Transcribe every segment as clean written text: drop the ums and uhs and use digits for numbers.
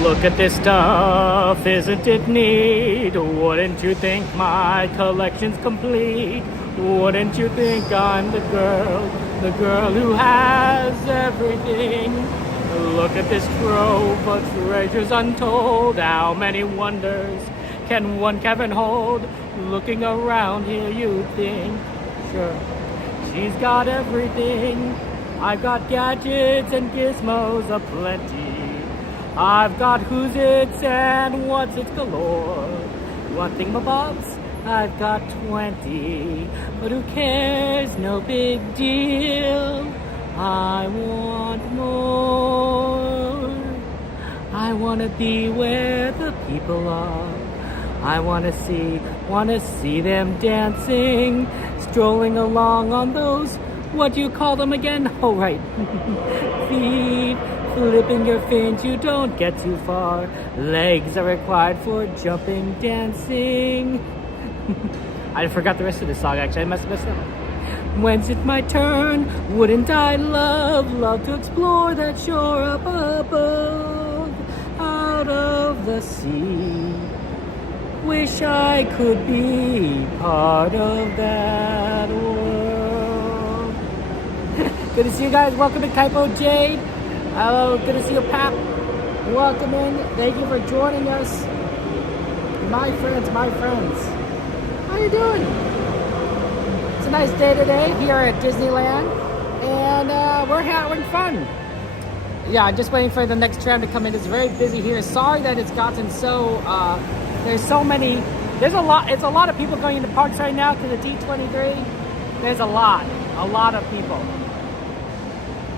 Look at this stuff, isn't it neat? Wouldn't you think my collection's complete? Wouldn't you think I'm the girl who has everything? Look at this trove of treasures untold. How many wonders can one cabin hold? Looking around here you'd think, sure, she's got everything. I've got gadgets and gizmos aplenty. I've got who's its and what's its galore. One thing thingamabobbs, I've got 20. But who cares, no big deal. I want more. I wanna be where the people are. I wanna see them dancing, strolling along on those, what do you call them again? Oh right, feet, flipping your fins, you don't get too far. Legs are required for jumping, dancing. I forgot the rest of the song actually, I must have messed up. When's it my turn? Wouldn't I love to explore that shore up above, out of the sea. Wish I could be part of that world. Good to see you guys. Welcome to Kaipo Jade. Hello, good to see you, Pap. Welcome in. Thank you for joining us. My friends. How you doing? It's a nice day today here at Disneyland, and we're having fun. Yeah, I'm just waiting for the next tram to come in. It's very busy here. Sorry that it's gotten so, there's so many, it's a lot of people going into parks right now to the D23. There's a lot of people.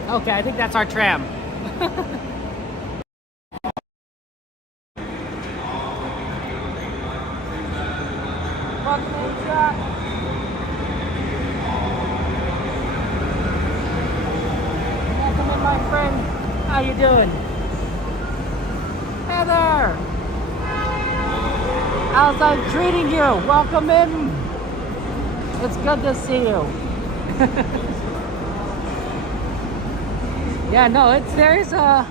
Okay, I think that's our tram. Welcome in, my friend. How you doing? Hey there. How's that treating you? Welcome in. It's good to see you. Yeah, no, there's a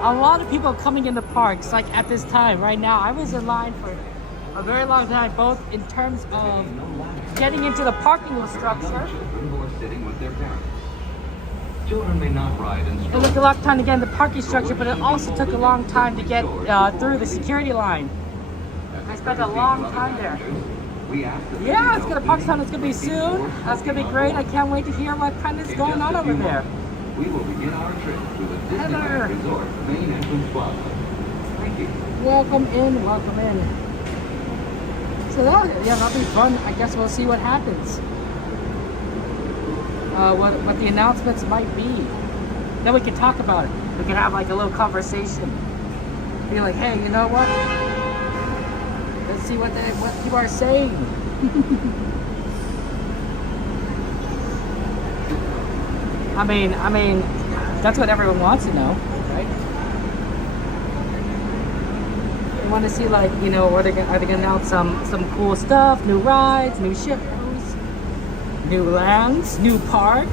lot of people coming into parks like at this time right now. I was in line for a very long time, both in terms of getting into the parking structure. Children may not ride and it took a long time to get in the parking structure, but it also took a long time to get through the security line. I spent a long time there. Yeah, it's gonna park time. It's gonna be soon. That's gonna be great. I can't wait to hear what kind of is going on over there. We will begin our trip to the Disneyland Resort main entrance plaza. Thank you. Welcome in. So that'll be fun. I guess we'll see what happens. What the announcements might be. Then we can talk about it. We can have like a little conversation. Be like, hey, you know what? Let's see what people are saying. I mean, that's what everyone wants to know, right? They want to see, like, you know, are they gonna announce some cool stuff, new rides, new shows, new lands, new park?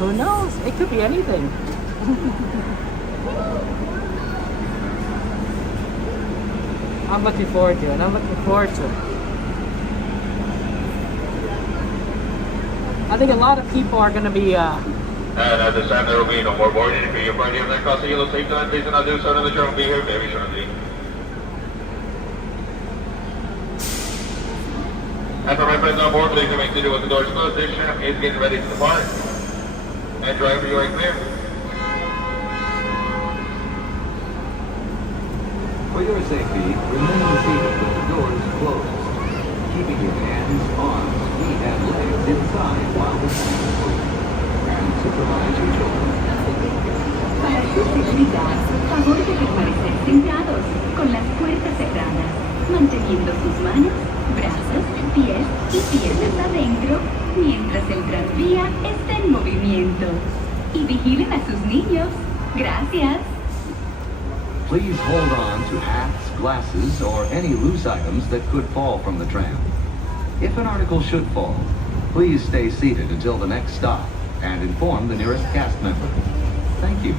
Who knows? It could be anything. I'm looking forward to it. I think a lot of people are going to be and at this time there will be no more boarding. If you're party of that cross the yellow safety line, please do not do so, and the tram will be here very shortly. And for my friends on board, please remain seated with the doors closed. This tram is getting ready to depart. And driver, you are clear. For your safety, remain seated with the doors closed. Keeping your hands, arms, feet, and legs inside while the tram is moving. And supervise your children. Para su seguridad, favor de permanecer sentados con las puertas cerradas, manteniendo sus manos, brazos, pies y piernas adentro mientras el tranvía está en movimiento. Y vigilen a sus niños. Gracias. Please hold on to hats, glasses, or any loose items that could fall from the tram. If an article should fall, please stay seated until the next stop and inform the nearest cast member. Thank you.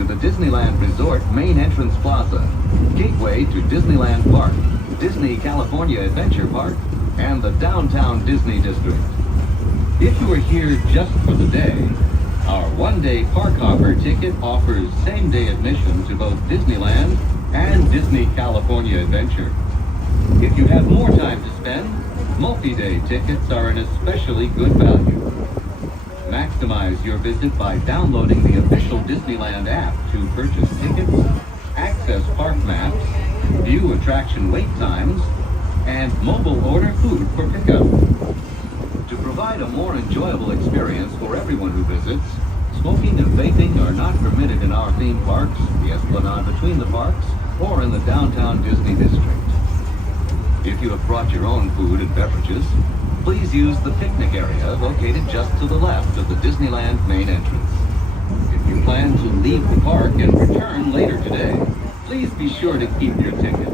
to the Disneyland Resort main entrance plaza, gateway to Disneyland Park, Disney California Adventure Park, and the downtown Disney District. If you are here just for the day, our one-day park hopper ticket offers same-day admission to both Disneyland and Disney California Adventure. If you have more time to spend, multi-day tickets are an especially good value. Maximize your visit by downloading the official Disneyland app to purchase tickets, access park maps, view attraction wait times, and mobile order food for pickup. To provide a more enjoyable experience for everyone who visits, smoking and vaping are not permitted in our theme parks, the Esplanade between the parks, or in the downtown Disney District. If you have brought your own food and beverages, please use the picnic area located just to the left of the Disneyland main entrance. If you plan to leave the park and return later today, please be sure to keep your ticket.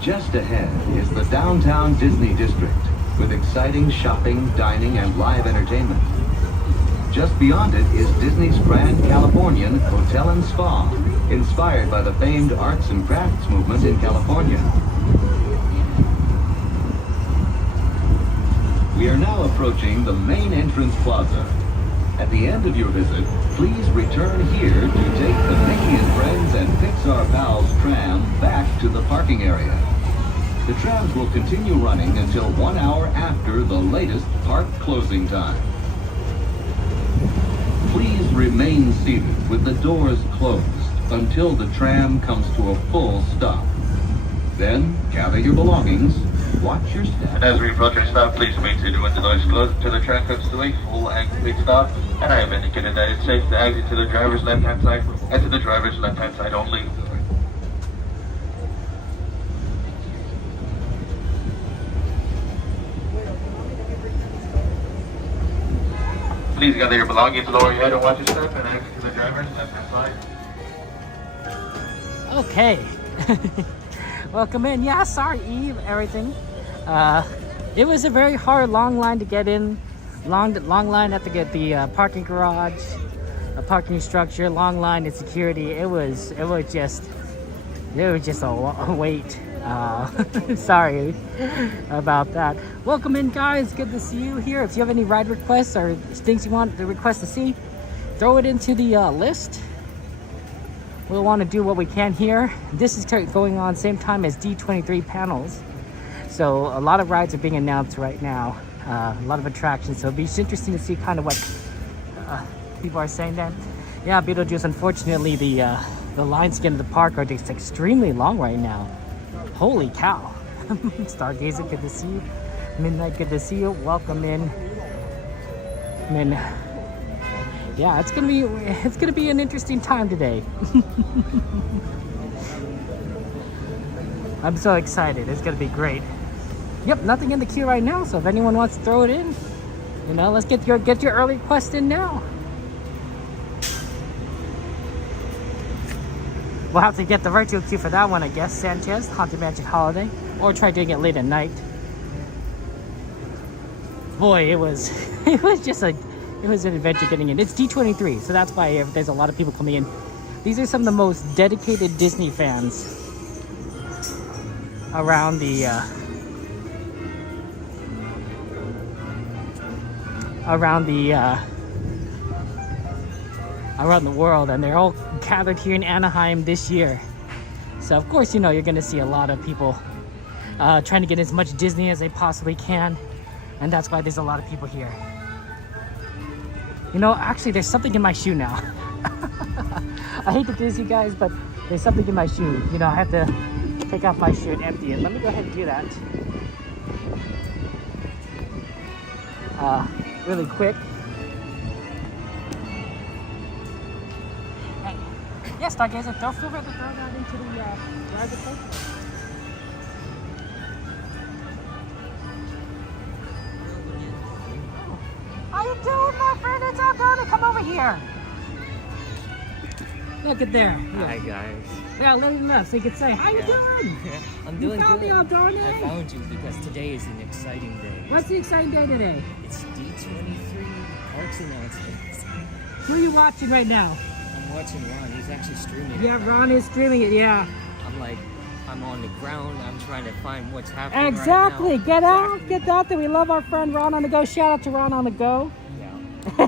Just ahead is the downtown Disney District, with exciting shopping, dining, and live entertainment. Just beyond it is Disney's Grand Californian Hotel and Spa, inspired by the famed arts and crafts movement in California. We are now approaching the main entrance plaza. At the end of your visit, please return here to take the Mickey and Friends and Pixar Pals tram back to the parking area. The trams will continue running until 1 hour after the latest park closing time. Please remain seated with the doors closed until the tram comes to a full stop. Then, gather your belongings, watch your step. And as we approach our stop, please remain seated when the doors close until the tram comes to a full and complete stop. And I have indicated that it's safe to exit to the driver's left-hand side and to the driver's left-hand side only. Please gather your belongings, lower your head and watch your step, and exit to the driver's left-hand side. Okay. Welcome in. Yeah, sorry, Eve, everything. It was a very hard, long line to get in. Long line at the parking garage, a parking structure, long line at security. It was just a wait. Sorry about that. Welcome in, guys. Good to see you here. If you have any ride requests or things you want the request to see, throw it into the list. We'll want to do what we can here. This is going on same time as D23 panels, so a lot of rides are being announced right now. A lot of attractions, so it'll be interesting to see kind of what people are saying then. Yeah, Beetlejuice, unfortunately the lines to get into the park are just extremely long right now. Holy cow. Stargazer, good to see you. Midnight, good to see you. Welcome in. Yeah, it's gonna be an interesting time today. I'm so excited. It's gonna be great. Yep, nothing in the queue right now, so if anyone wants to throw it in, let's get your early request in now. We'll have to get the virtual queue for that one, I guess. Sanchez, Haunted Mansion Holiday, or try doing it late at night. Boy, it was an adventure getting in. It's D23, so that's why there's a lot of people coming in. These are some of the most dedicated Disney fans around the world, and they're all gathered here in Anaheim this year. So of course, you're going to see a lot of people trying to get as much Disney as they possibly can, and that's why there's a lot of people here. Actually, there's something in my shoe now. I hate to tease you guys, but there's something in my shoe. I have to take off my shoe and empty it. Let me go ahead and do that. Really quick. Hey. Yes, Stargazer, don't feel free to throw that into the driver plate. How you doing, my friend? It's Aldona. Come over here. Look at there. Hi guys. Yeah, let him know so you can say, how you doing? I'm doing You found good. me, Aldona. I found you because today is an exciting day. What's the exciting day today? It's D23 Parks announcements. Who are you watching right now? I'm watching Ron. He's actually streaming. Yeah, Ron is streaming it. Yeah. I'm like, I'm on the ground. I'm trying to find what's happening. Exactly. Right now. Get out. Get out there. We love our friend Ron on the go. Shout out to Ron on the go. Yeah.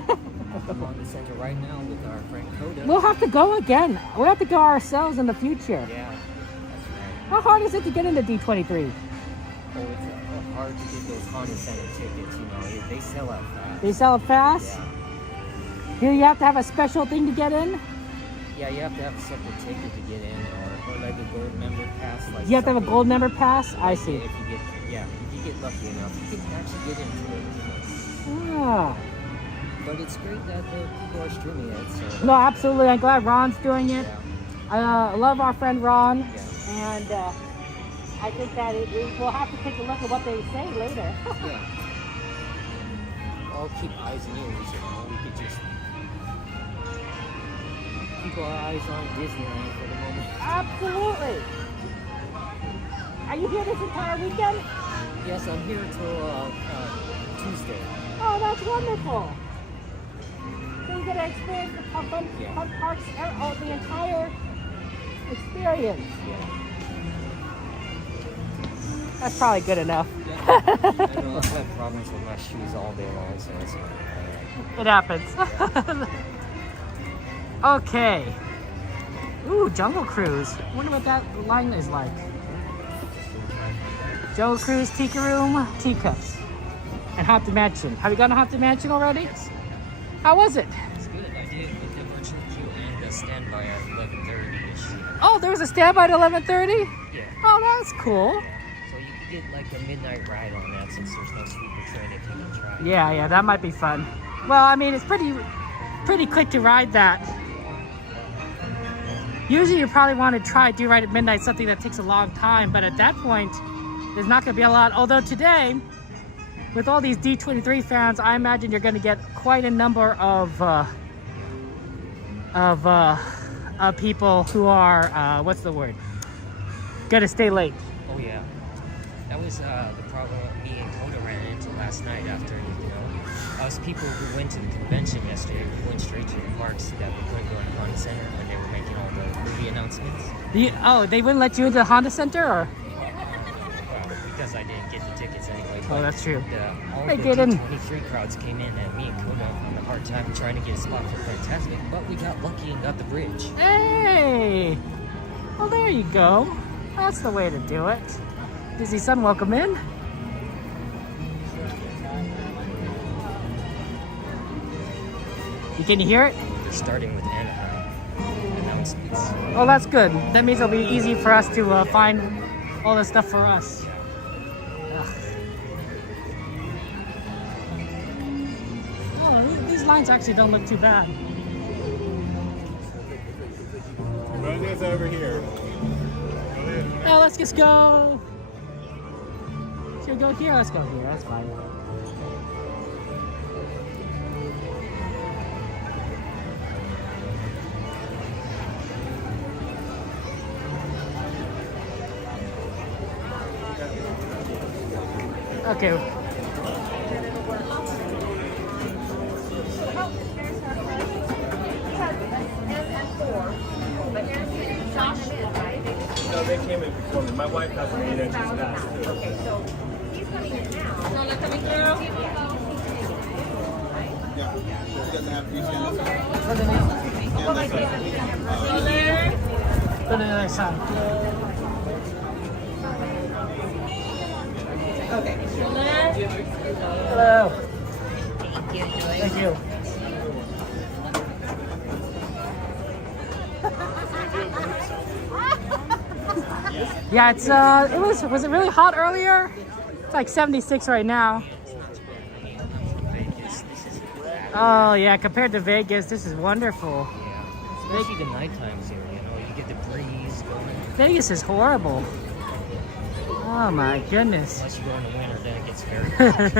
I'm on the center right now with our friend Coda. We'll have to go again. We'll have to go ourselves in the future. Yeah, that's right. How hard is it to get into D23? Oh, it's hard to get those Honda Center tickets. You know, they sell out fast. They sell it fast? Yeah. Do you have to have a special thing to get in? Yeah, you have to have a separate ticket to get in, or like a gold member pass. Like You have to have a something. gold member pass? I see. If you get lucky enough, you can actually get into it. Ah. But it's great that the people are streaming it. So No, absolutely. I'm glad Ron's doing it. yeah, I love our friend Ron. yeah. And I think that we'll have to take a look at what they say later. Yeah. I'll keep eyes and ears. You know, we could just keep our eyes on Disneyland for the moment. Absolutely. Are you here this entire weekend? Yes, I'm here till Tuesday. Oh, that's wonderful. So you get to experience the fun parks, the entire experience. Yeah. That's probably good enough. I know I've had problems with my shoes all day long, so it's It happens. Okay. Ooh, Jungle Cruise. I wonder what that line is like. Jungle Cruise, Tiki Room, Teacups, and Haunted Mansion. Have you gone to Haunted Mansion already? Yes. How was it? It's good. I did with the virtual queue and the standby at 11:30ish. Oh, there was a standby at 11:30? Yeah. Oh, that's cool. So you can get like a midnight ride on that since there's no sleeper train if you can try. Yeah, that might be fun. Well, I mean, it's pretty quick to ride that. Usually you probably want to do right at midnight, something that takes a long time, but at that point, there's not going to be a lot. Although today, with all these D23 fans, I imagine you're going to get quite a number of people who are, what's the word? Going to stay late. Oh yeah. That was the problem me and Coda ran into last night after, us people who went to the convention yesterday, we went straight to the parks that we couldn't go in the Honda Center when they were making all the movie announcements. They wouldn't let you into the Honda Center, or? Because I didn't get the tickets anyway. Oh, that's true. All They the didn't. D23 crowds came in and me and Coda had a hard time trying to get a spot for Fantasmic, but we got lucky and got the bridge. Hey! Well, there you go. That's the way to do it. Disney Sun, welcome in. Can you hear it? They're starting with Anaheim announcements. Oh, that's good. That means it'll be easy for us to find all the stuff for us. Ugh. Oh, these lines actually don't look too bad. It's over here. Oh, let's just go. Should we go here? Let's go here. That's fine. Okay. No, they came in before me. My wife has an 8 inches fast. Okay, so he's coming in now. Yeah. She doesn't have to be standing Go to the other side. Okay. Hello. Thank you, Joy. Thank you. Yeah, it's was it really hot earlier? It's like 76 right now. Oh yeah, compared to Vegas, this is wonderful. Yeah. Especially the night times here, you get the breeze going. Vegas is horrible. Oh my goodness. Unless you go in the winter, then it gets very hot.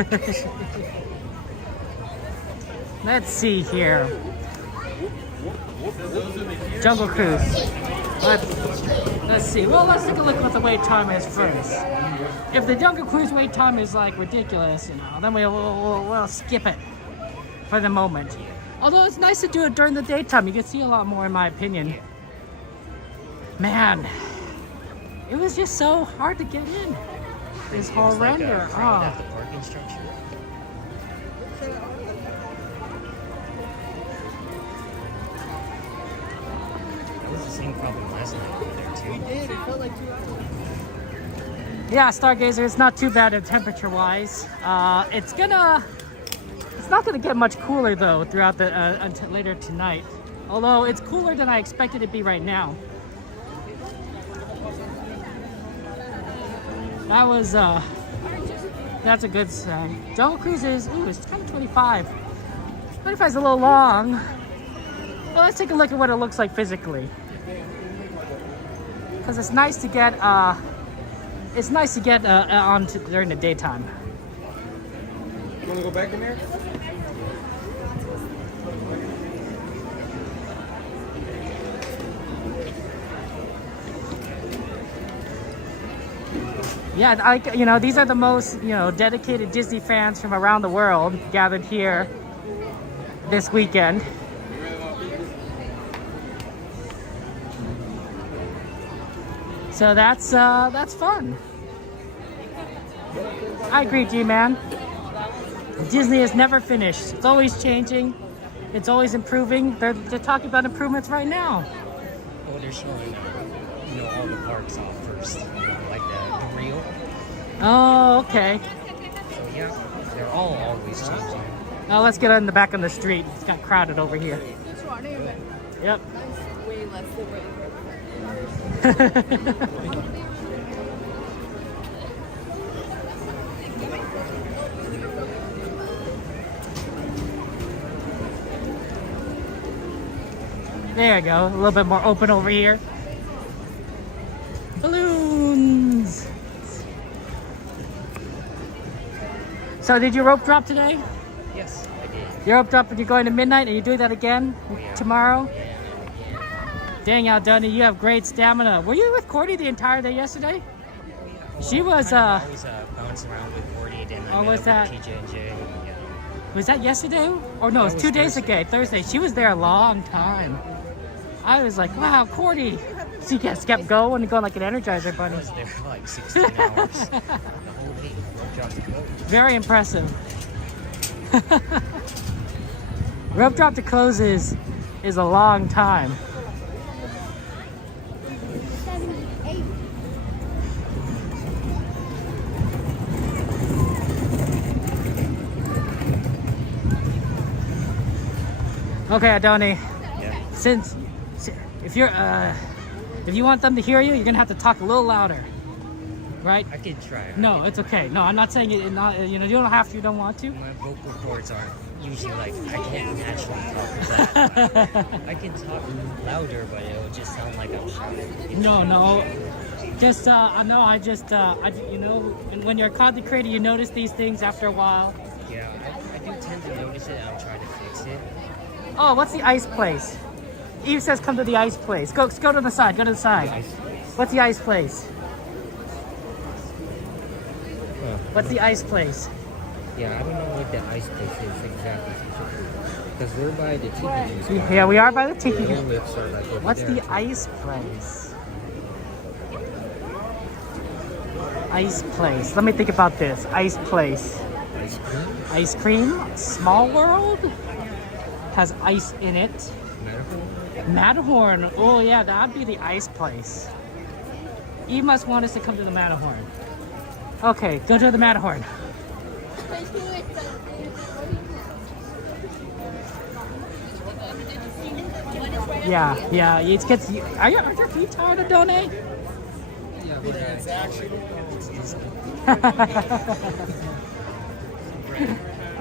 Let's see here. Jungle Cruise. Let's see. Well, let's take a look at what the wait time is first. If the Jungle Cruise wait time is like ridiculous, then we'll skip it for the moment. Although it's nice to do it during the daytime. You can see a lot more, in my opinion. Man, it was just so hard to get in. This whole render. Like a crowd at the parking structure. It was the same problem last night over there too. We did. It felt like 2 hours. Yeah, Stargazer, it's not too bad temperature-wise. It's not gonna get much cooler though throughout the until later tonight. Although it's cooler than I expected it to be right now. That was that's a good sign. Jungle Cruise is it's kind of 25. 25 is a little long. Well, let's take a look at what it looks like physically. Because it's nice to get on during the daytime. You want to go back in there? Yeah, these are the most, dedicated Disney fans from around the world gathered here this weekend. So that's fun. I agree, G-Man. Disney is never finished. It's always changing. It's always improving. They're talking about improvements right now. Well, they're showing, all the parks off first, like the reel. Oh, okay. So yeah, they're all always changing. Now let's get in the back on the street. It's got crowded over here. Yep. Way less than There you go. A little bit more open over here. Balloons. So did you rope drop today? Yes, I did. You rope drop and you're going to midnight and you do that again tomorrow? Yeah. Dang, Aldoni, you have great stamina. Were you with Cordy the entire day yesterday? She was I always bounce around with Cordy, then I met was up that? with TJ and Jay. Yeah. Was that yesterday? Or no, it was 2 days ago, Thursday. She was there a long time. I was like, wow, Cordy. She just kept going and going like an Energizer I bunny. was there for like 16 hours. The whole day. Rope drop to close. Very impressive. Rope drop to close is a long time. Okay, Adoni. Yeah. If you want them to hear you, you're gonna have to talk a little louder, right? I can try. No, it's okay. No, I'm not saying it. You don't have to. You don't want to. My vocal cords aren't usually I can't naturally talk that. I can talk louder, but it'll just sound like I'm shouting. No. Just when you're a content creator, you notice these things after a while. Yeah, I do tend to notice it. I'm trying to fix it. Oh, what's the ice place? Eve says come to the ice place. Go to the side. Go to the side. Ice place. What's the ice place? Huh. What's the ice place? Yeah, I don't know what the ice place is exactly. Because we're by the tiki juice bar. Yeah, we are by the tiki. The lifts are like over What's there. the ice place? Ice place. Let me think about this. Ice place. Ice cream? Ice cream. Small World has ice in it. Matterhorn? Matterhorn. Oh yeah, that'd be the ice place. Eve must want us to come to the Matterhorn. Okay, go to the Matterhorn. Yeah. It gets. Are your feet tired, Adoni? Yeah, but It's actually. I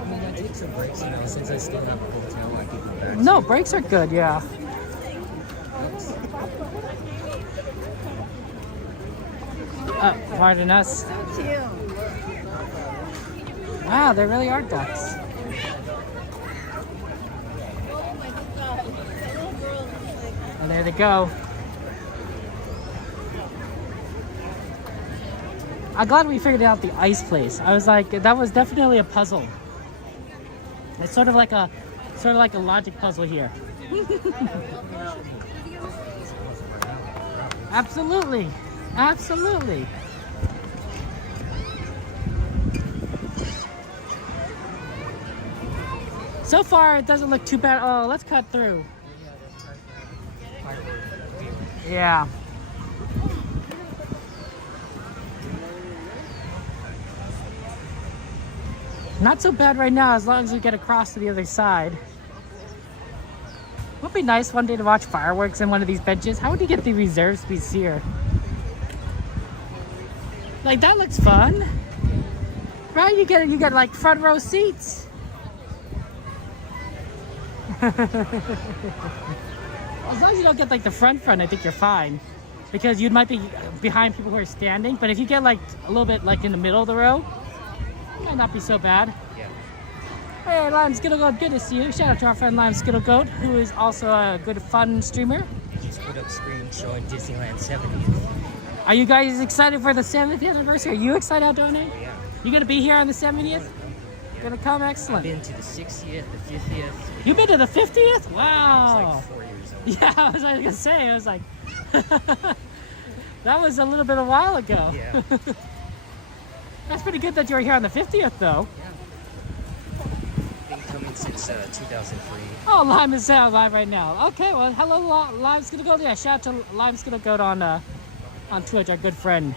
mean, I take some breaks, since I still have a hotel, I can go back. No, breaks are good. Yeah. Pardon us. Wow, there really are ducks. And there they go. I'm glad we figured out the ice place. I was like, that was definitely a puzzle. It's sort of like a Sort of like a logic puzzle here. Absolutely. Absolutely. So far, it doesn't look too bad. Oh, let's cut through. Yeah. Not so bad right now, as long as we get across to the other side. Would be nice one day to watch fireworks in one of these benches. How would you get the reserve seats here? Like, that looks fun, right? You get like front row seats. As long as you don't get like the front, I think you're fine, because you might be behind people who are standing. But if you get like a little bit like in the middle of the row, it might not be so bad. Yeah. Hey, Lime Skittle Goat, good to see you. Shout out to our friend Lime Skittle Goat, who is also a good fun streamer. He just put up screen showing Disneyland 70th. Are you guys excited for the 70th anniversary? Are you excited, Aldone? Yeah. You gonna be here on the 70th? Gonna come? I've Excellent. been to the 60th, the 50th. You've been to the 50th? I was Wow. like 4 years old. Yeah, I was gonna say, I was like, that was a little bit a while ago. Yeah. That's pretty good that you were here on the 50th, though. Been coming since 2003. Oh, Lime is live right now. Okay, well, hello, Lime's gonna go. Yeah, shout out to Lime's gonna go on Twitch, our good friend.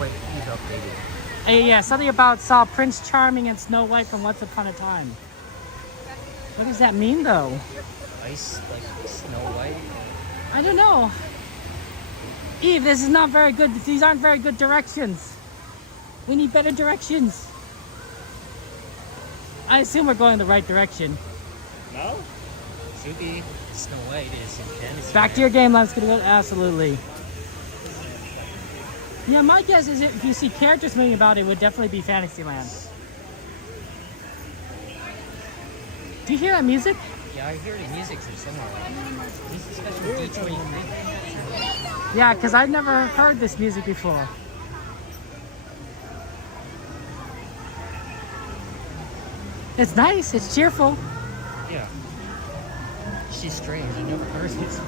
Wait, he's updated. Hey, yeah, something about saw Prince Charming and Snow White from Once Upon a Time. What does that mean, though? Ice, like Snow White. I don't know. Eve, this is not very good. These aren't very good directions. We need better directions. I assume we're going the right direction. No? Suki, Snow White is in Fantasy. Back to your game, Lime's gonna go. Absolutely. Yeah, my guess is if you see characters moving about, it would definitely be Fantasyland. Do you hear that music? Yeah, I hear the music from somewhere. He's especially D23. Yeah, because I've never heard this music before. It's nice. It's cheerful. Yeah. She's strange. I never heard it.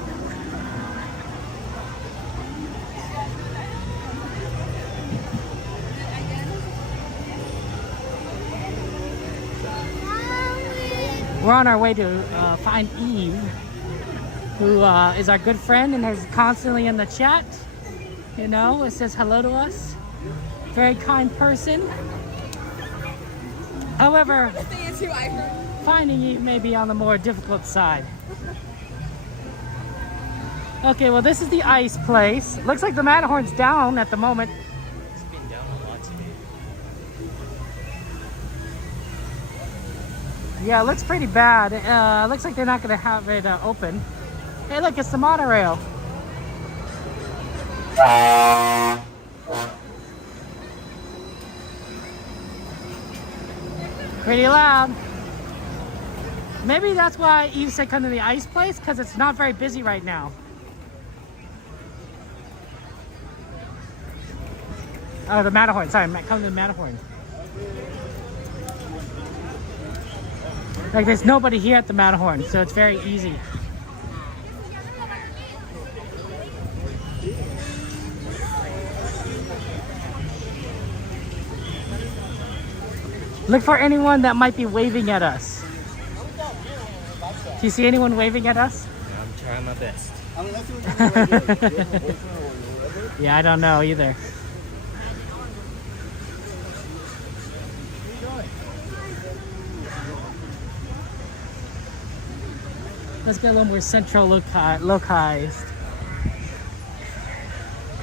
We're on our way to find Eve, who is our good friend and is constantly in the chat. You know, it says hello to us. Very kind person. However, finding Eve may be on the more difficult side. Okay, well, this is the ice place. Looks like the Matterhorn's down at the moment. It's been down a lot today. Yeah, it looks pretty bad. Looks like they're not going to have it open. Hey, look, it's the monorail. Pretty loud. Maybe that's why Eve said come to the ice place, because it's not very busy right now. Oh, the Matterhorn. Sorry, come to the Matterhorn. Like, there's nobody here at the Matterhorn, so it's very easy. Look for anyone that might be waving at us. Do you see anyone waving at us? I'm trying my best. Yeah, I don't know either. Let's get a little more central localized.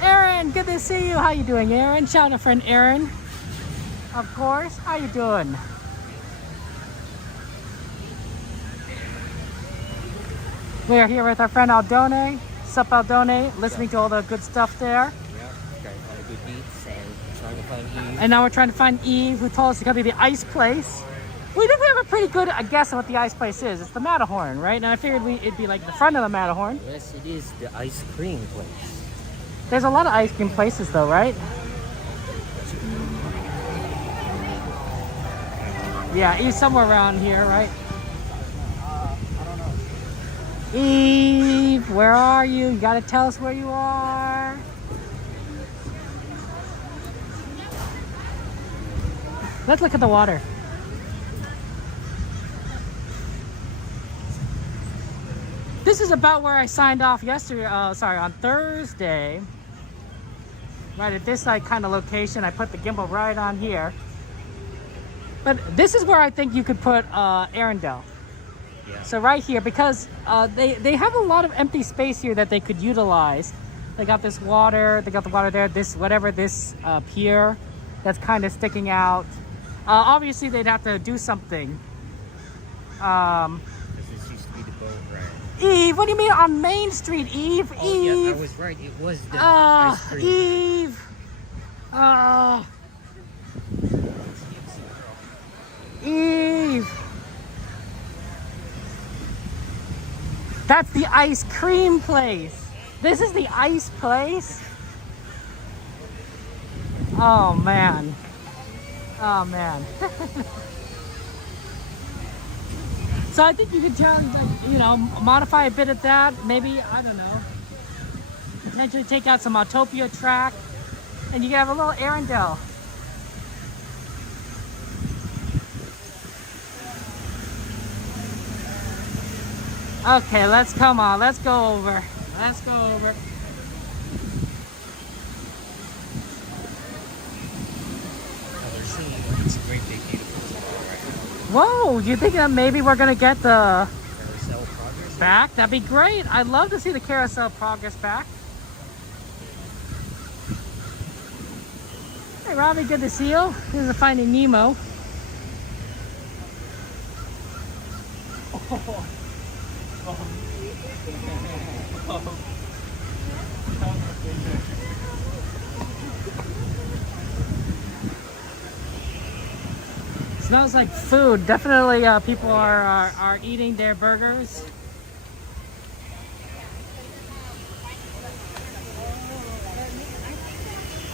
Aaron, good to see you. How you doing, Aaron? Shout out to friend Aaron. Of course. How you doing? We are here with our friend Aldone. Sup, Aldone? Listening to all the good stuff there. Yeah, trying to find good beats and trying to find Eve. And now we're trying to find Eve, who told us to come to the ice place. We think we have a pretty good guess of what the ice place is. It's the Matterhorn, right? And I figured it'd be like the front of the Matterhorn. Yes, it is the ice cream place. There's a lot of ice cream places though, right? Yeah, he's somewhere around here, right? I don't know. Eve, where are you? You gotta tell us where you are. Let's look at the water. This is about where I signed off yesterday, on Thursday. Right at this kind of location. I put the gimbal right on here. But this is where I think you could put Arendelle. Yeah. So right here, because they have a lot of empty space here that they could utilize. They got this water, they got the water there, this pier that's kind of sticking out. Obviously, they'd have to do something. Because this used to be the boat ramp. Eve, what do you mean on Main Street, Eve? Oh, Eve. yeah, I was right. It was the ice cream. Eve. Eve. That's the ice cream place. This is the ice place. Oh man. Oh man. So I think you could tell, modify a bit of that. Maybe, I don't know. Potentially take out some Autopia track. And you can have a little Arendelle. Okay, let's go over. Let's go over. It's a great big beautiful tomorrow, right? Whoa, you think that maybe we're gonna get the Carousel progress back? That'd be great. I'd love to see the carousel progress back. Hey Robbie, good to see you. This is Finding Nemo. Smells like food. Definitely people are eating their burgers.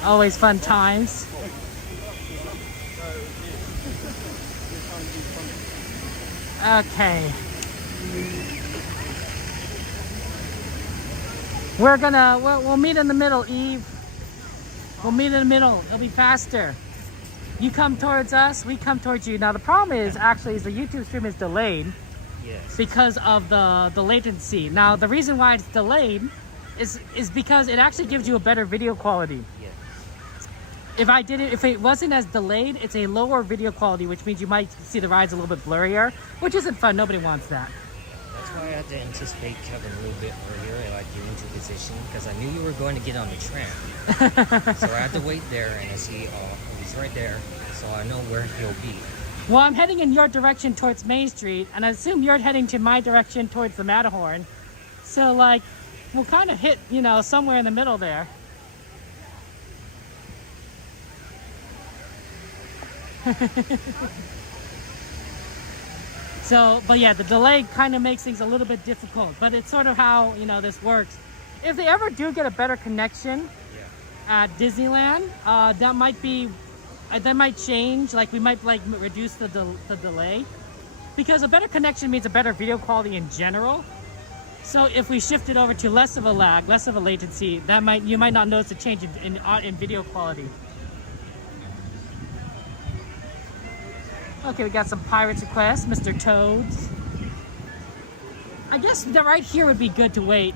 Always fun times. Okay. We'll meet in the middle, Eve. We'll meet in the middle. It'll be faster. You come towards us, we come towards you. Now the problem is the YouTube stream is delayed. Yes. Because of the latency. Now the reason why it's delayed is because it actually gives you a better video quality. Yes. If it wasn't as delayed, it's a lower video quality, which means you might see the rides a little bit blurrier, which isn't fun. Nobody wants that. That's why I had to anticipate Kevin a little bit earlier, like get into position, because I knew you were going to get on the tram. So I had to wait there, and I see, he's right there, so I know where he'll be. Well, I'm heading in your direction towards Main Street, and I assume you're heading to my direction towards the Matterhorn. So, we'll kind of hit, somewhere in the middle there. So, but yeah, the delay kind of makes things a little bit difficult, but it's sort of how, this works. If they ever do get a better connection at Disneyland, that might change. We might reduce the delay, because a better connection means a better video quality in general. So if we shift it over to less of a lag, less of a latency, you might not notice a change in video quality. Okay, we got some Pirates requests, Mr. Toads. I guess that right here would be good to wait,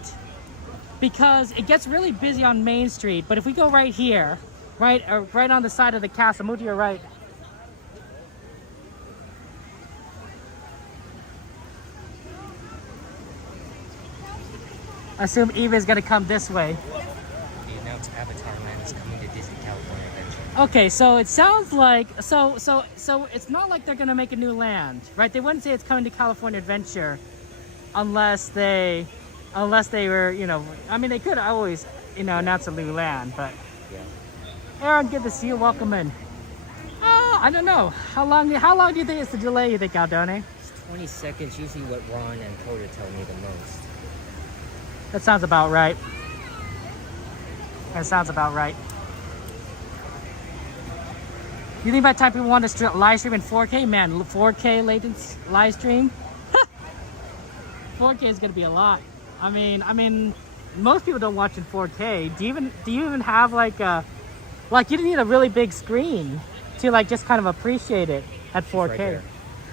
because it gets really busy on Main Street. But if we go right here, right on the side of the castle, move to your right. I assume Eva is gonna come this way. The announced Avatar Land is coming to Disney California Adventure. Okay, so it sounds like so it's not like they're gonna make a new land, right? They wouldn't say it's coming to California Adventure unless they were, I mean, they could always, announce a new land, but Yeah. Aaron, good to see you. Welcome in. I don't know. How long do you think it's the delay, you think, Aldone? It's 20 seconds, usually what Ron and Coda tell me the most. That sounds about right. That sounds about right. You think by the time people want to live stream in 4K, man, 4K latency live stream, 4K is gonna be a lot. I mean, most people don't watch in 4K. Do you even have like a, like you need a really big screen to like just kind of appreciate it at 4K? right there.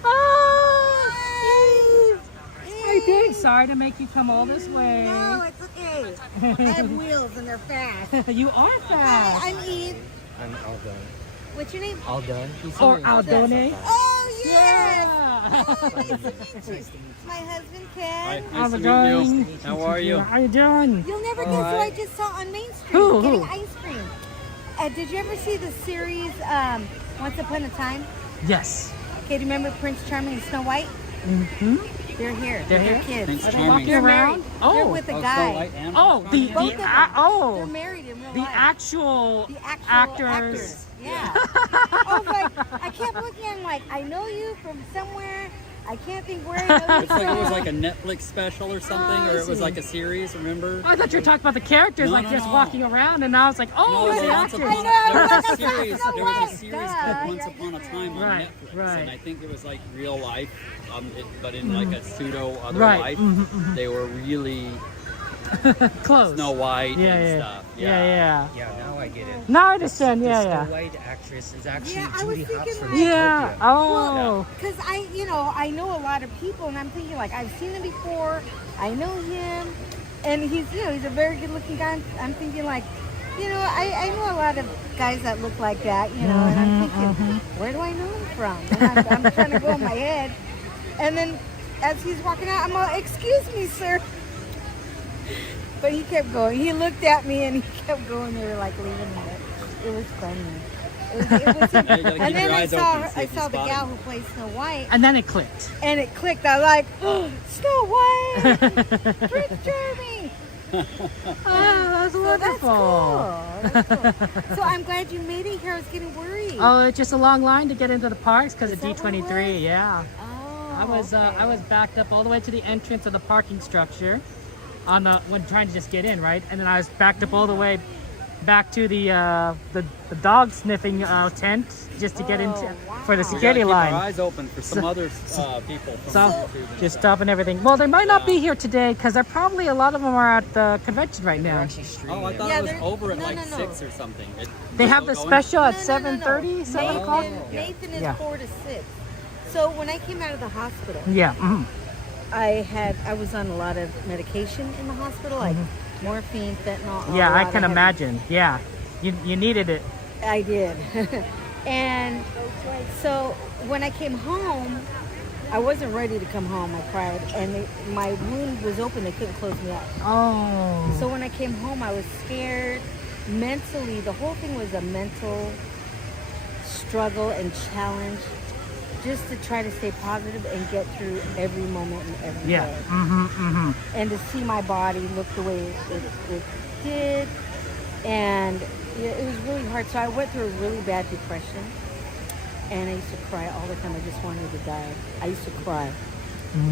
Oh, Eve! How you doing? Sorry to make you come all this way. No, it's okay. I have wheels and they're fast. You are fast. Hi, I'm Eve. I'm all done. What's your name? All done. Or Aldone. Oh, yes. Yeah. Oh, nice to meet you. My husband, Ken. How's it going? How are you? How you doing? You'll never guess who I just saw on Main Street Who? getting ice cream. Did you ever see the series Once Upon a Time? Yes. Okay, do you remember Prince Charming and Snow White? Mm-hmm. They're here. They're with here? their kids. Prince Are they Charming. walking They're around? married. They're Oh. with a Snow guy. White and Oh, Prince Both Charming? of them. They're married in real the life. actual The actual actors. Yeah. I was like, I kept looking and like, I know you from somewhere. I can't think where I know you It's like it was from. like a Netflix special or something, or it was like a series. Remember? I thought you were talking about the characters, No, like no, just no. walking around, and I was like, oh, No, it's it the was Once actors. Upon I know, there I was was a like, series. Snow There was White. a series Duh. called Once Yeah, Upon a Time on Right, Netflix, right. and I think it was like real life, but in like a pseudo other Right. life. They were really Close. Snow White Yeah, and yeah. stuff. Yeah. Yeah, now I get it. Now I understand. The Yeah, Snow yeah. White actress is actually Yeah, I was Judy Hopps thinking from like- Yeah. Zootopia. Oh. Because I know a lot of people, and I'm thinking like I've seen him before. I know him, and he's a very good-looking guy. I'm thinking like, I know a lot of guys that look like that, and I'm thinking, where do I know him from? And I'm trying to go in my head, and then as he's walking out, I'm all, excuse me, sir. But he kept going. He looked at me and he kept going. They were like leaving it. It was funny. It was You gotta keep and then your I eyes saw open, see I if you saw the spot gal him. who plays Snow White, And then it clicked. and it clicked. I was like, oh, Snow White, Prince Charming. Oh, that's So that's wonderful. cool. That's cool. So I'm glad you made it here. I was getting worried. Oh, it's just a long line to get into the parks because of Is that what it D23. was? Yeah. Oh, I was okay. backed up all the way to the entrance of the parking structure when trying to just get in, right? And then I was backed up all the way back to the dog sniffing tent just to get into for the wow. We gotta security keep line. our eyes open for some other people. From So YouTube and just stuff. stopping everything. Well, they might not be here today because they're probably a lot of them are at the convention right They're now. actually streaming Oh, I it. thought Yeah, it was they're- over at no, like no, no. 6 or something. They have the Going? special at No, no, no, 7:30, no. 7 o'clock. Nathan is Yeah. 4 to 6. So when I came out of the hospital, Yeah. mhm. I was on a lot of medication in the hospital, like morphine, fentanyl. Yeah, a I lot can of imagine. Yeah, you needed it. I did. And so when I came home, I wasn't ready to come home. I cried, and my wound was open. They couldn't close me up. Oh. So when I came home, I was scared. Mentally, the whole thing was a mental struggle and challenge, just to try to stay positive and get through every moment and every Yeah. day. Mm-hmm. And to see my body look the way it did, and it was really hard. So I went through a really bad depression, and I used to cry all the time. I just wanted to die. I used to cry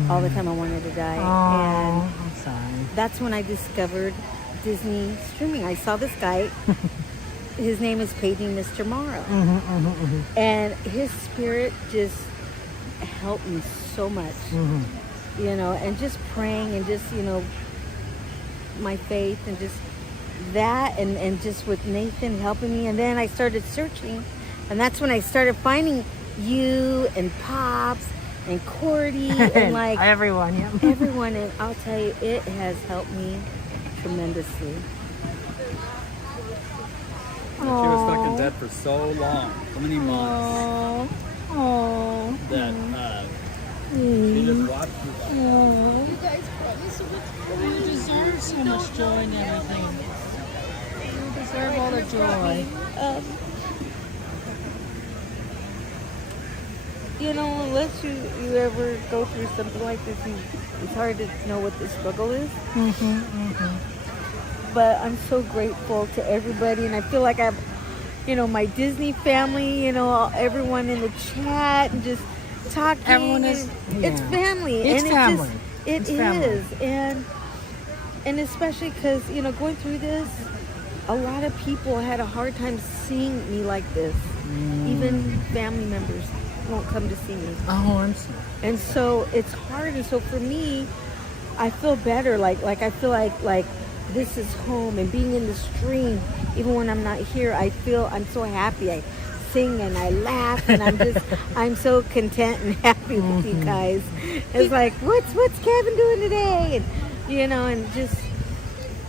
all the time. I wanted to die. Oh, And I'm sorry. that's when I discovered Disney streaming. I saw this guy. His name is Paging Mr. Morrow. And his spirit just helped me so much. And just praying and just, my faith and just that and just with Nathan helping me. And then I started searching, and that's when I started finding you and Pops and Cordy and like Everyone, yeah. everyone. And I'll tell you, it has helped me tremendously. She was stuck in bed for so long, so many months, Oh. that she just watched you. You guys brought me so much joy. You deserve so much joy and everything. You deserve all the joy. Unless you ever go through something like this, it's hard to know what the struggle is. But I'm so grateful to everybody, and I feel like I have, my Disney family, everyone in the chat, and just talking. Everyone is- It's yeah. family. It's and family. It It's family. is. And especially because, going through this, a lot of people had a hard time seeing me like this. Even family members won't come to see me. Oh, I'm sorry. And so it's hard. And so for me, I feel better. Like I feel like this is home, and being in the stream, even when I'm not here, I'm so happy. I sing and I laugh, and I'm so content and happy with you guys. It's like, what's Kevin doing today? And and just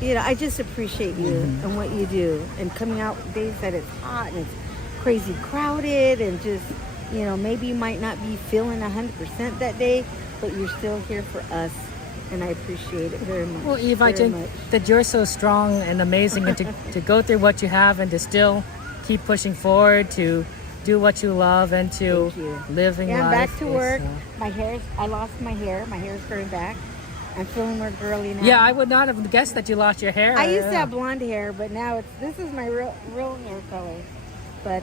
I just appreciate you and what you do, and coming out days that it's hot and it's crazy crowded, and just maybe you might not be feeling 100% that day, but you're still here for us, and I appreciate it very much. Well, Eve, I think that you're so strong and amazing, and to go through what you have and to still keep pushing forward, to do what you love, and to living life. I'm back to work. I lost my hair. My hair's growing back. I'm feeling more girly now. Yeah, I would not have guessed that you lost your hair. I used to have blonde hair, but now this is my real hair color. But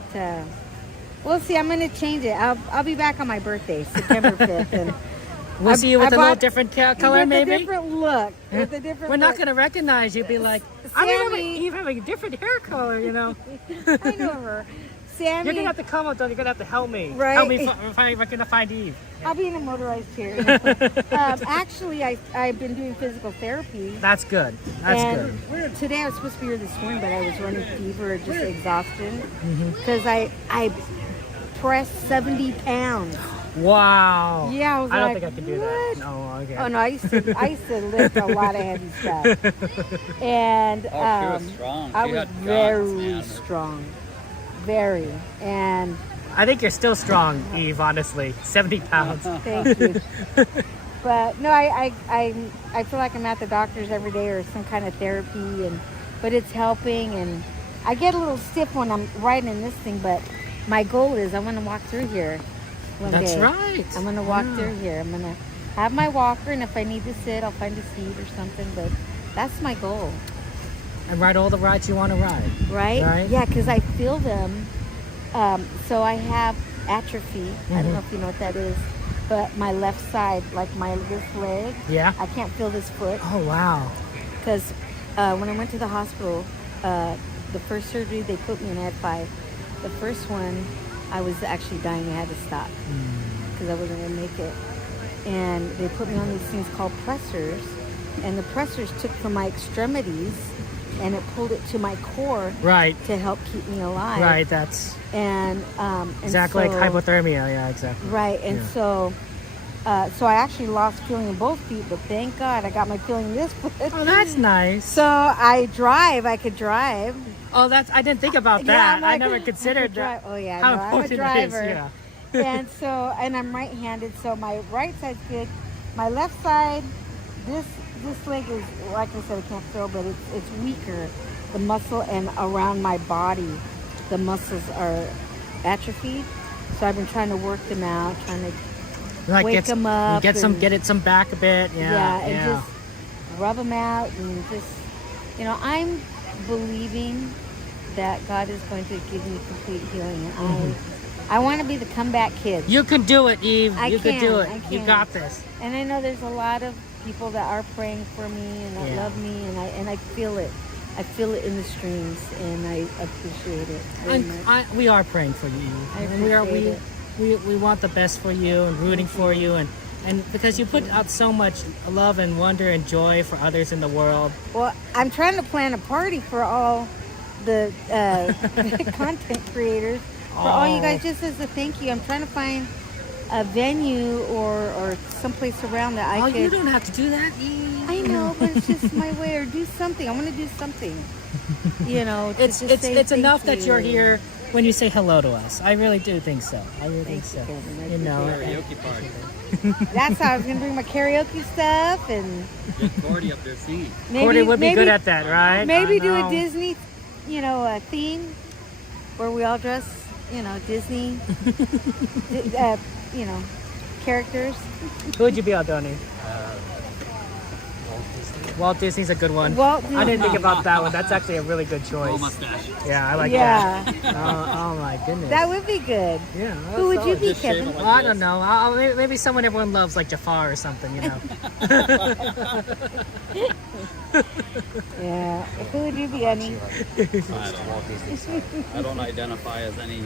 we'll see. I'm going to change it. I'll be back on my birthday, September 5th, and we'll see you with a little different color, maybe. With a different look. With a different. We're not going to recognize you. Be like, you have a different hair color. I know her. Sammy, you're gonna have to come up, though. You're gonna have to help me. Right. Help me if I'm gonna find Eve. I'll be in a motorized chair. Actually, I've been doing physical therapy. That's good. That's good. Today I was supposed to be here this morning, but I was running fever, just exhaustion, because I pressed 70 pounds. Wow. Yeah, I don't think I can do that. No, okay. Oh no, I used to lift a lot of heavy stuff, and she was strong. I was very strong. Very. And I think you're still strong, Eve, honestly. 70 pounds. Thank you. But no, I feel like I'm at the doctor's every day, or some kind of therapy, but it's helping, and I get a little stiff when I'm riding in this thing, but my goal is I want to walk through here one day. That's right. I'm going to walk through here. I'm going to have my walker, and if I need to sit, I'll find a seat or something, but that's my goal. And ride all the rides you want to ride. Right? Yeah, because I feel them. So I have atrophy. I don't know if you know what that is. But my left side, like this leg, I can't feel this foot. Oh, wow. Because when I went to the hospital, the first surgery they put me in, I had 5. The first one, I was actually dying. I had to stop because I wasn't going to make it. And they put me on these things called pressors. And the pressors took from my extremities, and it pulled it to my core to help keep me alive. Right, that's exactly so, like hypothermia. Yeah, exactly. Right, and so I actually lost feeling in both feet, but thank God I got my feeling in this foot. Oh, that's nice. So I could drive. Oh, I didn't think about that. I never considered that. Oh yeah, how I'm a driver. It is, yeah. and I'm right-handed, so my right side's good. My left side, this leg is, like I said, I can't feel, but it's weaker. The muscle and around my body, the muscles are atrophied. So I've been trying to work them out, trying to wake them up. Get some back a bit. And just rub them out, and just, I'm believing that God is going to give me complete healing. And I want to be the comeback kid. You can do it, Eve. You can do it. You got this. And I know there's a lot of people that are praying for me and that love me, and I feel it. I feel it in the streams, and I appreciate it very much. We are praying for you. I appreciate it. We want the best for you and rooting for you, and because you put out so much love and wonder and joy for others in the world. Well, I'm trying to plan a party for all the content creaters, for all you guys, just as a thank you. I'm trying to find a venue or someplace around that I could. You don't have to do that. I know, but it's just my way, or do something. I want to do something. It's enough that you're here when you say hello to us. I really do think so. I really think so. Karaoke party. That's how I was gonna bring my karaoke stuff, and get Gordy up there singing. Gordy would be good at that, right? Maybe do a Disney, a theme where we all dress, Disney, characters. Who would you be, Aldoni? Walt Disney's a good one. I didn't think about that one. That's actually a really good choice. Mustache. Yeah, I like that. Oh my goodness. That would be good. Yeah. Who would you be, Kevin? Well, I don't know. Maybe someone everyone loves, like Jafar or something, Yeah. Yeah. Who would you be, Annie? I don't identify as any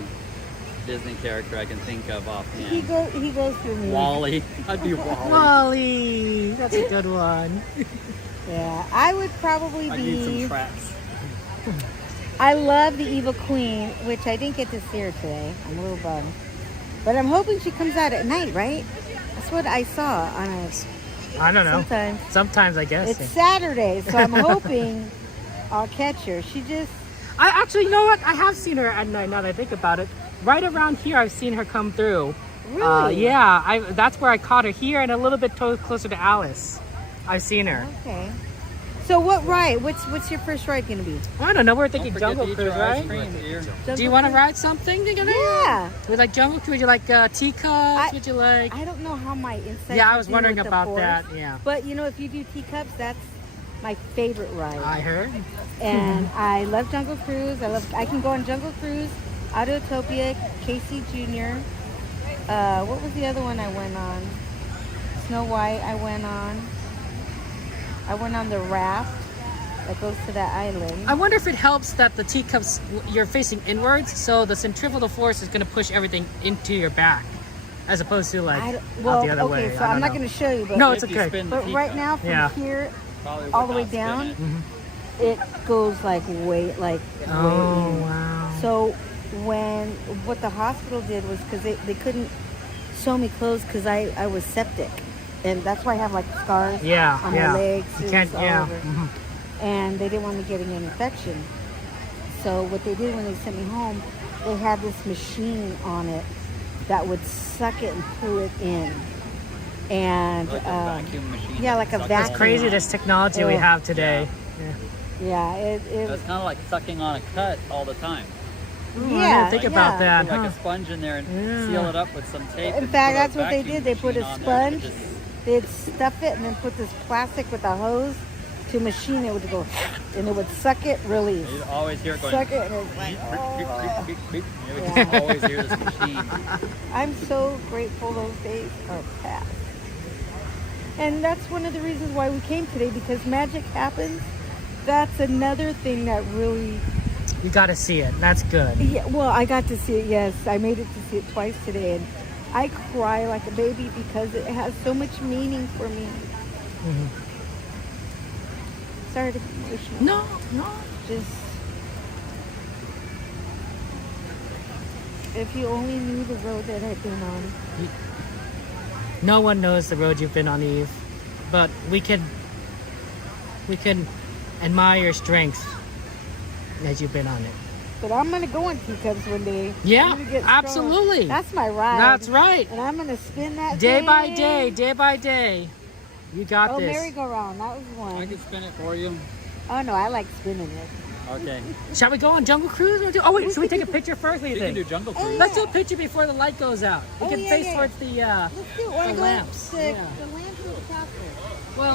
Disney character I can think of offhand. He goes through me. Wally. I'd be Wally. Wally, that's a good one. Yeah, I would probably I need some be. tracks. I love the Evil Queen, which I didn't get to see her today. I'm a little bummed, but I'm hoping she comes out at night, right? That's what I saw on a. I don't know. Sometimes I guess. it's Saturday, so I'm hoping I'll catch her. She just. I actually, you know what? I have seen her at night. Now that I think about it, right around here, I've seen her come through. Really? Yeah, that's where I caught her here, and a little bit closer to Alice. I've seen her. Okay. So what ride? What's your first ride gonna be? I don't know. We're thinking Don't forget Jungle to eat your Cruise, ice right? cream here. Do you want to ride something together? Yeah. Would you like Jungle Cruise? Would you like teacups? Would you like? I don't know how my insight. Yeah, I was wondering about that. Yeah. But you know, if you do teacups, that's my favorite ride. I heard. And I love Jungle Cruise. I can go on Jungle Cruise, Autotopia, Casey Jr. What was the other one I went on? Snow White. I went on the raft that goes to that island. I wonder if it helps that the teacups, you're facing inwards, so the centrifugal force is going to push everything into your back, as opposed to like out the other way. Okay, so I'm not going to show you, but no, it's okay. But right now, from here all the way down, it goes like way. Oh wow! So what the hospital did was because they couldn't sew me clothes because I was septic, and that's why I have like scars on my legs. You can't. all over. And they didn't want me getting an infection. So what they did when they sent me home, they had this machine on it that would suck it and pull it in. And Like a vacuum machine. yeah, like a vacuum. It's crazy this technology we have today. Yeah, It's kind of like sucking on a cut all the time. yeah. Think about that. Put like Huh? a sponge in there and seal it up with some tape. In and fact, put a that's what they vacuum did. They put a machine on there and sponge, just- they'd stuff it, and then put this plastic with a hose to machine it would go, and it would suck it, release. You always hear it going. Suck it, and it's like, Beep, beep, beep, beep. You would just always hear this machine. I'm so grateful those days are past. And that's one of the reasons why we came today, because magic happens. That's another thing that really... You got to see it. That's good. Yeah, well, I got to see it, yes. I made it to see it twice today, and I cry like a baby because it has so much meaning for me. Sorry to be emotional. No. Just... If you only knew the road that I've been on. No one knows the road you've been on, Eve, but we can admire your strength as you've been on it. But I'm going to go on teacups one day. Yeah, I'm gonna get absolutely. strong. That's my ride. That's right. And I'm going to spin that Day thing. by day. You got this. Merry-go-round. That was I one. can spin it for you. Oh, no, I like spinning it. Okay. Shall we go on Jungle Cruise? Oh wait, should we take a picture first? What do you You can think? do Jungle Cruise. Let's do a picture before the light goes out. We can face towards the Let's do it. Wanna the go lamps. to Yeah. the lamps or the castle? Well,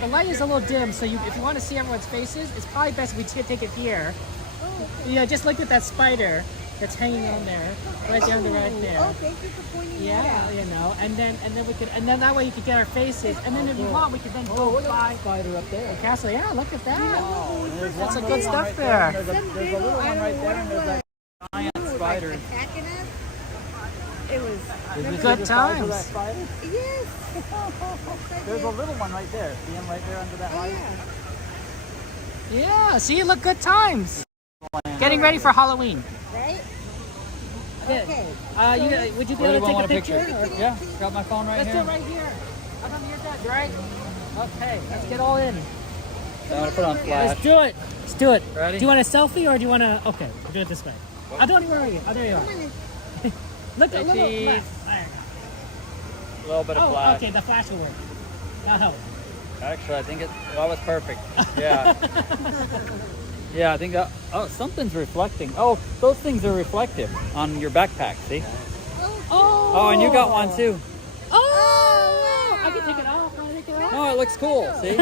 the light is a little dim, so if you want to see everyone's faces, it's probably best if we take it here. Oh, Yeah, just look at that spider that's hanging on there, right down to right there. Oh, thank you for pointing that Yeah, out. you know, and then that way you can get our faces, and then if you want, we can then go by Spider up there. the castle. Yeah, look at that. There's That's one some little good one stuff right there. There's a little one right there, and there's that giant spider. Attacking us? It was... Is this Good the size of that times. spider? Yes. There's a little one right there. See him right there under that light? Yeah, see, look, good times. Getting ready for Halloween. Right? Yeah. Okay. Would you be Where do able you to want take a a picture? picture? Yeah, got my phone right Let's do here. it right here. Up on your desk, right? Okay, let's get all in. So I'm gonna put on flash. Let's do it. Let's do it. Ready? Do you want a selfie or do you want to? Okay, we'll do it this way. I don't even. Where are you? Oh, there you are. Look, Say look, cheese. look. There. A little bit of Oh, flash. okay. The flash will work. That'll help. Actually, I think that was perfect. Yeah. Yeah, I think that. Oh, something's reflecting. Oh, those things are reflective on your backpack. See? Oh, and you got one too. Oh, I can take it off. Can I take it off? Oh, it looks cool. See?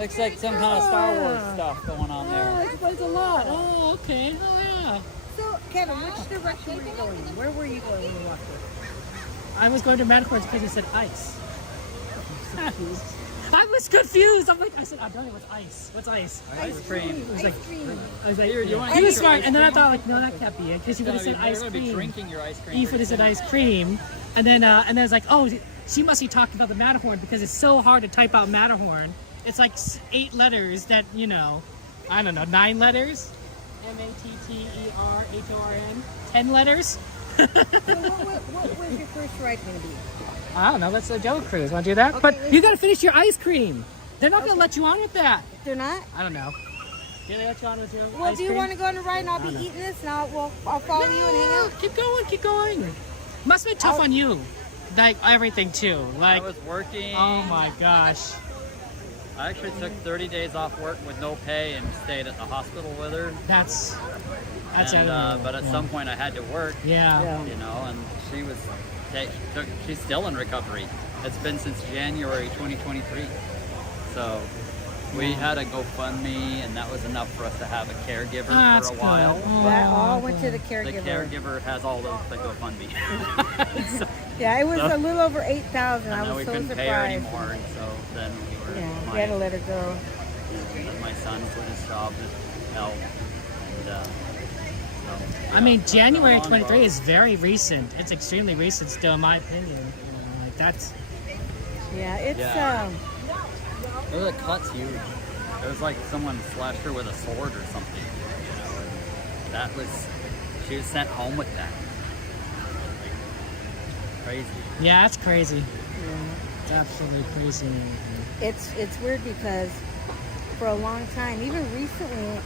Looks like some kind of Star Wars stuff going on Oh, there. that explains a lot. Oh, okay. Oh, yeah. So, Kevin, which direction were you going? Where were you going when you walked in? I was going to Matterhorn because it said ice. I was confused. I'm like, I said, Donnie, what's ice? What's ice? Ice cream. I was like, Here, you want he was smart. And then I thought, like, no, that can't be it. Because you would have said ice You're gonna be cream. drinking your ice cream. Eve would have said ice cream. And then it's like, oh, she must be talking about the Matterhorn because it's so hard to type out Matterhorn. It's like 8 letters that, you know, I don't know, 9 letters? Matterhorn. 10 letters? So what was your first ride going to be? I don't know. Let's a Joe Cruise. Want to do that? Okay, But you got to finish your ice cream. They're not going to let you on with that. They're not? I don't know. Yeah, they let you on with your Well, ice do you cream? want to go on a ride and I'll be eating this and I'll follow you and hang out? Keep going. Must have been tough on you. Like everything too. Like, I was working. oh my gosh. I actually took 30 days off work with no pay and stayed at the hospital with her. That's But at some point I had to work. Yeah. You know, and she was. She's still in recovery. It's been since January 2023. So we had a GoFundMe, and that was enough for us to have a caregiver That's for a while. good. Oh, That all went to the The caregiver. caregiver has all the GoFundMe. So, Yeah, it was a little over 8,000. and I then was we so couldn't surprised. pay her anymore, and so then we were. Yeah, we had to let her go. My son quit his job to help. And, I mean, it's January been a long 23 road. is very recent. It's extremely recent still, in my opinion. You know, like that's. Yeah, it's Yeah. The cut's huge. It was like someone slashed her with a sword or something. You know, and that was. She was sent home with that. Crazy. Yeah, that's crazy. It's absolutely crazy. it's weird because for a long time, even recently,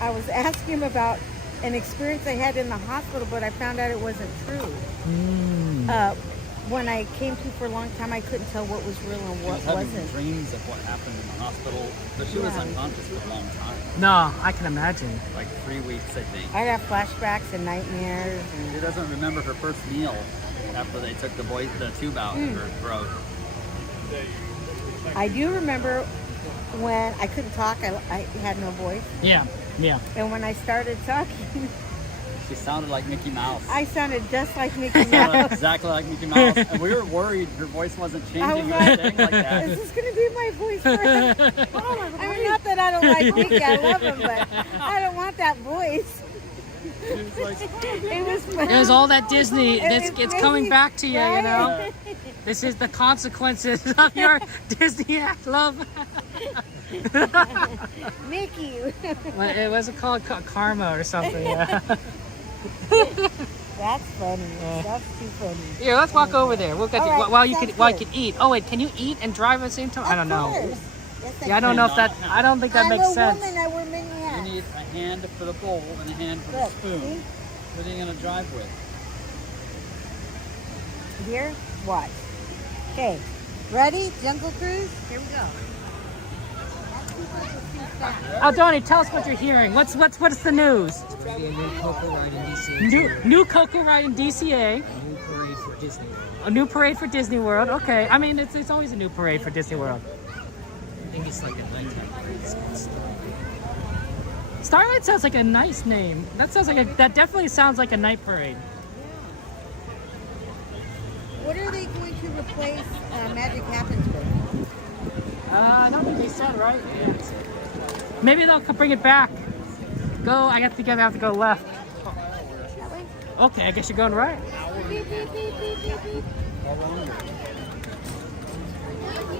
I was asking him about an experience I had in the hospital, but I found out it wasn't true. When I came to for a long time, I couldn't tell what was real and what She was having wasn't. dreams of what happened in the hospital, but she was Yeah. unconscious for a long time, No, I can imagine. like 3 weeks, I think. I'd have flashbacks and nightmares. She doesn't remember her first meal after they took the tube out of her throat. I do remember when I couldn't talk, I had no voice. Yeah. And when I started talking, She sounded like Mickey Mouse. I sounded just like Mickey Sounded Mouse. exactly like Mickey Mouse, and we were worried her voice wasn't I changing was or like, anything like that. is this going to be my voice forever? I mean, not that I don't like Mickey, I love him, but I don't want that voice. It was like, It was fun. There's all that Disney. It's crazy, coming back to you, you right? know. This is the consequences of your Disney act love. Mickey. It wasn't called karma or something. Yeah. That's funny. That's too funny. Here, let's walk over there. We'll get All to, right, while you sounds can good. eat. Oh wait, can you eat and drive at the same time? I don't know. Of course. Yes, Yeah, I don't know if that. I don't think that I'm makes a sense. woman. I wear many you hats. need a hand for the bowl and a hand for the Look, spoon. see? What are you gonna drive with? Here, watch. Okay, ready? Jungle Cruise? Here we go. Oh, Donnie, tell us what you're hearing. What's the news? There's going to be a new Coco ride in DC. New Coco ride in DCA. A new parade for Disney World. A new parade for Disney World. Okay, I mean it's always a new parade for Disney World. I think it's like a nighttime parade. It's called Starlight. Starlight sounds like a nice name. That definitely sounds like a night parade. What are they going to replace Magic Happens with? I don't think they said, right? Yeah. Maybe they'll bring it back. Go. I have to go left. That way? Okay, I guess you're going right. Beep, beep, beep, beep, beep, beep.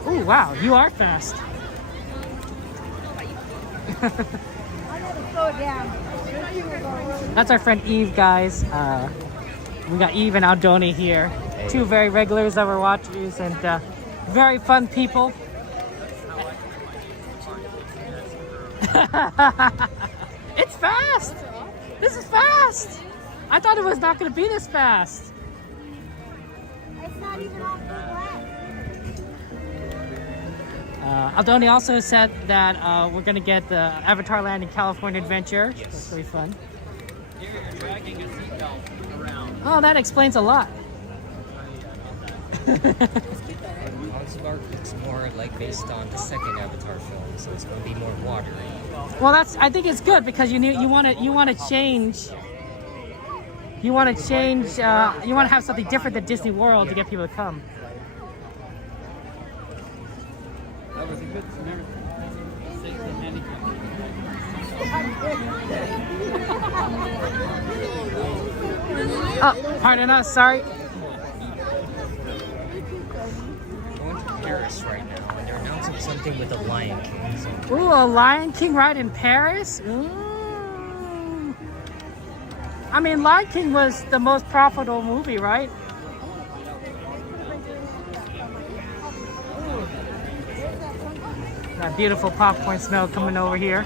Oh wow, you are fast. I gotta slow down. Those people are going really That's our friend Eve, guys. We got Eve and Aldoni here. Two very regulars of our watchers and very fun people. It's fast! This is fast! I thought it was not going to be this fast. It's not even off the glass. Aldoni also said that we're going to get the Avatar Land in California Adventure. Yes. That's really fun. Here you're dragging a seatbelt around. Oh, that explains a lot. House of Art looks more like based on the second Avatar film, so it's going to be more watery. Well, I think it's good because you want to change. You want to change. You want to have something different than Disney World to get people to come. That Oh, pardon us, sorry. Going to Paris right now, and they're announcing something with the Lion King. So Ooh, a Lion King ride in Paris? Ooh. I mean, Lion King was the most profitable movie, right? That beautiful popcorn smell coming over here.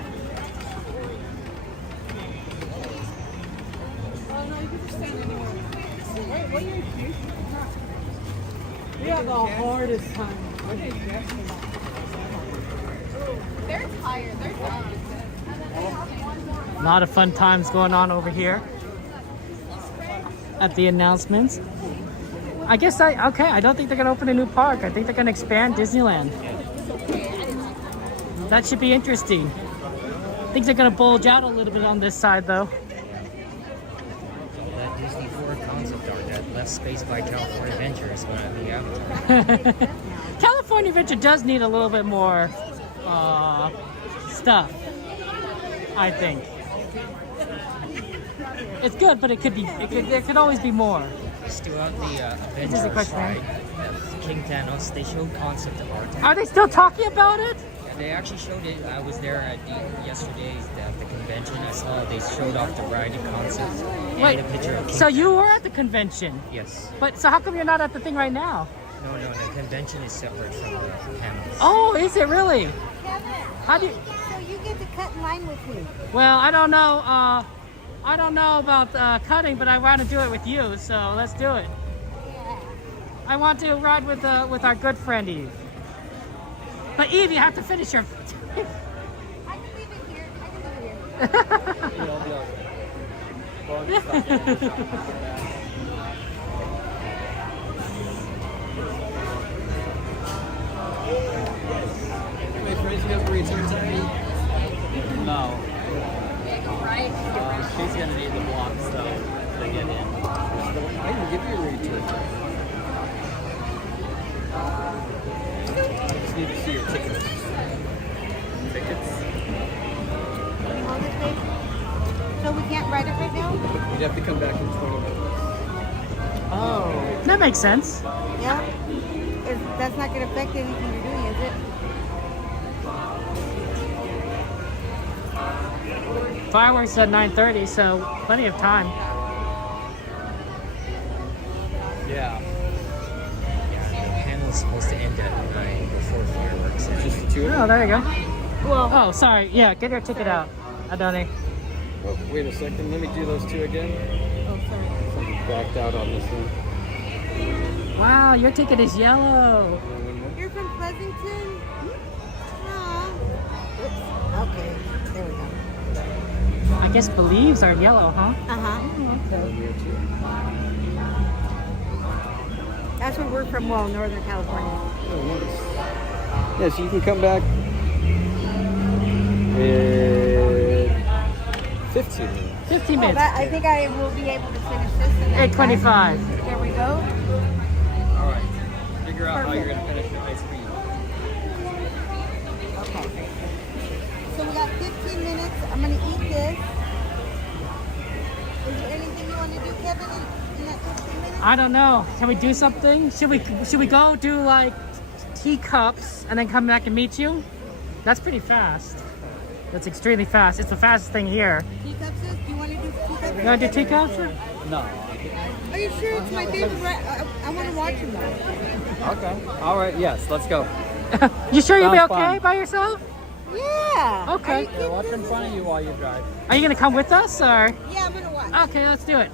We have the hardest time. They're tired. They're done. A lot of fun times going on over here at the announcements. I guess I don't think they're gonna open a new park. I think they're gonna expand Disneyland. That should be interesting. Things are gonna bulge out a little bit on this side though. that Disney 4 concept art, that Left Space by California Adventure is going to be out. California Adventure does need a little bit more stuff, I think. It's good, but there could always be more. Still out the This is the Avengers question. ride, King Thanos, they showed concept art. Are they still talking about it? Yeah, they actually showed it. I was there at yesterday at the convention. I saw they showed off the ride and concept and Wait, a picture of King so you were at the convention? Yes. But so how come you're not at the thing right now? No, the convention is separate from the panels. Oh, is it really? Kevin, How do you, so you get to cut in line with me. well, I don't know. I don't know about cutting, but I want to do it with you. So let's do it. Yeah. I want to ride with our good friend Eve. But Eve, you have to finish your. I can leave it here. I can leave it here. My friends, you have a return time? No. She's gonna need the blocks though to get in. I can give you a return time. Just need to see your tickets. Tickets? Hold it, babe. So we can't write it right now? You'd have to come back in 20 minutes. Oh, that makes sense. Yeah? That's not going to affect anything you're doing, is it? Fireworks at 9:30, so plenty of time. Yeah. Yeah, the panel is supposed to end at 9 before fireworks. Just two of Oh, them? there you go. Well, oh, sorry. Yeah, get your ticket out, Adoni. Oh, wait a second. Let me do those two again. Oh, sorry. I'm backed out on this one. Wow, your ticket is yellow. You're from Pleasanton? Aw. Oops. Okay, there we go. I guess believes are yellow, huh? Uh-huh. That's where we're from, well, Northern California. Oh, nice. Yeah, so you can come back in 15 minutes. 15 Oh, minutes. I think I will be able to finish this in that 8:25. time. There we go. All right. Figure out how you're going to finish your ice cream. Okay. So we got 15 minutes. I'm going to eat this. Is there anything you want to do, Kevin, in that 15 minutes? I don't know. Can we do something? Should we go do like teacups and then come back and meet you? That's pretty fast. That's extremely fast. It's the fastest thing here. Teacups is? Do you want to do teacups? You want to do teacups? No. Are you sure it's my favorite? I want to watch him though. Okay. All right. Yes. Let's go. You sure you'll be Sounds okay fun. by yourself? Yeah. Okay. Yeah, watch in front of you while you drive. Are you gonna come with us or? Yeah, I'm going to watch. Okay, let's do it.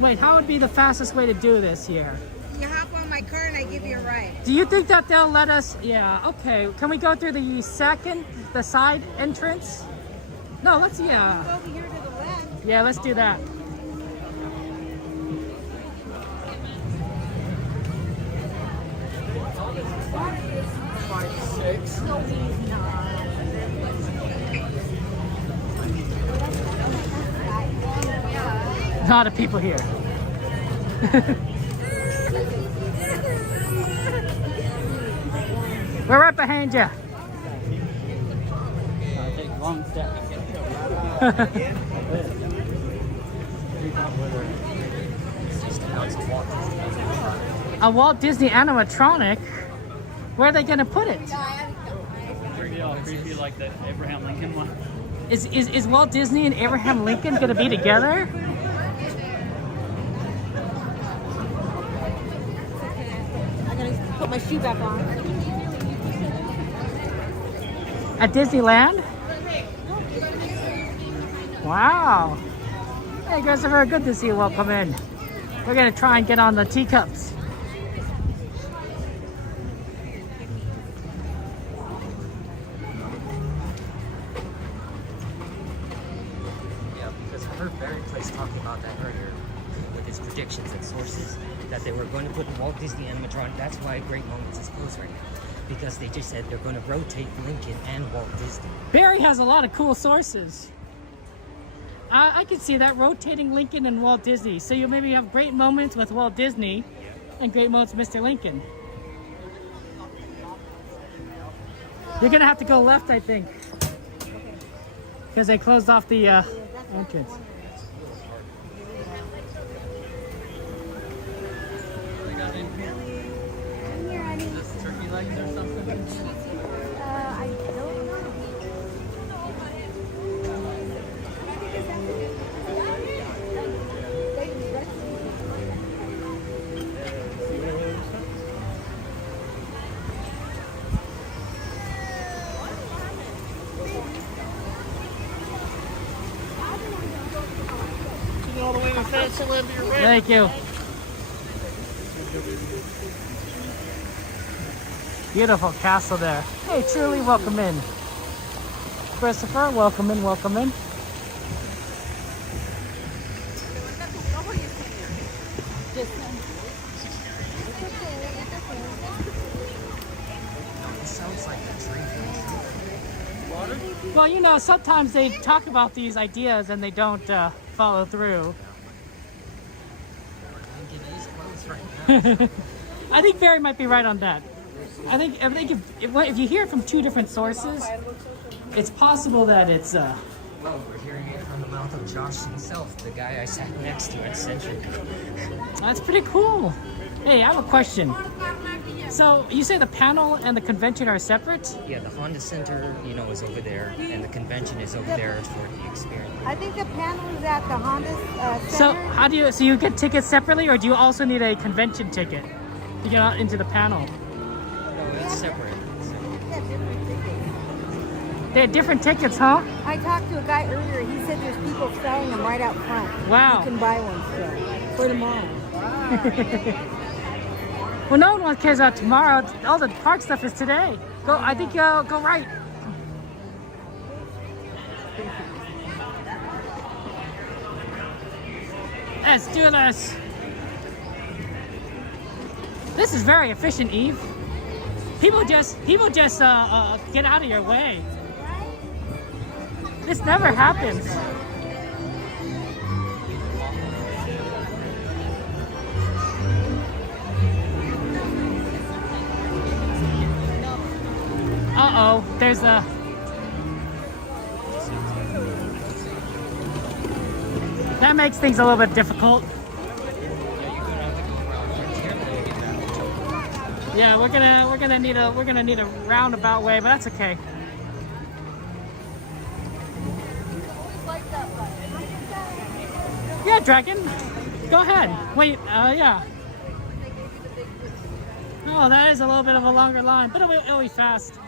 Wait, how would be the fastest way to do this here? You hop on my car and I give you a ride. Do you think that they'll let us? Yeah, okay. Can we go through the side entrance? No, let's, yeah. Go over here to the left. Yeah, let's do that. A lot of people here. We're right behind you. Take one step and get to the right. A Walt Disney animatronic? Where are they gonna put it? Pretty all creepy like the Abraham Lincoln one. Is Walt Disney and Abraham Lincoln gonna be together? I gotta put my shoe back on. At Disneyland? Wow. Hey, you guys are very good to see you all come in. We're gonna try and get on the teacups. Yeah, because I heard Barry Place talking about that earlier with his predictions and sources that they were going to put Walt Disney animatronic. That's why Great Moments is closed right now. Because they just said they're going to rotate Lincoln and Walt Disney. Barry has a lot of cool sources. I can see that, rotating Lincoln and Walt Disney. So you maybe have great moments with Walt Disney and great moments with Mr. Lincoln. You're gonna have to go left, I think. Because they closed off the entrance. Just turkey legs or something? I don't know. All the way to Fantasmic, you're ready. Thank you. Beautiful castle there. Hey, Truly, welcome in. Christopher, welcome in, welcome in. It sounds like a dream. Well, you know, sometimes they talk about these ideas and they don't follow through. Lincoln is closed right now. I think Barry might be right on that. I think if you hear it from two different sources, it's possible that it's Well, we're hearing it from the mouth of Josh himself, the guy I sat next to at Century. that's pretty cool. Hey, I have a question. So you say the panel and the convention are separate? Yeah, the Honda Center, you know, is over there, and the convention is over there for the experience. I think the panel is at the Honda Center. So how do you? So you get tickets separately, or do you also need a convention ticket to get out into the panel? No, it's separate. They had different tickets, huh? I talked to a guy earlier. He said there's people selling them right out front. Wow. You can buy one still for tomorrow. Well, no one cares about tomorrow. All the park stuff is today. Go. I think go right. Let's do this. This is very efficient, Eve. People just get out of your way. This never happens. Uh-oh, there's a... That makes things a little bit difficult. Yeah, we're gonna need a roundabout way, but that's okay. Yeah, Dragon. Go ahead. Wait, yeah. Oh, that is a little bit of a longer line, but it'll be fast.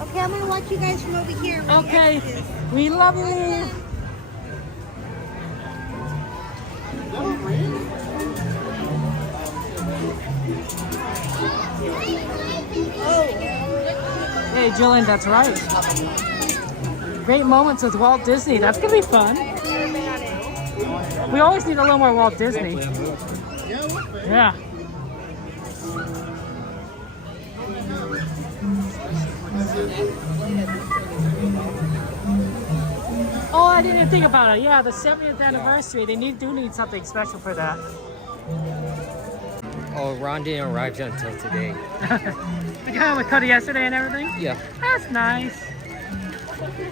Okay, I'm gonna watch you guys from over here. Okay, we love you. Hey, Jillian, that's right. Great moments with Walt Disney. That's gonna be fun. We always need a little more Walt Disney. Yeah. Oh, I didn't even think about it. Yeah, the 70th anniversary. They do need something special for that. Oh, Ron didn't arrive until today. We got home with Cody yesterday and everything? Yeah. That's nice.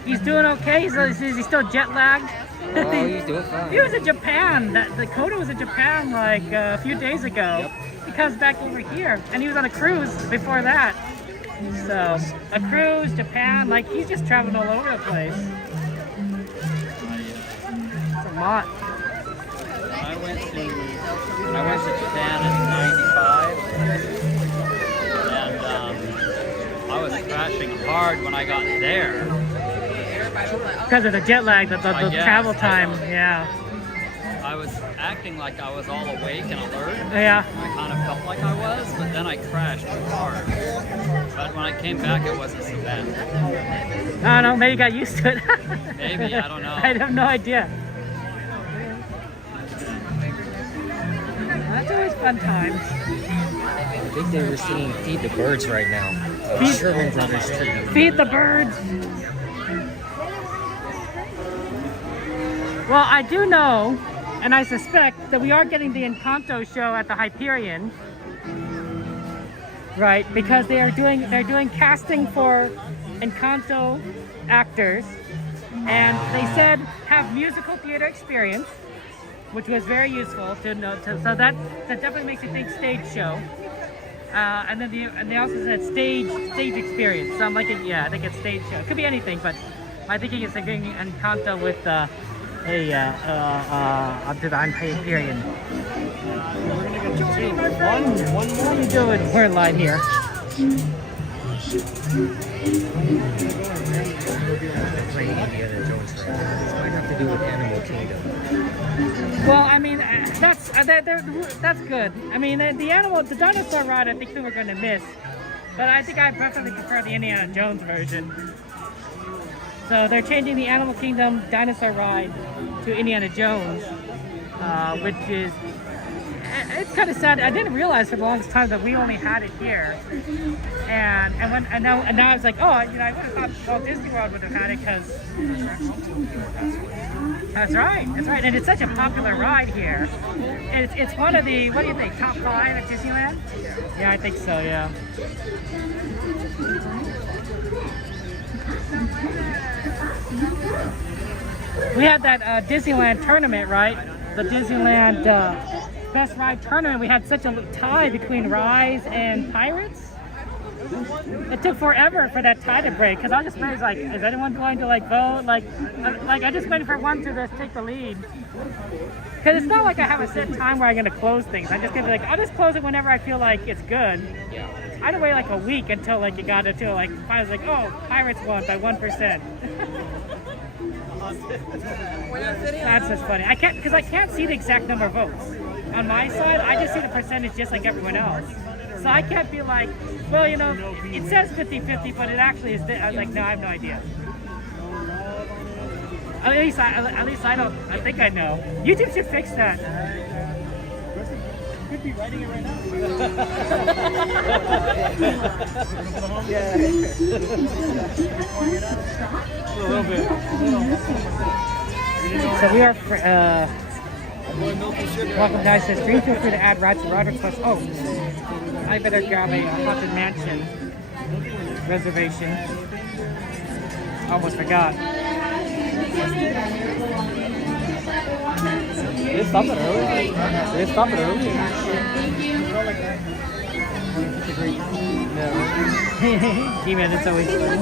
He's doing okay? Is he still jet lagged? Oh, he's doing fine. He was in Japan. The Coda was in Japan like a few days ago. Yep. He comes back over here, and he was on a cruise before that. So a cruise, Japan, like he's just traveling all over the place. It's a lot. I went to Japan in '95, and I was crashing hard when I got there. Because of the jet lag, the guess. travel time, yeah. I was acting like I was all awake and alert. Yeah. I kind of felt like I was, but then I crashed hard. But when I came back, it wasn't so bad. I don't know, maybe you got used to it. Maybe, I don't know. I have no idea. That's always fun times. I think they were singing Feed the Birds right now. Feed- Sherman Brothers tribute. Feed the birds. Well, I do know, and I suspect that we are getting the Encanto show at the Hyperion, right? Because they're doing casting for Encanto actors, and they said have musical theater experience, which was very useful to know. So that definitely makes you think stage show. And then they also said stage experience. So I'm like, yeah, I think it's stage show. It could be anything, but my thinking is they're doing Encanto with up to the Hyperion. What are you doing? We're live here. Play Indiana Jones right now. This might have to do with Animal Kingdom. Well, I mean, that's good. I mean, the dinosaur ride, I think we were going to miss, but I think I definitely prefer the Indiana Jones version. So they're changing the Animal Kingdom dinosaur ride to Indiana Jones, which is, it's kind of sad. I didn't realize for the longest time that we only had it here, and now I was like, oh, you know, I would have thought Walt Disney World would have had it because that's right, and it's such a popular ride here. It's one of the, what do you think, top 5 at Disneyland? Yeah, I think so. Yeah. We had that Disneyland tournament, right? The Disneyland Best Ride tournament. We had such a tie between Rise and Pirates. It took forever for that tie to break because I was just waiting, like, is anyone going to like vote? Like I just waited for one to just take the lead. Because it's not like I have a set time where I'm going to close things. I just gonna be like, I'll just close it whenever I feel like it's good. Yeah. I had to wait like a week until like it got to like I was like, oh, Pirates won by 1%. That's just funny. I can't see the exact number of votes on my side. I just see the percentage just like everyone else. So I can't be like, well, you know, it says 50-50, but it actually is. I was like, no, I have no idea. At least I don't. I think I know. YouTube should fix that. Could be writing it right now. A little bit. So we are. Welcome, guys. Says, feel free to add rides to Rider Plus. Oh, I better grab a Haunted Mansion reservation. Almost forgot. Did it stop it early? Did it stop it early? No. G-Man, it's always fun.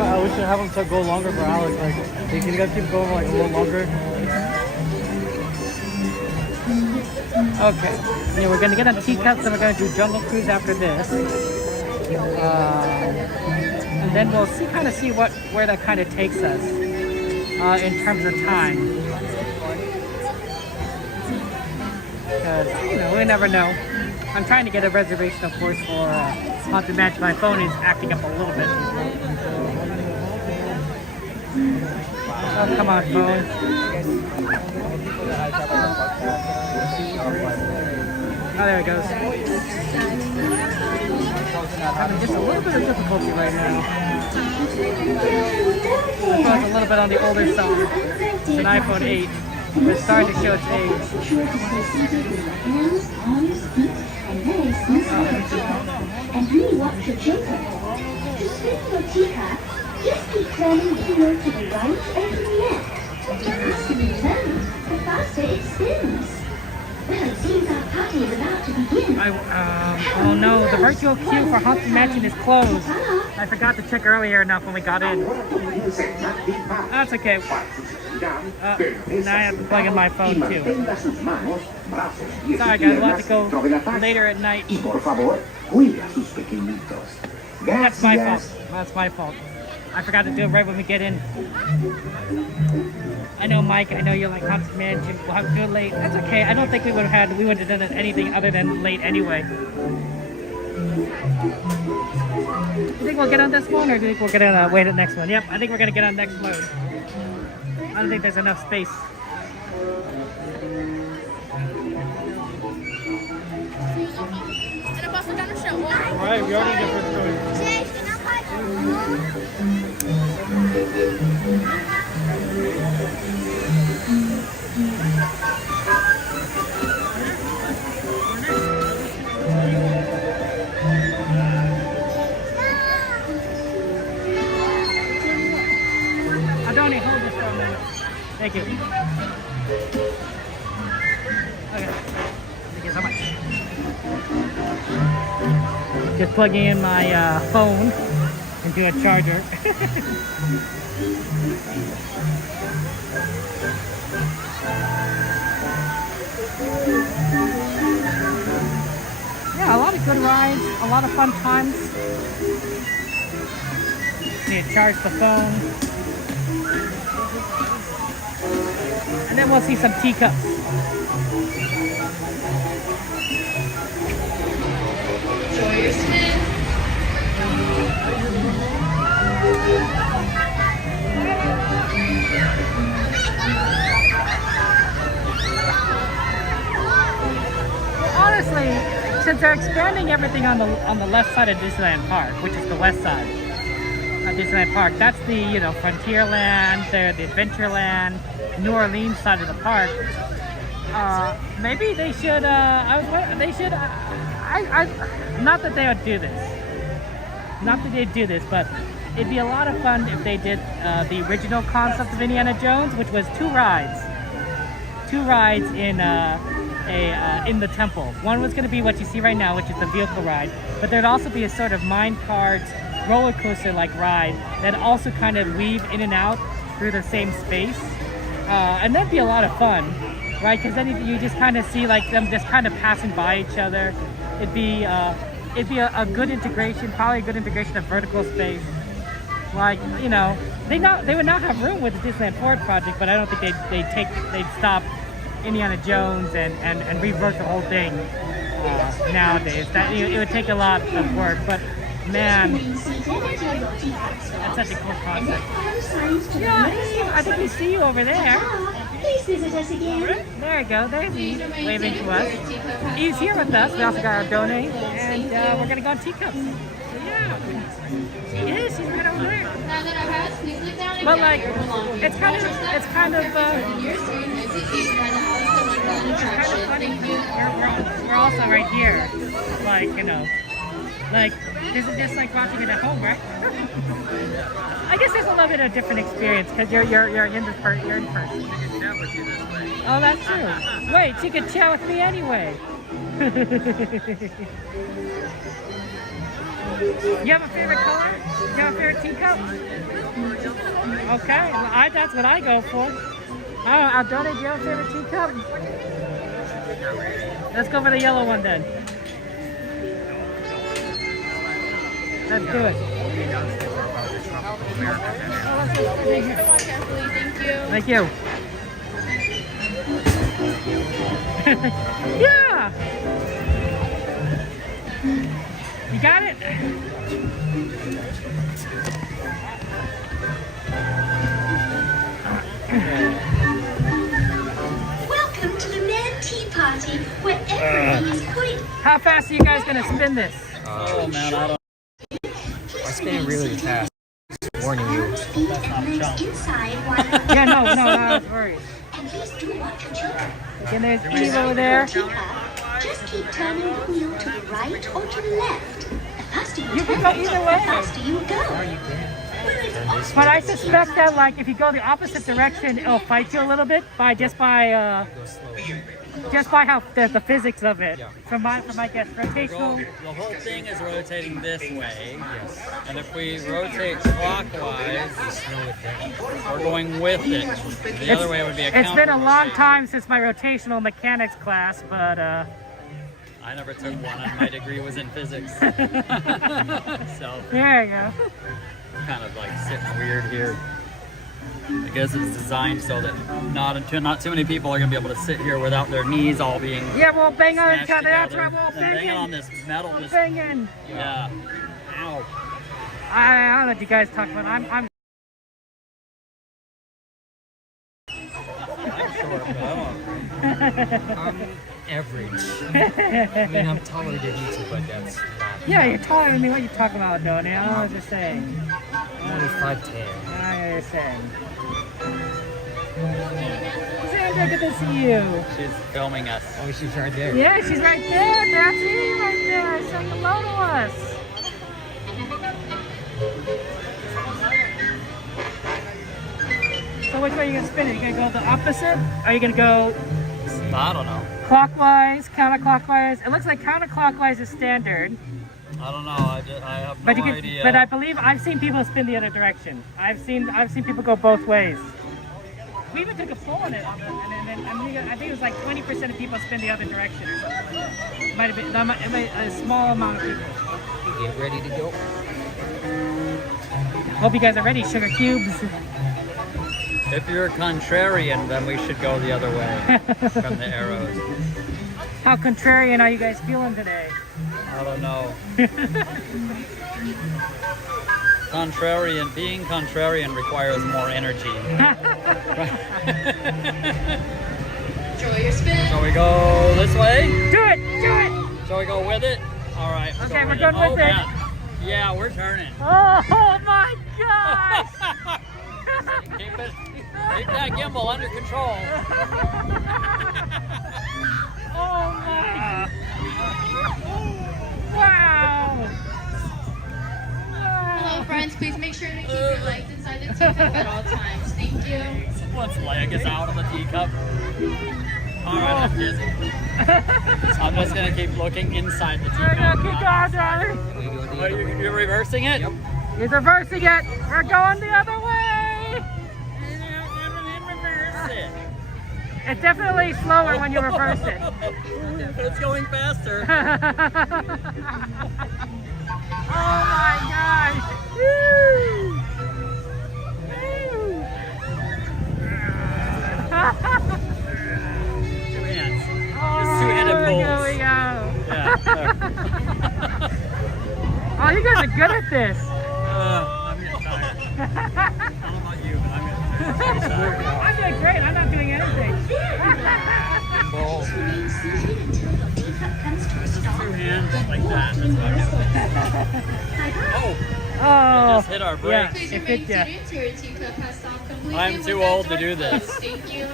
I wish I have them to go longer for Alex. Like, hey, can you guys keep going like a little longer? Okay. Yeah, we're gonna get on teacups and we're gonna do Jungle Cruise after this. And then we'll kind of see where that kind of takes us in terms of time. Because, you know, we never know. I'm trying to get a reservation, of course, for Haunted Mansion. My phone is acting up a little bit. Oh, come on, phone. Oh, there it goes. having just a little bit of difficulty right now. I thought it's a little bit on the older side. It's an iPhone 8. It's starting to show its age. And really watch your children. To spin your teacup, just keep turning the wheel to the right and to the left. The faster you turn, the faster it spins. Well, it seems our party is about to begin. Oh no, the virtual queue for Haunted Mansion is closed. I forgot to check earlier enough when we got in. That's okay. Now I have to plug in my phone too. Sorry guys, we'll have to go later at night. That's my fault. That's my fault. I forgot to do it right when we get in. I know, Mike, I know you're like Haunted Mansion. We'll have to do it late. That's okay. I don't think we would have done anything other than late anyway. You think we'll get on this one, or do you think we're gonna wait at the next one? Yep, I think we're gonna get on next mode. I don't think there's enough space. Alright, we already did first choice. Adoni, hold this for a minute. Thank you. Okay. Thank you so much. Just plugging in my phone into a charger. Yeah, a lot of good rides, a lot of fun times. Need to charge the phone. And then we'll see some teacups. Enjoy your spin. Honestly, since they're expanding everything on the left side of Disneyland Park, which is the west side of Disneyland Park, that's the, you know, Frontierland, the Adventureland, New Orleans side of the park. Maybe they should. Not that they would do this. Not that they'd do this, but it'd be a lot of fun if they did the original concept of Indiana Jones, which was two rides in the temple. One was going to be what you see right now, which is the vehicle ride, but there'd also be a sort of mine carts roller coaster like ride that also kind of weave in and out through the same space, and that'd be a lot of fun, right? Because then you just kind of see like them just kind of passing by each other. It'd be a good integration, probably a good integration of vertical space. Like, you know, they would not have room with the Disneyland Forward project, but I don't think they'd stop Indiana Jones and revert the whole thing nowadays. That it would take a lot of work, but man, that's such a cool concept. Yeah, I think we see you over there. Please visit us again. There we go. There's Eve waving to us. Eve's here with us. We also got our donate, and we're gonna go on teacups. So yeah, she is. She's right over there. But like, it's kind of funny. We're also right here. Like, you know, like this is just like watching it at home, right? I guess there's a little bit of a different experience because you're in person. Oh, that's true. Wait, she could chat with me anyway. You have a favorite color? You have a favorite teacup? Okay, well, that's what I go for. I'll donate. Do you have a favorite teacup? Let's go for the yellow one then. Let's do it. Thank you. Yeah! You got it? Welcome to the Man Tea Party, where everything is quite... How fast are you guys gonna spin this? Oh man, I don't. I'm spinning really fast. Just warning you. Yeah, no, don't worry. And there's Eve over there. Just keep turning the wheel to the right or to the left. The faster You can go either way. the faster you go. But I suspect that, like, if you go the opposite direction, it'll fight you a little bit just by how the physics of it. From my guess, rotational. The whole thing is rotating this way. Yes. And if we rotate clockwise, we're going with it. The other way would be a It's been a long counter-rotate. time since my rotational mechanics class, but I never took one, and my degree was in physics. So there you go. kind of like sitting weird here. I guess it's designed so that not too many people are gonna be able to sit here without their knees all being Yeah, we'll bang on each smashed other. That's together. right, we'll They're banging on bang this metal. in. This, Banging. yeah. Ow. I don't know what you guys talk about. I'm I'm short, but I'm average. I mean, I'm taller than you two, but that's not. yeah, you're taller than me. What are you talking about, Donnie? I was just saying. I'm only 5'10". I was just saying. Sandra, good to see you. She's filming us. Oh, she's right there. Yeah, she's right there. That's Eve right there. Saying hello to us. So which way are you going to spin it? Are you going to go the opposite? Or are you going to go I don't know. clockwise, counterclockwise? It looks like counterclockwise is standard. I don't know. I have no But you can, idea. but I believe I've seen people spin the other direction. I've seen people go both ways. We even took a poll on it, and I think it was like 20% of people spin the other direction. Or something like that. Might have been a small amount of people. Get ready to go. Hope you guys are ready, sugar cubes. If you're a contrarian, then we should go the other way from the arrows. How contrarian are you guys feeling today? I don't know. Being contrarian requires more energy. Enjoy your spin. Shall we go this way? Do it! Do it! Shall we go with it? All right. Okay, we're going going with it. Man. Yeah, we're turning. Oh my gosh! Keep that gimbal under control. Oh my! Wow! Hello, friends. Please make sure to keep your legs inside the teacup at all times. Thank you. Someone's leg is out of the teacup. All right, I'm dizzy. I'm just gonna keep looking inside the We're teacup. gonna keep going, darling. Are you reversing it? Yep. He's reversing it. We're going the other way. It's definitely slower when you reverse it. It's going faster. Oh my gosh! Woo! Woo! Two hands. Oh, Just two-handed here pulls. we go. Yeah. Oh, you guys are good at this. I'm getting tired. I don't know about you, but I'm getting tired. I'm doing great. I'm not doing anything. Balls. Remain seated until the teacup comes to a stop. Two hands like that. That's what I'm doing. Oh, Oh, just hit our brakes. yeah, Please it remain fits ya. seated until your teacup has stopped completely. I'm with too that old to door do this. closed. Thank you.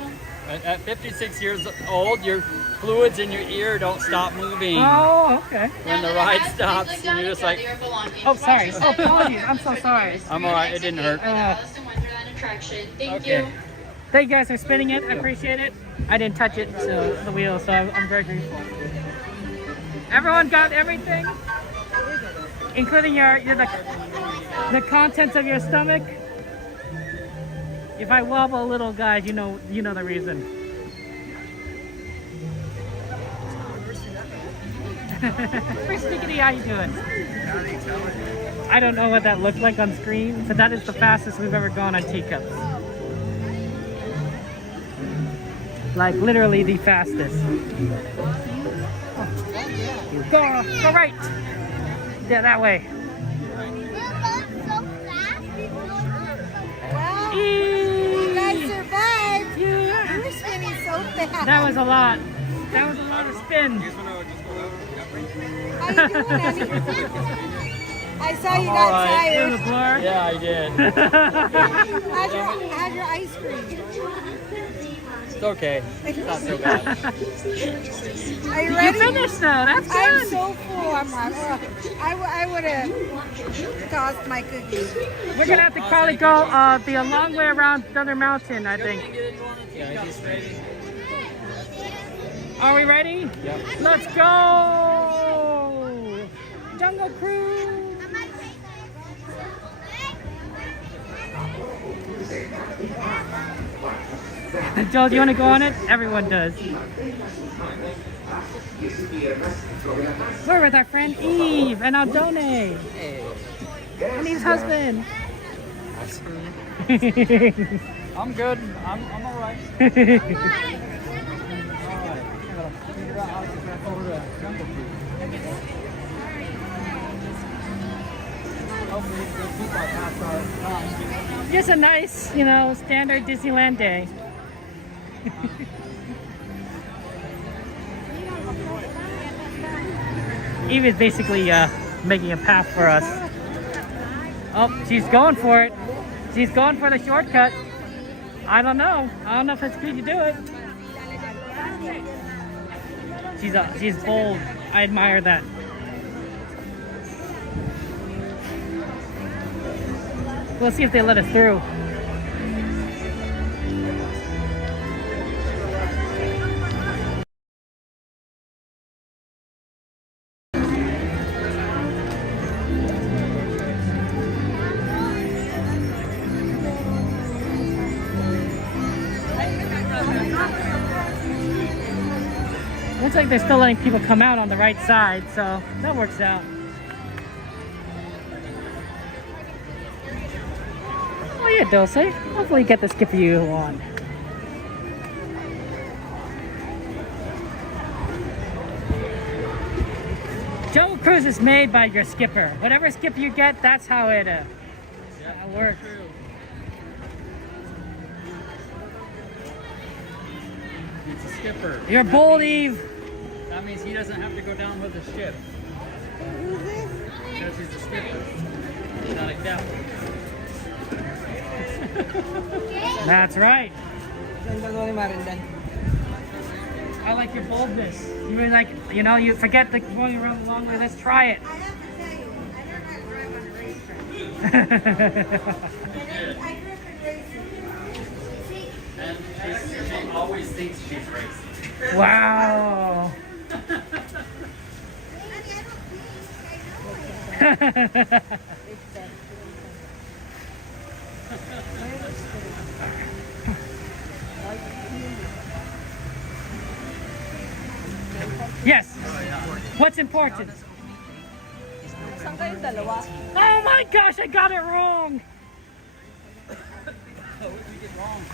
At 56 years old, your fluids in your ear don't stop moving. Oh, okay. When the Now, ride please stops, look and down you're just and like, gather your belongings. Oh, sorry. Watch Oh, yourself. apologies. I'm so sorry. I'm alright, it didn't hurt. For the Alice in Wonderland attraction. Thank Okay. you. Thank you guys for spinning it. I appreciate it. I didn't touch it, so the wheel, so I'm very grateful. Everyone got everything, including the contents of your stomach. If I wobble a little, guys, you know the reason. Pretty stickity, how you doing? I don't know what that looks like on screen, but that is the fastest we've ever gone on teacups. Like literally the fastest. Go right. Yeah, that way. You guys survived. You were spinning so fast. That was a lot. That was a lot of spin. How you doing, Annie? I saw you all got right. In the tired. blur. Yeah, I did. How's your ice cream? It's okay. It's not so bad. Are you You ready? finished though. That's I'm good. so full. I would have tossed my cookies. We're gonna have to probably go the long way around Thunder Mountain, I think. Yeah, I just ready. Are we ready? Yep. Let's go! Jungle Cruise! Joel, do you want to go on it? Everyone does. We're with our friend Eve and Aldone. And Eve's husband. I'm good. I'm all right. Figure out how to get back over to Jungle Cruise. Hopefully we'll keep our past our time. Just a nice, you know, standard Disneyland day. Eve is basically making a path for us. Oh, she's going for it. She's going for the shortcut. I don't know. I don't know if it's good to do it. She's bold. I admire that. We'll see if they let us through. Looks like they're still letting people come out on the right side, so that works out. Oh yeah, Dulce. Hopefully you get the skipper you want. Jungle Cruise is made by your skipper. Whatever skipper you get, that's how it works. It's a skipper. You're bold, Eve. That means he doesn't have to go down with the ship. Who's this? Because he's a skipper. He's not a captain. That's right. I like your boldness. You mean like, you know, you forget the going around the long way. Let's try it. I have to tell you, I never had to drive on a racetrack. I grew up in racing. And she always thinks she's racing. Wow. Yes. What's important? Oh my gosh, I got it wrong.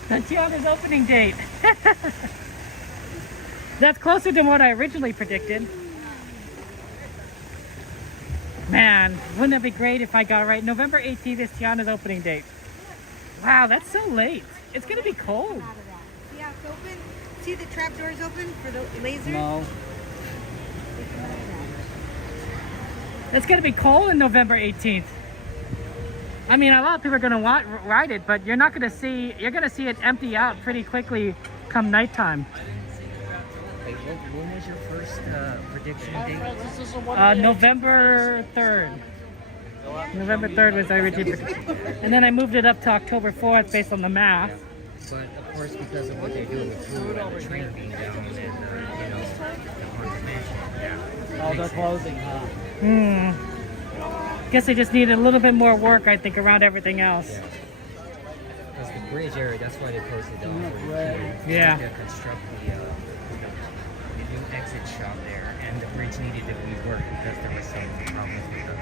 Tiana's opening date. That's closer than what I originally predicted. Man, wouldn't it be great if I got it right? November 18th is Tiana's opening date. Wow, that's so late. It's gonna be cold. Yeah, it's open. See the trap doors open for the laser? No. It's gonna be cold on November 18th. I mean, a lot of people are gonna ride it, but you're not gonna see. You're gonna see it empty out pretty quickly come nighttime. Wait, when was your first prediction date? November 3rd. November 3rd was originally, and then I moved it up to October 4th based on the math. But of course, because of what they do with food and the train being down and you know, the haunted mansion. Yeah. Oh, they're closing, huh? Guess they just needed a little bit more work, I think, around everything else. Because the bridge area, that's why they closed it down. Yeah. To construct the new exit shop there, and the bridge needed to be worked because there was some problems with the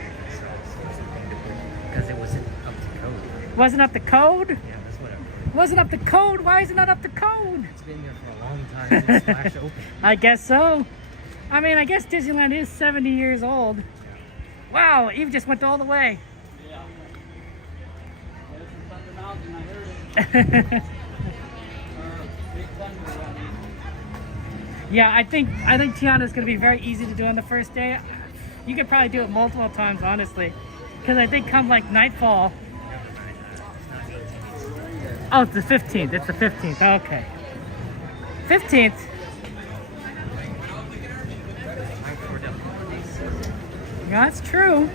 because it wasn't up to code. Wasn't up to code? Yeah, that's what I heard. Wasn't up to code? Why is it not up to code? It's been there for a long time. It's splash open. I guess so. I mean, I guess Disneyland is 70 years old. Wow, Eve just went all the way. Yeah. There's some Thunder Mountain, I heard it. Big Thunder, I mean. Yeah, I think Tiana's gonna be very easy to do on the first day. You could probably do it multiple times, honestly, because I think come like nightfall. Oh, it's the 15th. It's the 15th. Okay. 15th. That's true.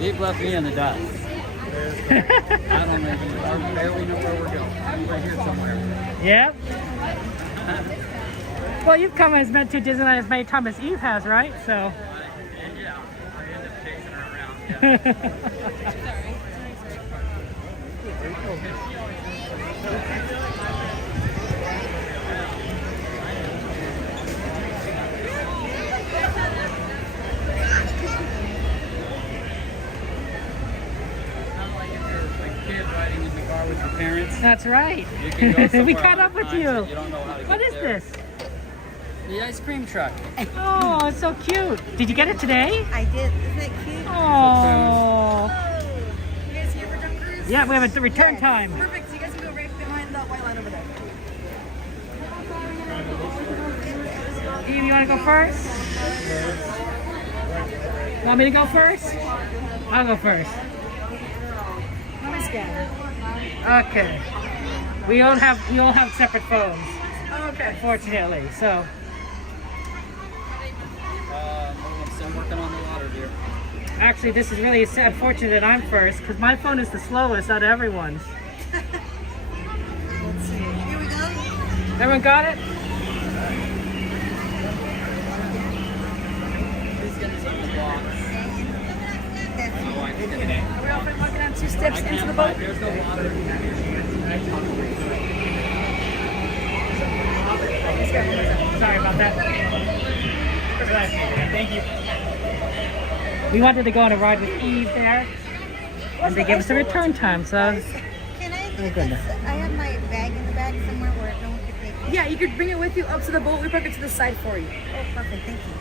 You've left me in the dust. I don't know. I barely know where we're going. I'm right here somewhere. Yep. Well, you've come as meant to Disneyland as many times as Eve has, right? So. Yeah, I end up chasing her around. Yeah. With your parents. That's right. You can go somewhere we caught up with times you. that you don't know how to What get is there. this? The ice cream truck. Oh, it's so cute. Did you get it today? I did. Isn't it cute? Oh. You guys here for jump cruise? Yeah, we have a return time. Perfect. So you guys can go right behind the white line over there. Eve, you want to go first? Want me to go first? I'll go first. Let me scan. Okay. We all have separate phones, Oh, okay. unfortunately. So I'm still working on the water, dear. actually, this is really unfortunate that I'm first because my phone is the slowest out of everyone's. Let's see. Here we go. Everyone got it? Please get us on the box. Are we all walking down 2 steps into the boat? There's no water. Sorry about that. Thank you. We wanted to go on a ride with Eve there, and they gave us a return time, so Can I Oh, get goodness. this? I have my bag in the back somewhere where no one could take it. Yeah, you could bring it with you up to the boat. We park it to the side for you. Oh, perfect. Thank you.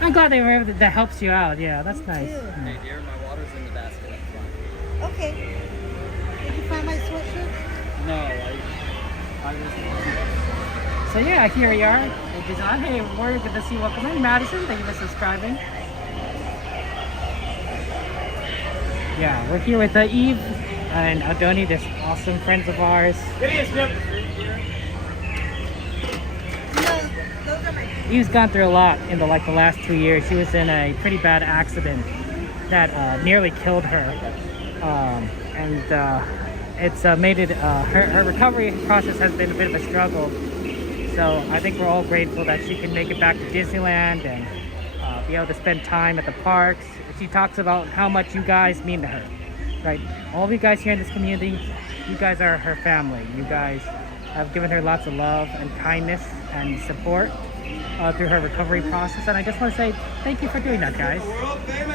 I'm glad they were able to, that helps you out. Yeah, that's nice. too. Yeah. Hey, dear, my water's in the basket up front. Okay. Did you find my sweatshirt? No, I was. So yeah, here we are. Hey, we're good to see you. Welcome in, Madison. Thank you for subscribing. Yeah, we're here with Eve and Adoni, this awesome friends of ours. Eve's gone through a lot in the last 2 years. She was in a pretty bad accident that nearly killed her, it's made it. Her recovery process has been a bit of a struggle. So I think we're all grateful that she can make it back to Disneyland and be able to spend time at the parks. She talks about how much you guys mean to her, right? All of you guys here in this community, you guys are her family. You guys have given her lots of love and kindness and support through her recovery process. And I just want to say thank you for doing that, guys.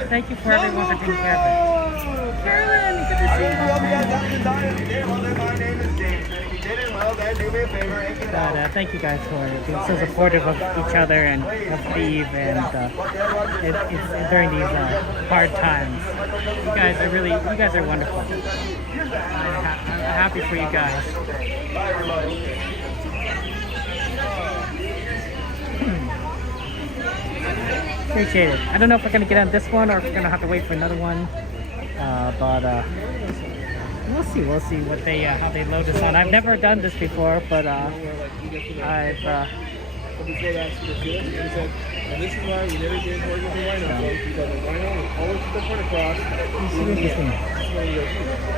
Thank you for everyone for taking care of her. Carolyn, good to see you. But thank you guys for being so supportive of each other and of Eve and it's during these hard times. You guys are wonderful. I'm happy for you guys. Appreciate it. I don't know if we're gonna get on this one or if we're gonna have to wait for another one. But we'll see. We'll see what they how they load us on. I've never done this before, but I've. Before that's the field, he said, and this is why we never get more than the rhino boat, because the rhino will always put their foot across. Let's see what this thing.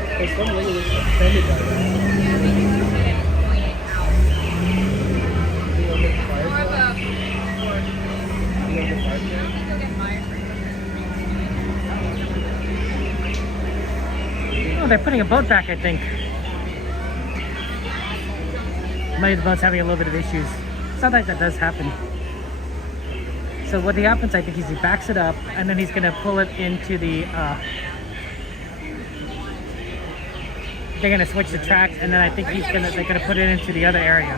Because some lady was offended by that. Oh, they're putting a boat back, I think. Maybe the boat's having a little bit of issues. Sometimes that does happen. So what happens, I think, is he backs it up, and then he's gonna pull it into the. They're gonna switch the tracks, and then I think they're gonna put it into the other area.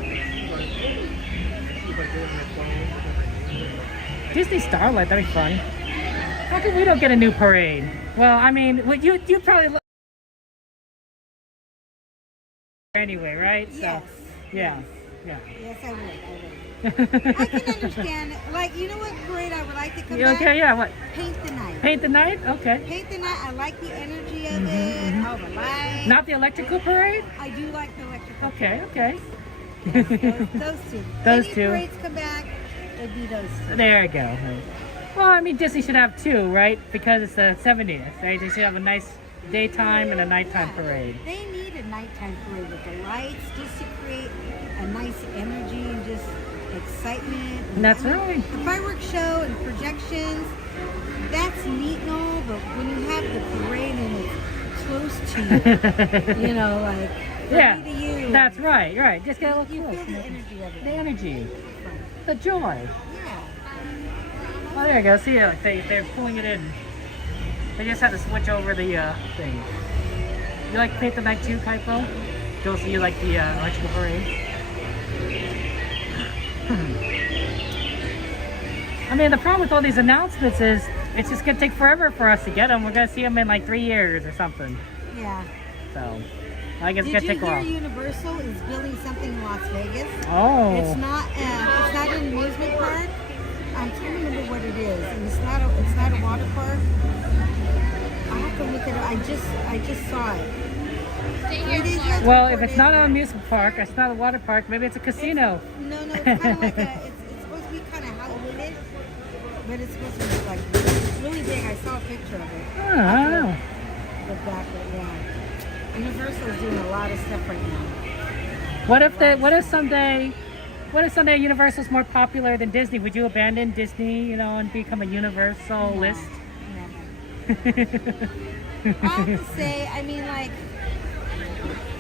Disney Starlight, that'd be fun. How come we don't get a new parade? Well, I mean, you probably anyway, right? Yes. So, yeah. Yes, I would. I can understand. Like, you know what parade I would like to come back? Okay, yeah, what? Paint the night. Paint the night? Okay. Paint the night. I like the energy of it. All the lights. Not the electrical parade? I do like the electrical. Okay. Those two. Those Any two. parades come back, it'd be those two. There you go. Well, I mean, Disney should have two, right? Because it's the 70th, right? They should have a nice daytime and a nighttime parade. They need a nighttime parade with the lights just to create a nice energy and just excitement. And that's right. The fireworks show and projections, that's neat and all, but when you have the parade and it's close to you, you know, like, Yeah, to you, that's right. Just get a little you close. feel the energy of it. The energy. The joy. Yeah. Oh, there you go. See, like they're pulling it in. They just had to switch over the thing. You like Paint the Night too, Kaipo? Don't see you like the electrical parade? I mean, the problem with all these announcements is it's just gonna take forever for us to get them. We're gonna see them in like 3 years or something. Yeah. So, I guess it's Did gonna you take a hear while. Universal is building something in Las Vegas? Oh. It's not an amusement park. I'm trying to remember what it is, and it's not a water park. I have to look at it. I just saw it. Well, if it's not an amusement park, it's not a water park, maybe it's a casino. No, it's kind of like it's supposed to be kind of Halloween, but it's supposed to be like really big. I saw a picture of it. Oh, I don't know. Look back at yeah. Universal is doing a lot of stuff right now. What if someday Universal's more popular than Disney? Would you abandon Disney, you know, and become a Universalist? I have to say, I mean, like,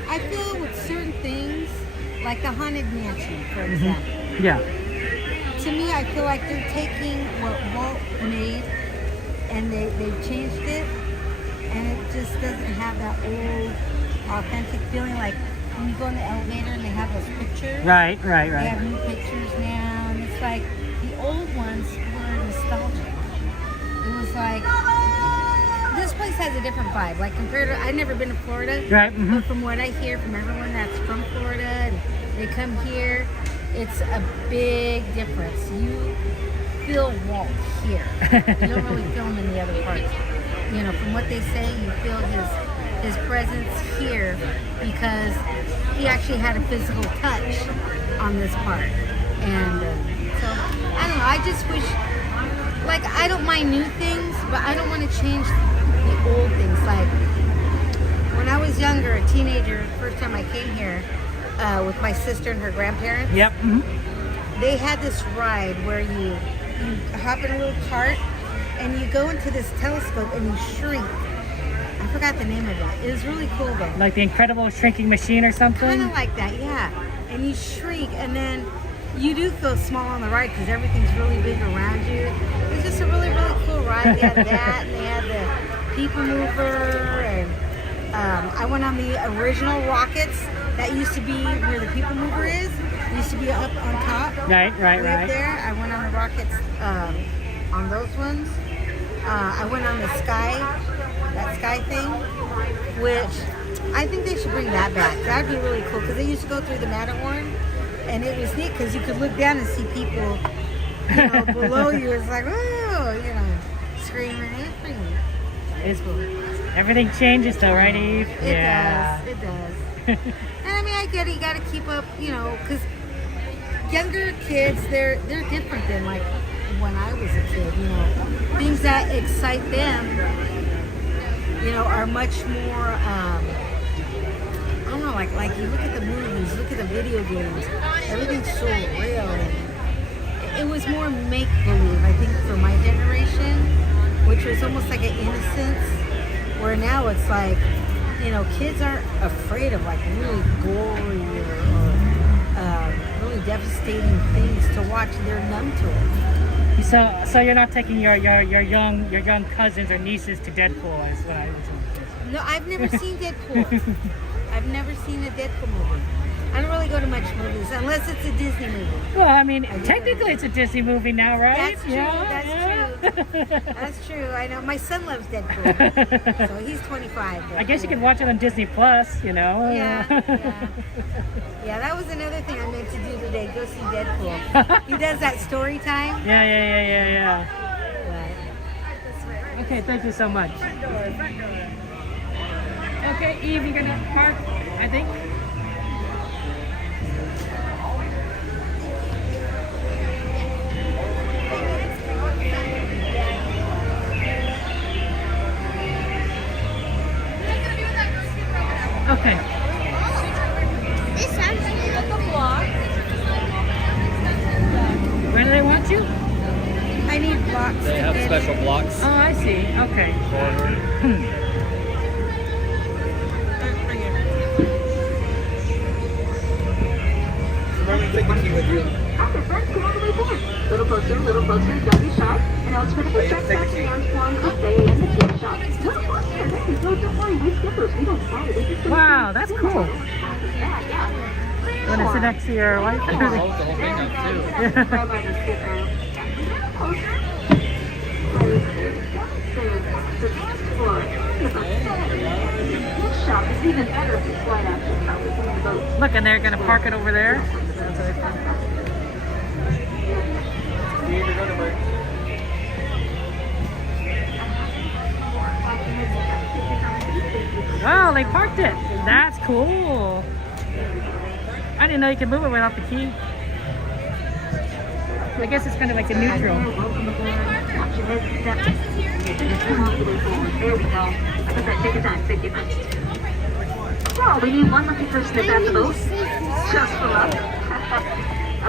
I feel with certain things, like the Haunted Mansion, for example. Yeah. To me, I feel like they're taking what Walt made and they've changed it, and it just doesn't have that old, authentic feeling. Like when you go in the elevator and they have those pictures. Right. They have new pictures now, and it's like the old ones were nostalgic. It was like, this place has a different vibe. Like compared to, I've never been to Florida. Right. But from what I hear from everyone that's from Florida, and they come here, it's a big difference. You feel Walt here. You don't really feel him in the other parts. You know, from what they say, you feel his presence here because he actually had a physical touch on this part. And so, I don't know, I just wish, like, I don't mind new things, but I don't want to change the old things. Like, when I was younger, a teenager, the first time I came here with my sister and her grandparents, Yep. they had this ride where you hop in a little cart and you go into this telescope and you shrink. I forgot the name of it. It was really cool though. Like the Incredible Shrinking Machine or something? Kind of like that, yeah. And you shrink, and then you do feel small on the ride because everything's really big around you. It's just a really, really cool ride. They had that, and they had the people mover, and I went on the original rockets that used to be where the people mover is. It used to be up on top. Right. Up there. I went on the rockets on those ones. I went on the that sky thing, which I think they should bring that back. That'd be really cool because they used to go through the Matterhorn, and it was neat because you could look down and see people, you know, below you. It's like, oh, you know, screaming. It's pretty neat. It's cool. Everything changes though, right, Eve? It does. And I mean, I get it. You got to keep up, you know, because younger kids, they're different than like when I was a kid. You know, things that excite them, you know, are much more. I don't know, like you look at the movies, look at the video games. Everything's so real. It was more make believe, I think, for my generation, which was almost like an innocence. Where now it's like, you know, kids aren't afraid of like really gory or really devastating things to watch. They're numb to it. So you're not taking your young cousins or nieces to Deadpool, is what I was saying. No, I've never seen Deadpool. I've never seen a Deadpool movie. I don't really go to much movies unless it's a Disney movie. Well, I mean, technically it's a Disney movie now, right? That's true. That's true. I know. My son loves Deadpool, so he's 25. I guess you could watch it on Disney Plus, you know. Yeah, that was another thing I meant to do today. Go see Deadpool. He does that story time. Yeah. Okay, thank you so much. Okay, Eve, you're gonna park, I think. Okay. This sounds like the block. Where do they want you? I need blocks. They have special blocks. Oh, I see. Okay. Remember to take the key with you. After friends, come all the way forward. Little closer, don't be shy. And I'll spin a quick check back to Antoine, Buffet, and the gift shop. Little closer, don't worry, we skippers, we don't spot it. Wow, that's cool. Yeah. Want to sit next to your wife? The whole thing up too. Look, and they're gonna park it over there. Oh, they parked it. That's cool. I didn't know you could move it without the key. I guess it's kind of like a neutral. There we go. Take your time, take your time. Well, we need one lucky person to grab the boat. Just for luck.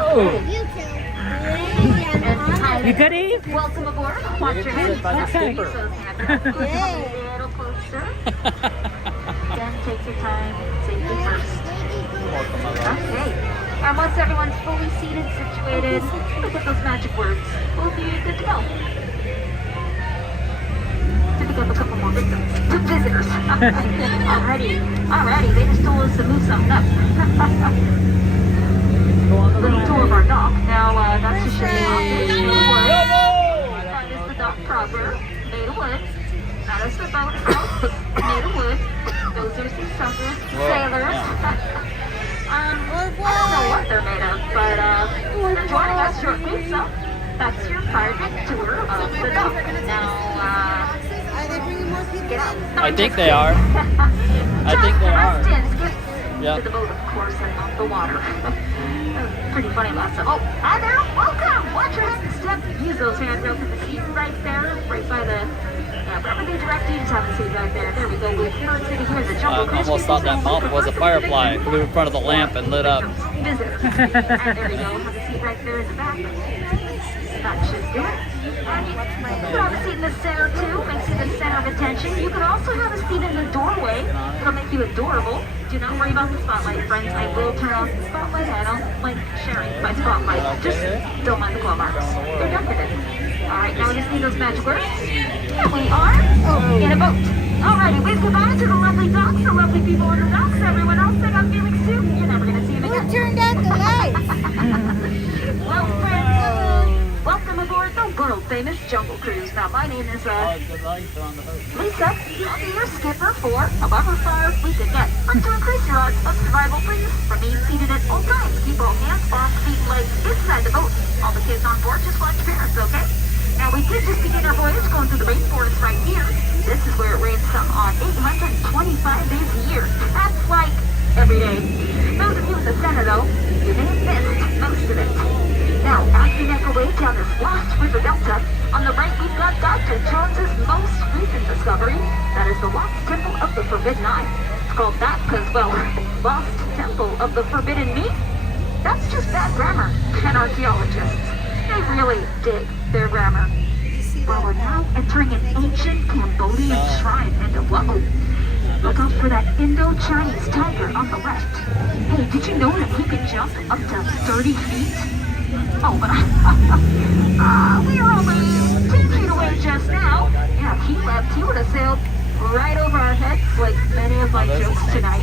Oh. You too. You good, Eve? Welcome aboard. Watch your head. Okay. A little closer. Then take your time. Safety first. Okay. And once everyone's fully seated, situated, look at those magic words. We'll be good to go. To pick up a couple more visitors. Alrighty. They just told us to move something up. A little tour of our dock. Now, that's just showing off this That is the dock proper, made of wood. That is the boathouse, made of wood. Those are some suckers, sailors. I don't know what they're made of, but they're joining us shortly, so that's your private tour of the dock. Now, Are they bringing more people? get out. I think they are. I think they are. To the boat, of course, and not the water. Pretty funny last time. Oh, hi there, welcome! Watch your head and step. Use those hands out to the seat right there, right by the... wherever they direct you, just have the seat right there. There we go. We're here to hear the jungle. I almost thought that bump was a firefly. It flew in front of the lamp and lit up. Visitors. And there we go. Have a seat right there in the back. That should do it. And you can have a seat in the center too. Makes you the center of attention. You can also have a seat in the doorway. It'll make you adorable. Do not worry about the spotlight, friends. I will turn off the spotlight. I don't like sharing my spotlight. Just don't mind the claw marks. They're done with it. Alright, now we just need those magic words. Here we are in a boat. Alrighty, wave goodbye to the lovely docks, the lovely people on the docks. Everyone else, they got feelings too. You're never going to see them again. Who turned out the lights? Well, friends, welcome aboard the world-famous Jungle Cruise. Now, my name is, Lisa. I'll be your skipper for however far we can get. But to increase your odds of survival, please remain seated at all times. Keep all hands, arms, feet, legs inside the boat. All the kids on board, just watch your parents, okay? Now, we did just begin our voyage going through the rainforest right here. This is where it rains some on 825 days a year. That's like every day. Those of you in the center, though, you may have missed most of it. Now, as we make our way down this Loft River Delta, on the right we've got Dr. Jones's most recent discovery. That is the Lost Temple of the Forbidden Eye. It's called that because, well, Lost Temple of the Forbidden Meat? That's just bad grammar. And archaeologists, they really dig their grammar. Well, we're now entering an ancient Cambodian shrine, and whoa, look out for that Indo-Chinese tiger on the left. Hey, did you know that he can jump up to 30 feet? Oh, but we were only 10 feet away just now. Yeah, if he left, he would have sailed right over our heads like many of my jokes tonight.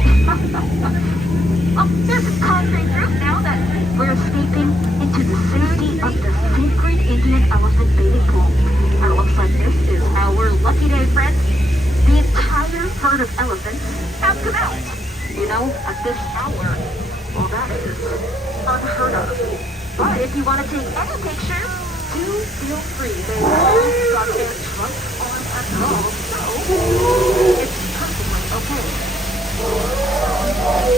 Oh, there's a concrete roof now that we're escaping into the safety of the sacred Indian elephant bathing pool. And it looks like this is our lucky day, friends. The entire herd of elephants have come out. You know, at this hour, well, that is unheard of. But if you want to take any pictures, do feel free. They all got their trunks on after all, so it's perfectly okay.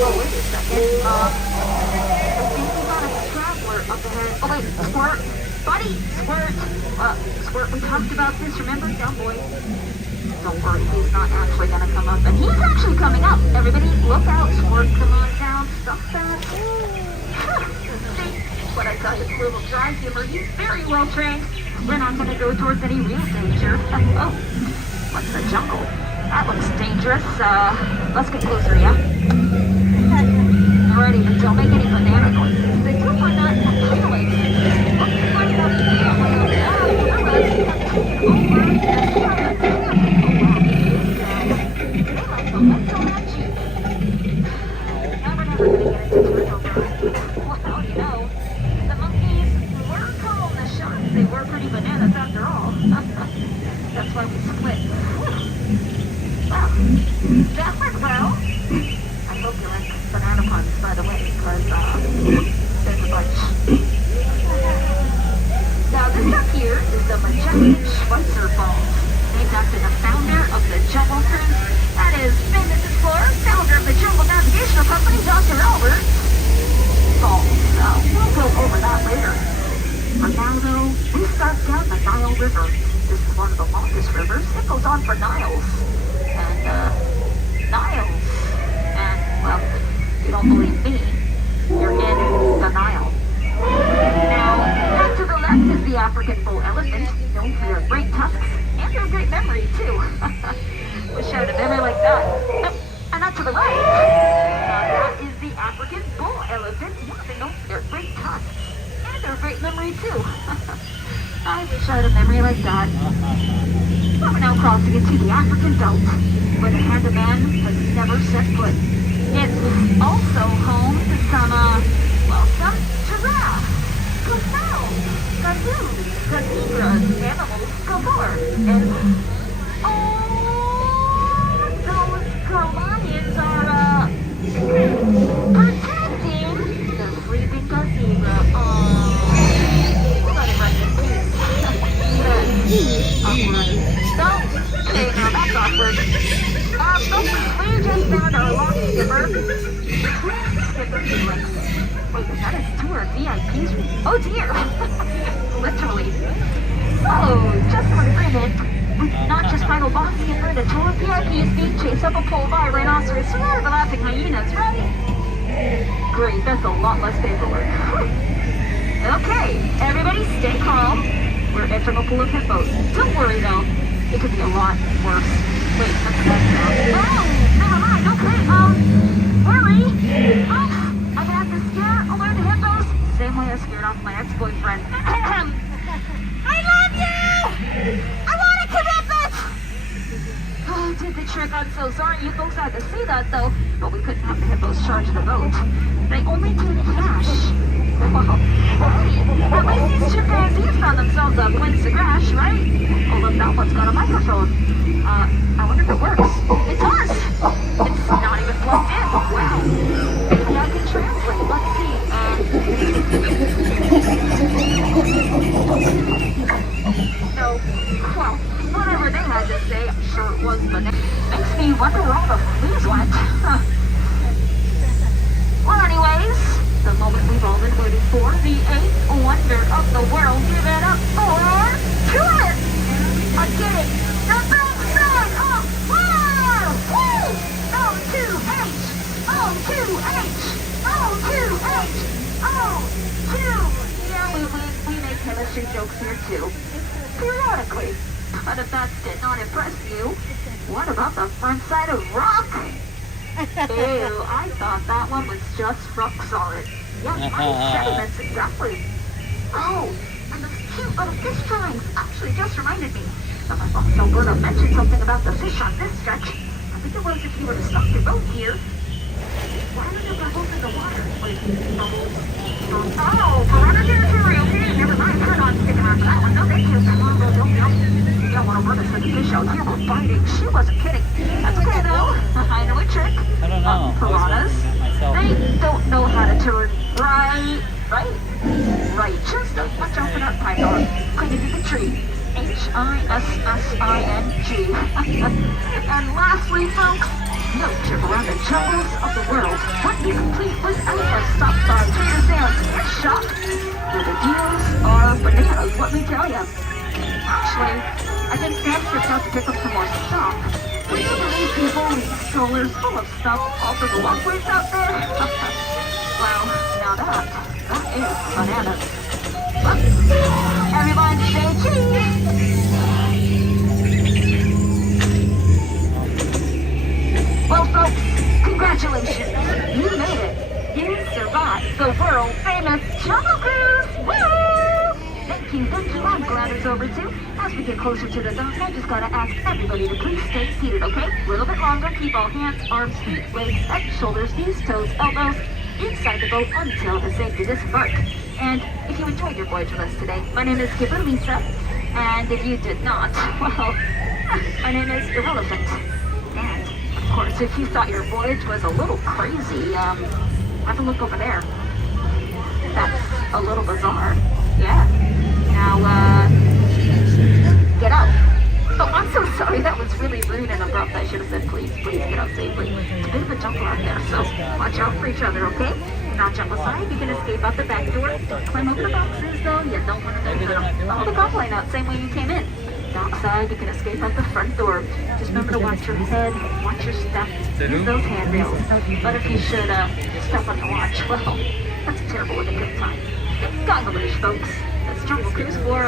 Oh, wait a second. I think we got a traveler up ahead. Oh, wait, Squirt. Buddy, Squirt. Squirt, we talked about this, remember? Down, boy. Don't worry, he's not actually gonna come up. And he's actually coming up. Everybody, look out. Squirt, come on down. Stop that. See what I tell you, it's a little dry humor. He's very well trained. We're not gonna go towards any real danger. Oh, what's the jungle? That looks dangerous. Let's get closer, yeah? Alrighty, but don't make any banana noises. They do find that appealing. They were pretty bananas after all. That's why we split. Well, that went well. I hope you like banana puns, by the way, because there's a bunch. Now this up here is the majestic Schweitzer Falls, named after the founder of the Jungle Cruise. That is famous explorer, founder of the Jungle Navigational Company, Dr. Albert Falls. We'll go over that later. For now, though, we start down the Nile River. This is one of the longest rivers. It goes on for Niles. And, Niles. And, well, if you don't believe me, you're in the Nile. Now, back to the left is the African bull elephant, known for their great tusks and their great memory, too. Wish I had a memory like that. And not to the right. That is the African bull elephant, known for their great tusks. They're a great memory too. I wish I had a memory like that. Well, we're now crossing into the African belt, where the hand of man has never set foot. It's also home to some giraffes, gazelles, gazoos, zebras, animals galore, and those lions are protecting the sleeping gazebo. Okay, now that's awkward. Folks, we just found our lost skipper. Skipper Felix. Wait, that is tour VIPs? Oh dear! Literally. So, just for agreement, we did not just find a lost skipper, the tour VIPs being chased up a pole by a rhinoceros or the laughing hyenas, right? Great, that's a lot less paperwork. Okay, everybody stay calm. We're entering a pool of hippos. Don't worry though, it could be a lot worse. Wait, what's that sound? Oh, never mind, okay, worry. Oh, I'm gonna have to scare alert the hippos. Same way I scared off my ex-boyfriend. I love you! I want a commitment! Oh, did the trick, I'm so sorry. You folks had to see that though. But we couldn't have the hippos charge the boat. They only take cash. Well, hey, at least these chimpanzees found themselves a place to crash, right? Although that one's got a microphone. I wonder if it works. It does! It's not even plugged in. Wow. Maybe I can translate. Let's see. No. Well, whatever they had to say, I'm sure it was banana. Makes me wonder where all the fleas went. Well, anyways, the moment we've all been waiting for, the eighth wonder of the world. Give it up for tourists! I'm kidding. The big sign of fire! Woo! O2H! O2H! O2H! O2! Yeah, we make chemistry jokes here too. Periodically. But if that did not impress you, what about the front side of rock? Ew, I thought that one was just rock solid. Yeah, sediments, exactly. Oh, and those cute little fish drawings actually just reminded me. But my boss Alberto mentioned something about the fish on this stretch. I think it was if you were to stop your boat here. Why are there bubbles in the water? Wait, bubbles? Oh, piranha territory, okay. Never mind, turn on sticking on for that one. No, thank you. You don't want to run us with the fish out here. We're biting. She wasn't kidding. That's okay, though. I know a trick. I don't know. Piranhas, Myself. they don't know how to turn right. Just watch out for that python. Clinging to the tree. Hissing. And lastly, folks, no trip around the jungles of the world wouldn't be complete without a stop by Trader Sam's gift shop, where the deals are bananas, let me tell you. Actually, I think Sam stepped out to pick up some more stock. Would you believe people leave strollers full of stuff off of the walkways out there? Well, now that is bananas. But everyone say cheese! Well, folks, congratulations. You made it. You survived the world-famous Jungle Cruise. Woo! Thank you. I'm glad it's over, too. As we get closer to the dock, I just gotta ask everybody to please stay seated, okay? A little bit longer. Keep all hands, arms, feet, legs, head, shoulders, knees, toes, elbows inside the boat until the safety disembark. And if you enjoyed your voyage with us today, my name is Skipper Lisa. And if you did not, well, my name is Irrelevant. And of course, if you thought your voyage was a little crazy, have a look over there. That's a little bizarre. Yeah. Now, get out. Oh, I'm so sorry. That was really rude and abrupt. I should have said, please get out safely. It's a bit of a jumper out there, so watch out for each other, okay? Not jump aside. You can escape out the back door. Don't climb over the boxes, though. You don't want to follow the golf line out, same way you came in. Dockside, you can escape out the front door. Just remember to watch your head, watch your step, use those handrails. But if you should step on the watch, well, that's terrible with a good time. Got the leash, folks. That's Jungle Cruise for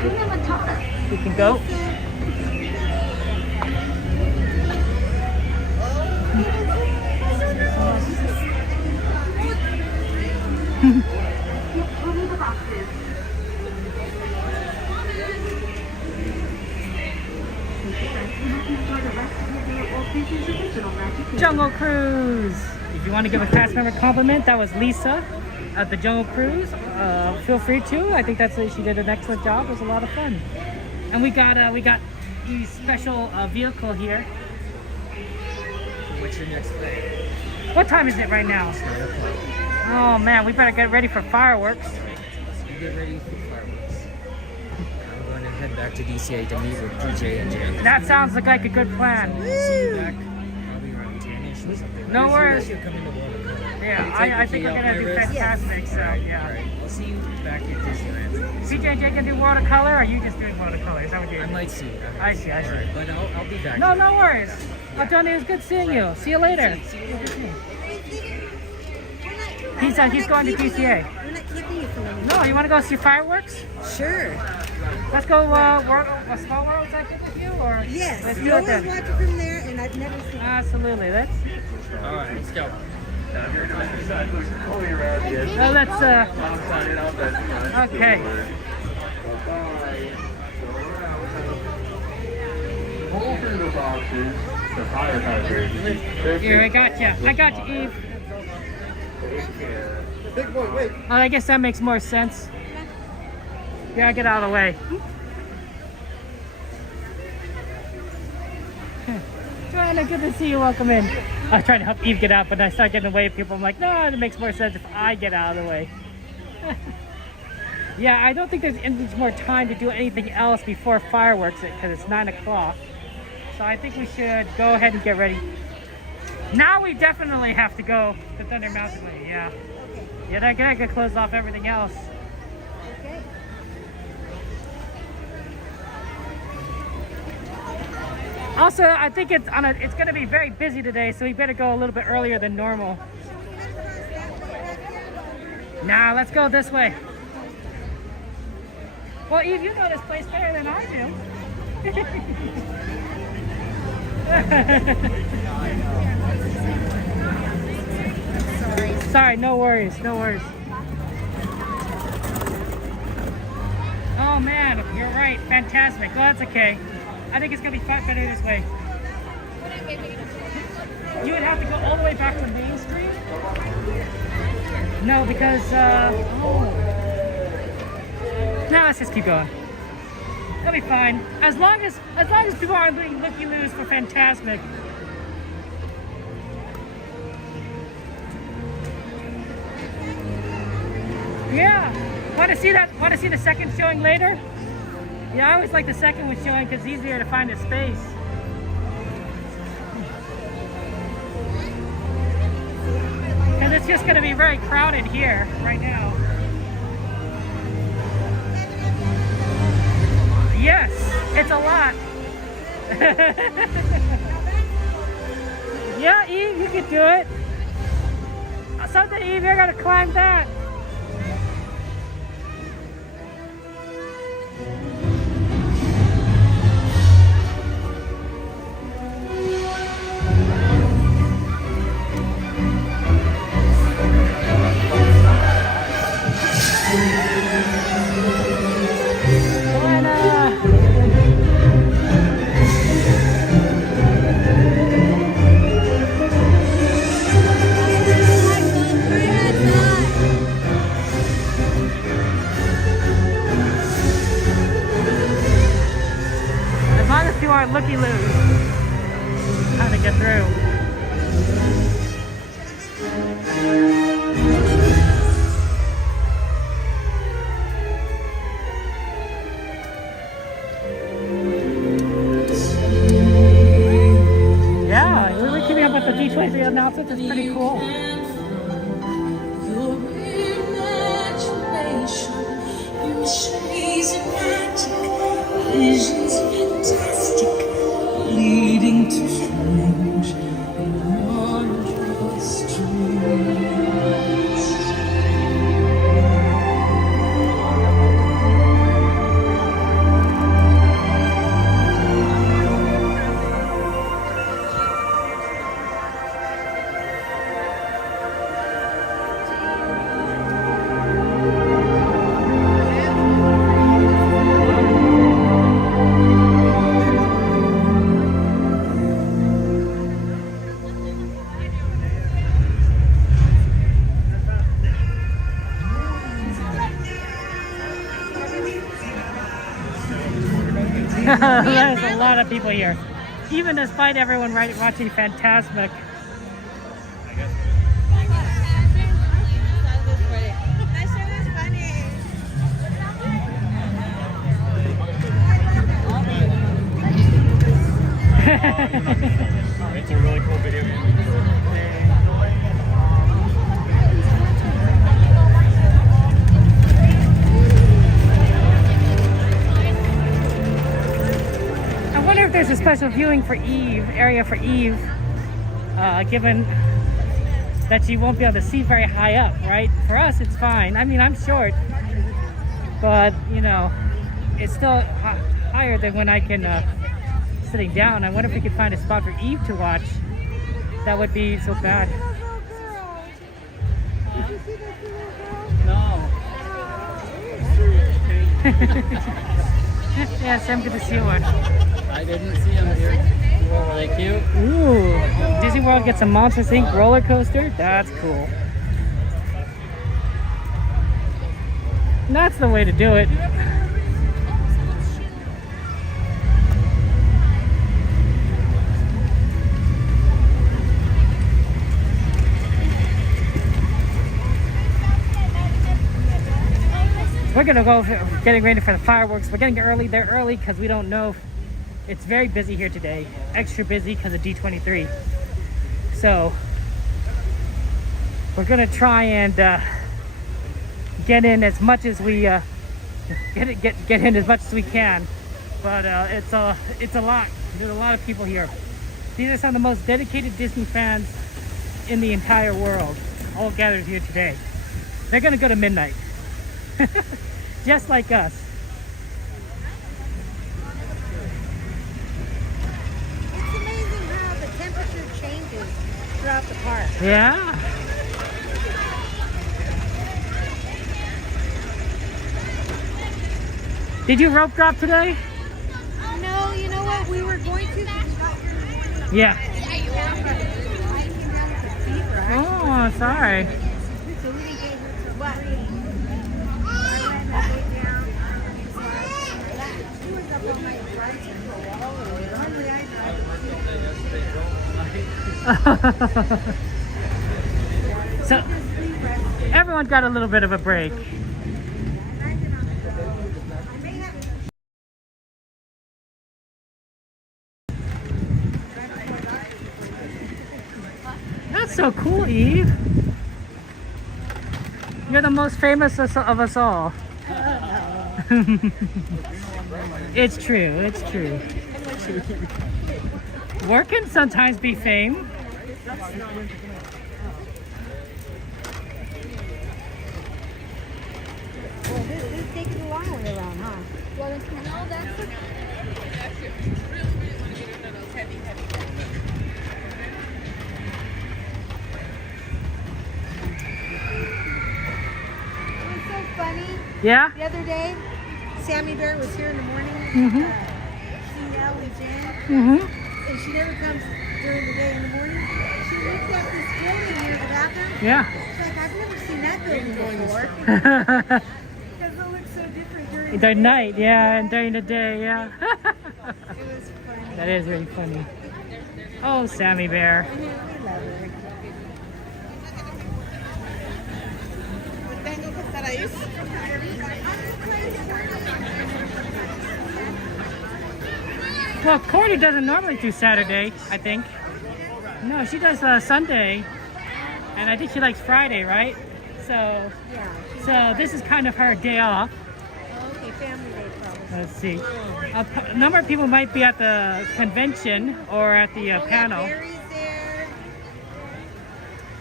Kuna Matata. We can go. Jungle Cruise! If you want to give a cast member a compliment, that was Lisa at the Jungle Cruise. Feel free to. I think she did an excellent job. It was a lot of fun. And we got a special vehicle here. What's your next flight? What time is it right now? Oh man, we better get ready for fireworks. You get ready for fireworks. I'm going to head back to DCA to meet with PJ and Jan. That sounds like a good plan. See you back probably around 10ish or something. No worries. Yeah, I think we're gonna do Fantasmic, so yeah. Alright, I'll see you back at Disneyland. PJ and Jay gonna do watercolor, or are you just doing watercolor? Is that what you're I doing? might see. I see. Alright, but I'll be back. No worries. Oh, Johnny, it was good seeing you. See you later. He's going to DCA. We're not keeping you from anything. No, you want to go see fireworks? Sure. Let's go. Small World, I think, with you, or Yes. let's You do it always then. watch it from there, and I've never seen it. Absolutely. Let's. All right, let's go. Well, let's. Okay. Here, I got you, Eve. Big boy, wait. Oh, I guess that makes more sense. Yeah, get out of the way. Joanna, good to see you. Welcome in. I was trying to help Eve get out, but I started getting away from people. I'm like, no, it makes more sense if I get out of the way. Yeah, I don't think there's any more time to do anything else before fireworks because it's 9 o'clock. So I think we should go ahead and get ready. Now we definitely have to go to Thunder Mountain Way, yeah. Yeah, I gotta close off everything else. Okay. Also, I think it's gonna be very busy today, so we better go a little bit earlier than normal. Nah, let's go this way. Well, Eve, you know this place better than I do. Sorry, no worries. Oh man, you're right. Fantasmic. Well, that's okay. I think it's gonna be better this way. You would have to go all the way back to Main Street? No, because no, let's just keep going. That'll be fine. As long as people aren't looky loose for Fantasmic. Yeah. Want to see that? Want to see the second showing later? Yeah, I always like the second one showing because it's easier to find a space. Because it's just going to be very crowded here right now. Yes, it's a lot. Yeah, Eve, you can do it. Something, Eve, you're going to climb that. Looky loose. How to get through. Yeah, we're keeping up with the D23 announcements. It's pretty cool. Leading to strange and wondrous dreams. There's a lot of people here. Even despite everyone watching Fantasmic. It's a really cool video game. I wonder if there's a special viewing for Eve, area for Eve, given that you won't be able to see very high up, right? For us, it's fine. I mean, I'm short, but you know, it's still higher than when I can sitting down. I wonder if we could find a spot for Eve to watch. That would be so bad. No. Yeah, Sam, good to see you one. I didn't see them here. Were they cute? Ooh, Disney World gets a Monsters Inc. roller coaster. That's cool. That's the way to do it. We're gonna go getting ready for the fireworks. We're getting there early because we don't know. It's very busy here today. Extra busy because of D23. So we're gonna try and get in as much as we get in as much as we can. But it's a lot. There's a lot of people here. These are some of the most dedicated Disney fans in the entire world, all gathered here today. They're gonna go to midnight. Just like us. It's amazing how the temperature changes throughout the park. Yeah. Did you rope drop today? No, you know what? We were going to. Yeah. I came down with a fever. Oh, sorry. So we didn't get here till what? He was up all night writing for a while. Normally I drive. So everyone got a little bit of a break. That's so cool, Eve. You're the most famous of us all. It's true, it's true. Work can sometimes be fame. Well, this is taking a long way around, huh? Well, no, that's okay. It was so funny. Yeah? The other day, Sammy Bear was here in the morning. Mm-hmm. CL and Jen. Mm-hmm. And she never comes during the day in the morning. She looked at this building near the bathroom. Yeah. She's like, I've never seen that building before. Because it looks so different during The night, yeah, and during the day, yeah. It was funny. That is really funny. Oh, Sammy Bear. We love her. Well, Courtney doesn't normally do Saturday, I think. No, she does Sunday. And I think she likes Friday, right? So, Yeah. this is kind of her day off. Okay, family day probably. Let's see. A number of people might be at the convention or at the panel. Barry's there.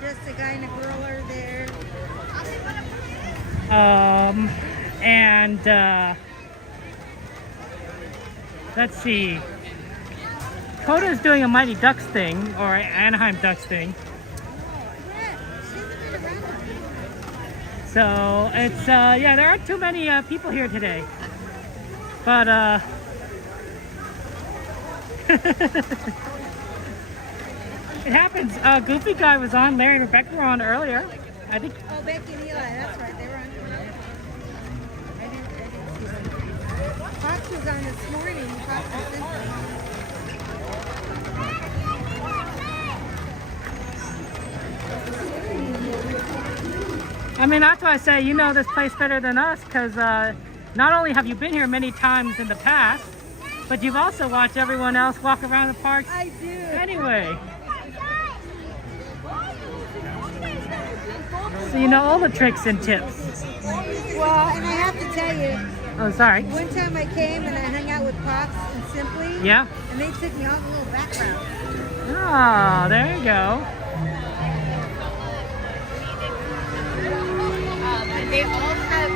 Just a guy and a girl are there. And let's see. Coda's doing a Mighty Ducks thing, or Anaheim Ducks thing. So it's yeah, there aren't too many people here today, but it happens. Goofy Guy was on. Larry and Rebecca were on earlier. I think. Oh, Becky and Eli, that's right. They were on. I didn't see them. Fox was on this morning. Fox was I mean, that's why I say you know this place better than us, because not only have you been here many times in the past, but you've also watched everyone else walk around the parks. I do. Anyway. So you know all the tricks and tips. Well, and I have to tell you, Oh, sorry. one time I came and I hung out with Pops and Simply. Yeah? And they took me on a little background. Oh, there you go. And they all have.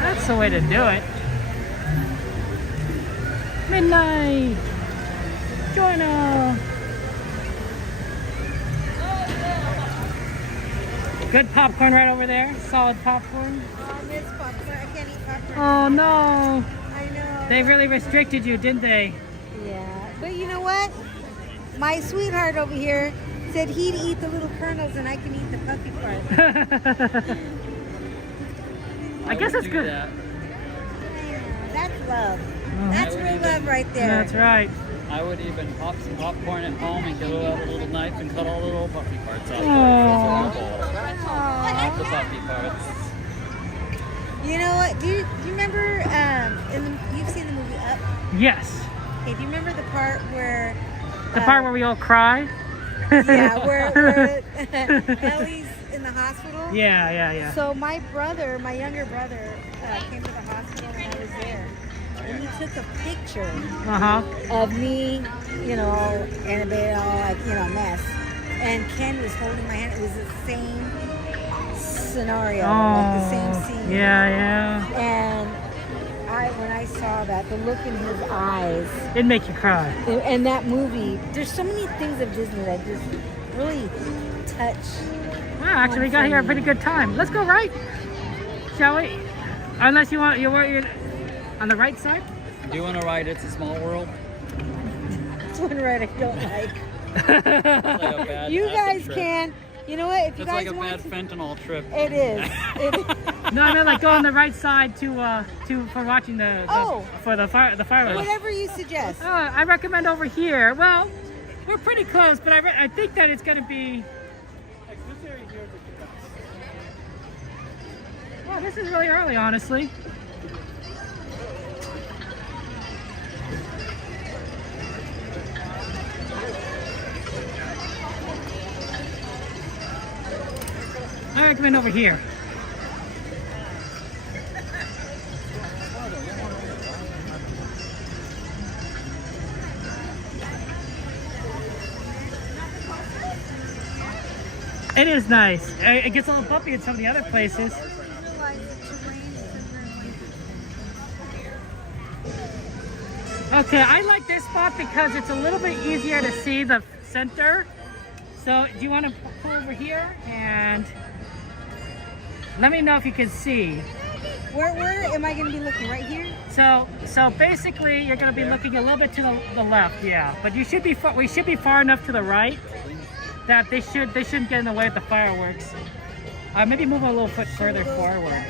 That's the way to do it. Midnight! Join Good popcorn right over there. Solid popcorn. Oh, I miss popcorn. I can't eat popcorn. Oh no! I know. They really restricted you, didn't they? Yeah. But you know what? My sweetheart over here said he'd eat the little kernels and I can eat the puffy part. I guess it's good. That's love. That's real love right there. That's right. I would even pop some popcorn at home and get out a little knife and cut all the little puffy parts out. Aww. The puffy parts. You know what? Do you remember? You've seen the movie Up. Yes. Okay. Do you remember the part where? The part where we all cry. Yeah, where Ellie's in the hospital. Yeah. So my younger brother, came to the hospital when I was there. And he took a picture of me, you know, and a bit all like, you know, a mess. And Ken was holding my hand. It was the same scenario, like the same scene. Yeah. And when I saw that, the look in his eyes. It'd make you cry. And that movie, there's so many things of Disney that just really touch. Wow, actually, we got here a pretty good time. Let's go right, shall we? Unless you're on the right side. Do you want to ride It's a Small World? It's one ride I don't like. Like a bad You acid guys trip. can. You know what? If you It's guys like a want bad fentanyl trip. it is. It is. No, I mean like go on the right side for watching the fireworks. Whatever you suggest. I recommend over here. Well, we're pretty close, but I think that it's gonna be. Wow, this is really early, honestly. I recommend over here. It is nice. It gets a little bumpy in some of the other places. Okay, I like this spot because it's a little bit easier to see the center. So do you want to pull over here and let me know if you can see. Where am I going to be looking? Right here? So basically you're going to be looking a little bit to the left, yeah. But you should be we should be far enough to the right that they shouldn't get in the way of the fireworks. Maybe move a little foot further forward.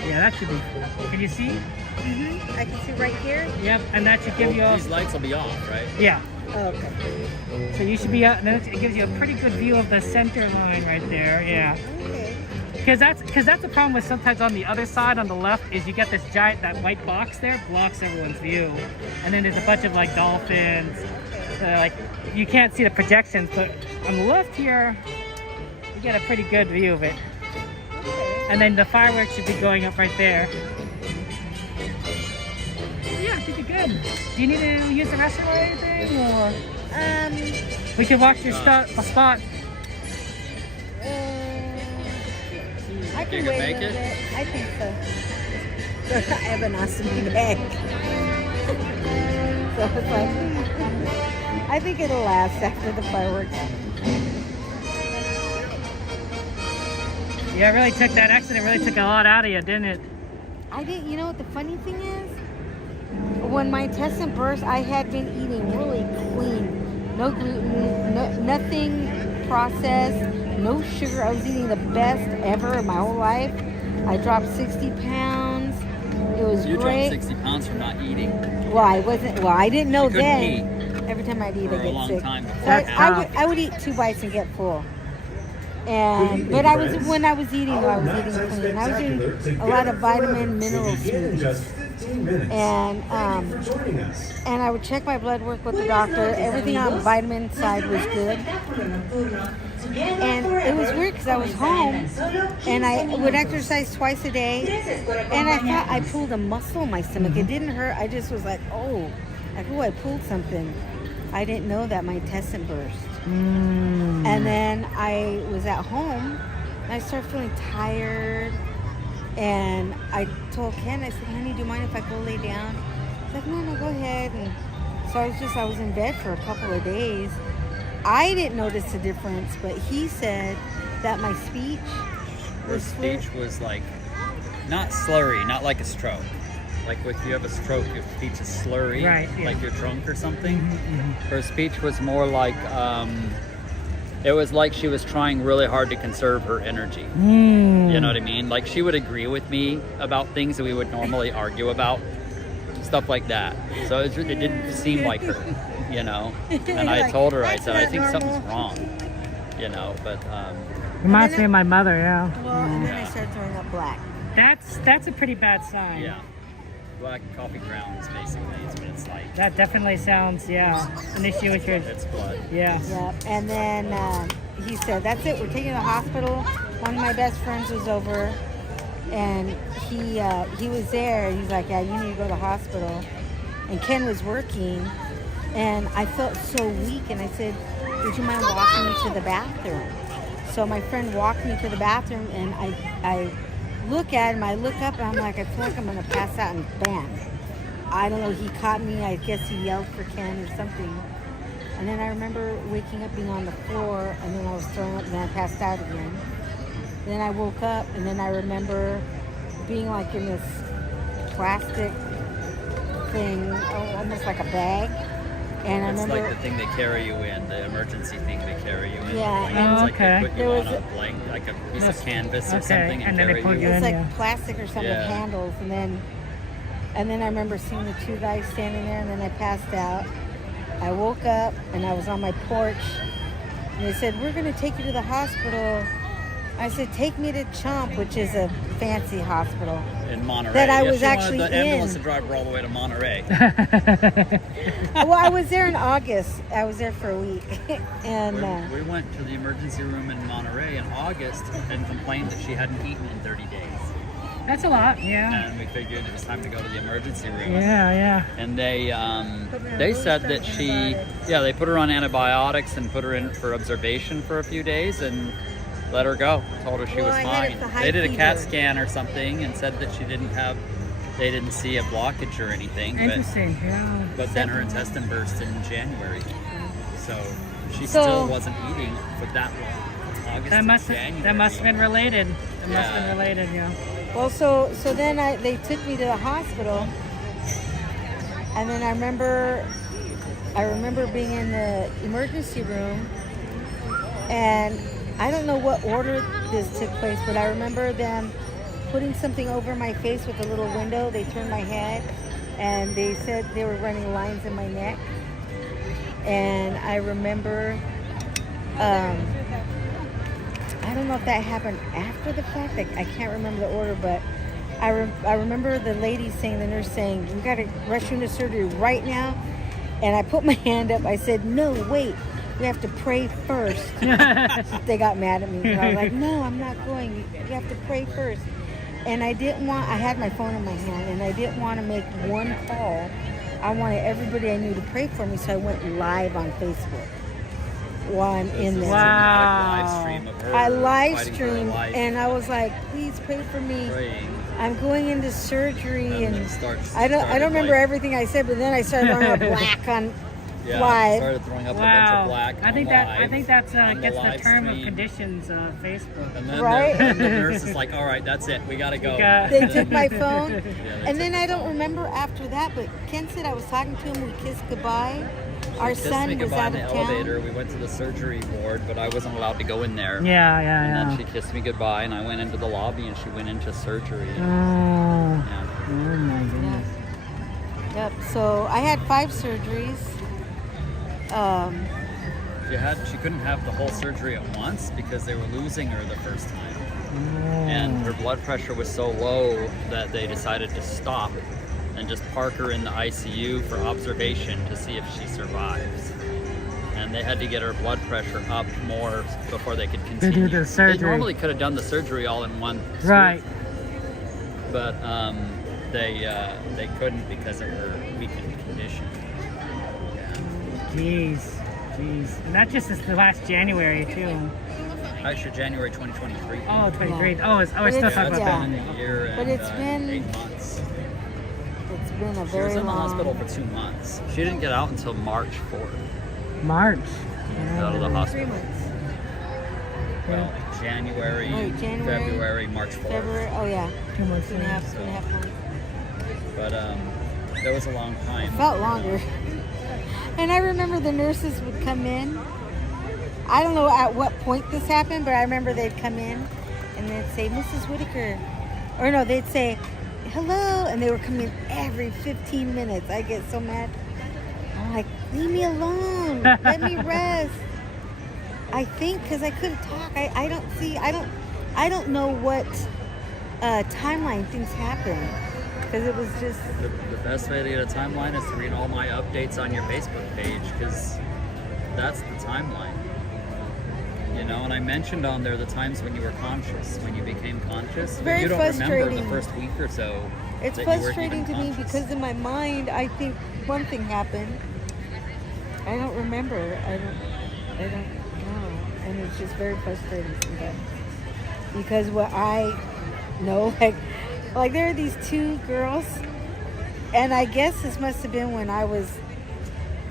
Yeah, that should be cool. Can you see? Mm-hmm. I can see right here. Yep, and that should give you These lights will be off, right? Yeah. Oh, okay. So you should be and then it gives you a pretty good view of the center line right there. Yeah. Okay. Because that's the problem with sometimes on the other side on the left is you get this giant that white box there blocks everyone's view, and then there's a bunch of like dolphins. Like you can't see the projections, but on the left here you get a pretty good view of it. And then the fireworks should be going up right there. Yeah, I think you're good. Do you need to use the restroom or anything? Or we could watch your spot. I can You wait make a little it? bit. I think so. I have an awesome bag. So it's like, I think it'll last after the fireworks. Yeah, it really took that accident. Really took a lot out of you, didn't it? I didn't. You know what the funny thing is? When my intestine burst, I had been eating really clean, no gluten, nothing processed, no sugar. I was eating the best ever in my whole life. I dropped 60 pounds. It was You great. dropped 60 pounds from not eating. Well, I wasn't. Well, I didn't know You couldn't then. Every time I'd eat, for I a get long sick. time So before. I would eat 2 bites and get full. And but when I was eating, though, I was eating clean. I was eating a lot of vitamin, mineral smoothies. And I would check my blood work with the doctor. Everything on the vitamin side was good. And it was weird because I was home and I would exercise twice a day. And I thought I pulled a muscle in my stomach. It didn't hurt. I just was like, I pulled something. I didn't know that my intestine burst. And then I was at home and I started feeling tired. And I told Ken, I said, honey, do you mind if I go lay down? He's like, no, go ahead. And so I was in bed for a couple of days. I didn't notice the difference, but he said that my speech Her speech was like, not slurry, not like a stroke. Like if you have a stroke, your speech is slurry, Right, yeah. like you're drunk or something. Her speech was more like, it was like she was trying really hard to conserve her energy. You know what I mean? Like she would agree with me about things that we would normally argue about, stuff like that. So it didn't seem like her, you know? And I told her, I said, I think something's wrong, you know? But Reminds me of my mother, yeah. Well, and then I started throwing up black. That's a pretty bad sign. yeah, black coffee grounds basically is what it's like. That definitely sounds, an issue with your, It's blood. yeah. Yep. And then he said, that's it, we're taking you to the hospital. One of my best friends was over and he was there. He's like, yeah, you need to go to the hospital. And Ken was working and I felt so weak and I said, would you mind walking me to the bathroom? So my friend walked me to the bathroom and I look at him. I look up and I'm like, I feel like I'm gonna pass out, and bam. I don't know, he caught me. I guess he yelled for Ken or something. And then I remember waking up, being on the floor, and then I was throwing up, and then I passed out again. Then I woke up, and then I remember being like in this plastic thing, almost like a bag. And I It's remember like the thing they carry you in, the emergency thing they carry you in. Yeah, Like, and it's like okay. they put you There on was a blank, like a piece of canvas or Okay, something, and then they carry put you it's in, like yeah. plastic or something with Yeah. handles, and then I remember seeing the two guys standing there, and then I passed out. I woke up and I was on my porch, and they said, "We're going to take you to the hospital." I said, "Take me to Chomp," which is a fancy hospital. in Monterey. That I Yeah, was she wanted actually the ambulance in. to drive her all the way to Monterey. Well, I was there in August. I was there for a week, and We went to the emergency room in Monterey in August and complained that she hadn't eaten in 30 days. That's a lot, yeah. And we figured it was time to go to the emergency room. Yeah. And they said that they put her on antibiotics and put her in for observation for a few days and let her go. Told her she Well, was I had fine. the high They did a CAT fever. scan or something and said that they didn't see a blockage or anything. Interesting, yeah. But then her intestine burst in January. So she So- still wasn't eating for that long. August That must to January. have been related. That must have been related, yeah. well, so then they took me to the hospital, and then I remember being in the emergency room, and I don't know what order this took place, but I remember them putting something over my face with a little window. They turned my head, and they said they were running lines in my neck. And I remember, I don't know if that happened after the fact. I can't remember the order, but I remember the lady saying, the nurse saying, "We got to rush you into surgery right now." And I put my hand up. I said, "No, wait. We have to pray first." They got mad at me. And I was like, "No, I'm not going. You have to pray first." And I had my phone in my hand, and I didn't want to make one call. I wanted everybody I knew to pray for me, so I went live on Facebook while I'm in there. I live streamed, and I was like, "Please pray for me. I'm going into surgery," and I don't remember everything I said, but then I started throwing up black on live. Started throwing up a bunch of black. I think that's on the gets the live term of stream. conditions Facebook. And then Right? the nurse is like, "All right, that's it. We gotta go." They took my phone, they and took then my I don't phone. remember after that, but Ken said I was talking to him, we kissed goodbye. Our Kissed me son was goodbye out in of the town. elevator. We went to the surgery ward, but I wasn't allowed to go in there. Yeah. And then she kissed me goodbye, and I went into the lobby, and she went into surgery. Oh my goodness. Yep. So I had 5 surgeries. She couldn't have the whole surgery at once because they were losing her the first time. And her blood pressure was so low that they decided to stop and just park her in the ICU for observation to see if she survives. And they had to get her blood pressure up more before they could continue. do the surgery. They normally could have done the surgery all in one swoop, Right. but they couldn't because of her weakened condition. Jeez. And that just is the last January too. Actually, January 2023. Oh, 23. Oh, we're still Yeah, talking it's about been that. a year But and it's been 8 months. It's been a She was very in the long. hospital for 2 months. She didn't get out until March 4th. March. Out of the 3 hospital. months. Well, January, Wait, January, February, March 4th. February. Oh yeah. 2 months. 2.5 months. But that was a long time. It felt longer. And I remember the nurses would come in. I don't know at what point this happened, but I remember they'd come in and they'd say, "Mrs. Whitaker," or no, they'd say, "Hello," and they were coming every 15 minutes. I get so mad. I'm like, "Leave me alone. Let me rest." I think because I couldn't talk. I don't know what timeline things happen. Because it was just... The best way to get a timeline is to read all my updates on your Facebook page, because that's the timeline. You know, and I mentioned on there the times when you were conscious, when you became conscious. Very you don't remember frustrating. the first week or so. It's that you weren't frustrating even to me conscious. because in my mind, I think one thing happened. I don't remember. I don't know. And it's just very frustrating sometimes. Because what I No, like there are these two girls, and I guess this must have been when I was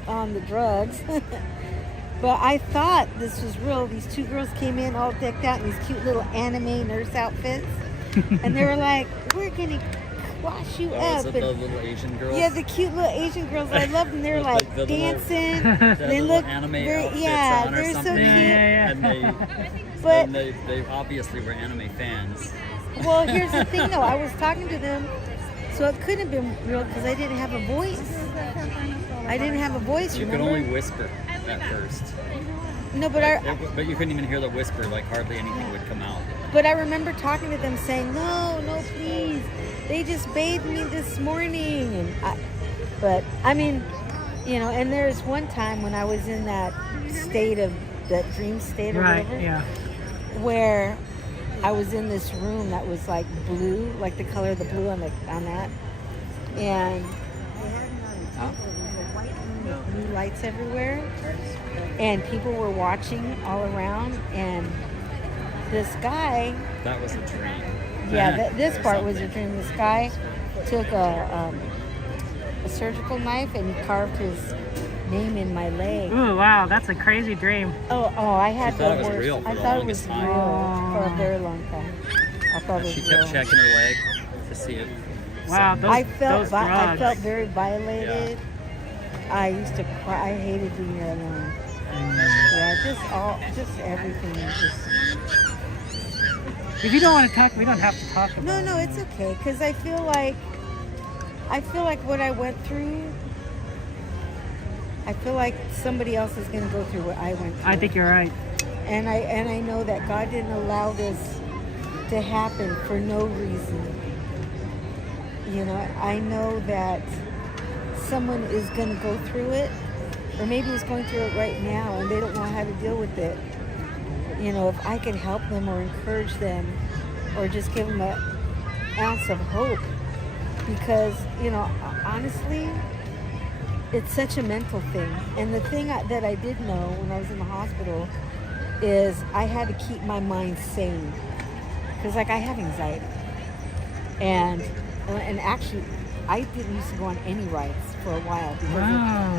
on the drugs. But I thought this was real. These two girls came in all decked out in these cute little anime nurse outfits, and they were like, "We're gonna wash you up." Is it the little Asian girls? Yeah, the cute little Asian girls. I love them. They're like the dancing. They look anime very, outfits yeah, on or they're so something. cute. And they obviously were anime fans. Well, here's the thing though. I was talking to them, so it couldn't have been real because I didn't have a voice. I didn't have a voice. You remember? could only whisper at first. No, but but you couldn't even hear the whisper. Like hardly anything would come out. But I remember talking to them saying, "No, please. They just bathed me this morning." But I mean, you know. And there's one time when I was in that dream state or whatever, where I was in this room that was like blue, like the color of the blue on that, and they had me on a table. There was a white room with blue lights everywhere, and people were watching all around. And this guy. That was a dream. Yeah, this part was a dream. This guy took a surgical knife and he carved his name in my leg. Ooh, wow, that's a crazy dream. Oh, I had the worst. Real for I the thought it longest was time. real for a very long time. I thought it was She real. kept checking her leg to see if. Wow, I felt very violated. Yeah. I used to cry. I hated being there alone. Yeah, just everything. If you don't want to talk, we don't have to talk about it. No, it's okay. Because I feel like what I went through, I feel like somebody else is going to go through what I went through. I think you're right. And I know that God didn't allow this to happen for no reason. You know, I know that someone is going to go through it, or maybe is going through it right now and they don't know how to deal with it. You know, if I could help them or encourage them or just give them an ounce of hope. Because, you know, honestly, it's such a mental thing. And the thing that I did know when I was in the hospital is I had to keep my mind sane. Because, like, I have anxiety. And actually, I didn't used to go on any rides for a while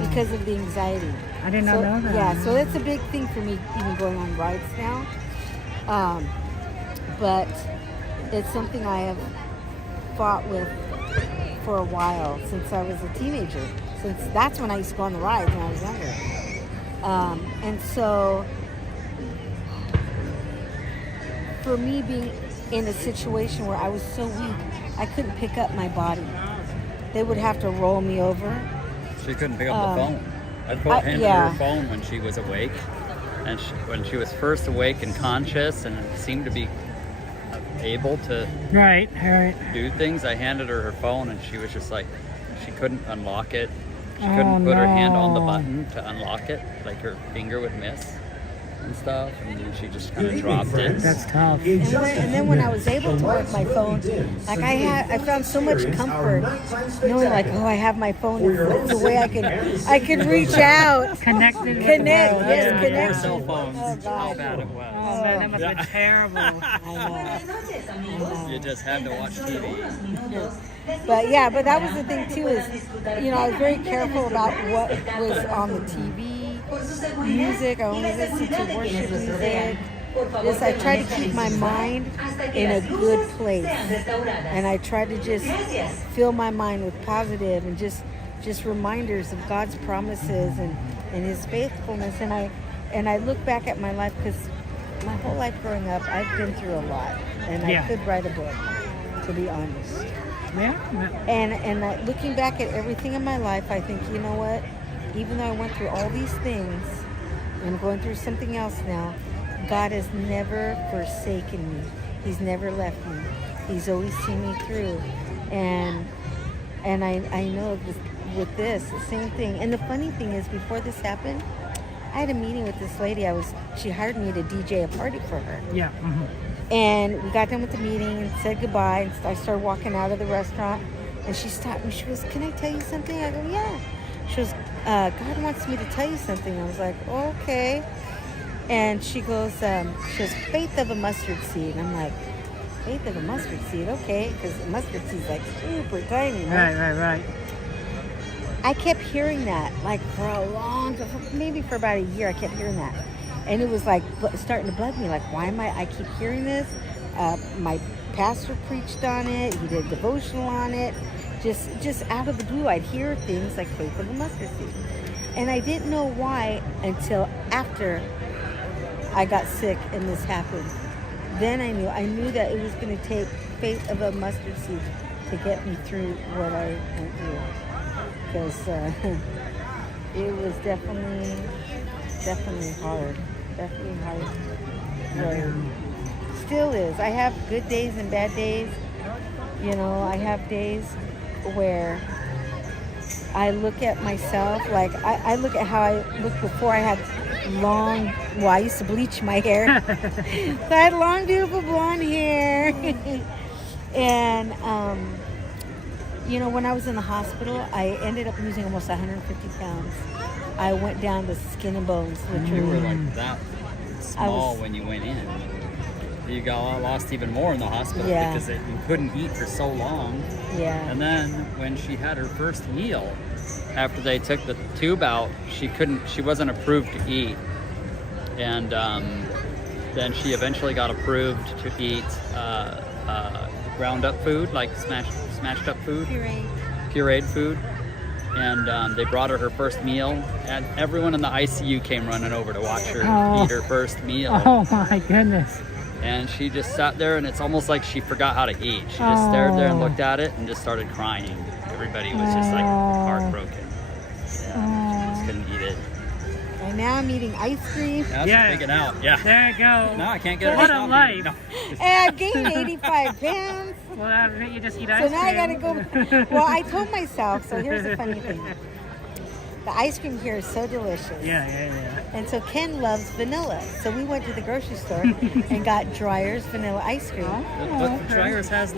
because of the anxiety. I did not know that. Yeah, so that's a big thing for me, even going on rides now. But it's something I have fought with for a while, since I was a teenager. Since that's when I used to go on the rides when I was younger. And so, for me being in a situation where I was so weak, I couldn't pick up my body. They would have to roll me over. She couldn't pick up the phone. I handed her a phone when she was awake. And when she was first awake and conscious and seemed to be able to do things, I handed her phone and she was just like, she couldn't unlock it. She couldn't put her hand on the button to unlock it, like her finger would miss and stuff, and then she just kind of dropped it. That's tough. And then when I was able to work my phone, like I found so much comfort knowing, like, oh, I have my phone. It's a way I can reach out, connect. Your cell phone. Oh, God. How bad it was. Oh man, that must have been terrible. I know. You just had to watch TV. But that was the thing too, is, you know, I was very careful about what was on the TV, music. I only listened to worship music. I try to keep my mind in a good place, and I try to just fill my mind with positive and just reminders of God's promises and His faithfulness. And I look back at my life, because my whole life growing up, I've been through a lot, and I could write a book, to be honest. And looking back at everything in my life, I think, you know what? Even though I went through all these things, and I'm going through something else now, God has never forsaken me. He's never left me. He's always seen me through. And I know with this, the same thing. And the funny thing is, before this happened, I had a meeting with this lady. She hired me to DJ a party for her. Yeah. Mm-hmm. And we got done with the meeting and said goodbye. And I started walking out of the restaurant, and she stopped me. She goes, "Can I tell you something?" I go, "Yeah." She goes, "God wants me to tell you something." I was like, "Oh, okay." And she goes, "Faith of a mustard seed." And I'm like, faith of a mustard seed, okay, because mustard seed's like super tiny. Right? Right. I kept hearing that, like for a long, maybe for about a year, I kept hearing that. And it was like starting to bug me, like, why am I keep hearing this? My pastor preached on it, he did a devotional on it. Just out of the blue, I'd hear things like faith of a mustard seed. And I didn't know why until after I got sick and this happened. Then I knew that it was going to take faith of a mustard seed to get me through what I went through. Because it was definitely hard. Definitely hard. But still is. I have good days and bad days. You know, I have days where I look at myself, like I look at how I looked before I had I used to bleach my hair. So I had long, beautiful blonde hair. And, you know, when I was in the hospital, I ended up losing almost 150 pounds. I went down to skin and bones, literally. You were like that small when you went in. You got lost even more in the hospital because you couldn't eat for so long. Yeah. And then when she had her first meal, after they took the tube out, she wasn't approved to eat. And then she eventually got approved to eat ground up food, like smashed up food, pureed food. And they brought her first meal, and everyone in the ICU came running over to watch her eat her first meal. Oh my goodness. And she just sat there, and it's almost like she forgot how to eat. She just stared there and looked at it and just started crying. Everybody was just like heartbroken. Yeah, she just couldn't eat it. And now I'm eating ice cream. Now she's picking out. Yeah. There you go. No, I can't get it. What a life. No. And I gained 85 pounds. Well, you just eat ice cream. So now I gotta go. Well, I told myself, so here's the funny thing. The ice cream here is so delicious. Yeah. And so Ken loves vanilla. So we went to the grocery store and got Dreyer's vanilla ice cream. But Dreyer's has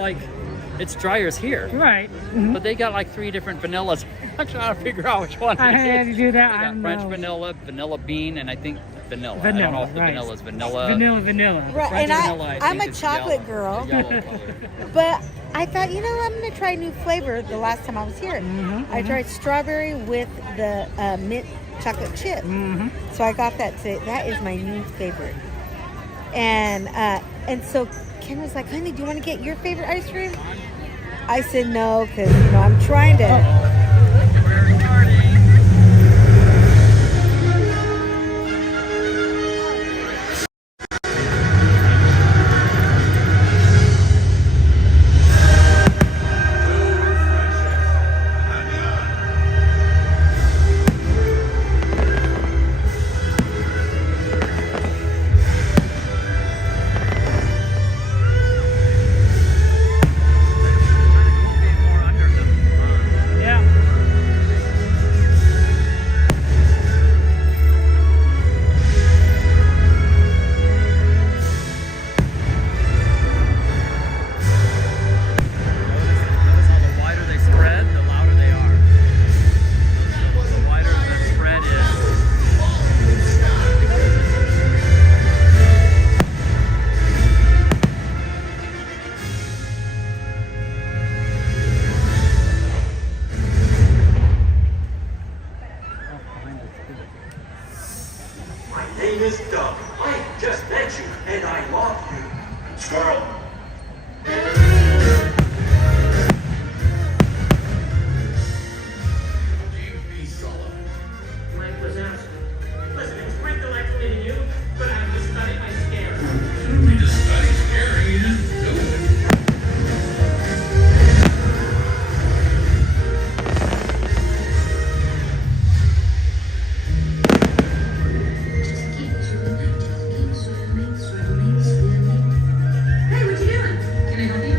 it's Dreyer's here. Right. But they got like 3 different vanillas. I'm trying to figure out which one I had to do that. They got French vanilla, vanilla bean, and I think vanilla. I don't know if the vanilla is vanilla. Vanilla. Right. French And vanilla, I'm a it's chocolate yellow. girl. Yellow color. But I thought, I'm going to try a new flavor the last time I was here. I tried strawberry with the mint chocolate chip. So I got that today. That is my new favorite. And so Ken was like, honey, do you want to get your favorite ice cream? I said no, because I'm trying to. Hey, what you doing? Can I help you?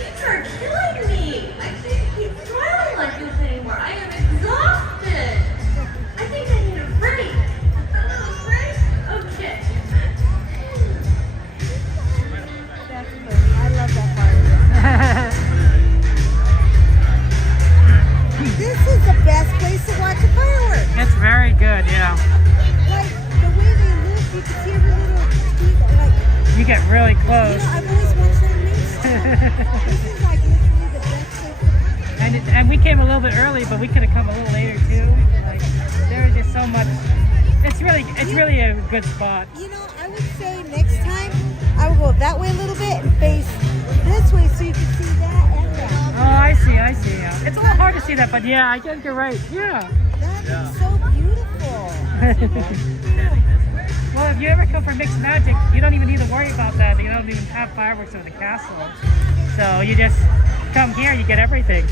cheeks are killing me. I can't keep smiling like this anymore. I am exhausted. I think I need a break. A little break? Okay. That's funny. I love that part. This is the best place to watch the fireworks. It's very good, yeah. Like the way they look, you can see every little piece. Like, You get really you close. know, I've always watched that amazing. This is like literally the best place. And we came a little bit early, but we could have come a little later too. Like there's just so much. It's really a good spot. You know, I would say next time I would go that way a little bit and face this way so you can see that and that. Oh, I see. Yeah. It's a little hard to see that, but yeah, I think you're right. Yeah. That is so beautiful. Well, if you ever come for Mixed Magic, you don't even need to worry about that. They don't even have fireworks over the castle. So you just come here, you get everything.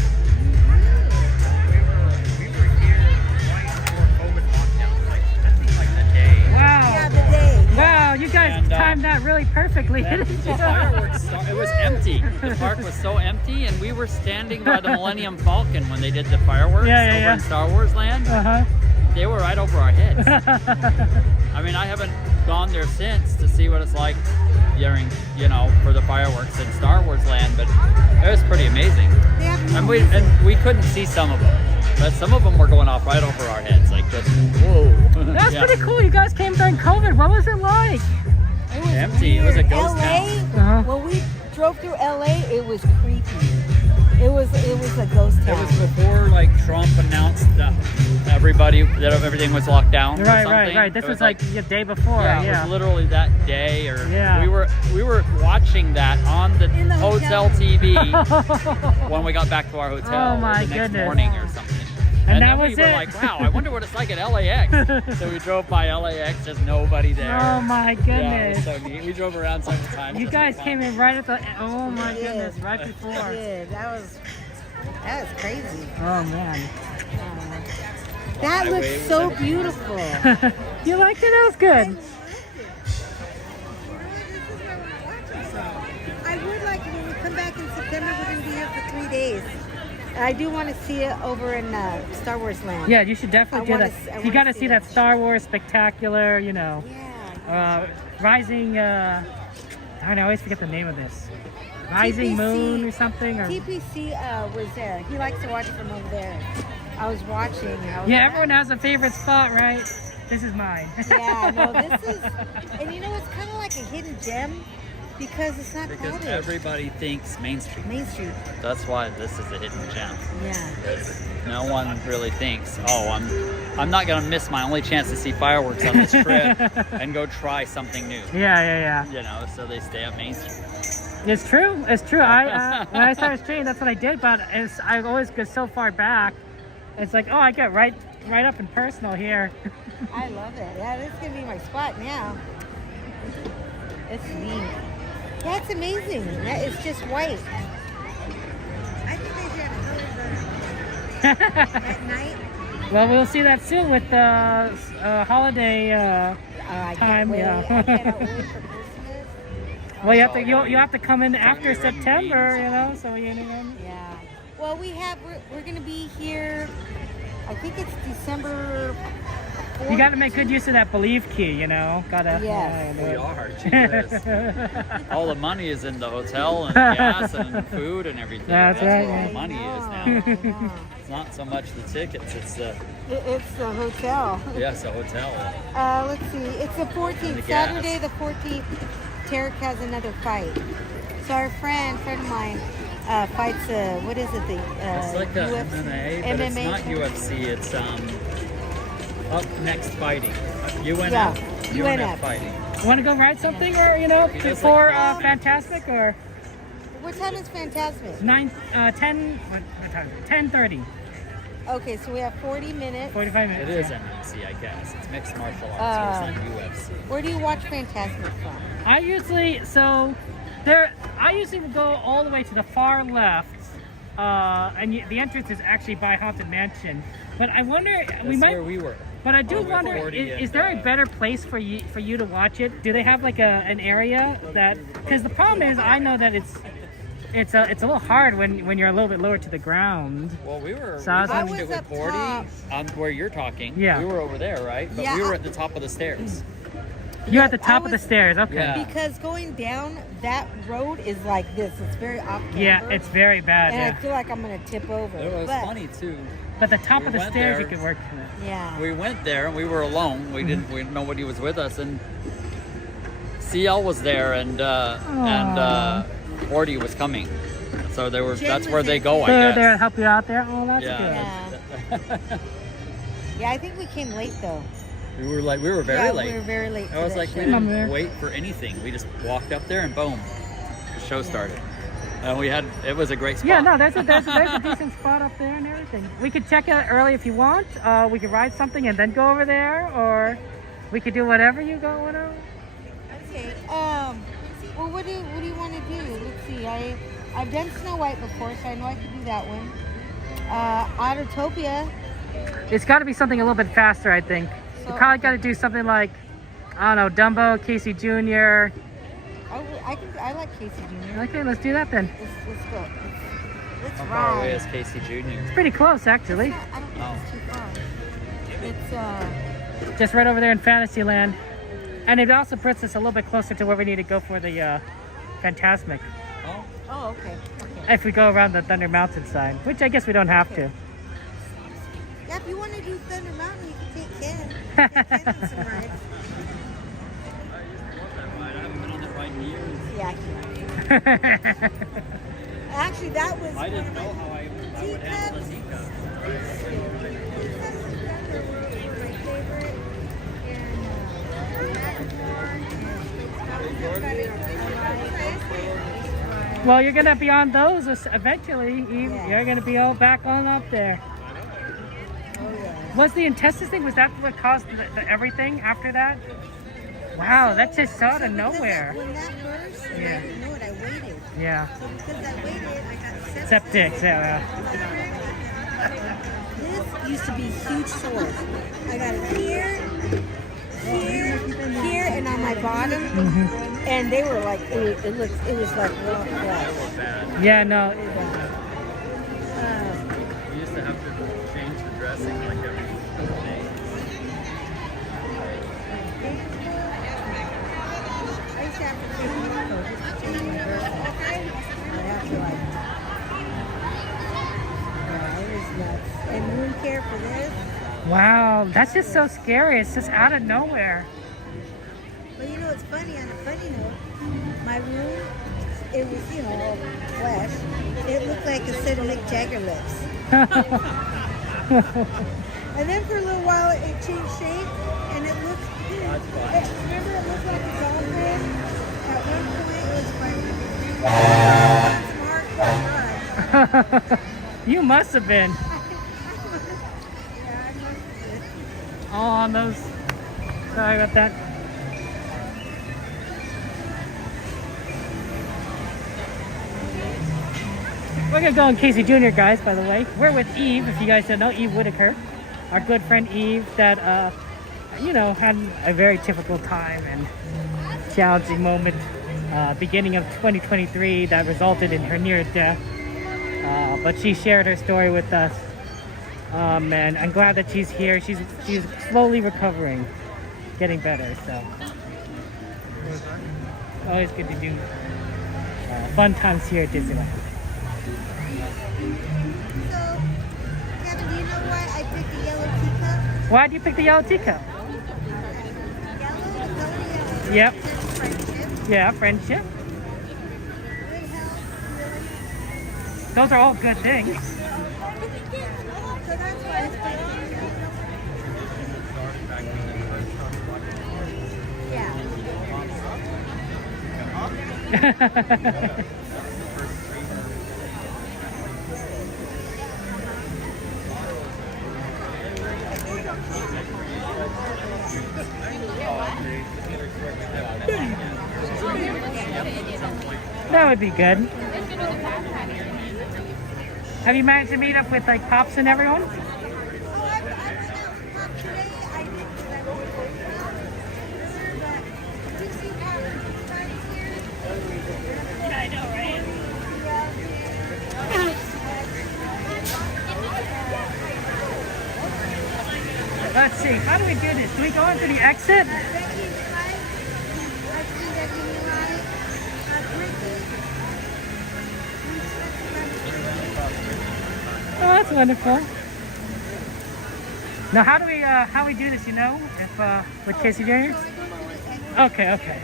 Wow. Yeah, the day. Wow, you guys timed that really perfectly. The fireworks, it was empty. The park was so empty, and we were standing by the Millennium Falcon when they did the fireworks over in Star Wars Land. Uh-huh. They were right over our heads. I mean, I haven't gone there since to see what it's like during, for the fireworks in Star Wars Land, but it was pretty amazing. And we couldn't see some of them, but some of them were going off right over our heads, like just whoa. That's pretty cool. You guys came during COVID. What was it like? It was empty. Weird. It was a ghost town. When we drove through LA, it was creepy. It was a ghost town. It was before Trump announced that everything was locked down. Right. This was like the day before. Yeah, it was literally that day, we were watching that on the hotel TV when we got back to our hotel the next morning or something. And then we were like, wow, I wonder what it's like at LAX. So we drove by LAX, just nobody there. Oh my goodness. Yeah, it was so neat. We drove around several times. You guys came in right at the, oh my goodness, right before. Yeah, that was crazy. Oh man. That looks so beautiful. You liked it? That was good. I would like when we come back in September, we're going to be here for 3 days. I do want to see it over in Star Wars Land. Yeah, you should definitely do that. You got to see that Star Wars spectacular, Rising, I don't know, I always forget the name of this. Rising Moon or something? Or... TPC was there. He likes to watch it from over there. I was watching. Everyone has a favorite spot, right? This is mine. Yeah, no, this is, and it's kind of like a hidden gem. Because it's not crowded. Because everybody thinks Main Street. Main Street. That's why this is a hidden gem. Yeah. Because no one really thinks, I'm not going to miss my only chance to see fireworks on this trip and go try something new. Yeah. So they stay at Main Street. It's true. I when I started streaming, that's what I did. But I always go so far back. It's like, I get right up and personal here. I love it. Yeah, this is going to be my spot now. It's neat. That's amazing. It's just white. I think they should have colors at night. Well, we'll see that soon with the holiday time. I cannot wait for Christmas. Well, you have to come in after September, So Yeah. Well, we're gonna be here. I think it's December. You got to make good use of that believe key, Gotta. Yes. We are. Jesus. All the money is in the hotel and gas and food and everything. That's right. Where all the money is now. It's not so much the tickets; it's the hotel. Yes, a hotel. Let's see. It's the 14th. Saturday, the 14th. Tarek has another fight. So our friend of mine fights. What is it? It's like a MMA, but it's not UFC. It's Up Next Fighting. UNF. UNF Fighting. Want to go ride something, or before Fantasmic, or? What time is Fantasmic? 10:30. Okay, so we have 40 minutes. 45 minutes. It is MMC, I guess. It's mixed martial arts. So it's not UFC. Where do you watch Fantasmic from? I usually would go all the way to the far left, and the entrance is actually by Haunted Mansion. But I wonder, where we were. But I do wonder, is there a better place for you to watch it? Do they have like an area that? Because the problem is, I know that it's a little hard when you're a little bit lower to the ground. Well, we So I was watched like- it with up Cordy top. on where you're talking. Yeah. We were over there, right? But Yeah, we were I- at the top of the stairs. You're at the I top of the was- stairs. Okay. Yeah. Because going down that road is like this. It's very off camber. Yeah, it's very bad. And I Yeah. feel like I'm gonna tip over. It was but, funny too. But the top We of the went stairs, you there. could work from it. Yeah. We went there and we were alone. We didn't. Nobody was with us, and CL was there, and Cordy was coming. So they were. Jen That's was where they there. go. I They're guess. there to help you out there. Oh, that's Yeah. good. Yeah. Yeah, I think we came late though. We were very Yeah, late. we were very late. I for was that like, we show. I'm there. didn't wait for anything. We just walked up there and boom, the show started. And it was a great spot. Yeah, no, there's a decent spot up there and everything. We could check it early if you want. We could ride something and then go over there, or we could do whatever you go. Whatever. Okay. Well, what do you want to do? Let's see. I've done Snow White before, so I know I could do that one. Autotopia. It's got to be something a little bit faster, I think. You So- probably got to do something like, I don't know, Dumbo, Casey Jr. I like Casey Jr. Okay, let's do that then. Let's go. Let's How far away ride. is Casey Jr.? It's pretty close, actually. I don't think it's too far. It's Just right over there in Fantasyland. And it also puts us a little bit closer to where we need to go for the Fantasmic. Oh, okay. If we go around the Thunder Mountain side, which I guess we don't have to. Yeah, if you want to do Thunder Mountain, you can take Ken. Take Ken on some rides. Yeah. Actually, that was. I didn't know how I would handle a teacup. Well, you're gonna be on those eventually. You're gonna be all back on up there. Was the intestines thing? Was that what caused the everything after that? Wow, that's just out of nowhere. When that burst, and Yeah. I didn't know it, I waited. Yeah. So because I waited, I got Septic. Yeah. This used to be huge sores. I got it here, and on my bottom. And they were like, it was like raw flesh. Yeah. No. We used to have to change the dressing like every day. I used to have to take just to change my dressing. I'd have to like, yeah, it was nuts. And wound care for this. Wow, that's just so scary. It's just out of nowhere. But you know, it's funny, on a funny note, my room, it was, all flesh. It looked like a set of Mick Jagger lips. And then for a little while, it changed shape, and it looked, remember it looked like a dolphin? At one point, it was smart. You must have been. All on those. Sorry about that. We're gonna go on Casey Jr., guys, by the way. We're with Eve, if you guys don't know, Eve Whitaker. Our good friend Eve that, had a very difficult time and challenging moment beginning of 2023 that resulted in her near death. But she shared her story with us. And I'm glad that she's here. She's slowly recovering, getting better, so. Always good to do fun times here at Disneyland. So, Kevin, do you know why I picked the yellow teacup? Why did you pick the yellow teacup? Yellow, the color yellow. Yep. Friendship. Yeah, friendship. Good health. Those are all good things. So that's why I picked Yeah. That would be good. Have you managed to meet up with like Pops and everyone? I know, right? Yeah. let's see. How do we do this? Do we go into the exit? Oh, that's wonderful. Now, how we do this? You know, if with Casey Jr. Okay, okay.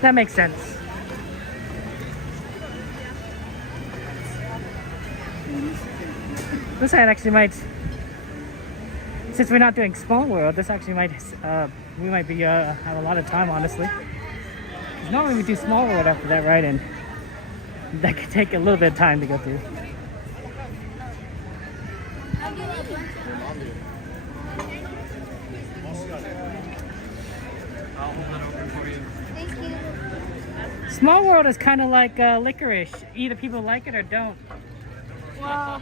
That makes sense. This side actually might, since we're not doing Small World, this actually might, we might be have a lot of time, honestly. 'Cause normally we do Small World after that, right? And that could take a little bit of time to go through. Small World is kind of like licorice. Either people like it or don't. Well,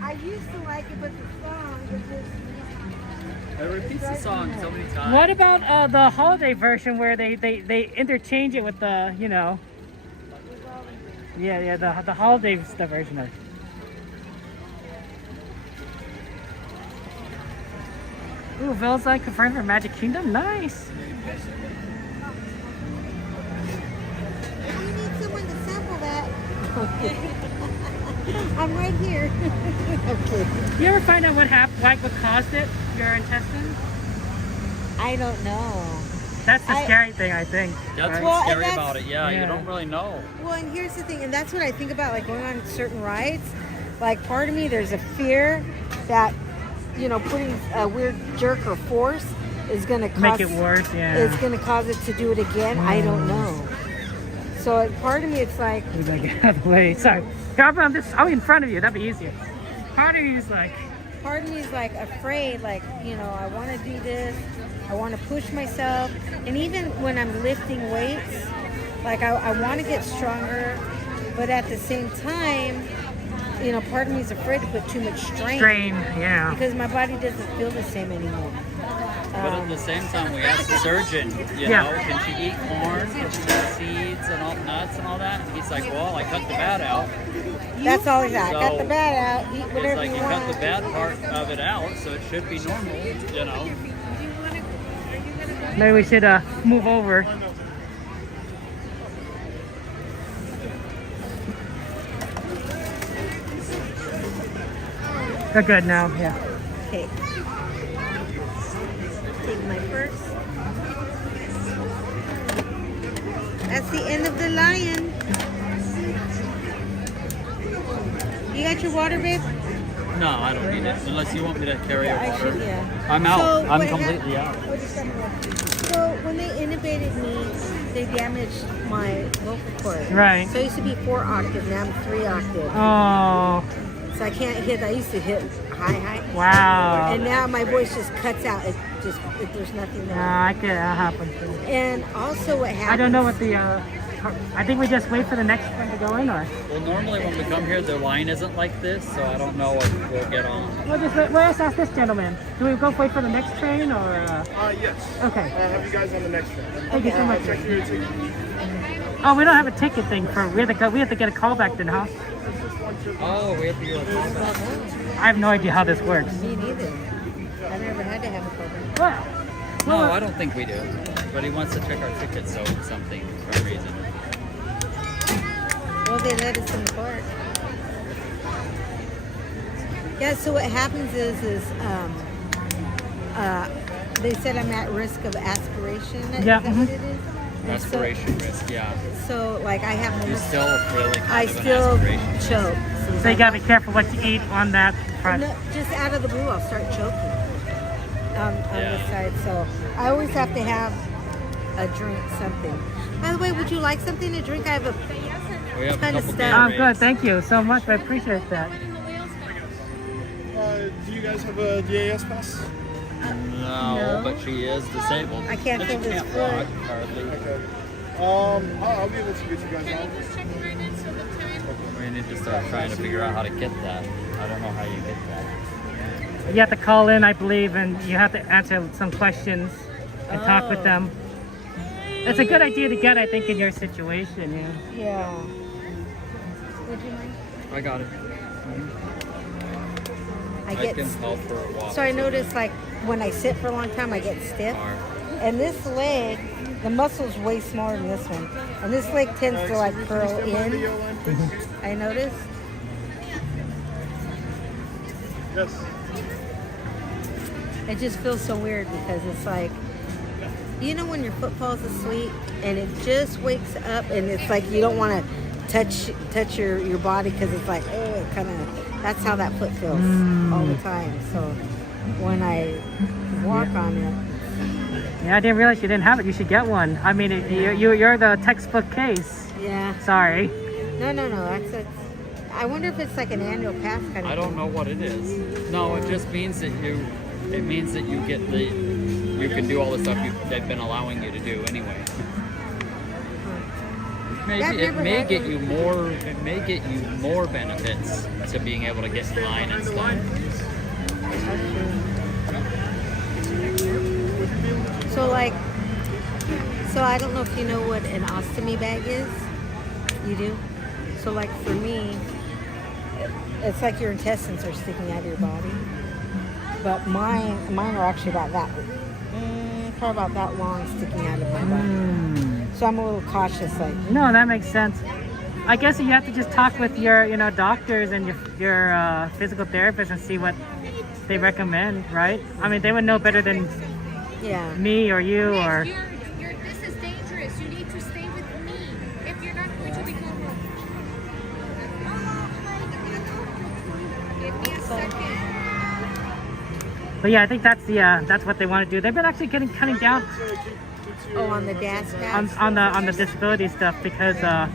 I used to like it, but the song is just... It repeats the song so many times. What about the holiday version where they interchange it with the, you know... Yeah, the holiday stuff version of it. Ooh, Velzite confirmed for Magic Kingdom? Nice! You need someone to sample that. I'm right here. Okay. You ever find out what caused it? Your intestines? I don't know. That's the scary thing, I think. That's right? what's scary about it. Yeah, you don't really know. Well, and here's the thing, and that's what I think about, like going on certain rides. Like, part of me, there's a fear that, you know, putting a weird jerk or force is going to make it worse. Yeah, it's going to cause it to do it again. I don't know. So part of me, it's like, we gotta get out of the way. Sorry, I'll be in front of you. That'd be easier. Part of me is like afraid, like, you know, I want to do this, I want to push myself, and even when I'm lifting weights, like I want to get stronger, but at the same time, you know, part of me is afraid to put too much strain. Yeah. Because my body doesn't feel the same anymore. But at the same time, we asked the surgeon, you know, can she eat corn, can she eat seeds and all nuts and all that? And he's like, well, I cut the bad out. That's all he's got. So, cut the bad out. Eat whatever it's like you you want. cut the bad part of it out, so it should be normal, you know. Maybe we should move over. They're good now, yeah. Okay. Take my purse. That's the end of the lion. You got your water, babe? No, I don't need it, unless you want me to carry Yeah, it. I should, yeah. I'm out. So I'm what completely out. So when they intubated me, they damaged my vocal cord. Right. So I used to be 4 octave, now I'm 3 octave. Oh. So I can't hit. I used to hit high. Wow. And now my voice just cuts out. There's nothing there. I could happen. And also what happens... I don't know what the... I think we just wait for the next one to go in, or... Well, normally when we come here, the line isn't like this, so I don't know what we'll get on. Let's ask this gentleman. Do we go wait for the next train, or... Yes. Okay. I'll have you guys on the next train. Thank you so much. Check your ticket. Oh, we don't have a ticket thing for... We have to get a call back then, huh? Oh, we have to go to the I have no idea how this works. Me neither. I've never had to have a call back. No, I don't think we do. But he wants to check our tickets, so something for a reason. Well, they let us in the park. Yeah, so what happens is they said I'm at risk of aspiration. Yeah. Is that what it is? Aspiration risk, yeah. So, like, I have You're moments... still really I kind of still an aspiration choke. So you gotta be careful what you eat on that front. No, just out of the blue, I'll start choking on this side. So I always have to have a drink, something. By the way, would you like something to drink? I have a ton of stuff. I'm good, thank you so much. I appreciate that. Do you guys have a DAS pass? No, but she is disabled. I can't And feel she this can't foot. walk hardly. Okay. I'll be able to get you guys on. We need to start trying to figure out how to get that. I don't know how you get that. You have to call in, I believe, and you have to answer some questions and talk with them. It's a good idea to get, I think, in your situation. Yeah. Yeah. Would you mind? I got it. I get. can help for a walk. So I notice like when I sit for a long time, I get stiff. And this leg, the muscle's way smaller than this one. And this leg tends to like curl in. I notice. Yes. It just feels so weird because it's like, you know when your foot falls asleep and it just wakes up and it's like you don't want to touch your body because it's like, oh, it kind of, that's how that foot feels all the time. So when I walk on it. Yeah, I didn't realize you didn't have it. You should get one. I mean, you're the textbook case. Yeah. Sorry. No. I wonder if it's like an annual pass kind of I don't know what it is. No, it just means that you get you can do all the stuff they've been allowing you to do anyway. It may get you more benefits to being able to get in line and stuff. So I don't know if you know what an ostomy bag is. You do? So like for me, it's like your intestines are sticking out of your body. But mine are actually about that, probably about that long sticking out of my body. So I'm a little cautious. Like, no, that makes sense. I guess you have to just talk with your, doctors and your physical therapist and see what they recommend, right? I mean, they would know better than me or you or. This is dangerous. You need to stay with me. If you're not going to be going home. Give me a second. But yeah, I think that's what they want to do. They've been actually cutting down. On the gas pass? On the disability stuff because I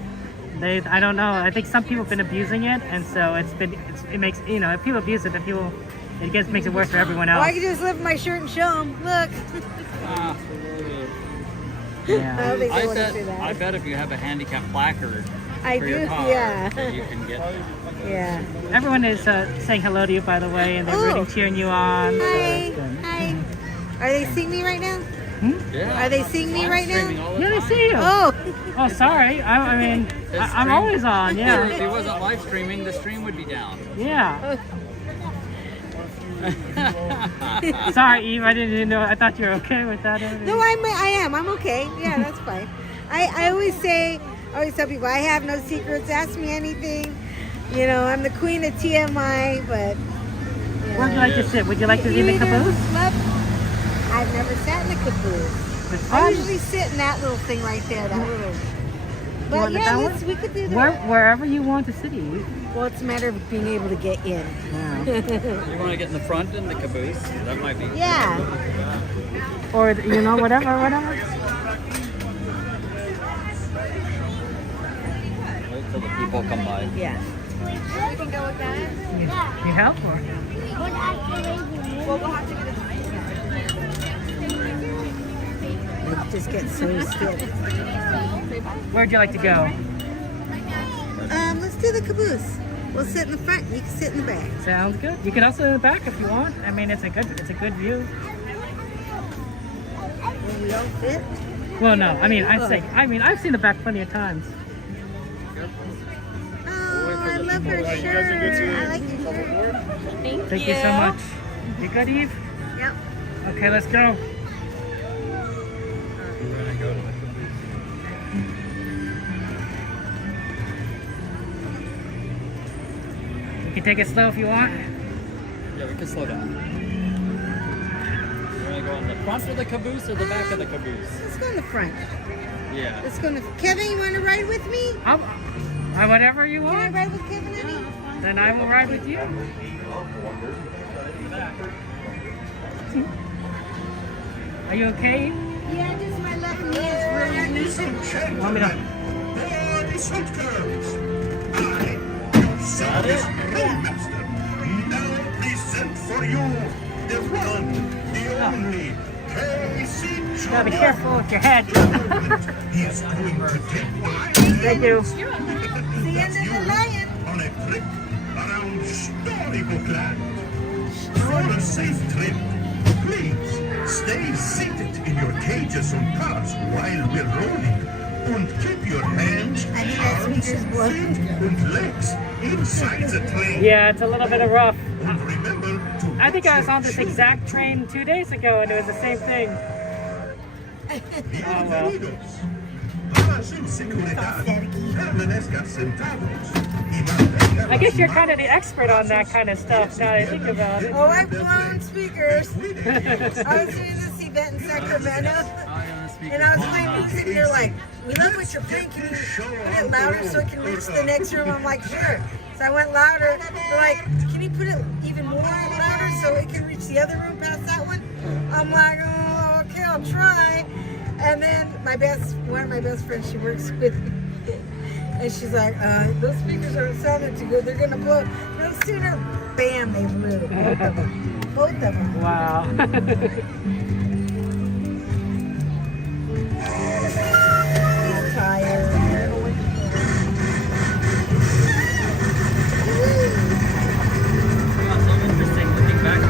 don't know. I think some people have been abusing it, and so it makes if people abuse it, then it just makes it worse for everyone else. Well, I can just lift my shirt and show them. Look. Yeah. I don't think they want to see that. I bet if you have a handicap placard for your car, that you can get. Yeah. Everyone is saying hello to you, by the way, and they're rooting, cheering you on. Hi. Hi. Are they seeing me right now? Yeah. Are they seeing me right now? Yeah, they see you. Oh. Oh, sorry. I'm always on. Yeah. If it wasn't live streaming, the stream would be down. Yeah. Sorry, Eve. I didn't know. I thought you were okay with that. No, I am. I'm okay. Yeah, that's fine. I always tell people I have no secrets. Ask me anything. I'm the queen of TMI, but. Where would you like to sit? Would you like to be in the caboose? I've never sat in a caboose. I usually sit in that little thing right there, that little. But yeah, we could do that. Wherever you want to sit, Eve. Well, it's a matter of being able to get in. Yeah. You want to get in the front in the caboose? That might be. Yeah. Or whatever. Wait till the people come by. Yeah. We can go with that. You help or? Well, we'll have to get It just gets so stiff. Where'd you like to go? Let's do the caboose. We'll sit in the front. You can sit in the back. Sounds good. You can also in the back if you want. I mean, it's a good view. Will we all fit? Well, no. I've seen the back plenty of times. Oh, I love her shirt. I like your shirt. Thank you so much. You good, Eve? Yep. Okay, let's go. You can take it slow if you want. Yeah, we can slow down. You want to go in the front of the caboose or the back of the caboose? Let's go in the front. Yeah. Let's go in the. Kevin, you want to ride with me? Whatever you want. Can I ride with Kevin, honey? Then I will ride with you. Are you okay? Yeah, just my left knee is really weak. Want me to? Got it? Now present for you the one, the only Casey. Gotta be careful with your head. He is going to take Thank you. The end of the lion. on a trip around Storybook Land. For a safe trip, please stay seated in your cages and cars while we're rolling. And keep your hands, arms, feet, and legs inside the train. Yeah, it's a little bit of rough. And remember, I think I was on this exact train 2 days ago, and it was the same thing. Oh well. I guess you're kind of the expert on that kind of stuff now that I think about it. Oh, I've blown speakers. I was doing this event in Sacramento, and I was playing music, and they're like, we love what you're playing. Can you put it louder so it can reach the next room? I'm like, sure. So I went louder. They're like, can you put it even more louder so it can reach the other room past that one? I'm like, oh, okay, I'll try. And then one of my best friends, she works with me. And she's like, those speakers aren't sounding too good. They're going to blow. No sooner, bam, they blew. Both of them. Both of them. Wow. He's tired. So interesting looking back.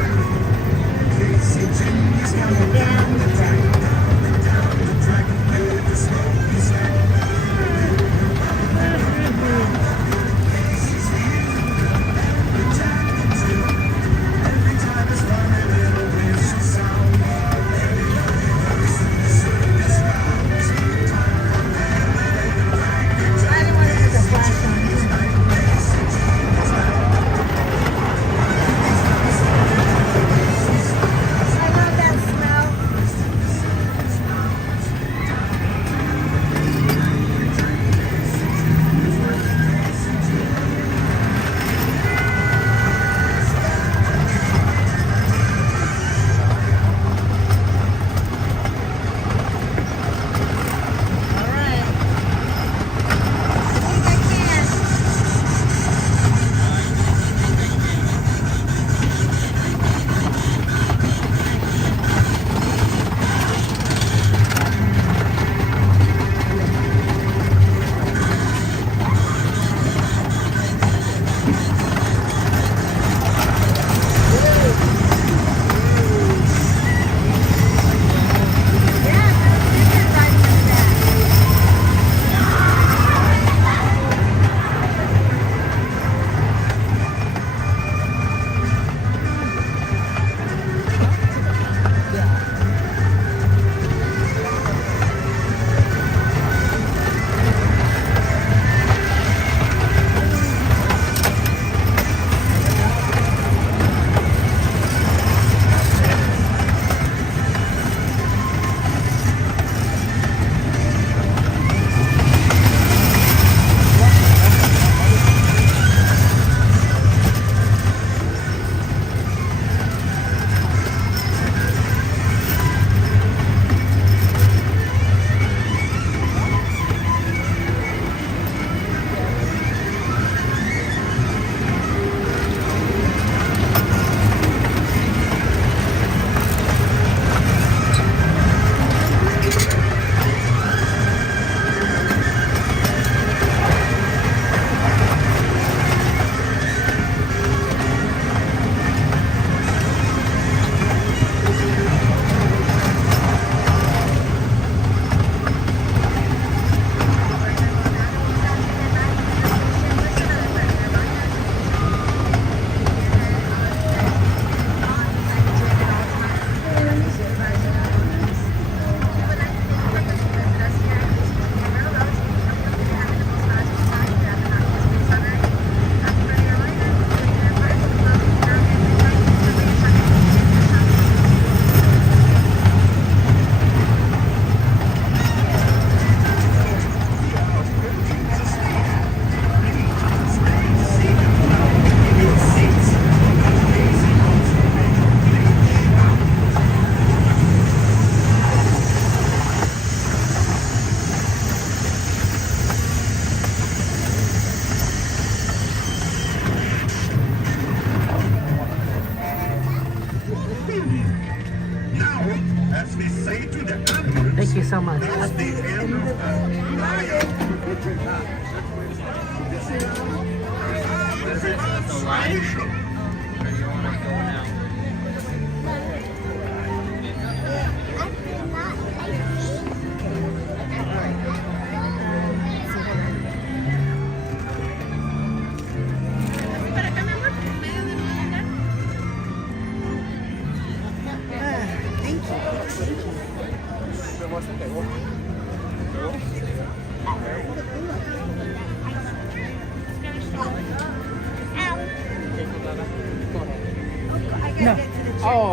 Thank you so much.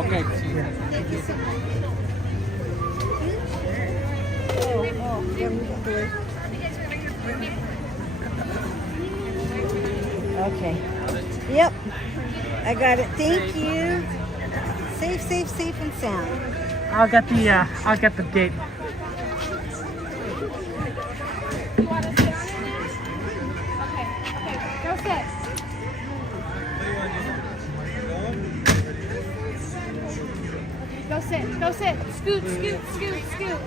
Oh, okay. Thank you so much. Oh, yeah, move the way. Okay. Yep. I got it. Thank you. Safe, safe, safe and sound. I'll get the gate. Go sit. Go sit. Go sit. Scoot, scoot, scoot, scoot.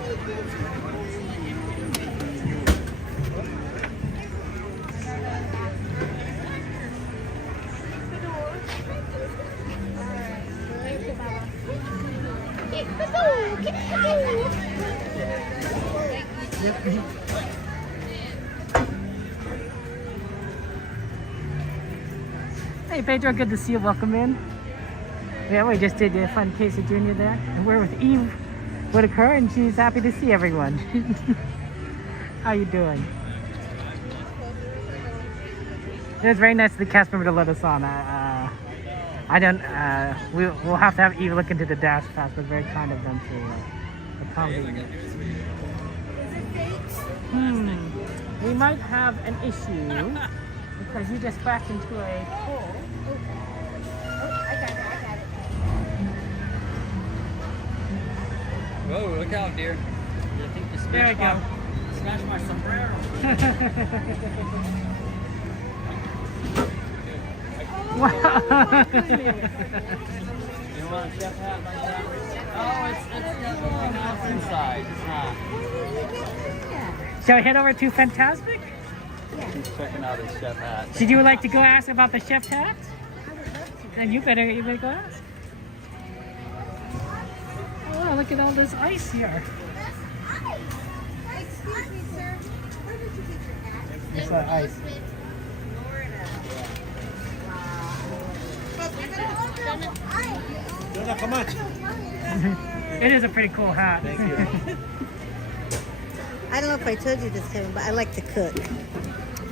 Hey Pedro, good to see you. Welcome in. Yeah, we just did a fun Case of Junior there. And we're with Eve Whitaker, and she's happy to see everyone. How you doing? It was very nice of the cast member to let us on. I don't. We'll have to have Eve look into the dash pass, but very kind of them to accommodate. We might have an issue because you just backed into a pole. I got it. Whoa, look out, dear. I think you There we go. smashed my sombrero. Wow. You want a chef hat like that? Oh, it's definitely not inside. It's not. Shall we head over to Fantasmic? He's checking out his chef hat. Should you like to go ask about the chef's hat? Then you better go ask. Oh, wow, look at all this ice here. Excuse me, sir. Where did you get your hat? It's ice. How much? It is a pretty cool hat. Thank you. I don't know if I told you this, Kevin, but I like to cook.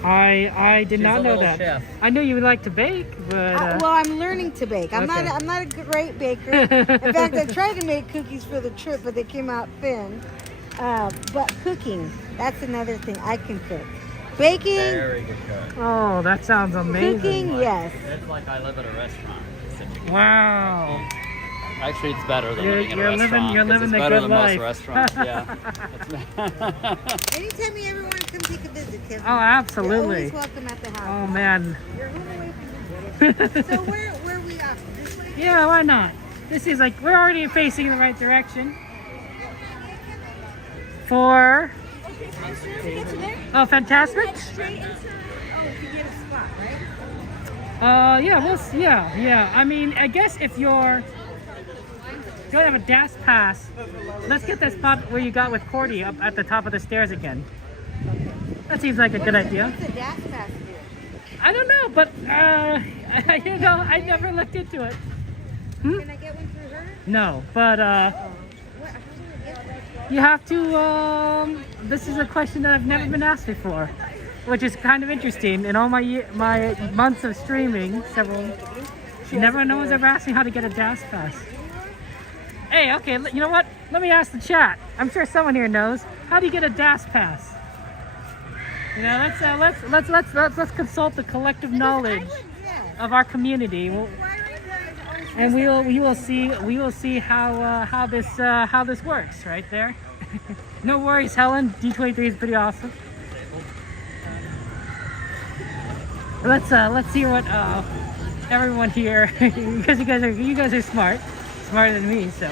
I did She's not a know little that. chef. I knew you would like to bake, but Well, I'm learning to bake. I'm Okay. not a great baker. In fact, I tried to make cookies for the trip, but they came out thin. But cooking, that's another thing. I can cook. Baking, Very good cook. oh, that sounds amazing. cooking, yes. It's like I live at a restaurant. Wow. Actually, it's better than You're- living at a you're living- restaurant. you're 'cause living it's the better good than life. most restaurants. Yeah. Anytime you ever want to come take a visit, Kevin. Oh, absolutely. You're always welcome at the house. Oh man. You're home away from the So where are we off? This way? Yeah, why not? This is like we're already facing in the right direction. For oh, Fantasmic. Straight into, you get a spot, right? Yeah. I mean, I guess if you're don't have a dash pass, let's get that spot where you got with Cordy up at the top of the stairs again. That seems like a good idea. What's the dash pass do? I don't know, but you know, I never looked into it. Can I get one through her? No, but How do I get that? you have to. This is a question that I've never been asked before, which is kind of interesting. In all my months of streaming, no one's ever asked me how to get a dash pass. Hey, okay, you know what? Let me ask the chat. I'm sure someone here knows. How do you get a dash pass? You know, let's consult the collective knowledge of our community, and we will see how this works right there. No worries, Helen. D23 is pretty awesome. Let's see what everyone here, because you guys are smarter than me, so.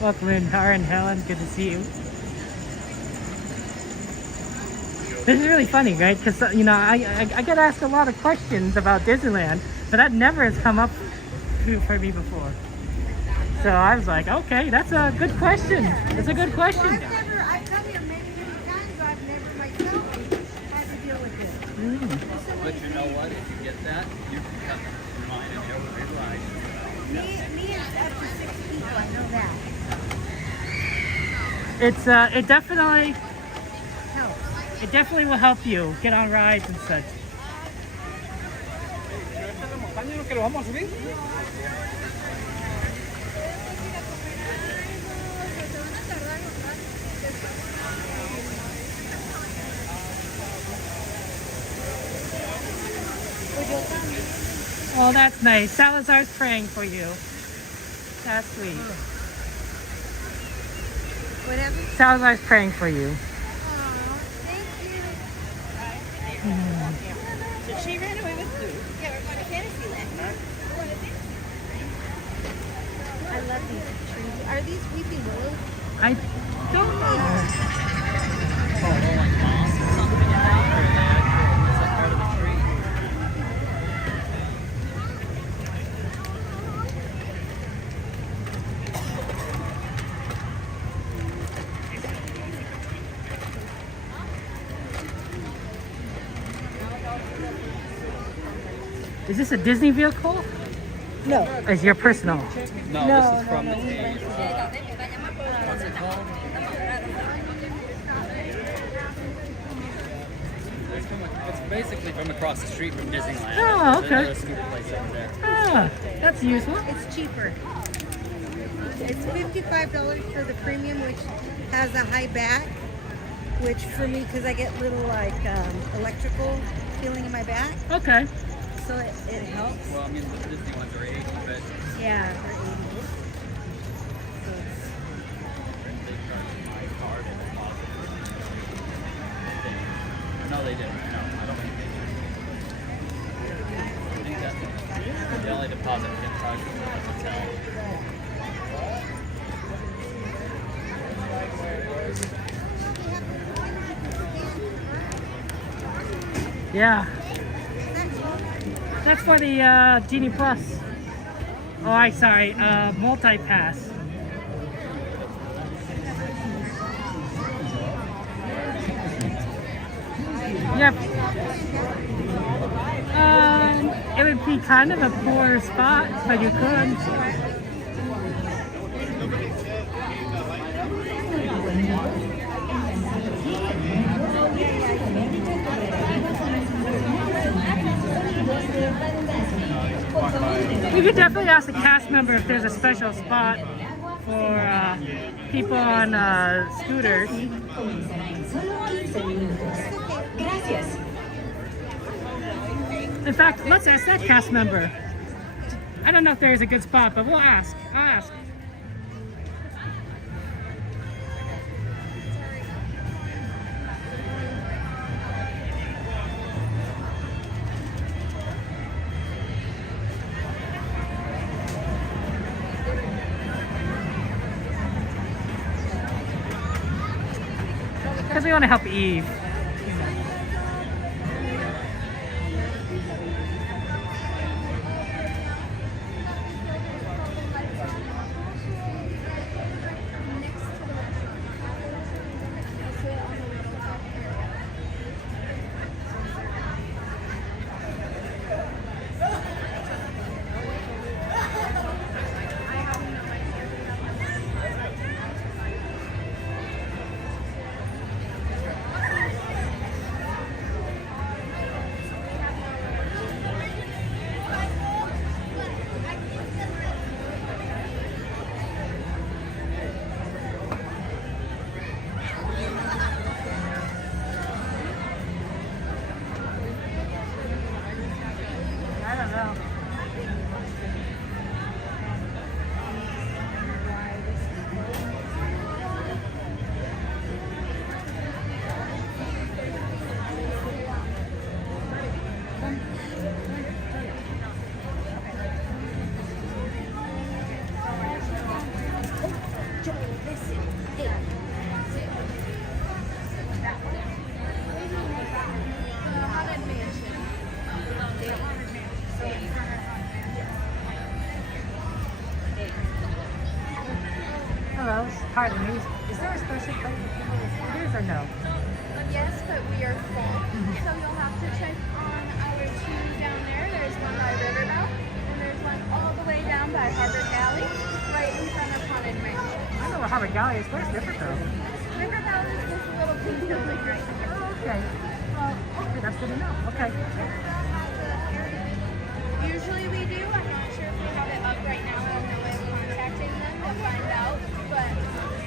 Welcome in, Tara and Helen. Good to see you. This is really funny, right? Because you know, I get asked a lot of questions about Disneyland, but that never has come up for me before. So I was like, okay, that's a good question. That's a good question. I've come here many times, but I've never myself had to deal with this. But you know what? If you get that, you can cut mine and everybody's life. Me is up to 6 people, I know that. It definitely will help you get on rides and such. años que lo vamos a subir. Oh, that's nice. Salazar's praying for you. That's sweet. Whatever. Salazar's praying for you. Thank you. So she ran away with Blue. Yeah, we're going to Fantasyland. I love these trees. Are these weeping willows? I don't know. Like moss or something in that, or is that part of the tree? Is this a Disney vehicle? No. Or is your personal? No, this is from the cave. What's it called? It's basically from across the street from Disneyland. Oh, okay. There's a scooter place over there. Ah, that's useful. It's cheaper. It's $55 for the premium, which has a high back, which for me, because I get little like electrical feeling in my back, Okay. so it helps. Well, I mean, the Disney ones are 80, but Yeah. they're 80. So they charge my card and deposit. No, they didn't. No, I don't think they did. I think that the only deposit we didn't charge was the hotel. Yeah. That's for the Genie Plus. Oh, I'm sorry. Multi-pass. Yep. It would be kind of a poor spot, but you could. You could definitely ask the cast member if there's a special spot for people on scooters. In fact, let's ask that cast member. I don't know if there's a good spot, but we'll ask. I'll ask. Because we want to help Eve. Hello, pardon me. Is there a special place for people with scooters or no? Yes, but we are full. So you'll have to check on our two down there. There's one by Rivermouth, and there's one all the way down by Harbor Valley, right in front of Haunted Mansion. I know where Harbor Valley is. Where's Rivermouth? Rivermouth is this little pink building right here. Oh, okay. Well, okay, that's good to know. Okay. Usually we do. I'm not sure if we have it up right now. I have no way of contacting them to find out. But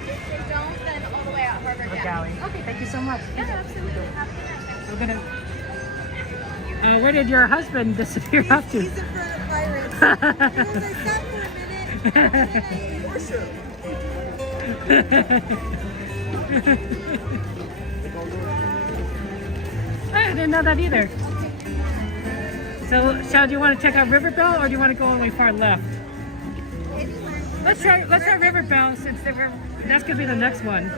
if they don't, then all the way out Harbor Galley. Okay, thank you so much. Yeah, absolutely. Have a good night. We're gonna. Where did your husband disappear off to? He's in front of pirates. He goes, I stopped for a minute. I didn't know that either. So, Shao, do you want to check out Riverbell or do you want to go all the way far left? Let's try Riverbell since that's gonna be the next one.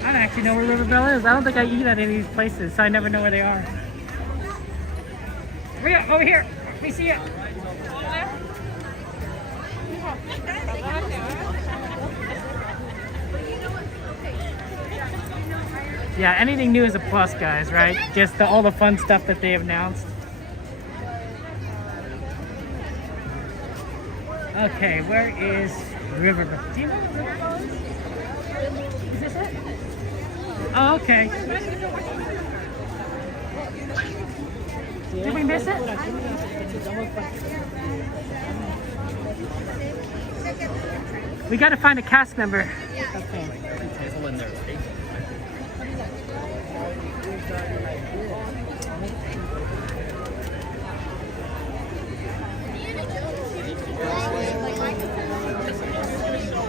I don't actually know where Riverbell is. I don't think I eat at any of these places, so I never know where they are. Over here. Let me see it. Yeah, anything new is a plus, guys, right? Just all the fun stuff that they have announced. Okay, where is Riverbell? Do you know where Riverbell is? Is this it? Oh, okay. Did we miss it? We got to find a cast member. Okay.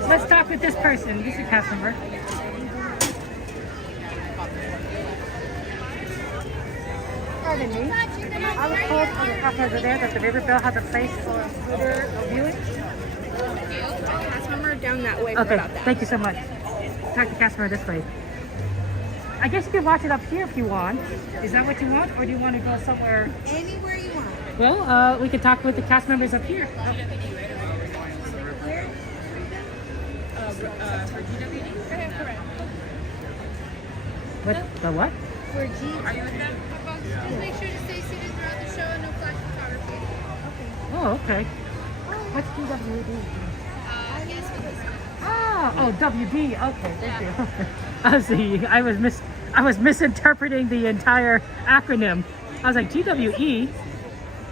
Let's talk with this person. This is a cast member. Pardon me. I was told from the cast member there that the Riverbell has a place for scooter viewing. Cast member down that way. Okay, thank you so much. Talk to cast member this way. I guess you can watch it up here if you want. Is that what you want, or do you want to go somewhere? Anywhere you want. Well, we can talk with the cast members up here. Oh. What? The what? For G. Are you with them? Just make sure to stay seated throughout the show and no flash photography. Oh, okay. What's GWD? Yes, please. Oh, WD. Okay, thank you. I was misinterpreting the entire acronym. I was like GWE.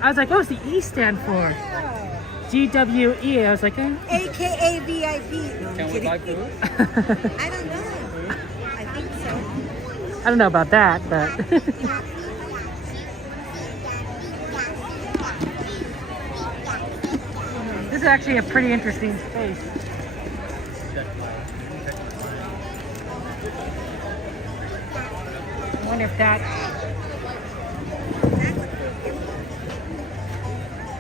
I was like, what does the E stand for? GWE. I was like, AKA VIP. No, I'm kidding. I don't know. I think so. I don't know about that, but. This is actually a pretty interesting space. I wonder if that.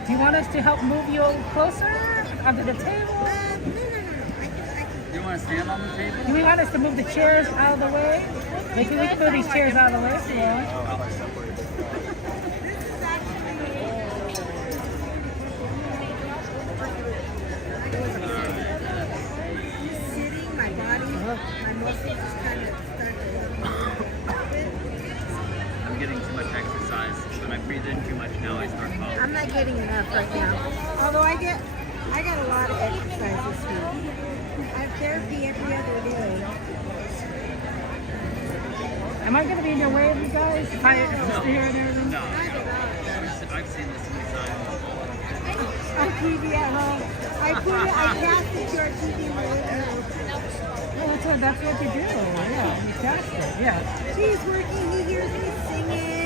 Do you want us to help move you closer under the table? Do you want to stand on the table? Do we want us to move the chairs out of the way? Maybe we can move these chairs out of the way if you want. Sitting, my body, my muscles just kind of start to. I'm getting too much exercise. When I breathe in too much now, I start coughing. I'm not getting enough right now. Although I got a lot of exercise this week. I have therapy every other day. Am I going to be in your way of you guys? If I stay here and everything? No. I've seen this many times. On TV at home. I cast it to our TV in the living room. Oh, that's what you do. Yeah, you cast it. Yeah. She's working. He hears me singing.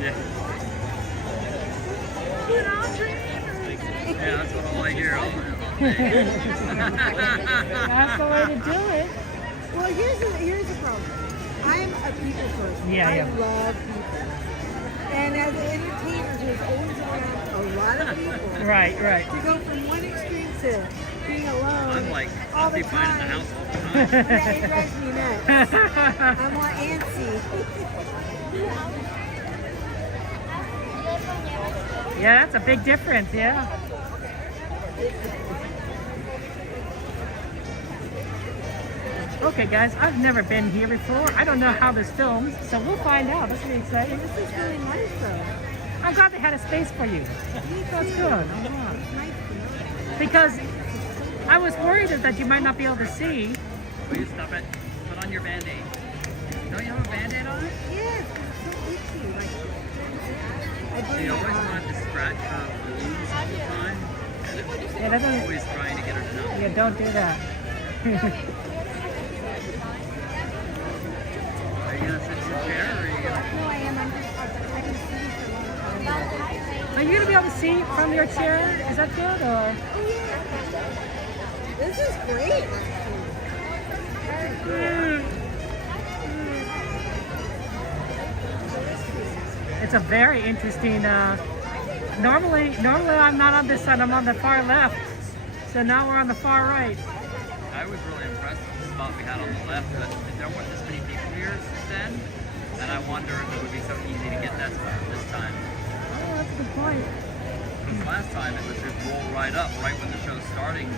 Yeah. Good on Yeah, that's what all I hear all That's the way to do it. Well, here's the problem. I'm a people person. Yeah, I yeah. love people. And as an entertainer who's always around a lot of people. Right. To go from one extreme to being alone. I'm like, all I'll the be fine in the time. house all the time. Yeah, it drives me nuts. I'm all antsy. Yeah, that's a big difference. Yeah. Okay, guys, I've never been here before. I don't know how this films, so we'll find out. This will be exciting. This is really nice, though. I'm glad they had a space for you. That's good. Because I was worried that you might not be able to see. Will you stop it? But on your Band-Aid. Don't you have a Band-Aid on it? Yes, it's so itchy. Like, So you always want to scratch her wounds all the time? Yeah, that's not- Always trying to get her to know. Yeah, don't do that. Are you gonna sit in your chair or are you gonna... no, I am. I'm just, I can see for a long time. Are you gonna be able to see from your chair? Is that good or? This is great. It's a very interesting. Normally I'm not on this side. I'm on the far left. So now we're on the far right. I was really impressed with the spot we had on the left, but there weren't this many people here then, and I wonder if it would be so easy to get that spot this time. Oh, that's a good point. Because last time it was just roll right up, right when the show's starting.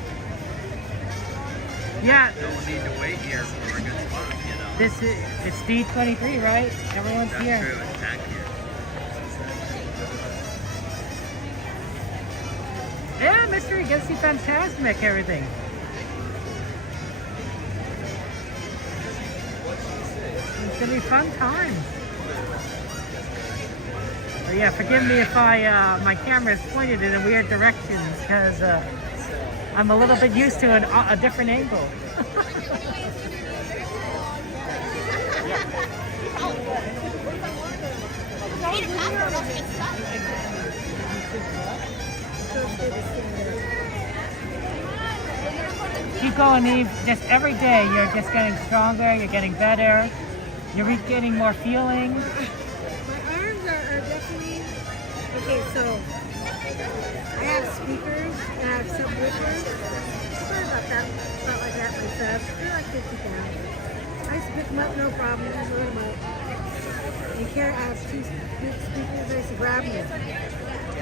Yeah. No need to wait here for a good spot, you know. It's D23, right? Everyone's That's here. true, it's packed here. Yeah, mystery gets to see Fantasmic, everything. It's gonna be fun times. But yeah, forgive me if my camera is pointed in weird directions because I'm a little bit used to a different angle. Keep going, Eve. Just every day, you're just getting stronger. You're getting better. You're getting more feeling. My arms are definitely okay. So I have speakers and I have subwoofers. Sorry about that. Felt like that myself. They're like 50 pounds. I used to pick them up, no problem. Just load them up. And I have 2 big speakers. I used to grab them.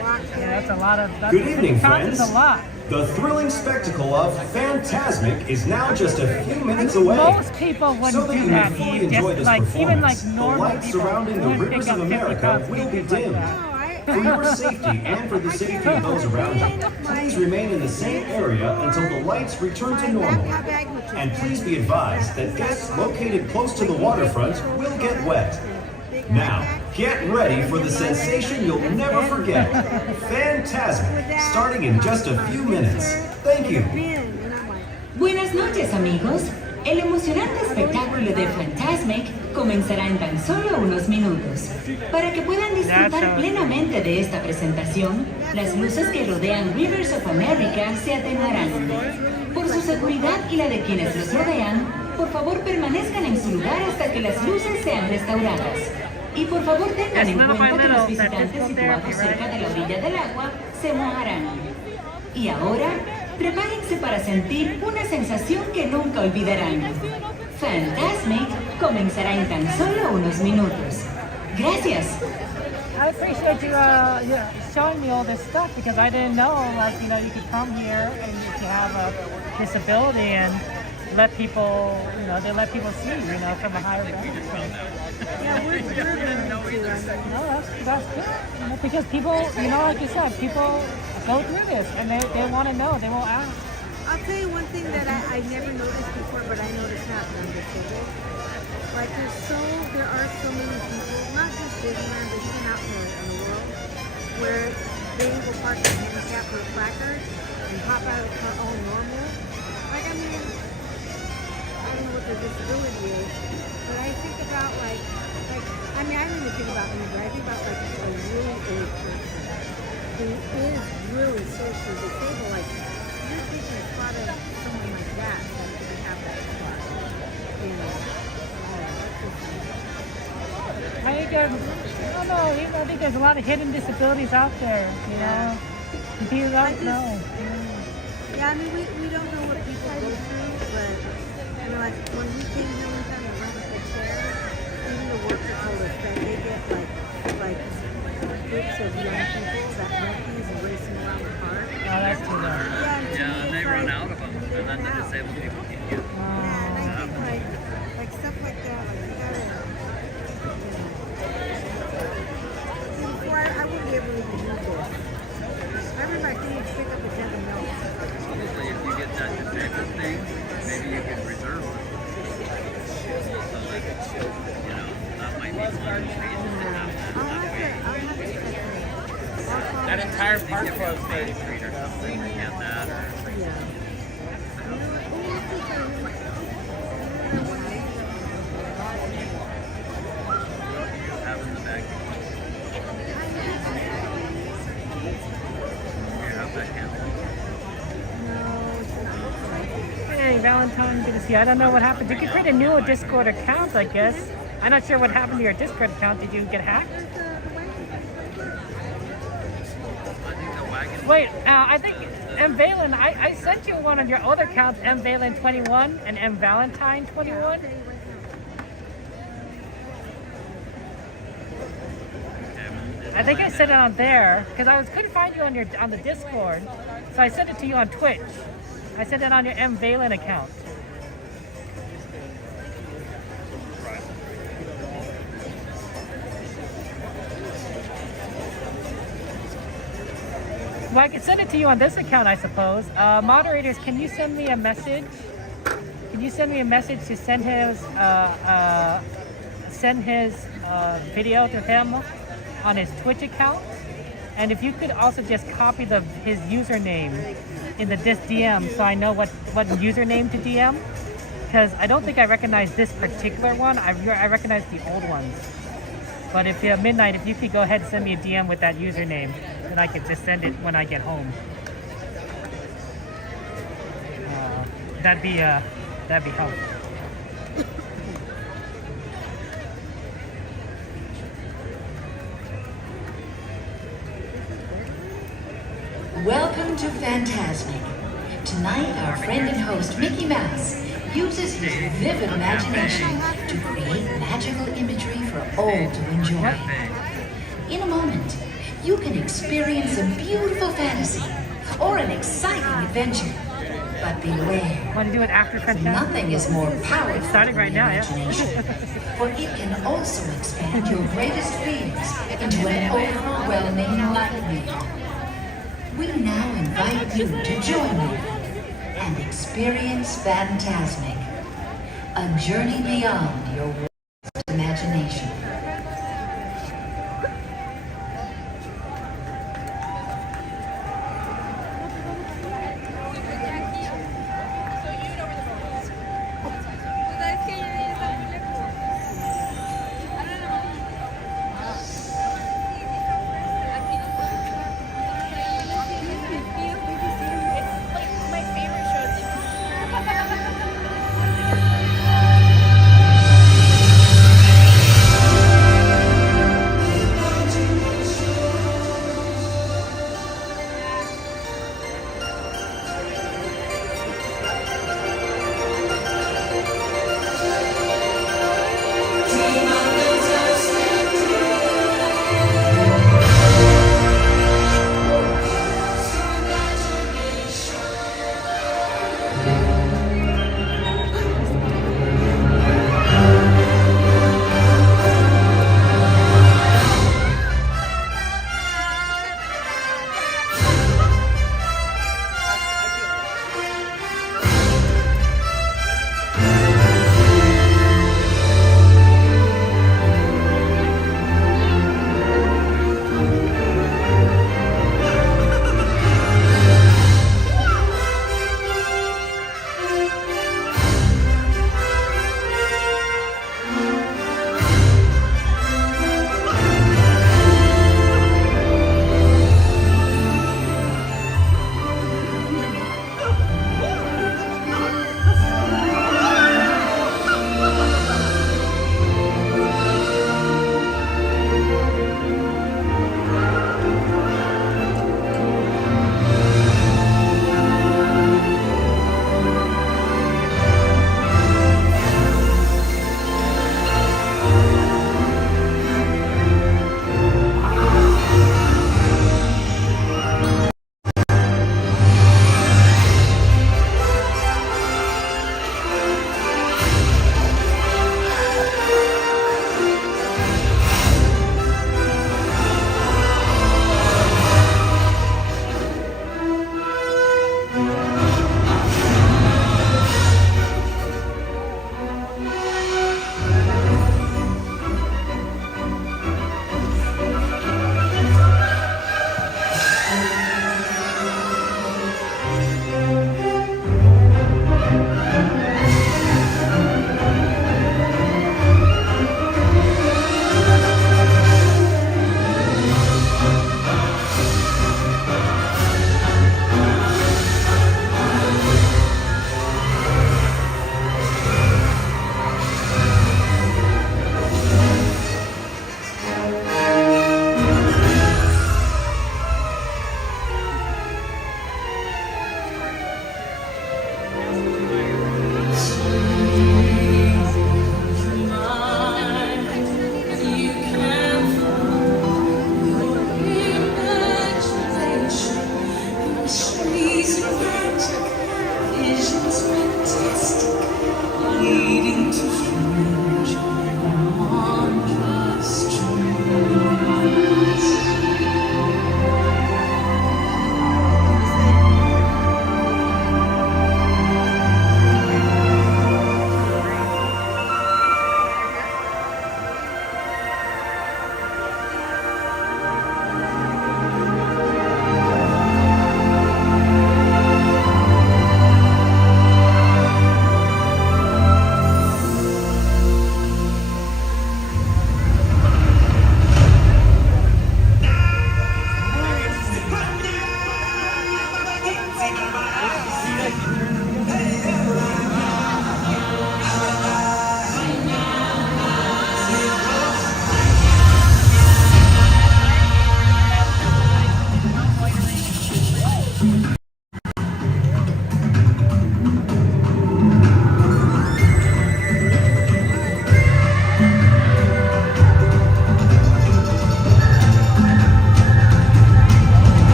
Walk Yeah, that's a lot of. Good evening, friends. That's a lot. The thrilling spectacle of Fantasmic is now just a few minutes away. Most people wouldn't So that do you that. may fully Eve. enjoy Just this like even like performance, the normal lights people surrounding the wouldn't rivers pick of up 50 America pounds will be speakers like dimmed. that. For your safety and for the safety of those around you, please remain in the same area until the lights return to normal. And please be advised that guests located close to the waterfront will get wet. Now, get ready for the sensation you'll never forget. Fantasmic, starting in just a few minutes. Thank you. Buenas noches, amigos. El emocionante espectáculo de Fantasmic comenzará en tan solo unos minutos. Para que puedan disfrutar plenamente de esta presentación, las luces que rodean Rivers of America se atenuarán. Por su seguridad y la de quienes los rodean, por favor permanezcan en su lugar hasta que las luces sean restauradas. Y por favor tengan en cuenta que los visitantes situados cerca de la orilla del agua se mojarán. Y ahora, prepárense para sentir una sensación que nunca olvidarán. Fantasmic comenzará en tan solo unos minutos. Gracias. I appreciate you showing me all this stuff because I didn't know, like, you know, you could come here and if you have a disability and let people, you know, they let people see, you know, from a higher vantage point. Yeah, we're driven No, that's good. You know, because people, you know, like you said, people go through this and they want to know, they will ask. I'll tell you one thing that I never noticed before, but I noticed now when I'm disabled. Like there are so many people, not just Disneyland, but even out in the world, where they will park their handicap or placard and hop out of the car all normal. Like, I mean, I don't know what their disability is, but I think about I mean, I don't even think about me, but I think about like a really old person who is really socially disabled. Like, you're taking a spot of someone like that would have that spot. You know. I think I don't know. I think there's a lot of hidden disabilities out there. You know, people don't know. Yeah, I mean, we don't know what people go through, but you know, like when we came here one time to rent a chair, even the workers told us that they get like groups of young people that rent these and race them around the park. Oh, that's too low. Yeah, and they run out of them, and then the disabled people can't get them. Yeah, and I think like stuff like that, like you gotta. I wouldn't be able to even do this. I remember I couldn't even pick up a gem of milk. Honestly, if you get that disabled thing, maybe you can reserve one. That entire park was 30 feet or something. And that or Hey, Valentine, good to see you. I don't know what happened. You can create a new Discord account, I guess. I'm not sure what happened to your Discord account. Did you get hacked? Wait, I think M. Valen, I sent you one on your other accounts, M. Valen 21 and M. Valentine 21. I think I sent it on there because I couldn't find you on the Discord, so I sent it to you on Twitch. I sent it on your M. Valen account. Well, I can send it to you on this account, I suppose. Moderators, can you send me a message? Can you send me a message to send his video to him on his Twitch account? And if you could also just copy his username in the DM so I know what username to DM, because I don't think I recognize this particular one. I recognize the old ones. But if Midnight, if you could go ahead and send me a DM with that username, then I could just send it when I get home. That'd be helpful. Welcome to Fantasmic. Tonight, our friend and host Mickey Mouse uses his vivid imagination to create magical imagery for all to enjoy. In a moment, you can experience a beautiful fantasy or an exciting adventure. But beware. Want to do it after Fantasmic? Nothing is more powerful It's starting right now, imagination, for it can also expand your greatest fears into an overwhelming nightmare. We now invite you to join me and experience Fantasmic, a journey beyond your worst imagination.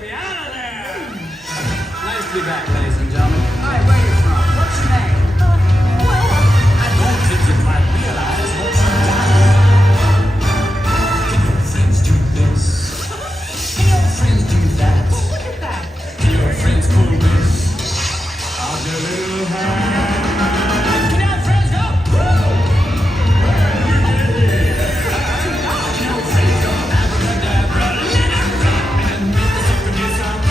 Nice to be back, ladies and gentlemen. Hi, where you from? What's your name? I don't think you quite realize what you've done. Can your friends do this? Can your friends do that? Look at that. Can your friends pull this? I'll do a little hand. Can your friends go? Woo! Can your friends go? Abracadabra, let it run, and make the symphony sound.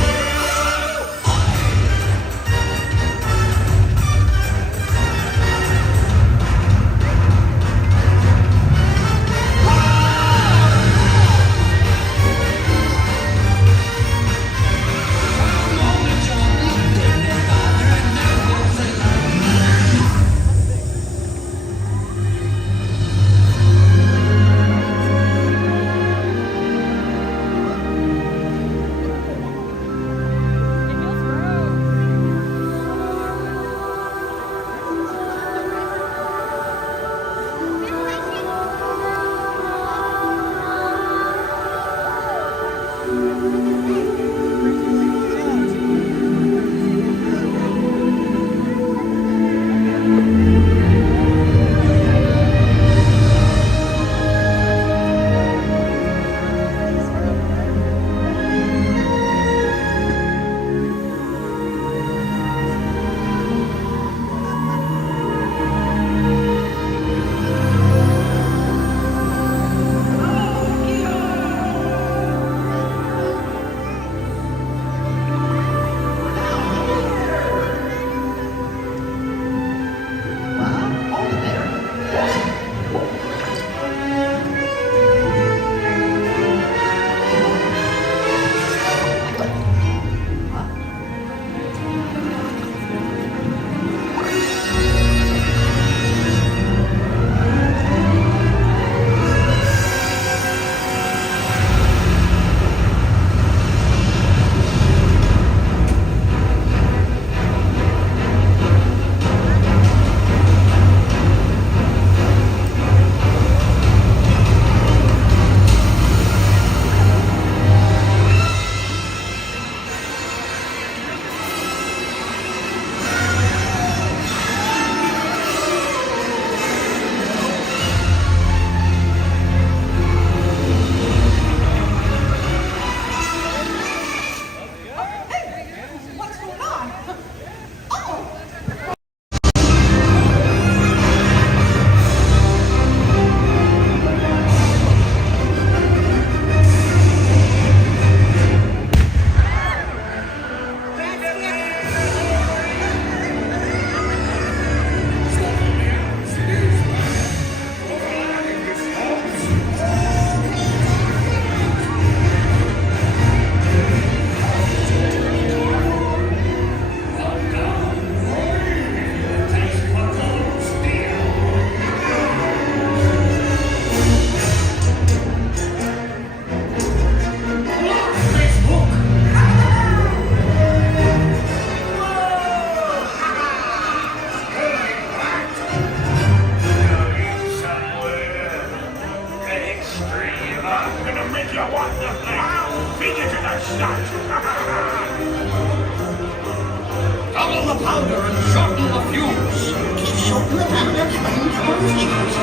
Double the powder and shorten the fuse. Keep shorten the powder and shorten the fuse.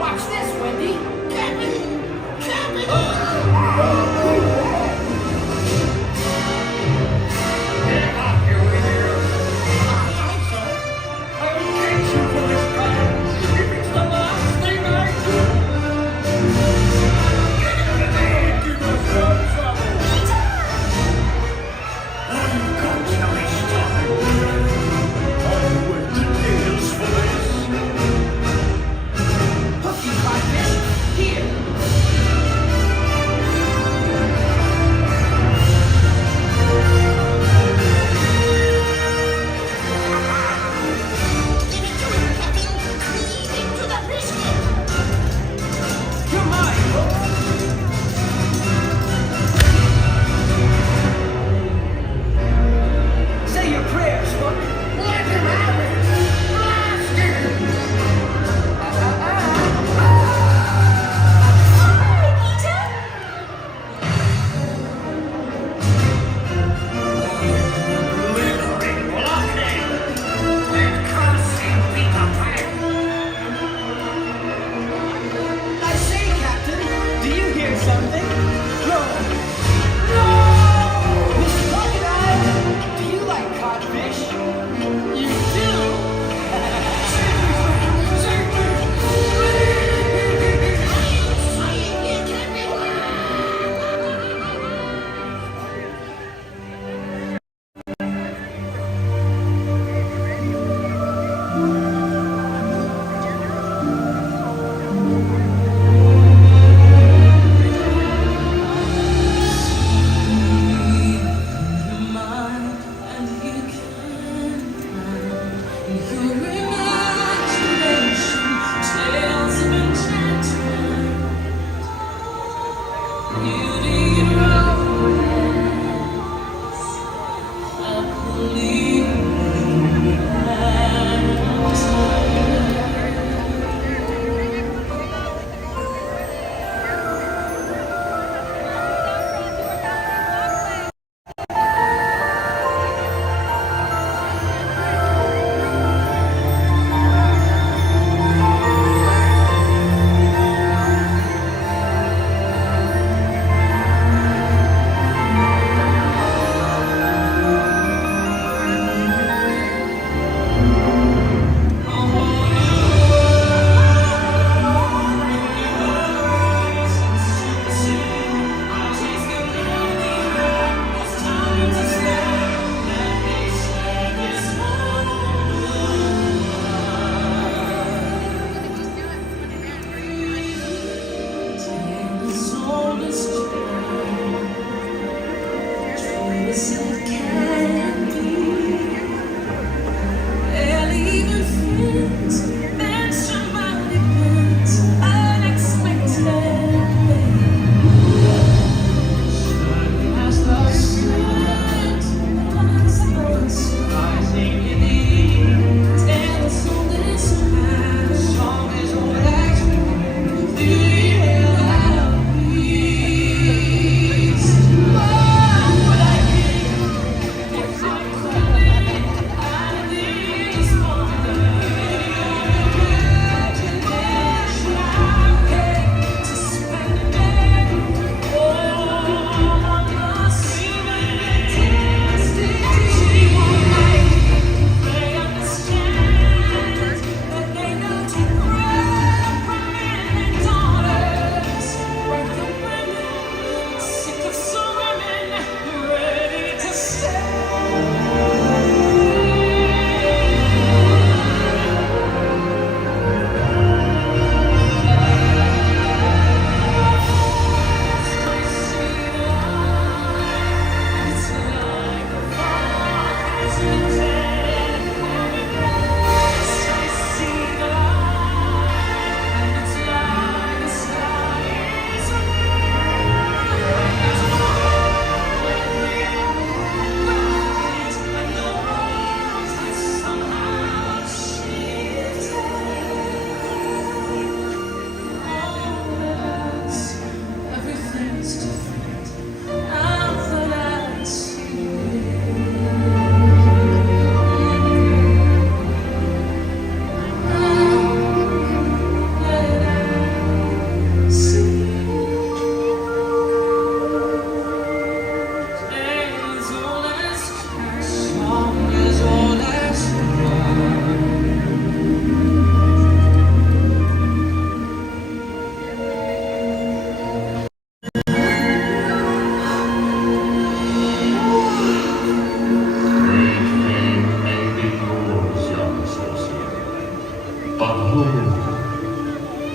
Watch this, Wendy. Captain! Captain! Wait.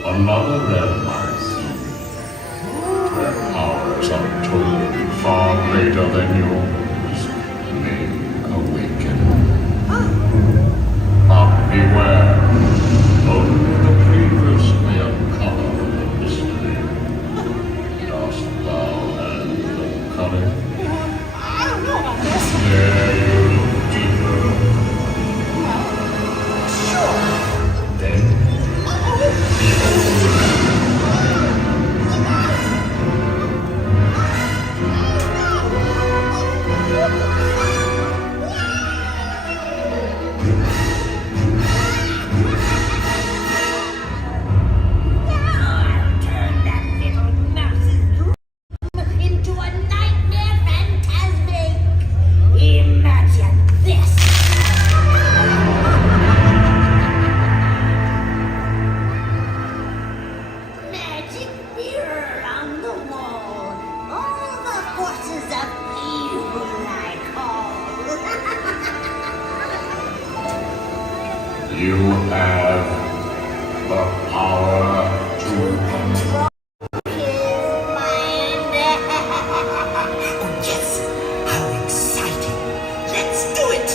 another realm I see, where powers untold, far greater than yours, may awaken. But beware, only the previous may uncover the mystery. Dost thou have the courage? I don't know about this. Dare you look deeper? Sure. Then, into a nightmare Fantasmic. Imagine this. Magic mirror on the wall. All the forces of evil I call. you have the power to control. Yes, how exciting. Let's do it.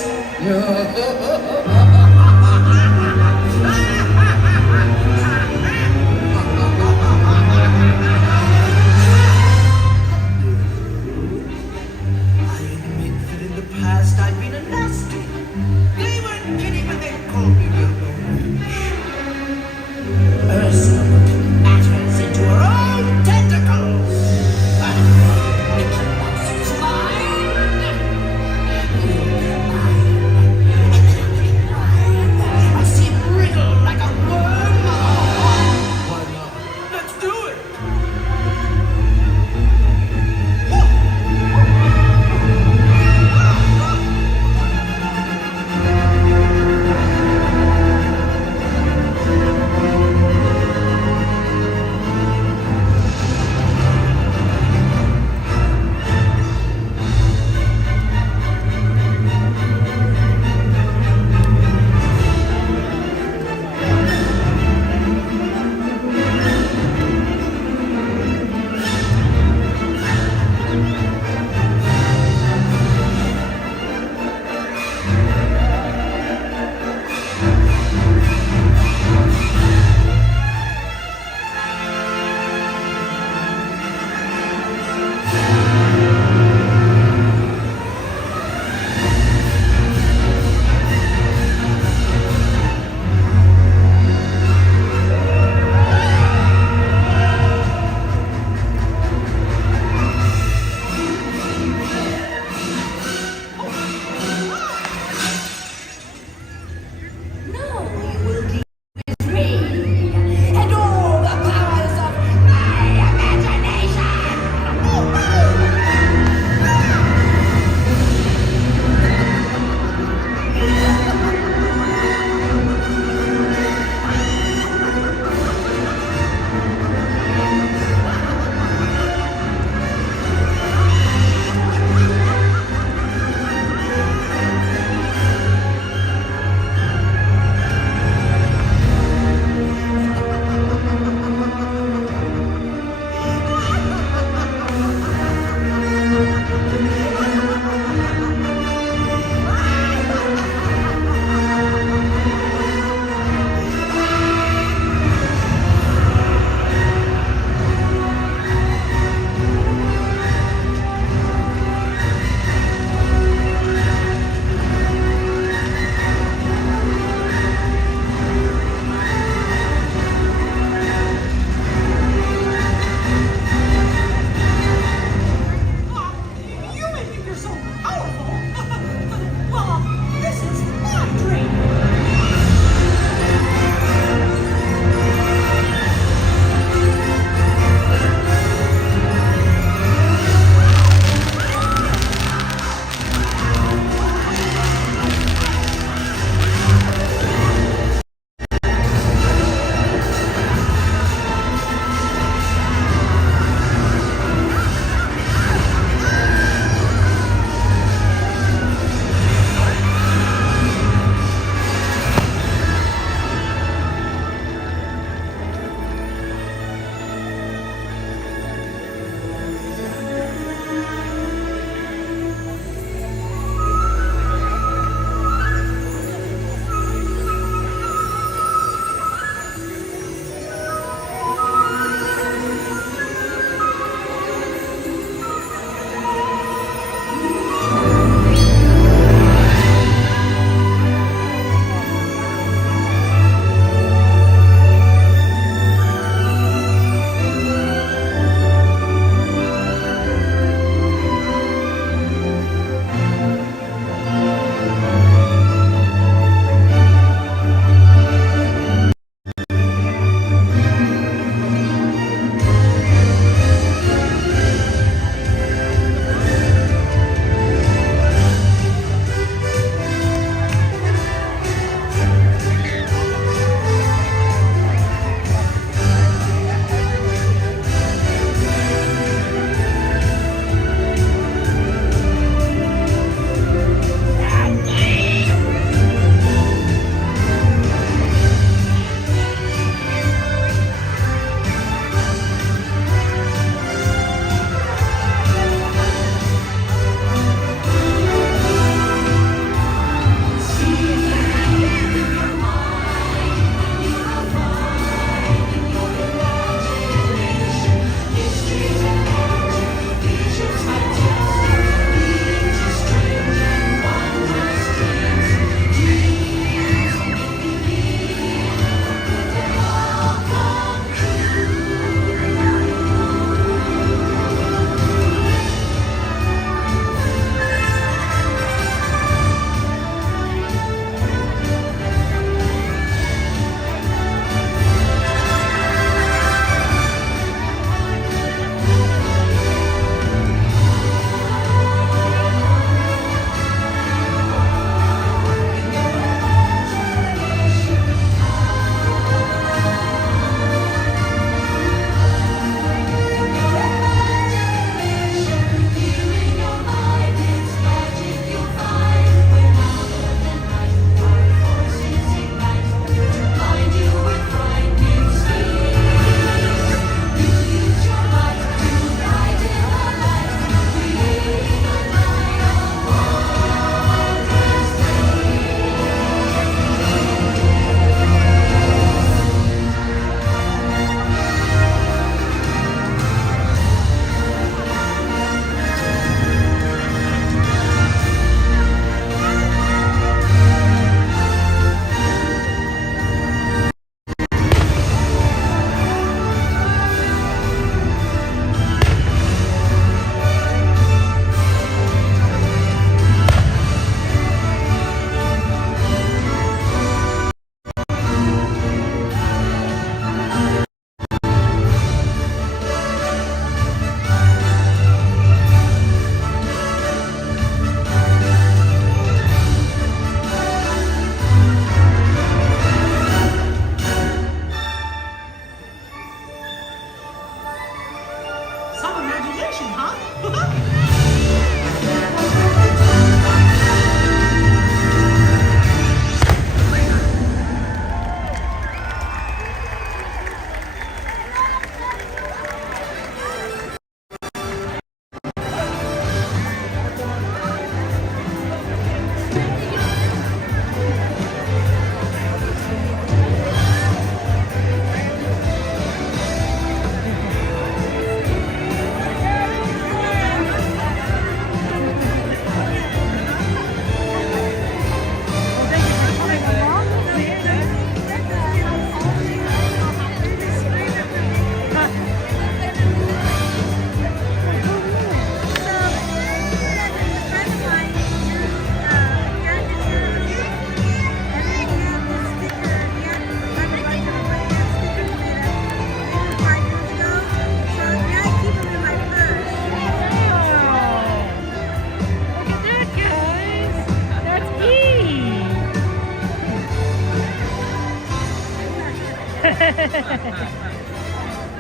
connection, huh?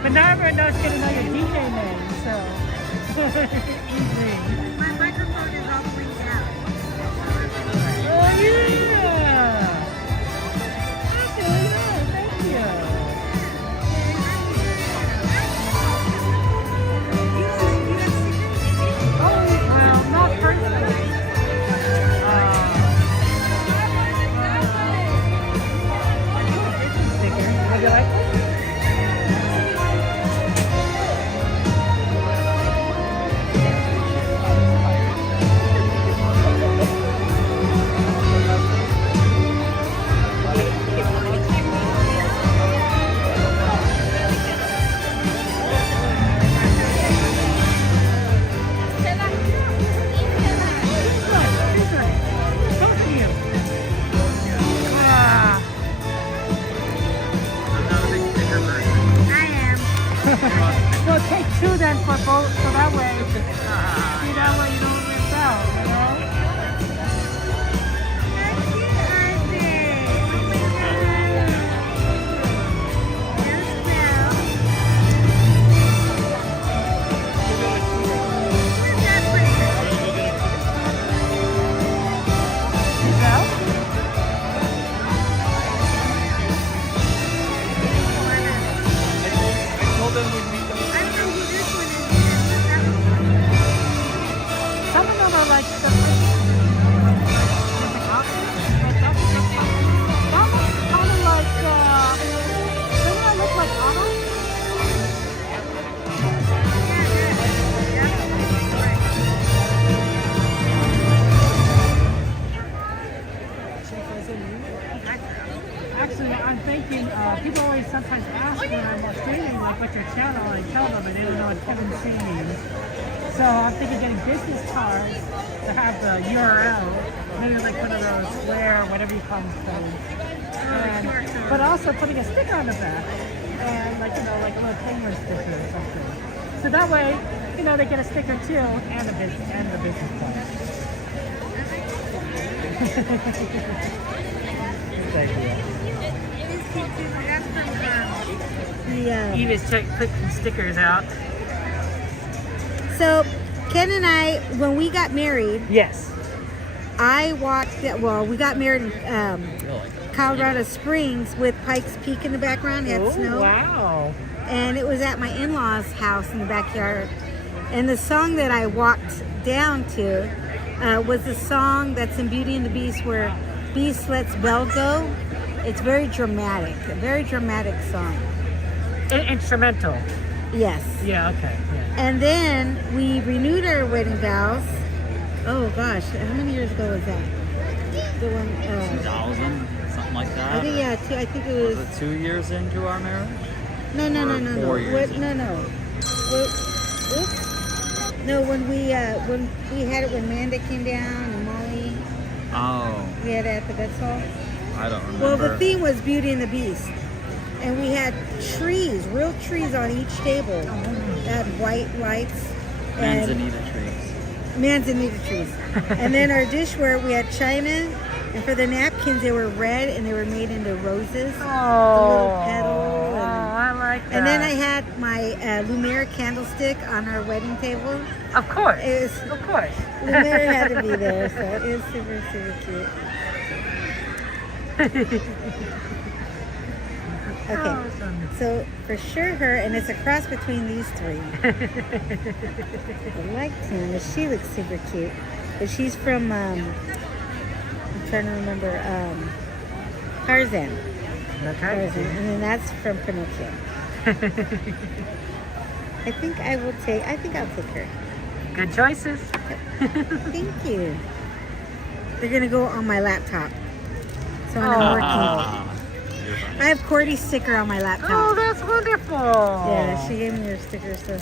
But now everyone knows going to know your DJ name, so easy. My microphone is all the way down. Oh yeah! Okay, yeah, thank you. Oh, well, not personally. Would you like it? Well, take two then for both, so that way, see, that way you don't miss out, you know? Some of them are like the that looks kind of like doesn't that look like Anna? Actually, I'm thinking people always sometimes ask when I'm streaming like what's your channel, and I tell them and they don't know what Kevin C means. So I'm thinking getting business cards to have the URL, maybe like one of those square, whatever you call them, codes. But also putting a sticker on the back, and like, you know, like a little penguin sticker or something. So that way, you know, they get a sticker too, and the business card. Thank you. Yeah. Eva's putting stickers out. So, Ken and I, when we got married, yes, I walked. Well, we got married in Colorado Springs with Pikes Peak in the background. It had snow. Wow! And it was at my in-laws' house in the backyard. And the song that I walked down to was the song that's in Beauty and the Beast, where Beast lets Belle go. It's very dramatic, a very dramatic song. Instrumental. Yes. Yeah. Okay. Yeah. And then we renewed our wedding vows. Oh gosh, how many years ago was that? The one. 2000, something like that. I think I think it was. Was it 2 years into our marriage? No. 4 years. What, no. Oops. No, when we had it when Amanda came down and Molly. Oh. We had it at the Vets Hall. I don't remember. Well, the theme was Beauty and the Beast. And we had trees, real trees on each table. That had white lights. Manzanita trees. Manzanita trees. And then our dishware, we had china. And for the napkins, they were red and they were made into roses. Oh, a little petal. I like that. And then I had my Lumiere candlestick on our wedding table. Of course. Of course. Lumiere had to be there, so it was super, super cute. Okay, so for sure her, and it's a cross between these three. I like Tana. She looks super cute. But she's from, I'm trying to remember, Tarzan. Okay. Tarzan. And then that's from Pinocchio. I think I'll take her. Good choices. Thank you. They're gonna go on my laptop. So when I'm working. I have Cordy's sticker on my laptop. Oh, that's wonderful. Yeah, she gave me her sticker, so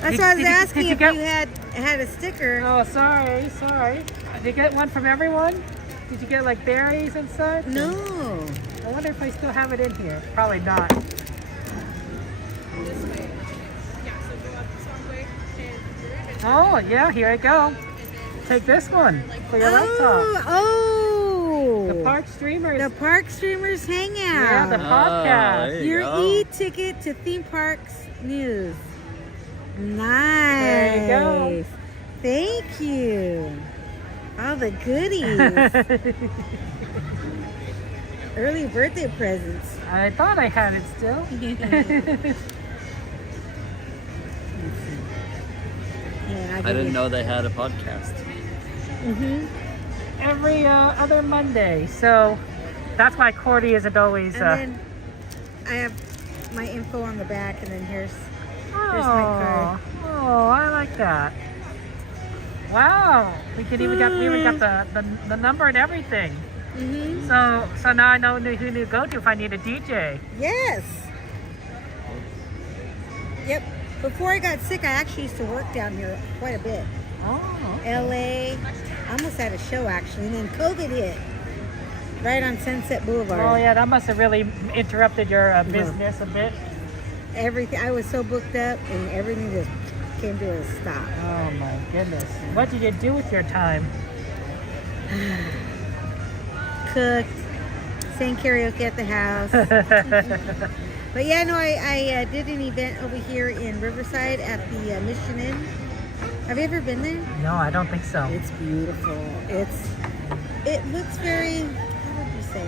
that's why I was asking if you had a sticker. Oh, sorry. Did you get one from everyone? Did you get like berries and such? No. I wonder if I still have it in here. Probably not. Oh, yeah, here I go. Take this one for your laptop. Oh! The Park Streamers. The Park Streamers Hangout. Yeah, the podcast. Your e-ticket to theme parks news. Nice. There you go. Thank you. All the goodies. Early birthday presents. I thought I had it still. Yeah, I didn't know they had a podcast. Every other Monday. So that's why Cordy isn't always. And then I have my info on the back, and then here's my card. Oh, I like that. Wow, we even got the number and everything. So now I know who to go to if I need a DJ. Yes. Yep. Before I got sick, I actually used to work down here quite a bit. Oh. LA. I almost had a show actually, and then COVID hit. Right on Sunset Boulevard. Oh yeah, that must have really interrupted your business a bit. Everything. I was so booked up, and everything just came to a stop. Oh my goodness. What did you do with your time? Cooked, sang karaoke at the house. But yeah, no, I did an event over here in Riverside at the Mission Inn. Have you ever been there? No, I don't think so. It's beautiful. It looks very, how would you say?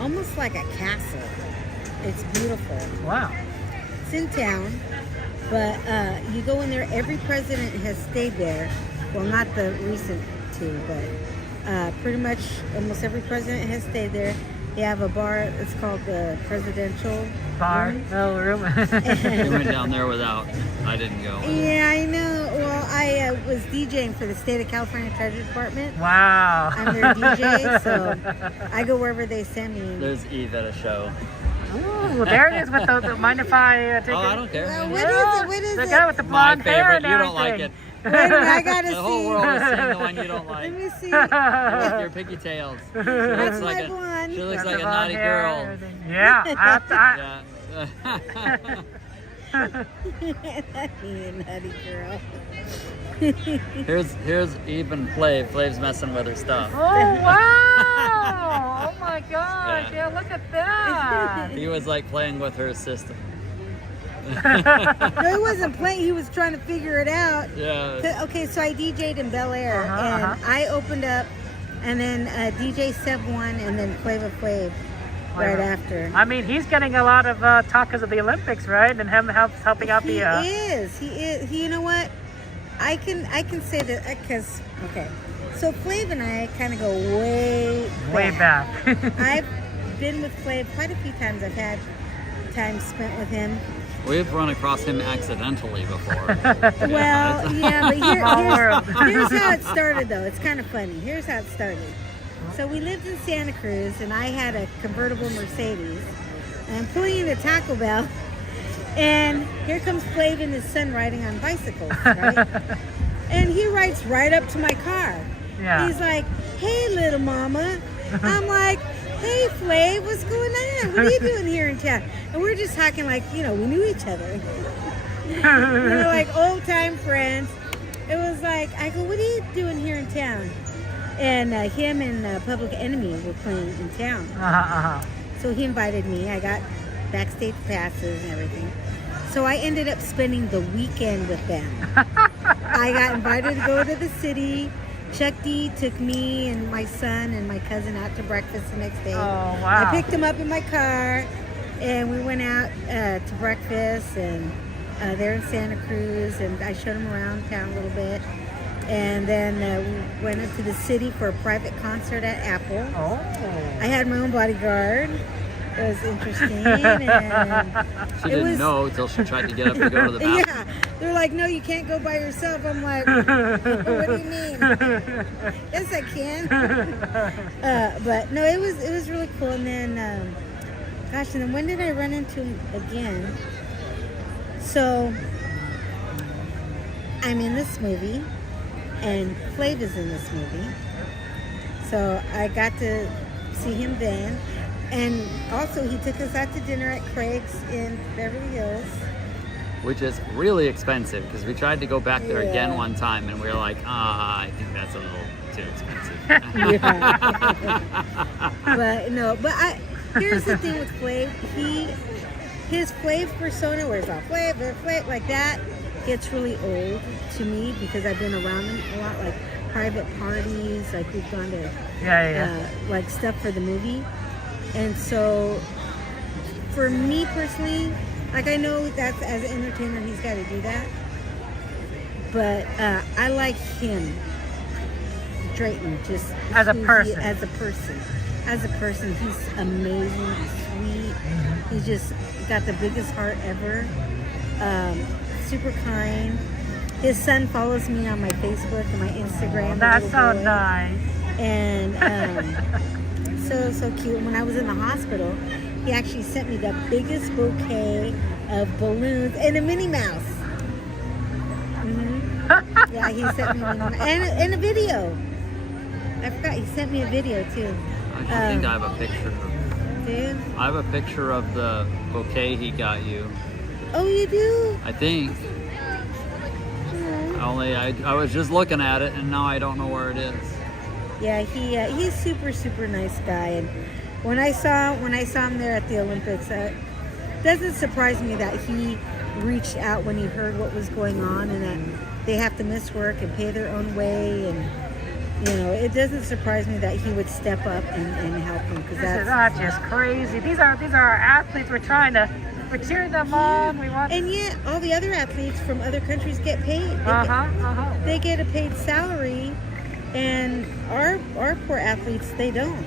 Almost like a castle. It's beautiful. Wow. It's in town, but you go in there, every president has stayed there. Well, not the recent two, but pretty much almost every president has stayed there. They have a bar, it's called the Presidential Bar? Room. Oh, room. You went down there without. I didn't go. Yeah, I know. Well, I was DJing for the State of California Treasury Department. Wow. I'm their DJ, so I go wherever they send me. There's Eve at a show. Ooh, there it is with the mind if I take Oh, I don't care. What is it? The guy with the blonde My hair favorite. and You don't like everything. it. Wait a minute, I gotta The whole see. world is seeing the one you don't like. Let me see. With your picky tails. She That's looks my like blonde. She looks Got like the a blonde naughty hair and girl. everything. Yeah. You nutty girl. Here's even Flav. Flav's messing with her stuff. Oh wow! Oh my gosh! Yeah, look at that. He was like playing with her system. No, he wasn't playing. He was trying to figure it out. Yeah. Okay, so I DJ'd in Bel Air, and I opened up, and then DJ Seb won, and then Flava Flav right after. I mean, he's getting a lot of talk because of the Olympics, right? And him helping out He the. is. You know what? I can say that because okay, so Flav and I kind of go way back. I've been with Flav quite a few times. I've had time spent with him. We've run across him accidentally before. Well, yeah, but here's how it started, though. It's kind of funny. Here's how it started. So we lived in Santa Cruz, and I had a convertible Mercedes. And I'm pulling into Taco Bell, and here comes Flav and his son riding on bicycles, right? And he rides right up to my car. Yeah. He's like, "Hey, little mama." I'm like, "Hey, Flav, what's going on? What are you doing here in town?" And we're just talking like, we knew each other. Like old-time friends. It was like, I go, "What are you doing here in town?" And him and Public Enemy were playing in town. So he invited me. I got backstage passes and everything. So I ended up spending the weekend with them. I got invited to go to the city. Chuck D took me and my son and my cousin out to breakfast the next day. Oh, wow. I picked him up in my car, and we went out to breakfast, and they're in Santa Cruz, and I showed them around town a little bit. And then we went up to the city for a private concert at Apple. Oh. I had my own bodyguard. It was interesting. And She didn't know until she tried to get up to go to the bathroom. Yeah, they're like, no, you can't go by yourself. I'm like, what do you mean? Yes, I can. But no, it was really cool. And then, gosh, and then when did I run into him again? So I'm in this movie, and Flav is in this movie. So I got to see him then. And also, he took us out to dinner at Craig's in Beverly Hills. Which is really expensive because we tried to go back there again Yeah. one time and we were like, I think that's a little too expensive. But here's the thing with Flav. His Flav persona wears off. Flav, like that gets really old to me because I've been around him a lot, like private parties, like we've gone to like stuff for the movie. And so, for me personally, like I know that's as an entertainer, he's got to do that. But I like him, Drayton, just As a who he- person. as a person, he's amazing. He's sweet. He's just got the biggest heart ever. Super kind. His son follows me on my Facebook and my Instagram. That's the so little boy. nice. And so cute. When I was in the hospital, he actually sent me the biggest bouquet of balloons and a Minnie Mouse. Yeah, he sent me a Minnie Mouse. And a video. I forgot, he sent me a video too. I think I have a picture. Dude. I have a picture of the bouquet he got you. Oh, you do? I think. Only I was just looking at it and now I don't know where it is. Yeah, he's super nice guy, and when I saw him there at the Olympics, it doesn't surprise me that he reached out when he heard what was going on and that they have to miss work and pay their own way, and it doesn't surprise me that he would step up and help them because This is not just crazy. These are our athletes. We're cheering them on. We want. And yet, all the other athletes from other countries get paid. They get a paid salary. And our poor athletes, they don't.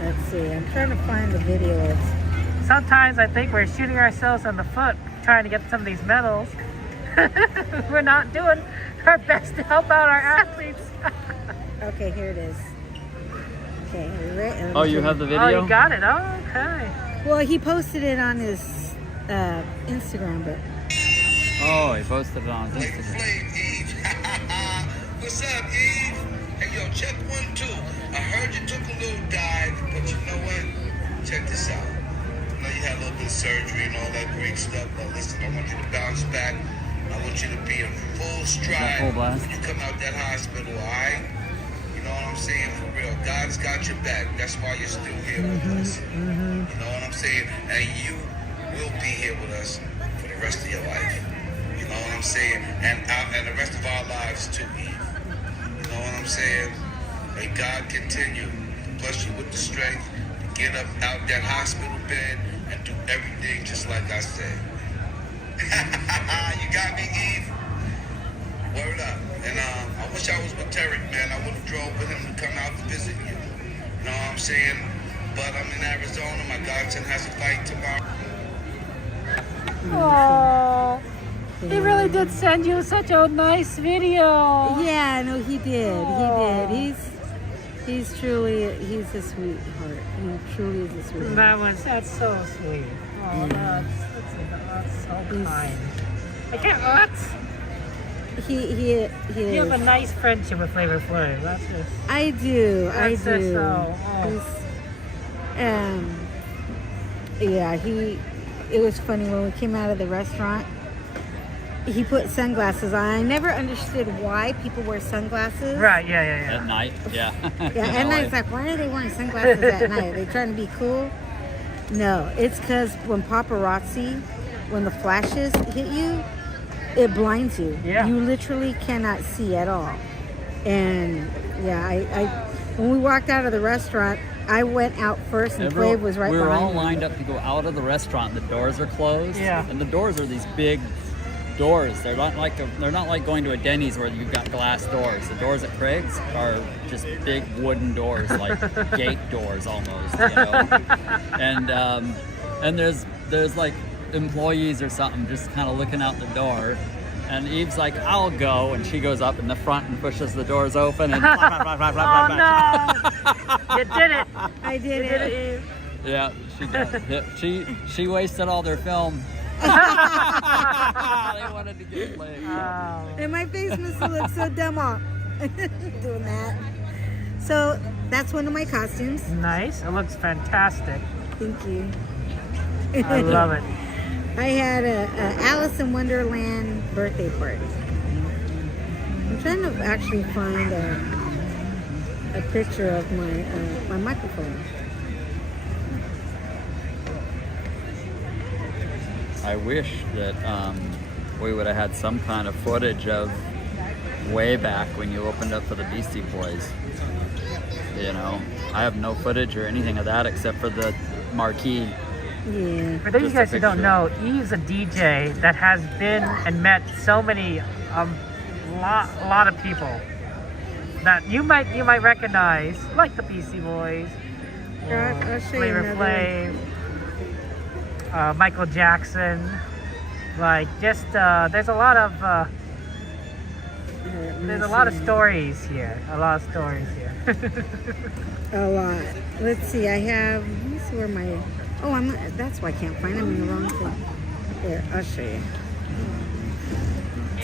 Let's see, I'm trying to find the video. Sometimes I think we're shooting ourselves in the foot trying to get some of these medals. We're not doing our best to help out our athletes. Okay, here it is. Okay, are you ready? Oh, you have the video? Oh, you got it. Oh, okay. Well, he posted it on his Instagram, but. Oh, he posted it on Instagram. What's up, Eve? Hey, yo, check 1, 2. I heard you took a little dive, but you know what? Check this out. I know you had a little bit of surgery and all that great stuff, but listen, I want you to bounce back. I want you to be in full stride Full blast. when you come out that hospital, all right? You know what I'm saying? For real. God's got your back. That's why you're still here with us. You know what I'm saying? And you will be here with us for the rest of your life. You know what I'm saying? And the rest of our lives too, Eve. You know what I'm saying? May God continue to bless you with the strength to get up out that hospital bed and do everything just like I said. You got me, Eve? Word up. And I wish I was with Tarek, man. I would have drove with him to come out to visit you. You know what I'm saying? But I'm in Arizona. My godson has a fight tomorrow. Oh, he really did send you such a nice video. Yeah, no, he did. He's he's a sweetheart. He truly is a sweetheart. That's so sweet. Oh, that's so kind. I can't. He You have a nice friendship with Flavor Flav. That's just. I do. That's I do. just so. Yeah, it was funny when we came out of the restaurant. he put sunglasses on. I never understood why people wear sunglasses. Right, yeah. At night, yeah. Yeah, and I was like, why are they wearing sunglasses at night? Are they trying to be cool? No, it's because when paparazzi, when the flashes hit you, it blinds you. Yeah. You literally cannot see at all. And yeah, I when we walked out of the restaurant, I went out first and Flav was right behind me. We were all lined up to go out of the restaurant. The doors are closed. Yeah. And the doors are these big doors. They're not like going to a Denny's where you've got glass doors. The doors at Craig's are just big wooden doors, like gate doors almost, you know. And there's like employees or something just kind of looking out the door. And Eve's like, I'll go, and she goes up in the front and pushes the doors open and Oh no! You did it! I did You it. did it, Eve. yeah, she did. She wasted all their film. They wanted to get played. And my face must have looked so dumb off doing that. So that's one of my costumes. Nice. It looks fantastic. Thank you. I love it. I had a Alice in Wonderland birthday party. I'm trying to actually find a picture of my microphone. I wish that we would have had some kind of footage of way back when you opened up for the Beastie Boys. You know, I have no footage or anything of that except for the marquee. Yeah. For those of you guys who don't know, Eve's a DJ that has been and met so many, lot of people that you might recognize, like the Beastie Boys, I'll show you Flavor another. Flav, Michael Jackson. Like just there's a lot of stories here. A lot of stories here. A lot. Let's see. I have. Let me see where my. Oh, I'm not, that's why I can't find them in the wrong thing. Here, I'll show you.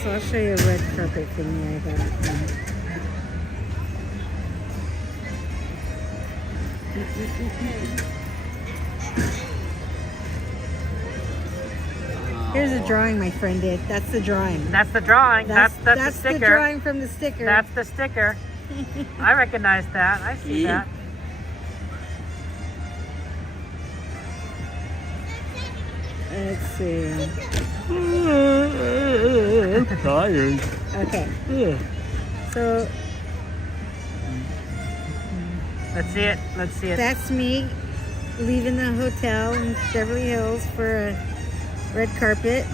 So I'll show you a red carpet thing I got. Here's a drawing my friend did. That's the drawing. That's the drawing. That's the sticker. That's the drawing from the sticker. That's the sticker. I recognize that. I see that. Let's see. I'm tired. Okay. So let's see it. Let's see it. that's me leaving the hotel in Beverly Hills for a red carpet.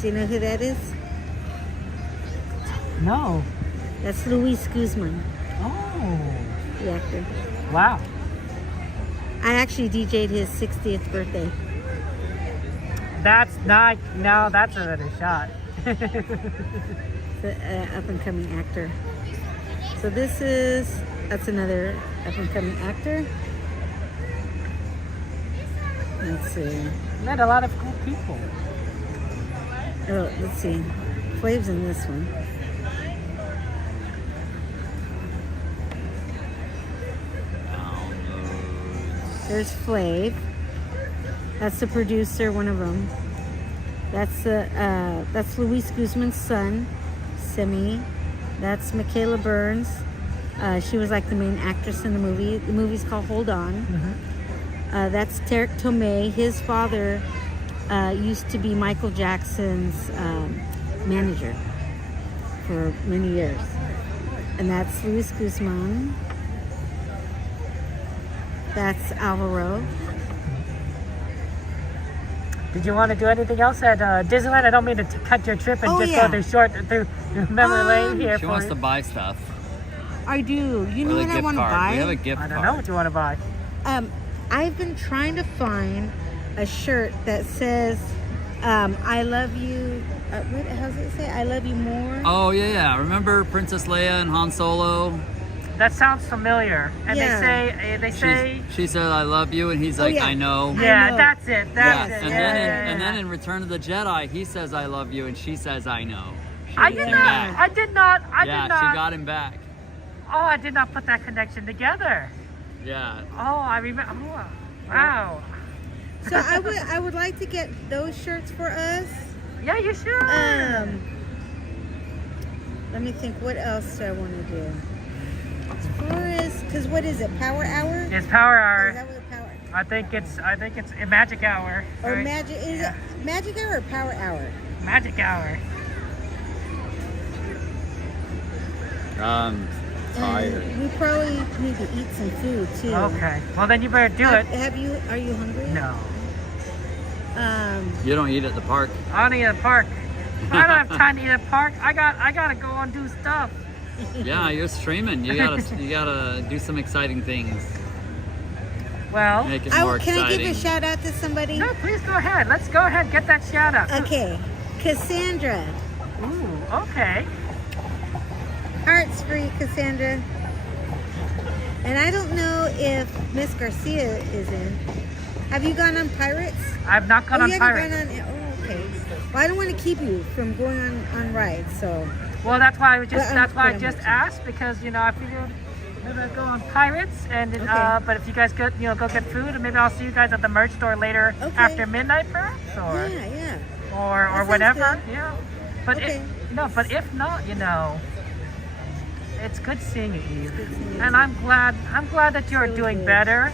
Do you know who that is? No. That's Luis Guzman, Oh. the actor. Wow. I actually DJ'd his 60th birthday. That's not. No, that's another shot. The up and coming actor. So that's another up and coming actor. Let's see. Met a lot of cool people. Oh, let's see. Flav's in this one. There's Flav. That's the producer, one of them. That's Luis Guzman's son, Simi. That's Michaela Burns. She was like the main actress in the movie. The movie's called Hold On. That's Tarek Tomei. His father used to be Michael Jackson's manager for many years. And that's Luis Guzman. That's Alvaro. Did you want to do anything else at Disneyland? I don't mean to cut your trip and Oh, just yeah. go through memory lane here. She wants to buy stuff. I do. You know With a what I gift want to card. buy? We have a gift I don't card. know what you want to buy. I've been trying to find a shirt that says, I love you. What, how does it say? I love you more. Oh yeah. Remember Princess Leia and Han Solo? That sounds familiar. And Yeah. they say. She said, "I love you," and he's like, yeah. "I know." Yeah, I know. that's it. That's Yeah, it. and Yeah, then yeah, and yeah. then in Return of the Jedi, he says, "I love you," and she says, "I know." She I gets did him not. back. I did not. I Yeah, did not. she got him back. Oh, I did not put that connection together. Yeah. Oh, I remember. Oh, wow. So I would like to get those shirts for us. Yeah, you should. Let me think. What else do I want to do? As far as, because what is it? Power hour? It's Power Hour. Is that what power? I think it's a Magic Hour. Or right? magic? Is it magic hour or power hour? Magic Hour. Tired. We probably need to eat some food too. Okay. Well, then you better do it. Are you hungry? No. You don't eat at the park? I don't eat at the park. I don't have time to eat at the park. I gotta go and do stuff. Yeah, you're streaming. You gotta do some exciting things. Well, make it more can exciting. I give a shout out to somebody? No, please go ahead. Let's go ahead and get that shout out. Okay, Cassandra. Ooh, okay. Hearts for you, Cassandra. And I don't know if Miss Garcia is in. Have you gone on Pirates? I've not gone on Pirates. Okay. Well, I don't want to keep you from going on rides, so. Well, that's why I just asked, because I figured maybe I'd go on Pirates, and but if you guys go get food, and maybe I'll see you guys at the merch store later after midnight, perhaps, or or whatever. Good. Yeah. But if not, it's good seeing you, Eve, and I'm glad that you're doing better,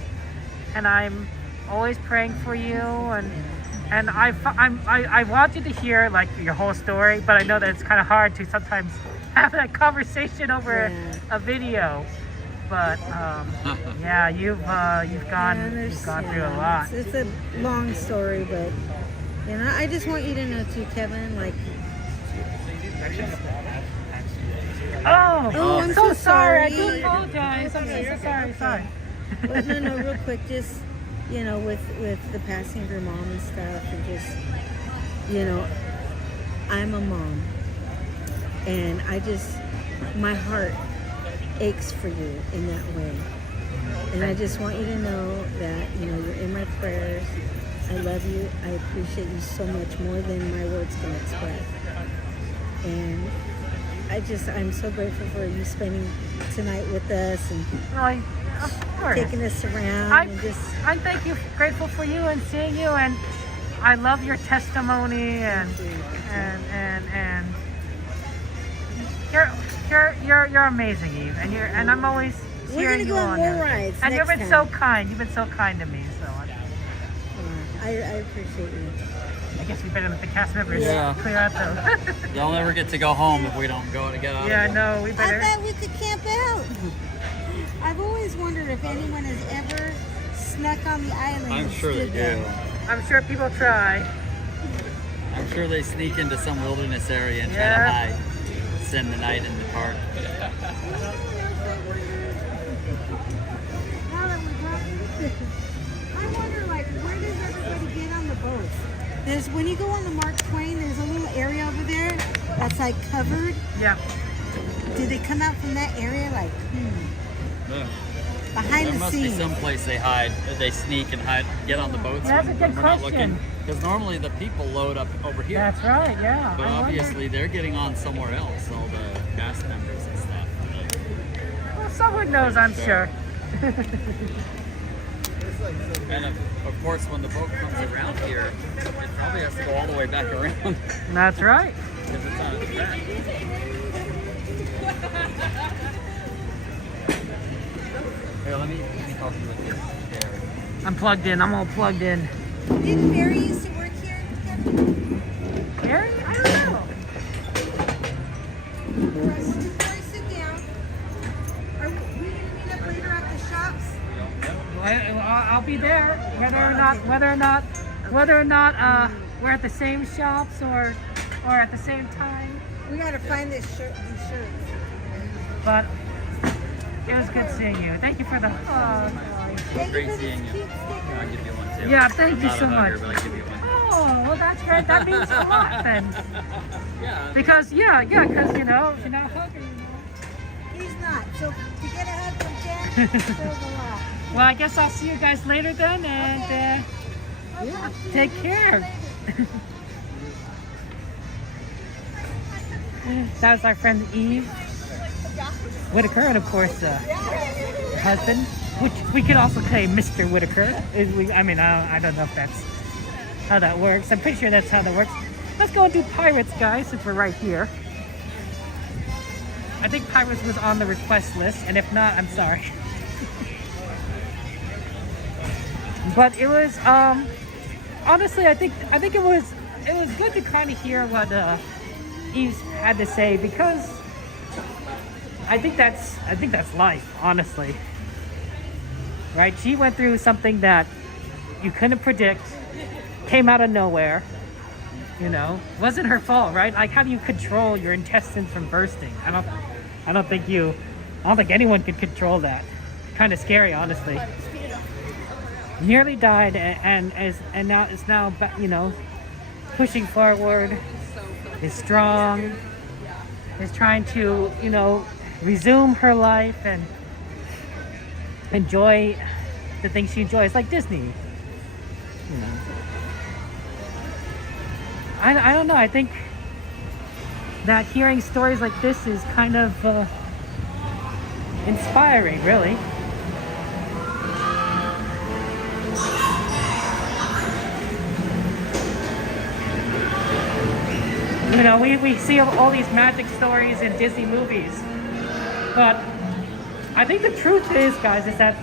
and I'm always praying for you, and I want you to hear like your whole story, but I know that it's kind of hard to sometimes have that conversation over a video. But yeah, you've gone through a lot. It's a long story, but I just want you to know too, Kevin. Like, I'm so sorry. I do apologize. I'm so sorry. But no, real quick, just with the passing of your mom and stuff, and just I'm a mom, and my heart aches for you in that way, and I just want you to know that you're in my prayers. I love you. I appreciate you so much, more than my words can express, and I'm so grateful for you spending tonight with us and of course. taking us around. I'm grateful for you and seeing you, and I love your testimony, and you're amazing, Eve, and I'm always cheering you on. We're gonna go on more rides. And you've been so kind. You've been so kind to me. So I appreciate you. I guess we better let the cast members clear out though. They'll never get to go home if we don't go to get out. Yeah, no, we better. I thought we could camp out. I've always wondered if anyone has ever snuck on the island. I'm sure they do. I'm sure people try. I'm sure they sneak into some wilderness area and try to hide. Spend the night in the park. I wonder, where does everybody get on the boats? When you go on the Mark Twain, there's a little area over there that's covered. Yeah. Do they come out from that area behind there the must scenes? be some place they hide, they sneak and hide, get on the boats. That's a good we're question. not looking, because normally the people load up over here. That's right, yeah. But obviously they're getting on somewhere else, all the cast members and stuff. Well, someone knows, I'm sure. And of course, when the boat comes around here, it probably has to go all the way back around. That's right. Because it's on its back. Here, let me help you with this chair. I'm plugged in. I'm all plugged in. Didn't Barry used to work here? Barry? I don't know. Before I sit down, are we going to meet up later at the shops? I'll be there, whether or not we're at the same shops or at the same time. We got to find these shirts. But it was good seeing you. Thank you for the hug. Great seeing you. I'll give you one too. Yeah, thank you I'm so not a hugger, much. but I'll give you one. Oh, well, that's great. That means a lot then. Yeah. Because because you're not a hugger. He's not. So to get a hug from Jen, shows a lot. Well, I guess I'll see you guys later then, and take care. That was our friend Eve Whitaker, and of course, her husband, which we could also say Mr. Whitaker. I mean, I don't know if that's how that works. I'm pretty sure that's how that works. Let's go and do Pirates, guys, since we're right here. I think Pirates was on the request list, and if not, I'm sorry. But it was, honestly, I think it was good to kind of hear what Eve had to say, because I think that's life, honestly. Right? She went through something that you couldn't predict, came out of nowhere. You know, wasn't her fault, right? Like, how do you control your intestines from bursting? I don't think anyone could control that. Kind of scary, honestly. Nearly died, and now is now, you know, pushing forward. Is strong. Is trying to, you know, resume her life and enjoy the things she enjoys, like Disney. You know. I don't know. I think that hearing stories like this is kind of inspiring, really. You know, we see all these magic stories in Disney movies, but I think the truth is, guys, is that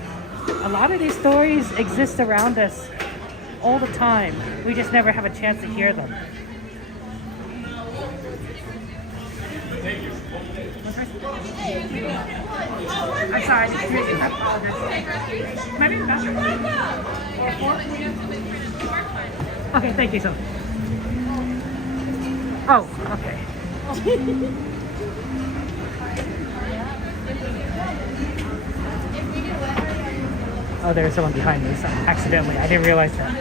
a lot of these stories exist around us all the time. We just never have a chance to hear them. I'm sorry, I didn't hear you. I apologize. My name is Okay, thank you so much. Oh, okay. Oh, there's someone behind me, so accidentally. I didn't realize that.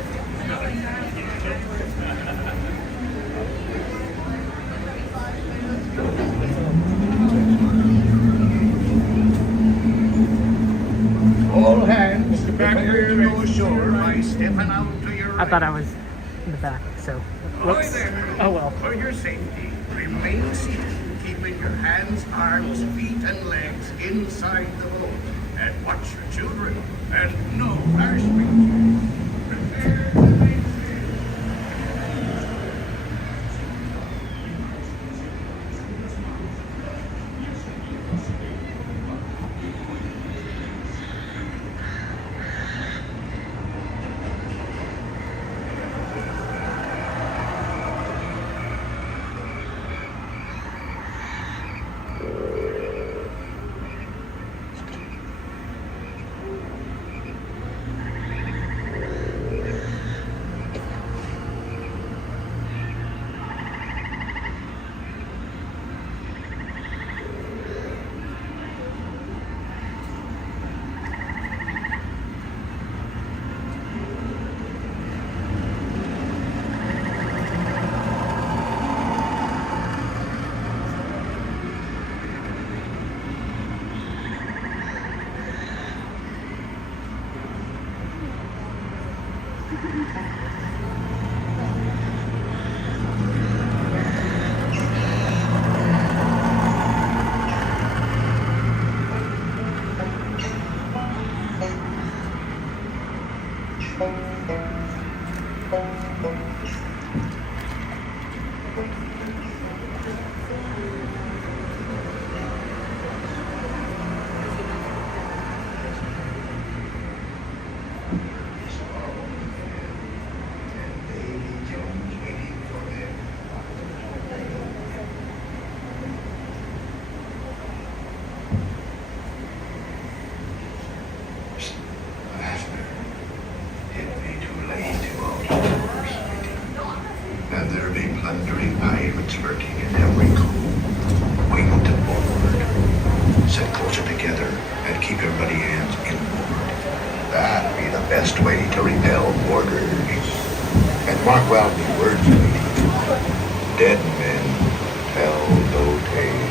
All hands back here to go ashore by stepping out to your I thought I was in the back, so whoops. Oh well. For your safety, remain seated, keeping your hands, arms, feet, and legs inside the boat. And watch your children, and no harsh speech. Prepare to make sail. And there be plundering pirates lurking in every cove, waiting to board. Sit closer together and keep everybody hands inboard. That'd be the best way to repel boarders. And mark well the words of me. Dead men tell no tales.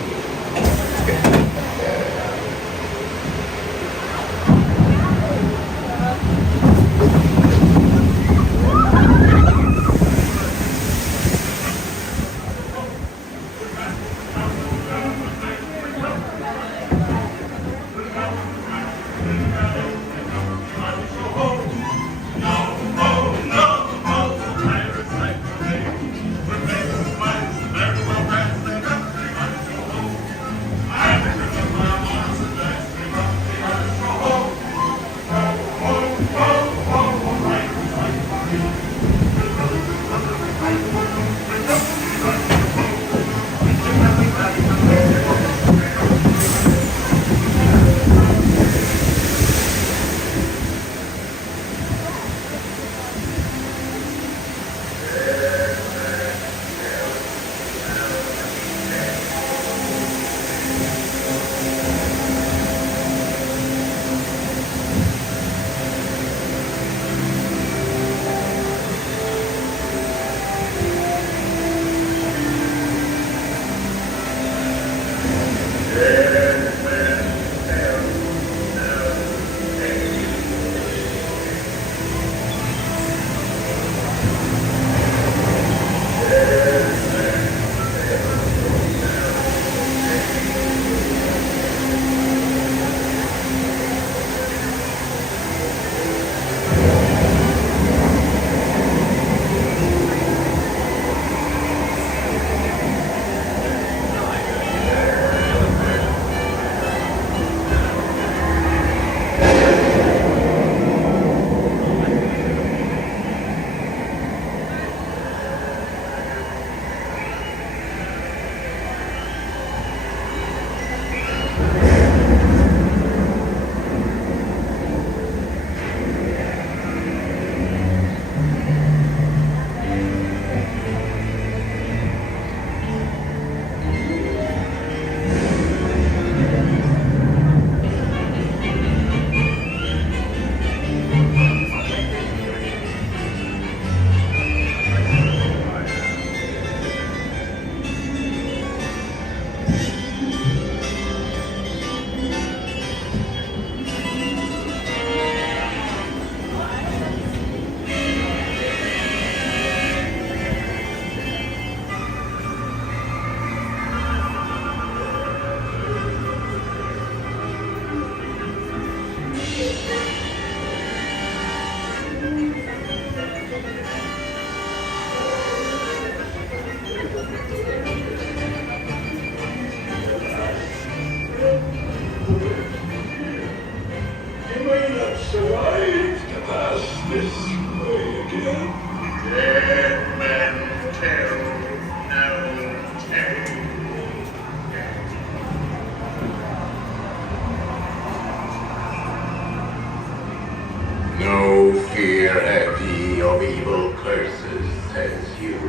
says you.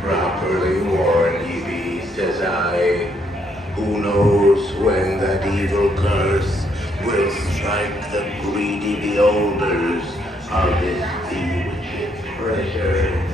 Properly warned ye be, says I. Who knows when that evil curse will strike the greedy beholders of this bewitched treasure.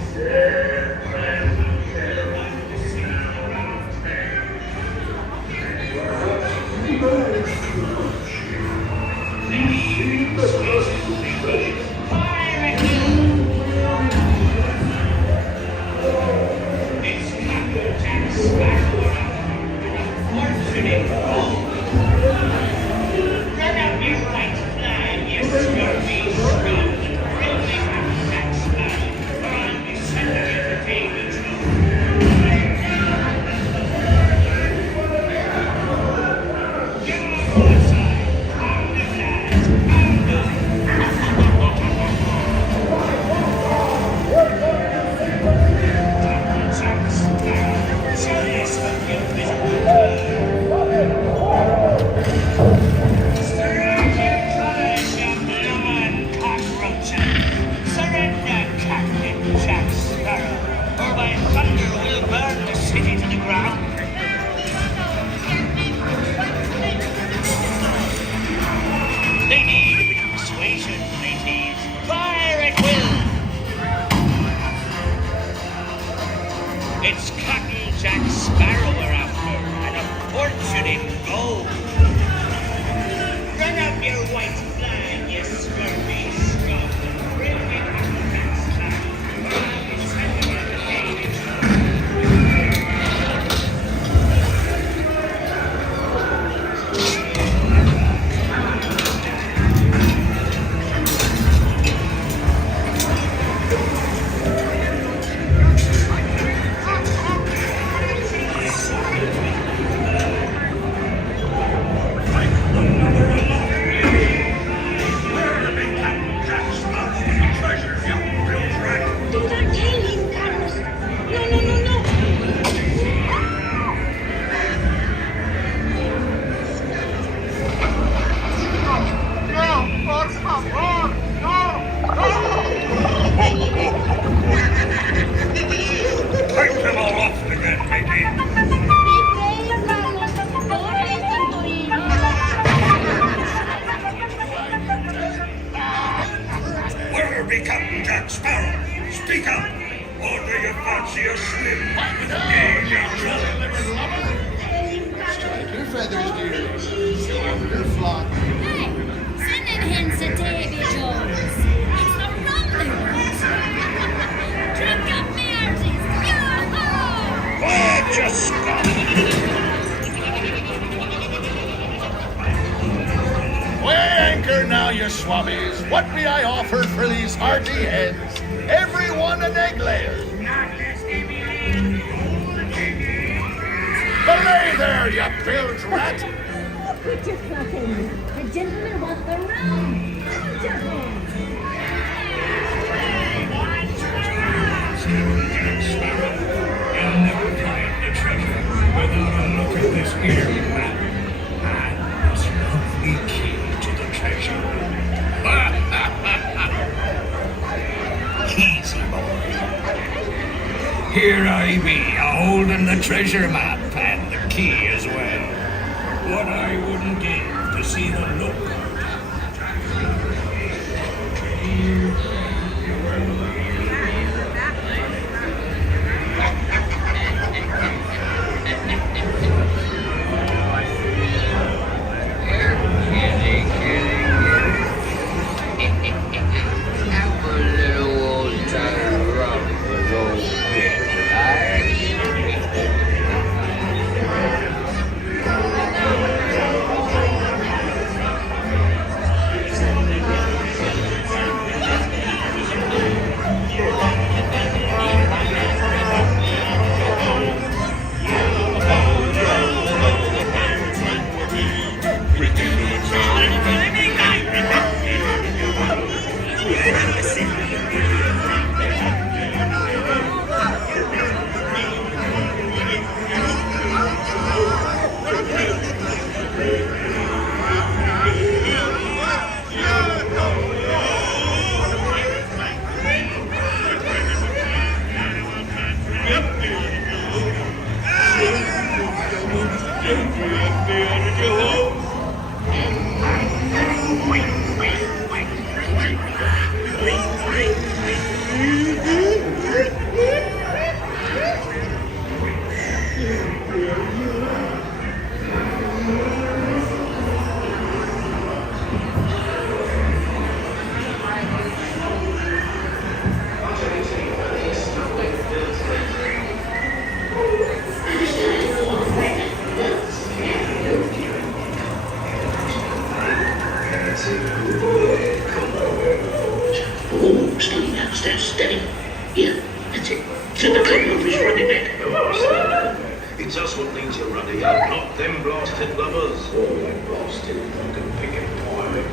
It's Captain Jack Sparrow we're after, and a fortune in gold. Run up your white flag, you scurvy scum. Bring me Captain Jack Sparrow. Where be Captain Jack Sparrow? Speak up! Or do you fancy a swim with a Strike your feathers, dear. Show off your flock. Hey, sending hints at Davy Jones. It's the rum they want. Drink up me arties. Yo-ho! Oh, just stop! Weigh anchor now, you swabbies. What may I offer for these hearty heads? Every one an egg layer. Belay there, you bilge rat. Quit your clucking. The gentlemen want the rum. Wonderful. Jack Sparrow, you'll never find the treasure without a look at this here map and this lovely key to the treasure. Easy, boy. Here I be, a-holding the treasure map and the key as well. What I wouldn't give to see the look of Stand steady. Yeah, that's it. Send the club office running back. It's us what needs a ruddy up, not them blasted lovers. Oh, them blasted fucking picking pie.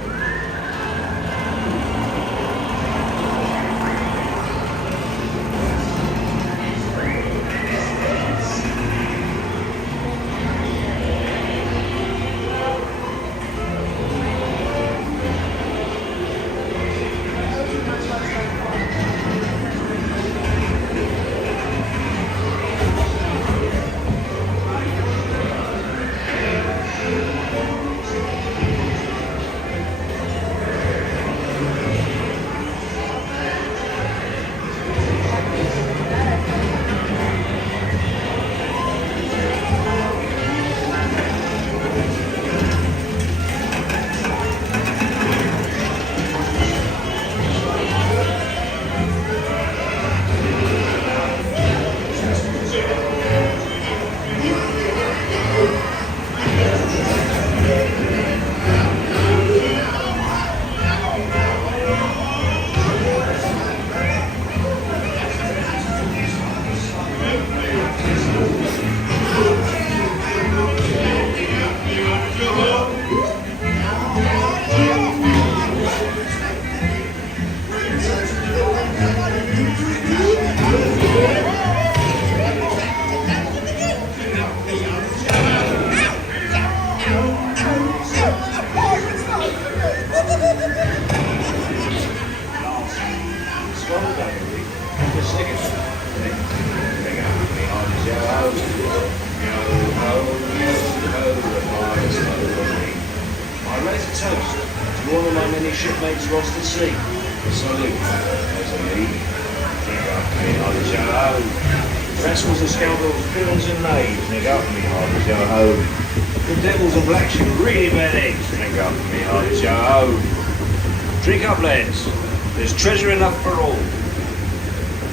Shipmates lost at sea. Salute. As a me. Dig up me, ho-jo-ho. Rascals and scoundrels, villains and knaves. Dig up me, ho-jo-ho. The devils and blacks, you really bad eggs. Dig up me, ho-jo-ho. Drink up, lads. There's treasure enough for all.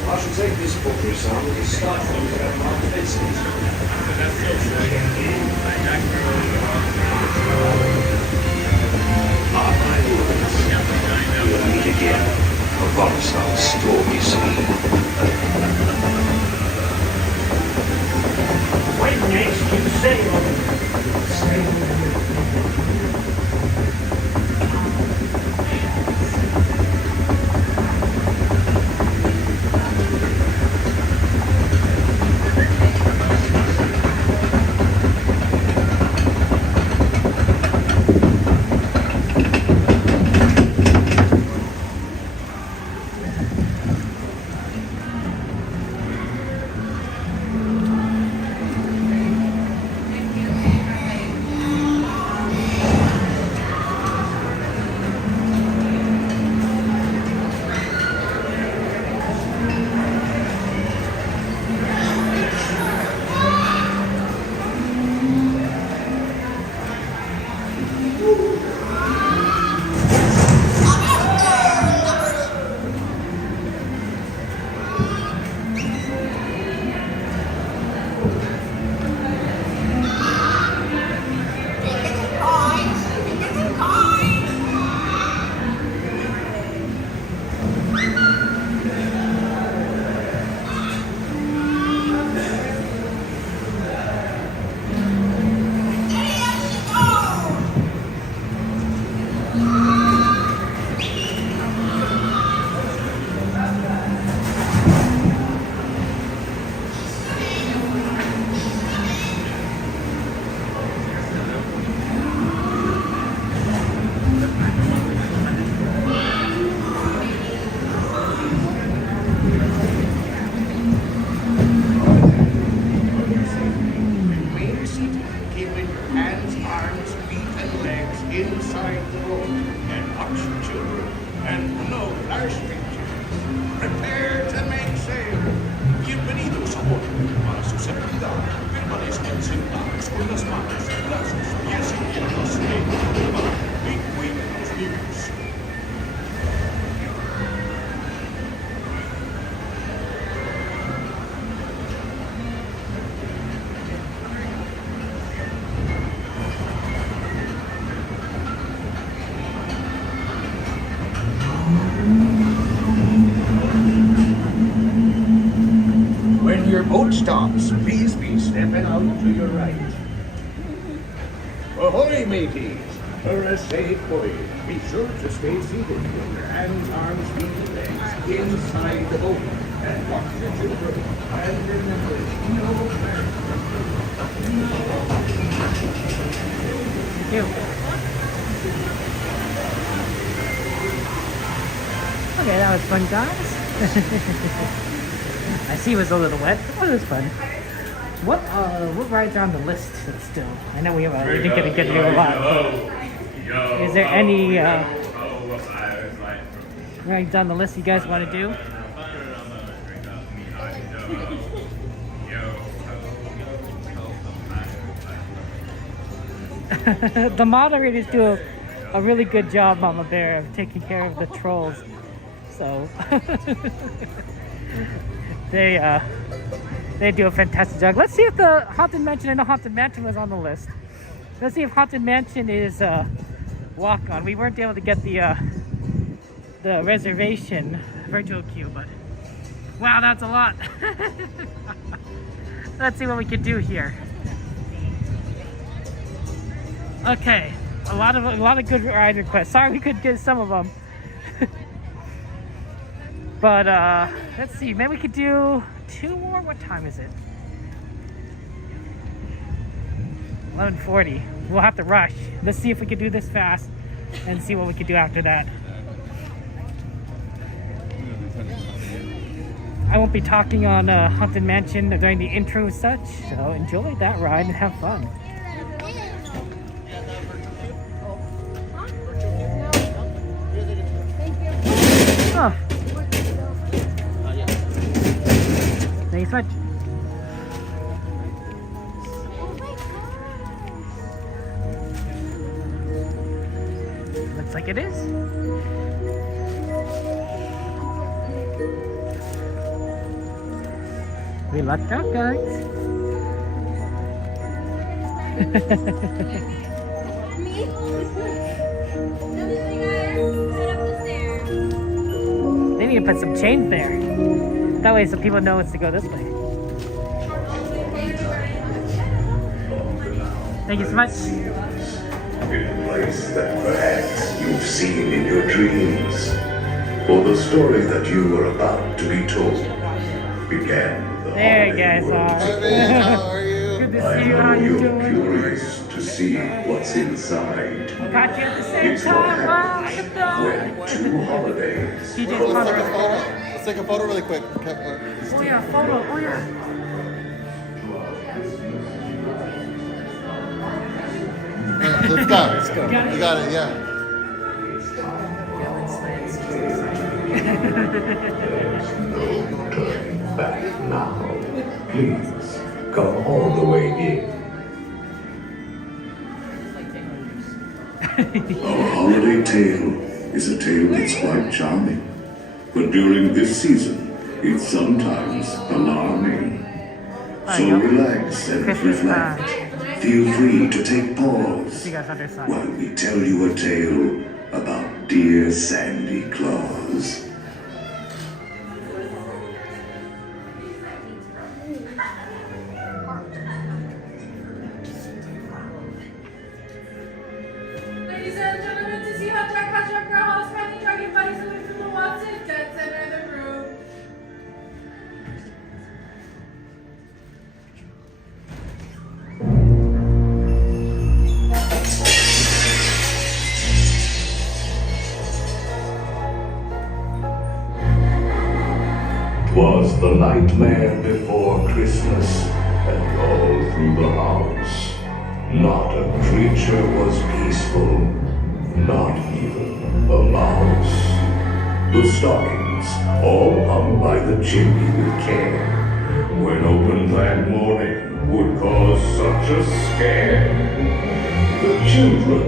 I shall take this book for some as a start from my defences. We'll meet again upon some stormy sea. When next you sail, Prepare to make sail. Bienvenidos a bordo. Para su seguridad, permanezcan sentados con las manos, brazos, pies y piernas en el mar y cuiden los niños. When your boat stops, please be stepping out to your right. Ahoy, mateys! For a safe voyage, be sure to stay seated with your hands, arms, feet, and legs inside the boat. And watch your children. And remember, no Okay, that was fun, guys. I see it was a little wet, but it was fun. What rides are on the list still? I know we didn't get to do a lot. But is there any rides on the list you guys want to do? The moderators do a really good job, Mama Bear, of taking care of the trolls. So they do a fantastic job. Let's see if the Haunted Mansion, I know Haunted Mansion was on the list. Let's see if Haunted Mansion is walk on. We weren't able to get the reservation virtual queue, but wow, that's a lot. Let's see what we can do here. Okay, a lot of good ride requests. Sorry we couldn't get some of them. But let's see, maybe we could do 2 more. What time is it? 11:40. We'll have to rush. Let's see if we can do this fast and see what we can do after that. I won't be talking on Haunted Mansion during the intro and such, so enjoy that ride and have fun. Oh. Thanks so much. Looks like it is. We lucked out, guys. They need to put some chains there. That way some people know it's to go this way. Thank you so much. In a place that perhaps you've seen in your dreams. For the story that you are about to be told began the There you guys are. How are you? Good to I see you. How know you you're doing? curious to see what's inside. Got you at the same It's what time. Wow, happens look at when 2 holidays. He did Let's photo. take a photo. Let's take a photo really quick. Oh yeah, photo. Oh yeah. Let's go. Let's go. You got it, yeah. No turning back now. Please, come all the way in. Our holiday tale is a tale that's quite charming. But during this season, it's sometimes alarming. So relax and reflect. Feel free to take pause while we tell you a tale about dear Sandy Claus. Ladies and gentlemen, to see how Jack Patrick Girl is finding Dragon Buddies away from the Watson dead center of the room. Twas the nightmare before Christmas, and all through the house, not a creature was peaceful, not even a mouse. The stockings, all hung by the chimney with care. When opened that morning, would cause such a scare. The children,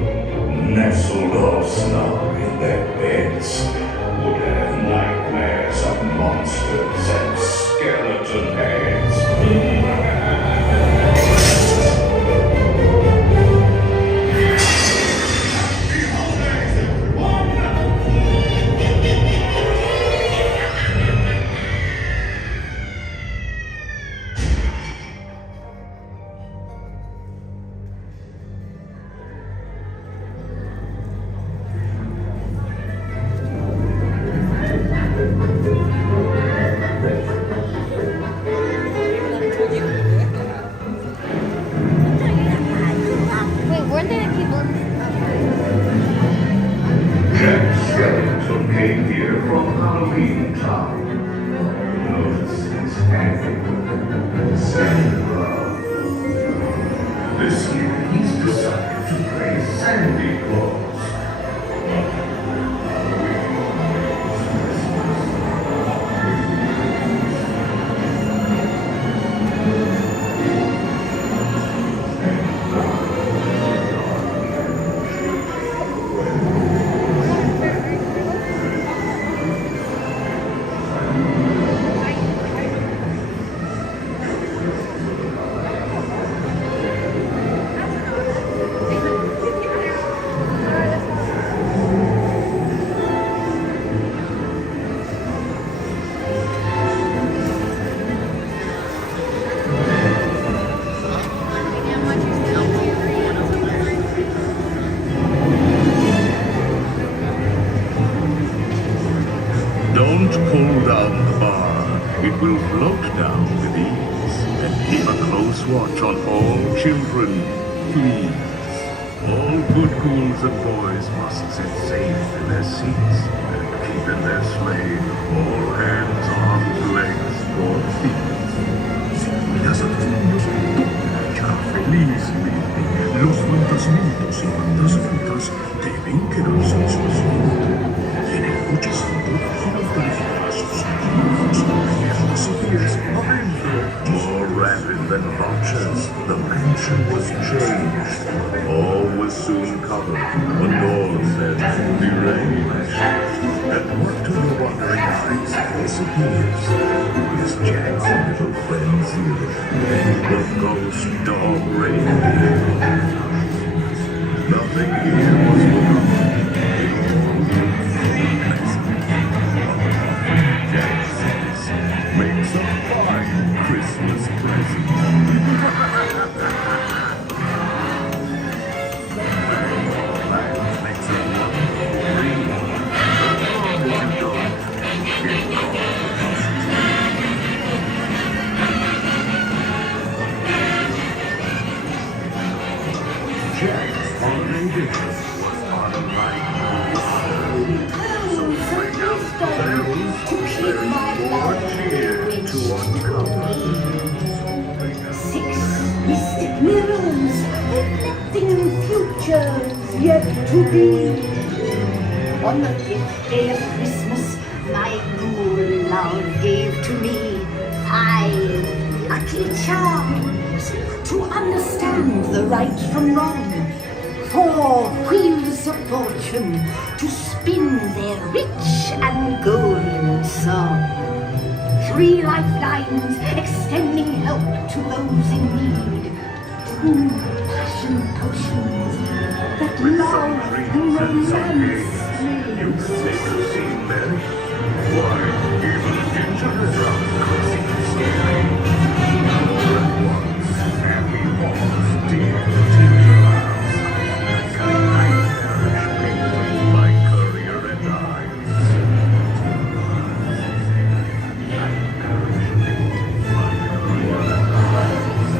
nestled all snug in their beds, would have nightmares of monsters and skeleton heads. Wait, weren't there people? Jack Skellington came here from Halloween Town. Notice his hand, Santa Claus. This year he's decided to play Sandy Claus. Don't pull down the bar. It will float down with ease. And keep a close watch on all children, please. All good ghouls and boys must sit safe in their seats and keep in their sleigh all hands, arms, legs, or feet. Los fantasmitos y fantasmitas deben quedarse en su asiento. Tienen muchas aventuras y nos felicitará sus amigos. Así es, adentro. More rapid than vultures, the mansion was changed. All was soon covered when Dawn said, "Deranged." And what to your wondering eyes, yes it is Jack's little friend Zero, the ghost dog reindeer. Nothing here was forgotten. Jack says, makes a fine Christmas present. Makes a wonderful ring. Jack's holiday dinner was unlike so bring out the bells, there's more cheer to uncover. 6 mystic mirrors reflecting futures yet to be. On the 5th day of Christmas, my ghoul love gave to me 5 lucky charms to understand the right from wrong. 4 wheels of fortune to spin their rich and golden song. 3 lifelines extending help to those in need. 2 passion potions that love and romance. You think to see men? Why, even a ginger drum could seem scary. All at once, happy homes, dear Ginger House. Nightmarish paintings by Currier and Ives. Nightmarish paintings by Currier and Ives.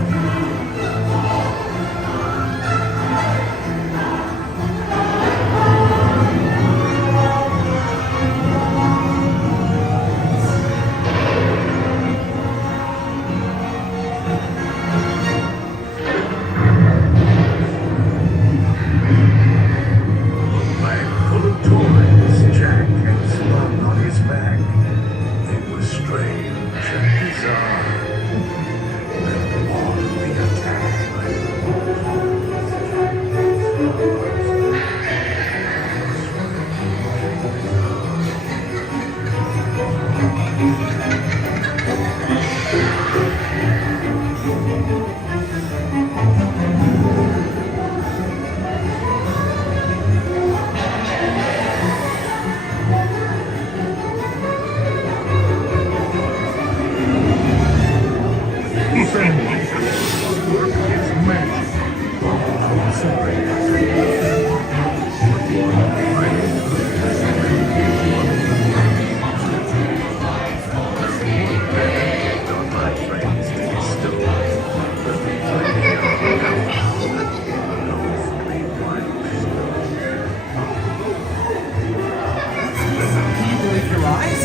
guys,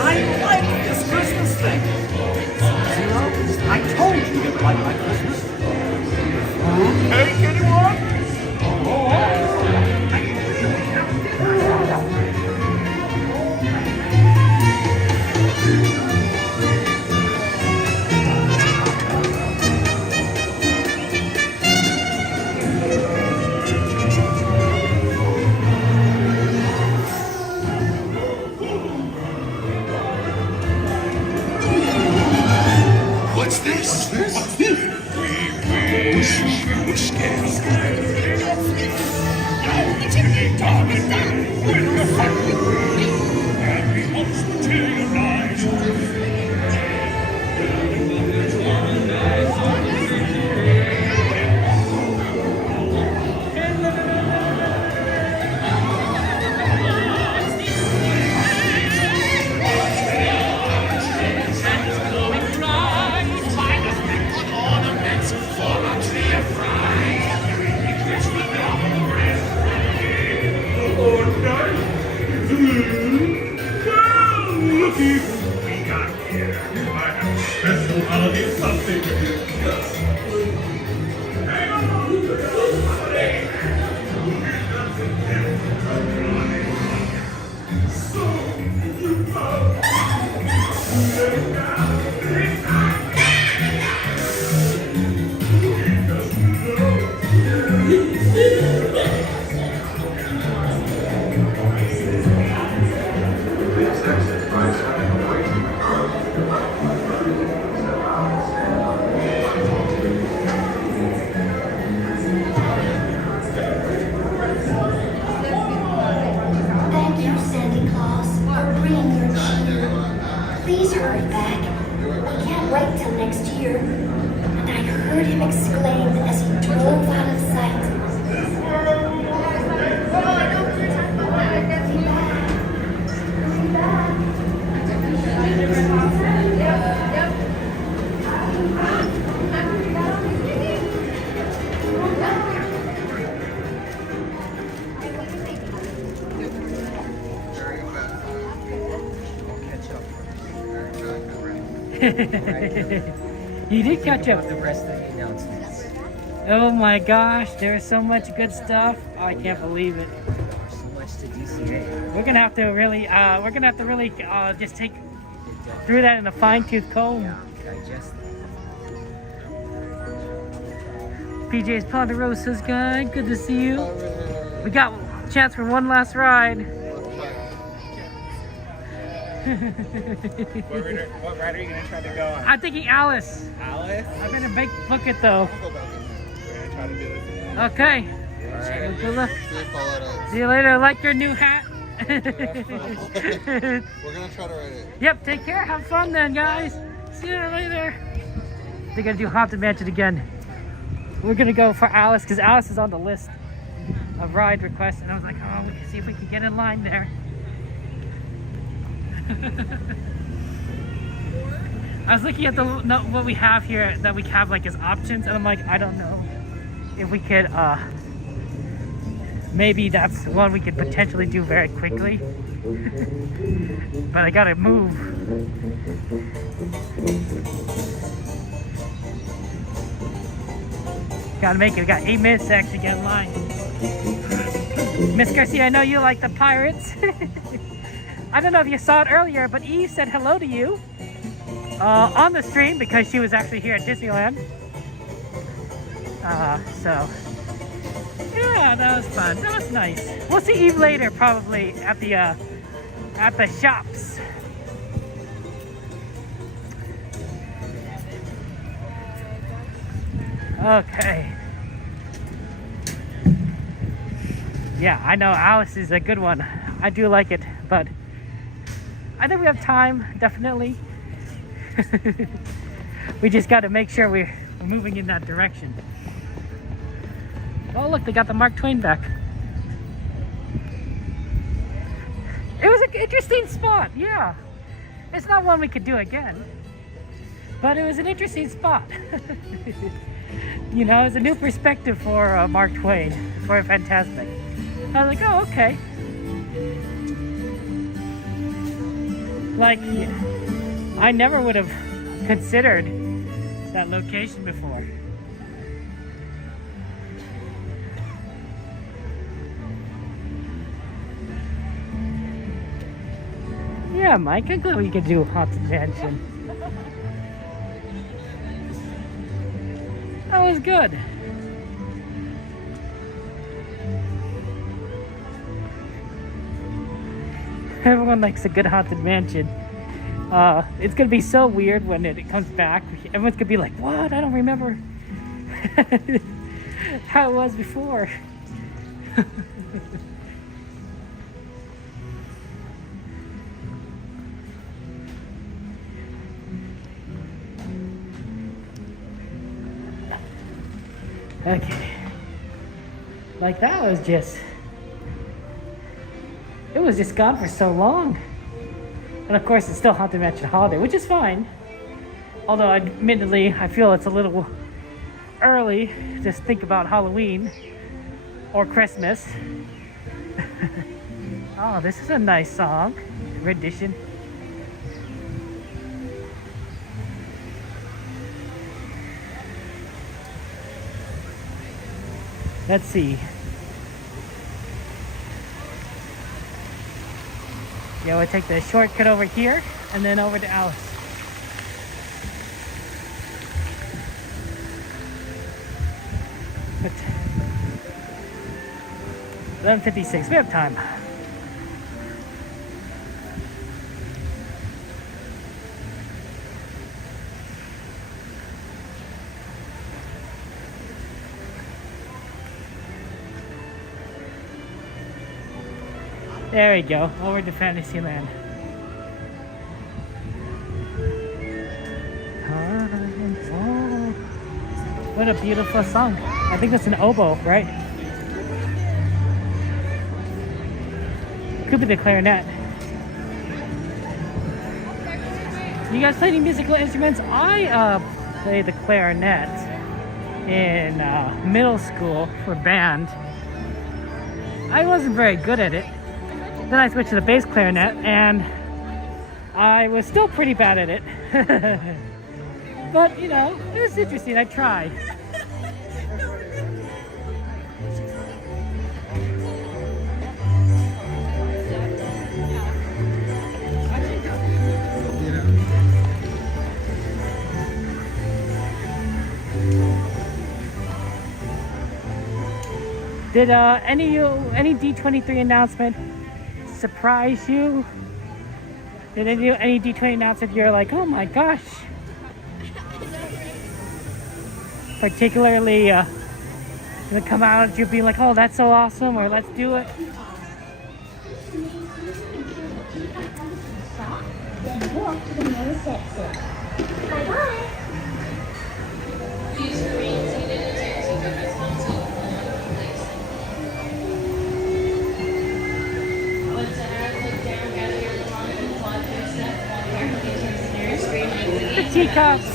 I like this Christmas thing. Zero, I told you you'd like my Christmas. Fruitcake, anyone? What's this? We wish you were scared. And we hope to materialize. Looky who we got here. I have a special holiday something to discuss. Hang on to the holiday. So, Thank you, Santa Claus, for bringing your cheer. Please hurry back. We can't wait till next year. And I heard him exclaim as he drove out of sight. You did catch up. The rest of the announcements. Oh my gosh, there's so much good stuff. Oh, I can't believe it. So much to DCA. We're gonna have to really, just take through that in a fine-tooth comb. Digest PJ's Ponderosa's guy, good to see you. We got a chance for one last ride. What ride are you going to try to go on? I'm thinking Alice. Alice? I'm gonna book it though. We're going to try to do this. Okay. Alright. Good luck. See you later. Like your new hat. We're gonna try to ride it. Yep, take care. Have fun then, guys. See you later. They're gonna do Haunted Mansion again. We're gonna go for Alice because Alice is on the list of ride requests, and I was like, oh, we can see if we can get in line there. I was looking at what we have here that we have like as options, and I'm like, I don't know if we could. Maybe that's one we could potentially do very quickly. But I gotta move. Gotta make it. We got 8 minutes to actually get in line. Miss Garcia, I know you like the pirates. I don't know if you saw it earlier, but Eve said hello to you on the stream because she was actually here at Disneyland. So yeah, that was fun. That was nice. We'll see Eve later, probably at the shops. Okay. Yeah, I know Alice is a good one. I do like it, but I think we have time, definitely. We just got to make sure we're moving in that direction. Oh, look, they got the Mark Twain back. It was an interesting spot, yeah. It's not one we could do again, but it was an interesting spot. You know, it's a new perspective for Mark Twain, for Fantasmic. I was like, oh, okay. Like, I never would have considered that location before. Yeah, Mike, I'm glad we could do a Haunted Mansion. That was good. Everyone likes a good Haunted Mansion. It's gonna be so weird when it comes back. Everyone's gonna be like, what? I don't remember how it was before. Okay. Like that was just... It was just gone for so long. And of course it's still Haunted Mansion Holiday, which is fine. Although admittedly, I feel it's a little early to just think about Halloween or Christmas. Oh, this is a nice song. Rendition. Let's see. Yeah, we'll take the shortcut over here and then over to Alice. But 11:56, we have time. There we go, over to Fantasyland. Oh, what a beautiful song. I think that's an oboe, right? Could be the clarinet. You guys play any musical instruments? I played the clarinet in middle school for band. I wasn't very good at it. Then I switched to the bass clarinet, and I was still pretty bad at it. But, you know, it was interesting. I tried. Did any D23 announcement surprise you? Did any D20 announcement you're like, oh my gosh? Particularly gonna come out you be like, oh, that's so awesome, or let's do it. Then walk to the nearest exit. Bye bye. The teacups.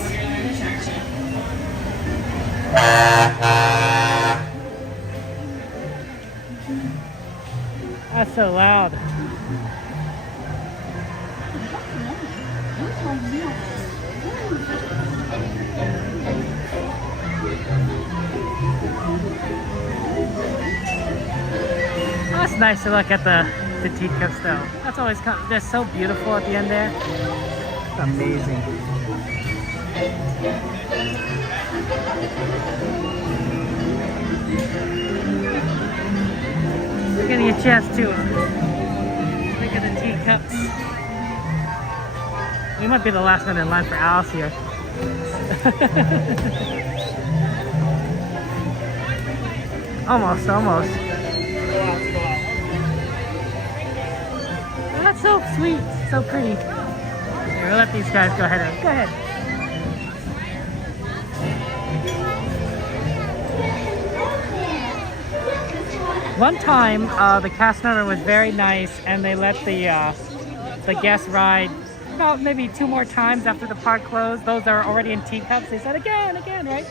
That's so loud. That's nice to look at the teacups though. That's always they're so beautiful at the end there. It's amazing. We're getting a chance to look at the teacups. We might be the last one in line for Alice here. Almost. That's so sweet, so pretty. Here, we'll let these guys go ahead. Go ahead. One time, the cast member was very nice, and they let the guests ride about maybe 2 more times after the park closed. Those that are already in teacups, they said again, right?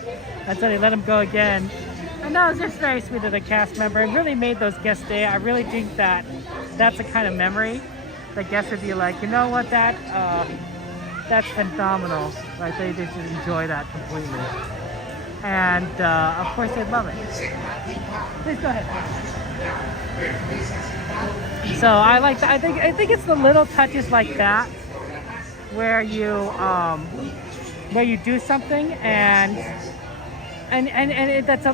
And so they let them go again. And that was just very sweet of the cast member. It really made those guests stay. I really think that that's the kind of memory the guests would be like, you know what, that's phenomenal. Right? They just enjoy that completely. And of course they love it. Please go ahead. So I like that. I think it's the little touches like that where you do something and that's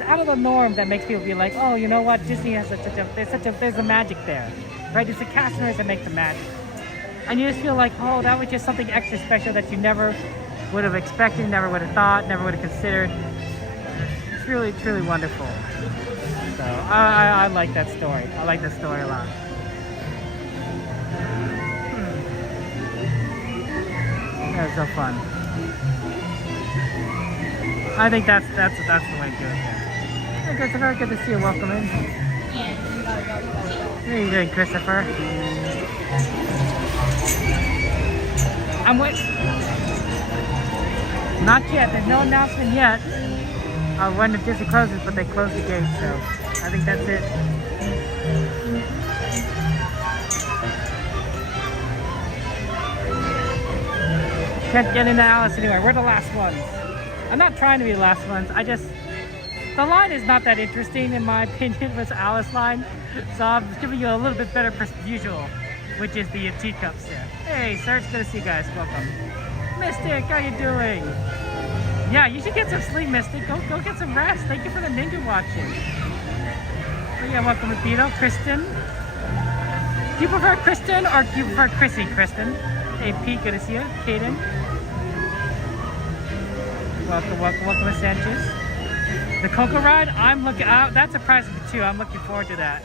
out of the norm that makes people be like, oh, you know what, Disney has there's a magic there, right? It's the cast members that make the magic, and you just feel like, oh, that was just something extra special that you never would have expected, never would have thought, never would have considered. It's really, truly wonderful. So I like that story. I like that story a lot. That was so fun. I think that's the way to do it there. Hey, Christopher, good to see you. Welcome in. How are you doing, Christopher? I'm waiting. Not yet. There's no announcement yet when the Disney closes, but they close the gate, so I think that's it. Can't get into Alice anywhere. We're the last ones. I'm not trying to be the last ones. The line is not that interesting in my opinion with Alice line, so I'm giving you a little bit better visual, which is the teacups there. Hey, sir, it's good to see you guys. Welcome. Mystic, how you doing? Yeah, you should get some sleep, Mystic. Go get some rest. Thank you for the ninja watching. Oh, yeah, welcome, Pepito. Kristen. Do you prefer Kristen or do you prefer Chrissy, Kristen? Hey, Pete, good to see you. Kaden. Welcome, Miss Sanchez. The Coco ride, I'm looking out. That's a prize for two. I'm looking forward to that.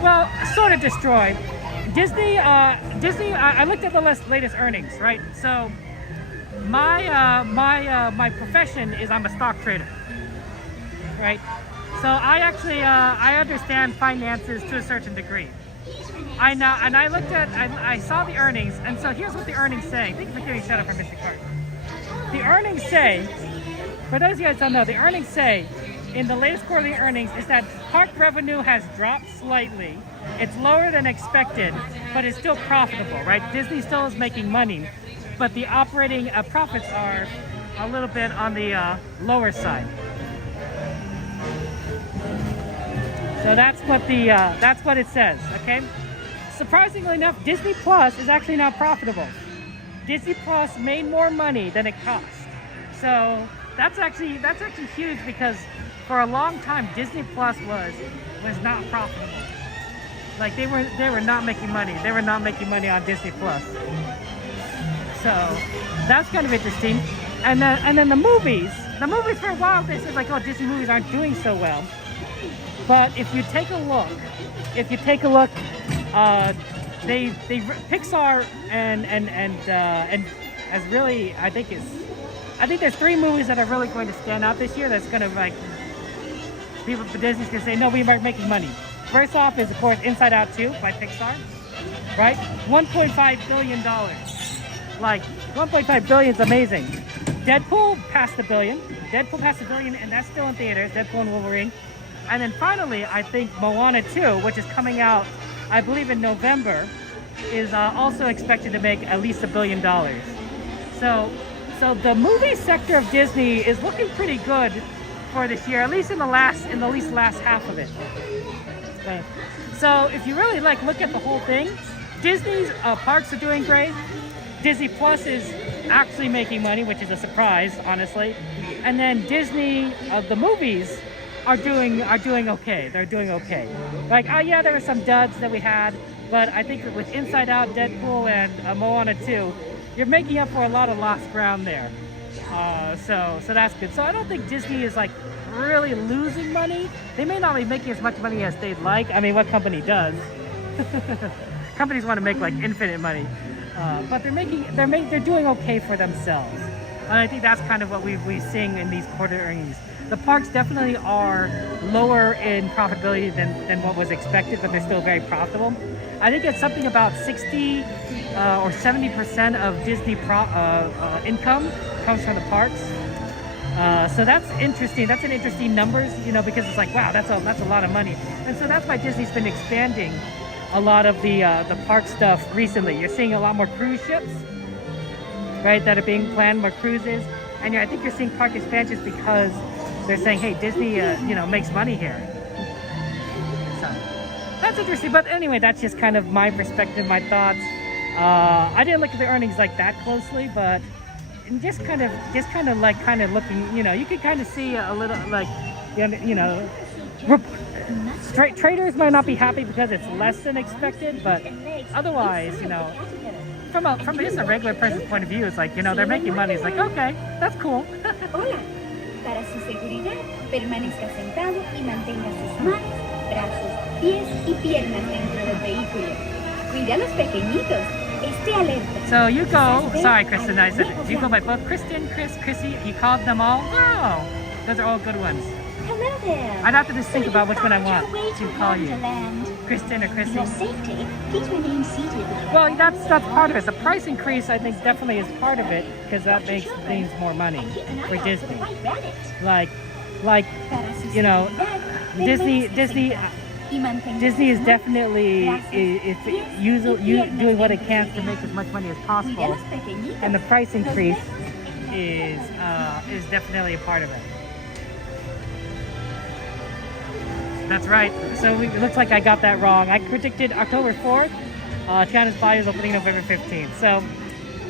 Well, sort of destroyed. Disney. I looked at the latest earnings, right? So, my profession is I'm a stock trader, right? So I understand finances to a certain degree. I saw the earnings, and so here's what the earnings say. Thank you for giving a shout out for Mr. Clark. The earnings say, for those of you guys don't know, the earnings say in the latest quarterly earnings is that park revenue has dropped slightly. It's lower than expected, but it's still profitable, right? Disney still is making money, but the operating profits are a little bit on the lower side. So that's what it says, okay? Surprisingly enough, Disney Plus is actually not profitable. Disney Plus made more money than it cost. So that's actually huge, because for a long time Disney Plus was not profitable. Like they were not making money. They were not making money on Disney Plus. So that's kind of interesting. And then the movies for a while they said like, oh, Disney movies aren't doing so well. But if you take a look, Pixar and has really, I think there's 3 movies that are really going to stand out this year. That's gonna like people, Disney's gonna say, no, we are making money. First off is of course Inside Out 2 by Pixar, right? $1.5 billion. Like 1.5 billion is amazing. Deadpool passed $1 billion. And that's still in theaters. Deadpool and Wolverine. And then finally, I think Moana 2, which is coming out, I believe in November, is also expected to make at least $1 billion. So the movie sector of Disney is looking pretty good for this year, at least in the last half of it. Okay. So if you really look at the whole thing, Disney's parks are doing great. Disney Plus is actually making money, which is a surprise, honestly. And then Disney, the movies, are doing okay. They're doing okay. Like, yeah, there were some duds that we had, but I think with Inside Out, Deadpool, and Moana 2, you're making up for a lot of lost ground there. So that's good. So I don't think Disney is really losing money. They may not be making as much money as they'd like. I mean, what company does? Companies want to make infinite money, but they're doing okay for themselves. And I think that's kind of what we're seeing in these quarter earnings. The parks definitely are lower in profitability than what was expected, but they're still very profitable. I think it's something about 60 or 70% of Disney income comes from the parks. So that's interesting. That's an interesting numbers, because it's wow, that's a lot of money. And so that's why Disney's been expanding a lot of the park stuff recently. You're seeing a lot more cruise ships, right, that are being planned, more cruises. And I think you're seeing park expansions because they're saying, hey, Disney, makes money here. So that's interesting. But anyway, that's just kind of my perspective, my thoughts. I didn't look at the earnings like that closely, but just kind of looking, you could kind of see a little, like, traders might not be happy because it's less than expected, but otherwise, from just a regular person's point of view, it's like, they're making money. It's like, okay, that's cool. Hola. Para su seguridad, permanezca sentado y mantenga sus manos, brazos, pies y piernas dentro del vehículo. Cuida a los pequeñitos. Esté alerta. So you go, sorry Kristen, I said it. You go by both Kristen, Chris, Chrissy, you called them all? Wow, those are all good ones. Hello there. I'd have to just think about which one I want to call you. Kristen or Chrissy? For safety, please remain seated. Well, that's part of it. The price increase, I think, definitely is part of it because that means more money for Disney. Like, Disney is definitely doing what it can to make as much money as possible, and the price increase is definitely a part of it. That's right. So it looks like I got that wrong. I predicted October 4th. China's Bayou is opening November 15th. So,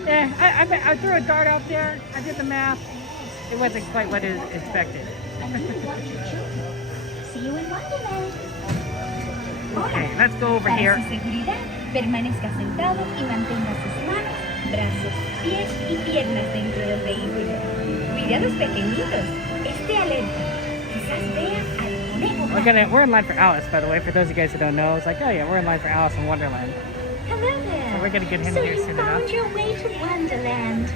I threw a dart out there. I did the math. It wasn't quite what is expected. See you in Wonderland. Okay, let's go over here. Para su seguridad, permanezca sentado y mantenga sus manos, brazos, pies y piernas dentro del vehículo. Cuide a los pequeñitos. Esté alerta. Quizás vean al conejo. We're in line for Alice, by the way, for those of you guys who don't know. It's like, oh yeah, we're in line for Alice in Wonderland. Hello there. So we're gonna get him here soon enough. So you found your way to Wonderland.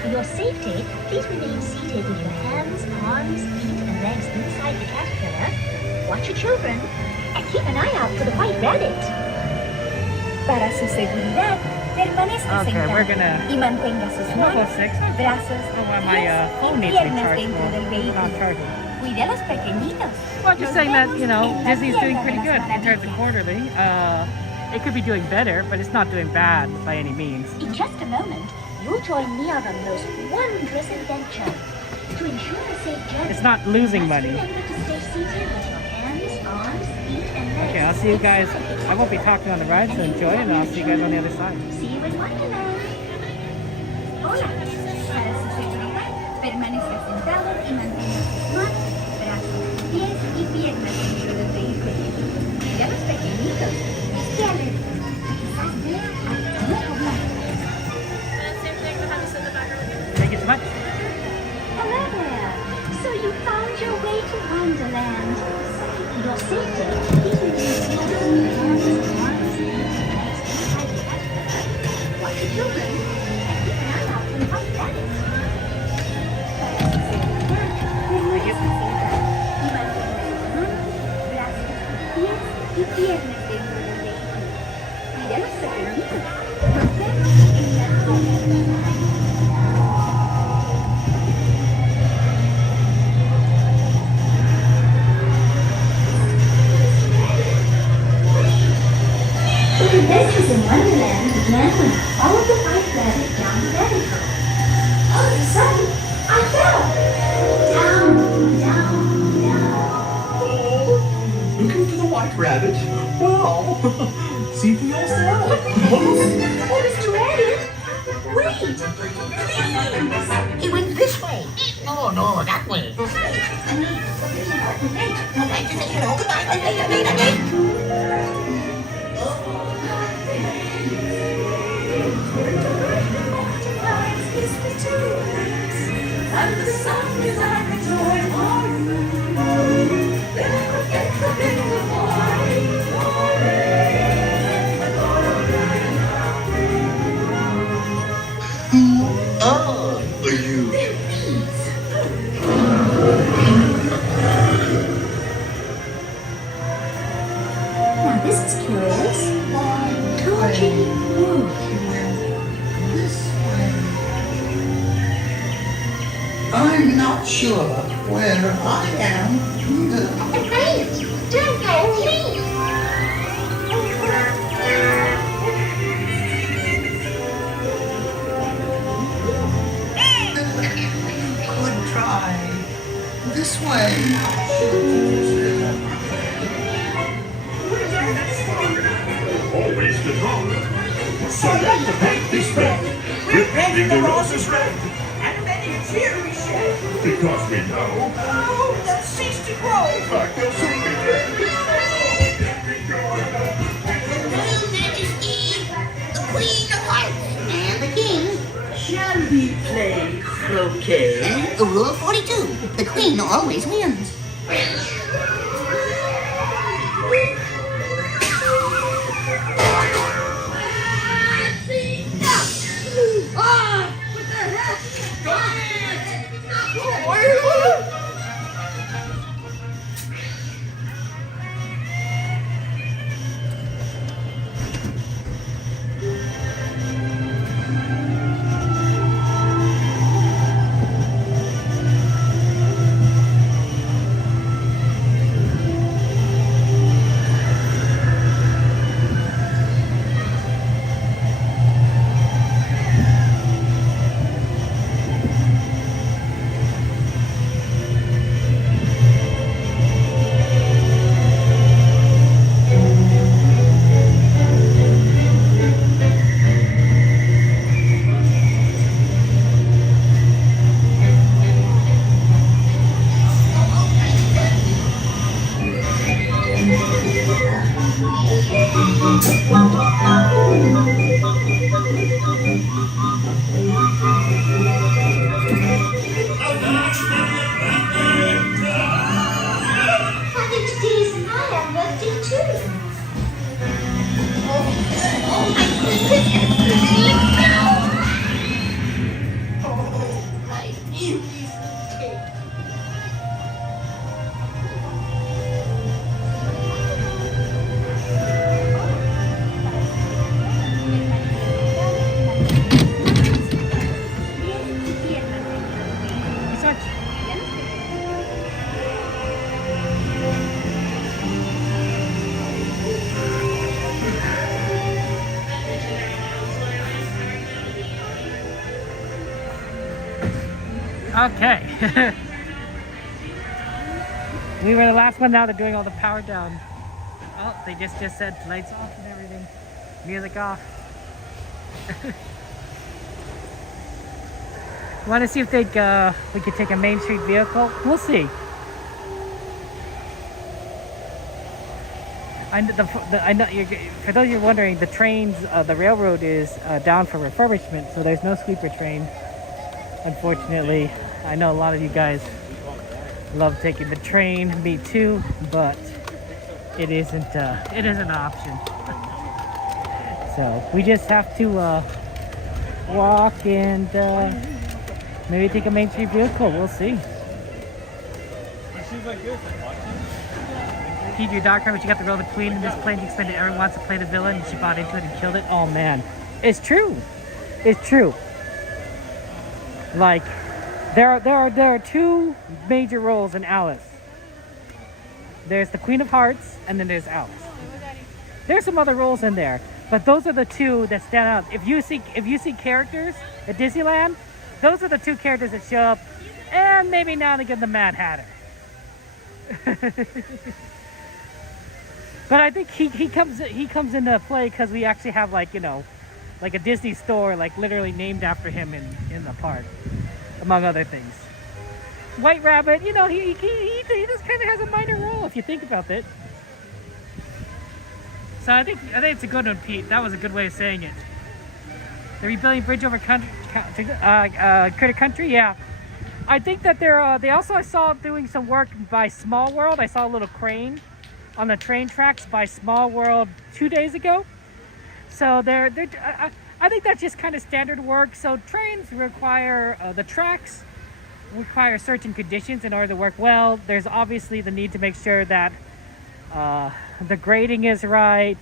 For your safety, please remain seated with your hands, arms, feet, and legs inside the caterpillar. Watch your children. And keep an eye out for the white rabbit. Para su seguridad, permanezca sentado y mantenga sus manos, brazos, my phone needs to be charged. Not charging. Cuide a los pequeñitos. Well, I'm just saying that, Disney's doing pretty good in terms of quarterly. It could be doing better, but it's not doing bad by any means. In just a moment, you'll join me on a most wondrous adventure. To ensure a safe journey, it's not losing money. remember to stay seated with your hands, arms, feet, and legs. Okay, I'll see you guys. I won't be talking on the ride, so enjoy it, and I'll see you guys on the other side. See you in Wonderland. Hola. Para su seguridad, permanezca sentado y mantenga sus manos, brazos, pies y piernas dentro del vehículo. Cuida a los pequeñitos. Esté alerta. Quizás vean al conejo blanco. Thank you so much. Hello there. So you found your way to Wonderland. For your safety, please remain seated with your hands, arms, feet, and legs inside the caterpillar. Watch your children and keep an eye out for the white rabbit. Y piernas dentro del vehículo. Cuida a los pequeñitos. Nos vemos en la próxima. The adventures in Wonderland began when I followed the white rabbit down the rabbit hole. All of a sudden, I fell. Down, down, down. Looking for the white rabbit? Wow! See for yourself. Oh, Mr. Rabbit, wait. He went this way. No, no, that way. I'd like to say hello. Goodbye. And the sun is like a toy for you. Never forget the little boy. Who are you? They're bees. Now this is curious. Toji Wood. This way. I'm not sure where I am either. Wait! Don't go! Good try. This way. Always the dog. So let the paint be spread. We're painting the roses red. And many cheery shed. Because we know Oh, that cease to grow. fact they'll soon be dead. The Queen of Hearts and the King. Shall we play croquet? Rule 42. The Queen always wins. Ah! What the heck? I think today is my birthday too. Oh my beautiful cake. Okay. We were the last one. Now they're doing all the power down. Oh, they just said lights off and everything. Music off. Want to see if we could take a Main Street vehicle? We'll see. I know for those of you wondering, the trains, the railroad is down for refurbishment, so there's no sleeper train. Unfortunately, I know a lot of you guys love taking the train, me too, but it isn't an option. So we just have to walk and maybe take a Main Street vehicle. We'll see. Keep your dark but you got the role of the queen in this play. You expected everyone wants to play the villain, and she bought into it and killed it. Oh man, it's true. It's true. Like there are two major roles in Alice. There's the Queen of Hearts, and then there's Alice. There's some other roles in there, but those are the two that stand out. If you see characters at Disneyland, those are the two characters that show up, and maybe now and again the Mad Hatter. But I think he comes into play because we actually have like a Disney store like literally named after him in the park, among other things. White Rabbit, he just kind of has a minor role if you think about it. So I think it's a good one, Pete. That was a good way of saying it. The rebuilding bridge over Critter Country, yeah. I think that they also I saw doing some work by Small World. I saw a little crane on the train tracks by Small World 2 days ago. So I think that's just kind of standard work. So trains require the tracks require certain conditions in order to work well. There's obviously the need to make sure that the grading is right,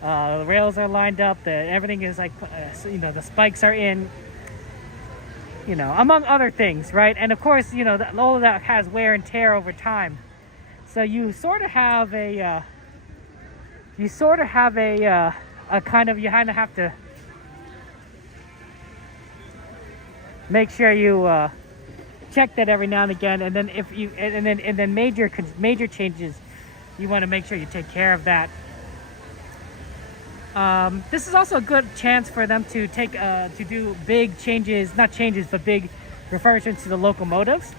the rails are lined up, that everything is like, the spikes are in, among other things, right? And of course, all of that has wear and tear over time. So you sort of have a you sort of have a kind of, you kind of have to make sure you check that every now and again, and then if you and then major changes, you want to make sure you take care of that. This is also a good chance for them to take to do big changes, not changes, but big refurbishments to the locomotives,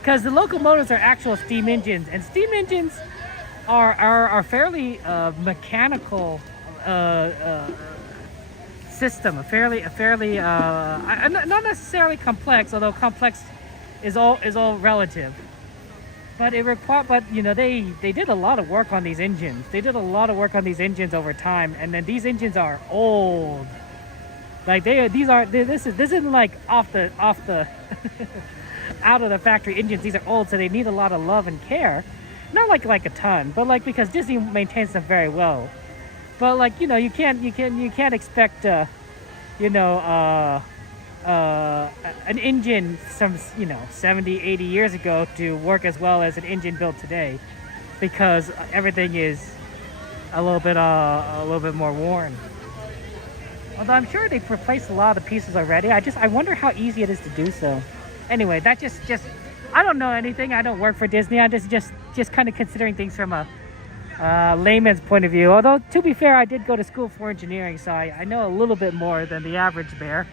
because the locomotives are actual steam engines, and steam engines are fairly mechanical system, a fairly not necessarily complex, although complex is all relative. But you know, they did a lot of work on these engines. They did a lot of work on these engines over time, and then these engines are old. Like this isn't like off the out of the factory engines. These are old, so they need a lot of love and care. Not like a ton, but like because Disney maintains them very well. But like, you know, you can't expect you know, an engine some, you know, 70, 80 years ago to work as well as an engine built today, because everything is a little bit more worn. Although I'm sure they've replaced a lot of the pieces already. I wonder how easy it is to do so. Anyway, that just I don't know anything. I don't work for Disney. I'm just kind of considering things from a layman's point of view. Although, to be fair, I did go to school for engineering, so I know a little bit more than the average bear.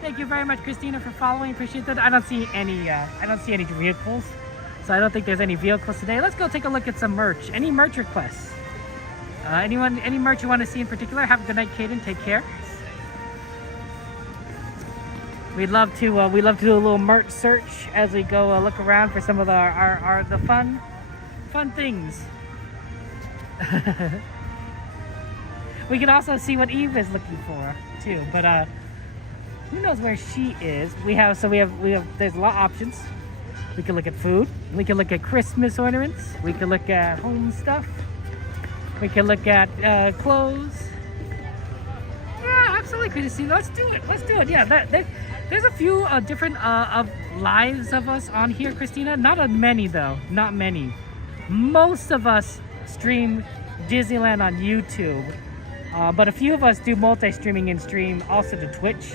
Thank you very much, Christina, for following. Appreciate that. I don't see any vehicles, so I don't think there's any vehicles today. Let's go take a look at some merch. Any merch requests? Any merch you want to see in particular? Have a good night, Kaden. Take care. We'd love to do a little merch search as we go look around for some of the fun things. We can also see what Eve is looking for too, but who knows where she is? We have there's a lot of options. We can look at food, we can look at Christmas ornaments, we can look at home stuff, we can look at clothes. Yeah, absolutely, Christina. Let's do it. Yeah, there's a few different of lives of us on here, Christina. Not many though, not many. Most of us stream Disneyland on YouTube, but a few of us do multi-streaming and stream also to Twitch.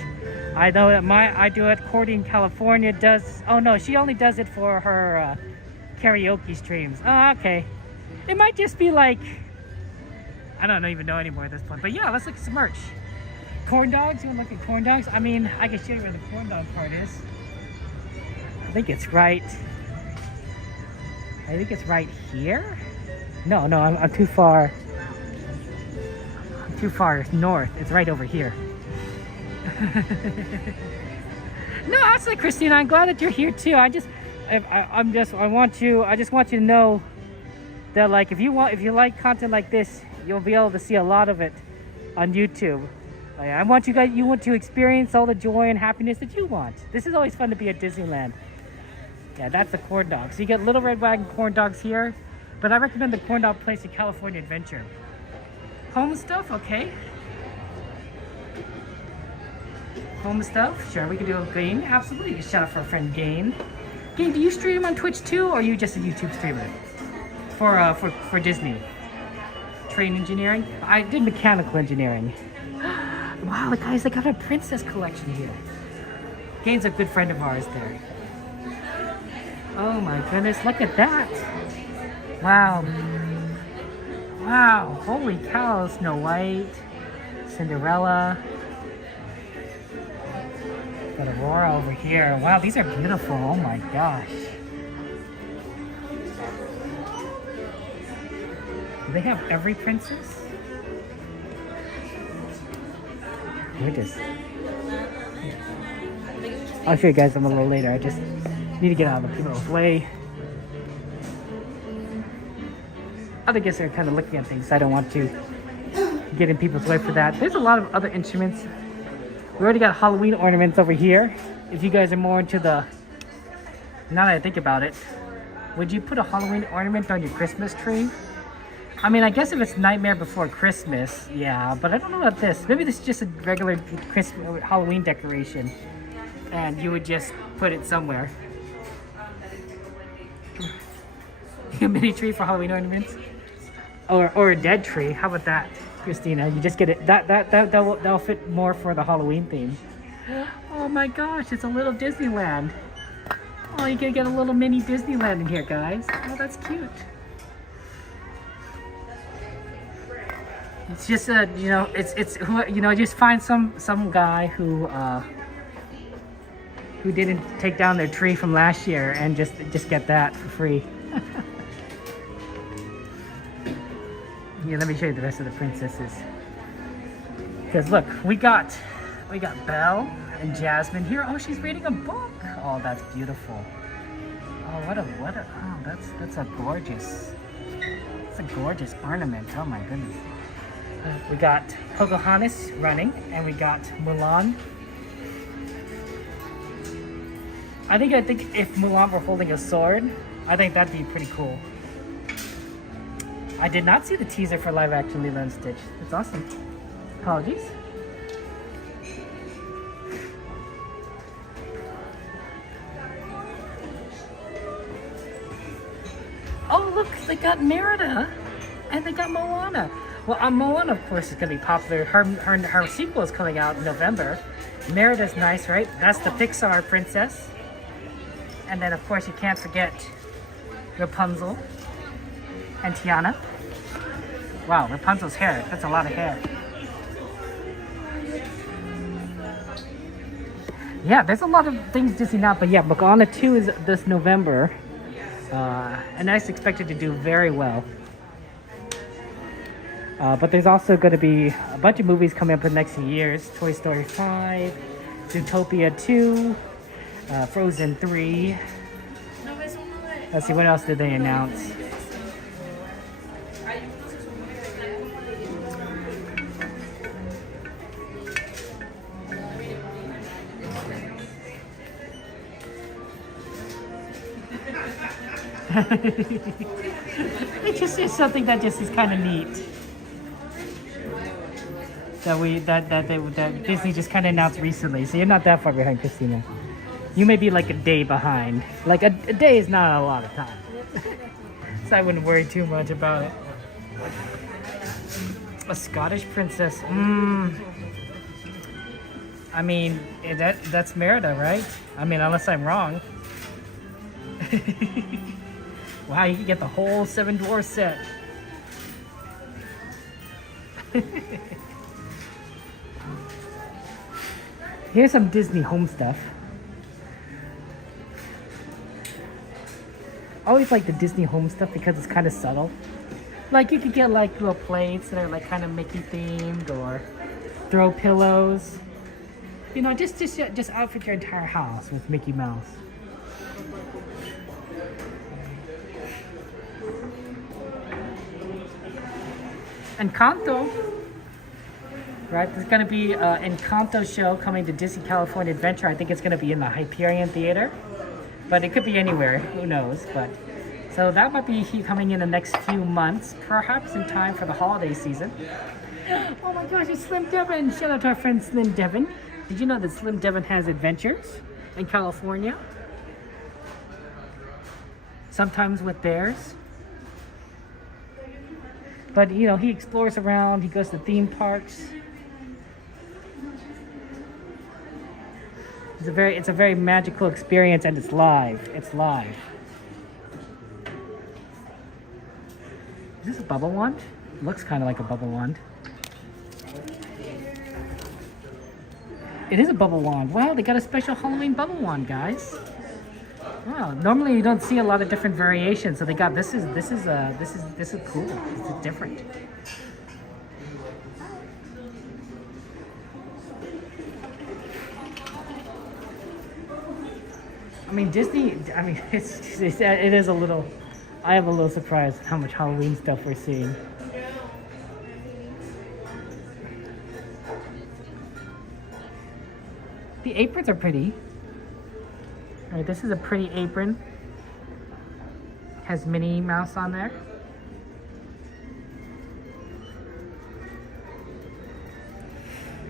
I know that I do it. Cordy in California does. Oh no, she only does it for her karaoke streams. Oh, okay. It might just be like, I don't even know anymore at this point. But yeah, let's look at some merch. Corn dogs. You want to look at corn dogs? I mean, I can show you where the corn dog part is. I think it's right here. No, I'm too far. I'm too far north. It's right over here. No, actually, Christina, I'm glad that you're here too. I just want you to know that, like, if you like content like this, you'll be able to see a lot of it on YouTube. I want you to experience all the joy and happiness that you want. This is always fun to be at Disneyland. Yeah, that's the corn dog. So you get Little Red Wagon corn dogs here, but I recommend the corn dog place in California Adventure. Home stuff, okay. Home stuff, sure, we can do a Gain. Absolutely. Shout out for our friend Gain. Gain, do you stream on Twitch too, or are you just a YouTube streamer? For Disney. Train engineering? I did mechanical engineering. Wow, guys, they got a princess collection here. Gain's a good friend of ours there. Oh my goodness, look at that. Wow. Wow, holy cow, Snow White, Cinderella. Got Aurora over here. Wow, these are beautiful. Oh my gosh. Do they have every princess? I'll show you guys them a little later. I just need to get out of the people's way. Other guests are kind of looking at things, so I don't want to get in people's way for that. There's a lot of other instruments. We already got Halloween ornaments over here. If you guys are more into the... Now that I think about it, would you put a Halloween ornament on your Christmas tree? I mean, I guess if it's Nightmare Before Christmas, yeah, but I don't know about this. Maybe this is just a regular Christmas Halloween decoration, and you would just put it somewhere. A mini tree for Halloween ornaments. or a dead tree. How about that, Christina? You just get it. That'll fit more for the Halloween theme. Oh my gosh, it's a little Disneyland. Oh, you can get a little mini Disneyland in here, guys. Oh, that's cute. It's just you know, it's you know, just find some guy who didn't take down their tree from last year and just get that for free. Yeah, let me show you the rest of the princesses. Because look, we got Belle and Jasmine here. Oh, she's reading a book. Oh, that's beautiful. Oh, what a oh, that's a gorgeous. It's a gorgeous ornament. Oh my goodness. We got Pocahontas running, and we got Mulan. I think if Mulan were holding a sword, I think that'd be pretty cool. I did not see the teaser for live action Lilo and Stitch. It's awesome. Apologies. Oh look, they got Merida and they got Moana. Well, Moana, of course, is going to be popular. Her sequel is coming out in November. Merida's nice, right? That's the Pixar princess. And then, of course, you can't forget Rapunzel and Tiana. Wow, Rapunzel's hair. That's a lot of hair. Yeah, there's a lot of things Disney now, but yeah, Moana 2 is this November. And that's expected to do very well. But there's also going to be a bunch of movies coming up in the next few years. Toy Story 5, Zootopia 2, Frozen 3. Let's see, what else did they announce? It just is something that just is kind of neat. That Disney just kind of announced recently. So you're not that far behind, Christina. You may be like a day behind. Like a day is not a lot of time. So I wouldn't worry too much about it. A Scottish princess. I mean, that's Merida, right? I mean, unless I'm wrong. Wow, you can get the whole Seven Dwarfs set. Here's some Disney home stuff. I always like the Disney home stuff because it's kind of subtle. Like you could get like little plates that are like kind of Mickey themed, or throw pillows. You know, just outfit your entire house with Mickey Mouse. Encanto. Right, there's going to be an Encanto show coming to Disney California Adventure. I think it's going to be in the Hyperion Theater, but it could be anywhere. Who knows? But so that might be coming in the next few months, perhaps in time for the holiday season. Oh my gosh, it's Slim Devin! Shout out to our friend Slim Devin. Did you know that Slim Devin has adventures in California? Sometimes with bears. But you know, he explores around. He goes to theme parks. It's a very magical experience, and it's live. It's live. Is this a bubble wand? It looks kind of like a bubble wand. It is a bubble wand. Wow, they got a special Halloween bubble wand, guys. Wow, normally you don't see a lot of different variations, so they got this is cool. This is different. I mean, Disney, I mean, it is a little, I am a little surprised how much Halloween stuff we're seeing. The aprons are pretty. All right, this is a pretty apron. Has Minnie Mouse on there.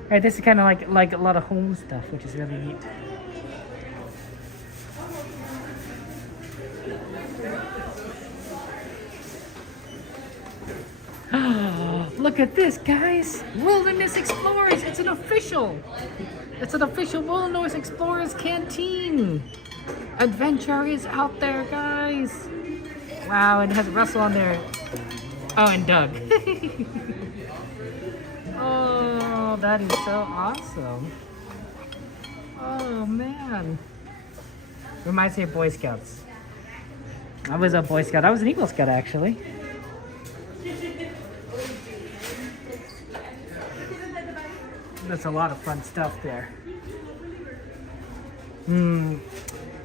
All right, this is kind of like a lot of home stuff, which is really neat. Look at this, guys. Wilderness Explorers. It's an official Wilderness Explorers canteen. Adventure is out there, guys. Wow, and it has Russell on there. Oh, and Doug. Oh, that is so awesome. Oh, man. Reminds me of Boy Scouts. I was a Boy Scout. I was an Eagle Scout, actually. There's a lot of fun stuff there.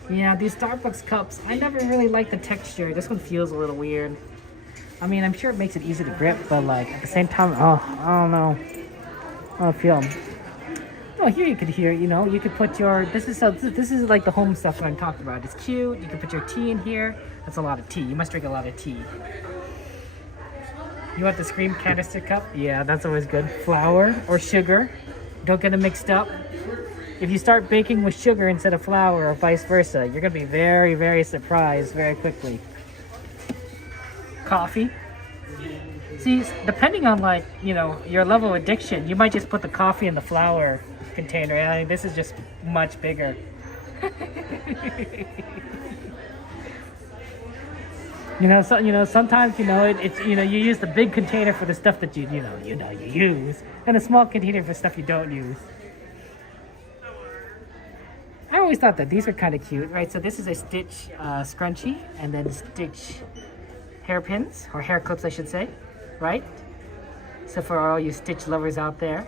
Yeah, these Starbucks cups, I never really liked the texture. This one feels a little weird. I mean, I'm sure it makes it easy to grip, but like at the same time, oh, I don't know. I don't feel. Oh, here you could hear, you know, you could put your, this is like the home stuff that I'm talking about. It's cute. You can put your tea in here. That's a lot of tea. You must drink a lot of tea. You want the Scream canister cup? Yeah, that's always good. Flour or sugar. Don't get them mixed up. If you start baking with sugar instead of flour or vice versa, you're going to be very, very surprised very quickly. Coffee. See, depending on like, you know, your level of addiction, you might just put the coffee in the flour container. And I mean, this is just much bigger. Sometimes, it's, you use the big container for the stuff that you use, and a small container for stuff you don't use. I always thought that these were kind of cute, right? So this is a Stitch scrunchie, and then Stitch hairpins, or hair clips, I should say, right? So for all you Stitch lovers out there.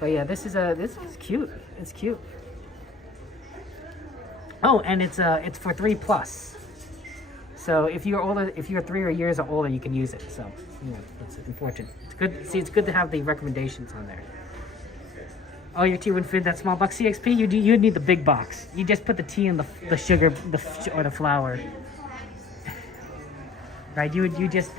But yeah, this is cute. It's cute. Oh, and it's for 3+. So if you're older, if you're 3 years or older, you can use it. So it's important. It's good. See, it's good to have the recommendations on there. Oh, your tea wouldn't fit that small box. CXP, you need the big box. You just put the tea and the sugar, or the flour. Right? You just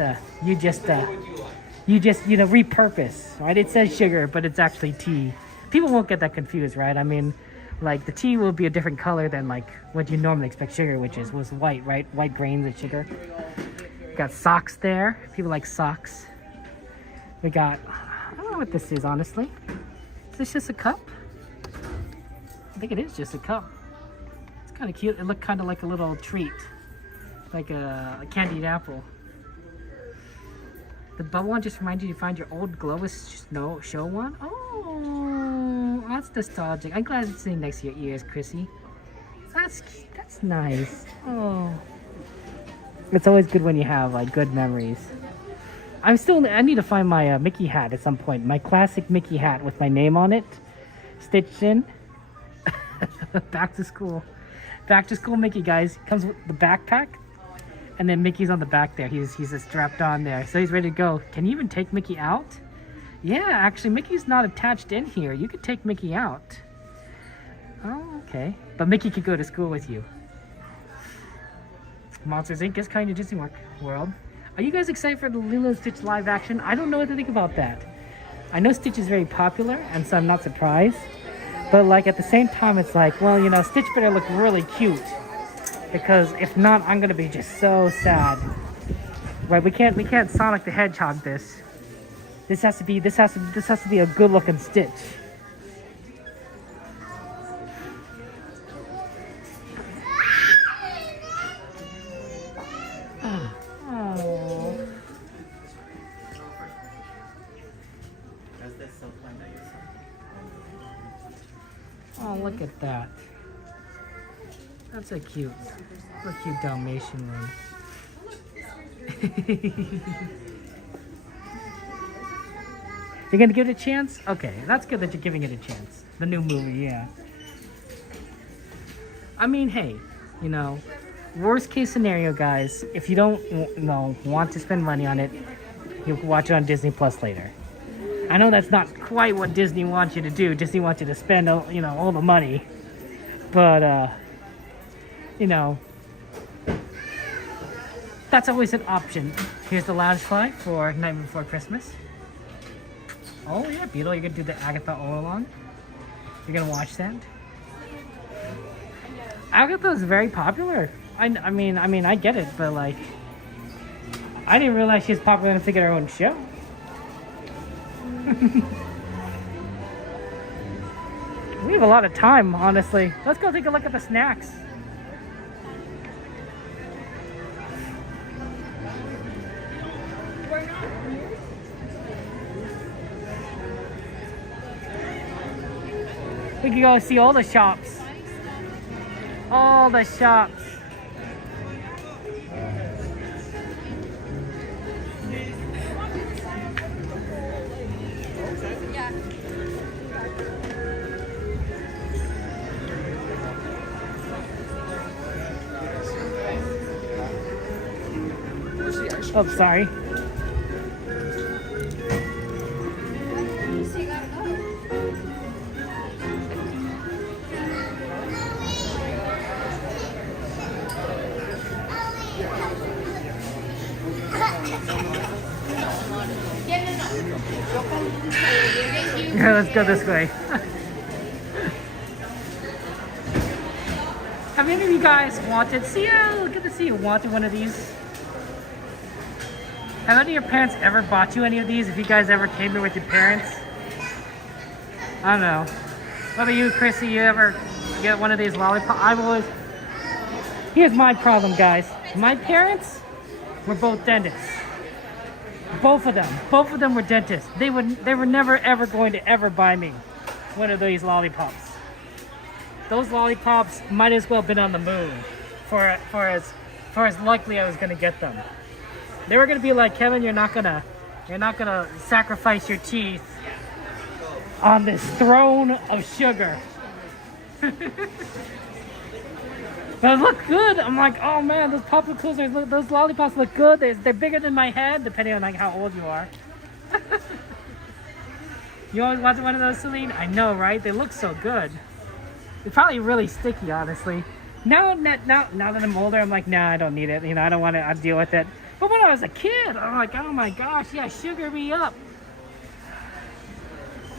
repurpose. Right? It says sugar, but it's actually tea. People won't get that confused, right? I mean, like the tea will be a different color than like what you normally expect sugar, which was white, right? White grains of sugar. Got socks there. People like socks. We got, I don't know what this is, honestly. Is this just a cup? I think it is just a cup. It's kind of cute. It looked kind of like a little treat, like a candied apple. The bubble one just reminds you to find your old Globus show one. Oh, that's nostalgic. I'm glad it's sitting next to your ears, Chrissy. That's nice. Oh, it's always good when you have like good memories. I need to find my Mickey hat at some point. My classic Mickey hat with my name on it, stitched in. Back to school Mickey, guys. Comes with the backpack, and then Mickey's on the back there. He's just strapped on there, so he's ready to go. Can you even take Mickey out? Yeah, actually, Mickey's not attached in here. You could take Mickey out. Oh, okay. But Mickey could go to school with you. Monsters Inc. is kind of Disney World. Are you guys excited for the Lilo & Stitch live action? I don't know what to think about that. I know Stitch is very popular, and so I'm not surprised. But like at the same time, it's like, well, Stitch better look really cute, because if not, I'm gonna be just so sad. Right? We can't Sonic the Hedgehog this. This has to be a good-looking Stitch. Oh, look at that. That's a cute Dalmatian one. You're gonna give it a chance? Okay, that's good that you're giving it a chance. The new movie, yeah. I mean, hey, worst case scenario, guys, if you don't want to spend money on it, you can watch it on Disney Plus later. I know that's not quite what Disney wants you to do. Disney wants you to spend, all the money. But, that's always an option. Here's the Loungefly for Night Before Christmas. Oh, yeah, Beetle, you're going to do the Agatha all along? You're going to watch that? Agatha is very popular. I mean, I get it, but, like, I didn't realize she was popular enough to get her own show. We have a lot of time, honestly. Let's go take a look at the snacks. We can go see all the shops. All the shops. Oh, sorry. Yeah, let's go this way. Have any of you guys wanted, good to see you, wanted one of these? Have any of your parents ever bought you any of these? If you guys ever came here with your parents? I don't know. What about you, Chrissy? You ever get one of these lollipops? I've always... Here's my problem, guys. My parents were both dentists. Both of them were dentists. They were never ever going to ever buy me one of these lollipops. Those lollipops might as well have been on the moon for as likely I was gonna get them. They were gonna be like, Kevin, you're not gonna sacrifice your teeth on this throne of sugar. But it looked good. I'm like, oh man, those popsicles, those lollipops look good. They're bigger than my head, depending on like how old you are. You always wanted one of those, Celine? I know, right? They look so good. They're probably really sticky, honestly. Now that I'm older, I'm like, nah, I don't need it. You know, I don't want to deal with it. But when I was a kid, I'm like, oh my gosh, yeah, sugar me up.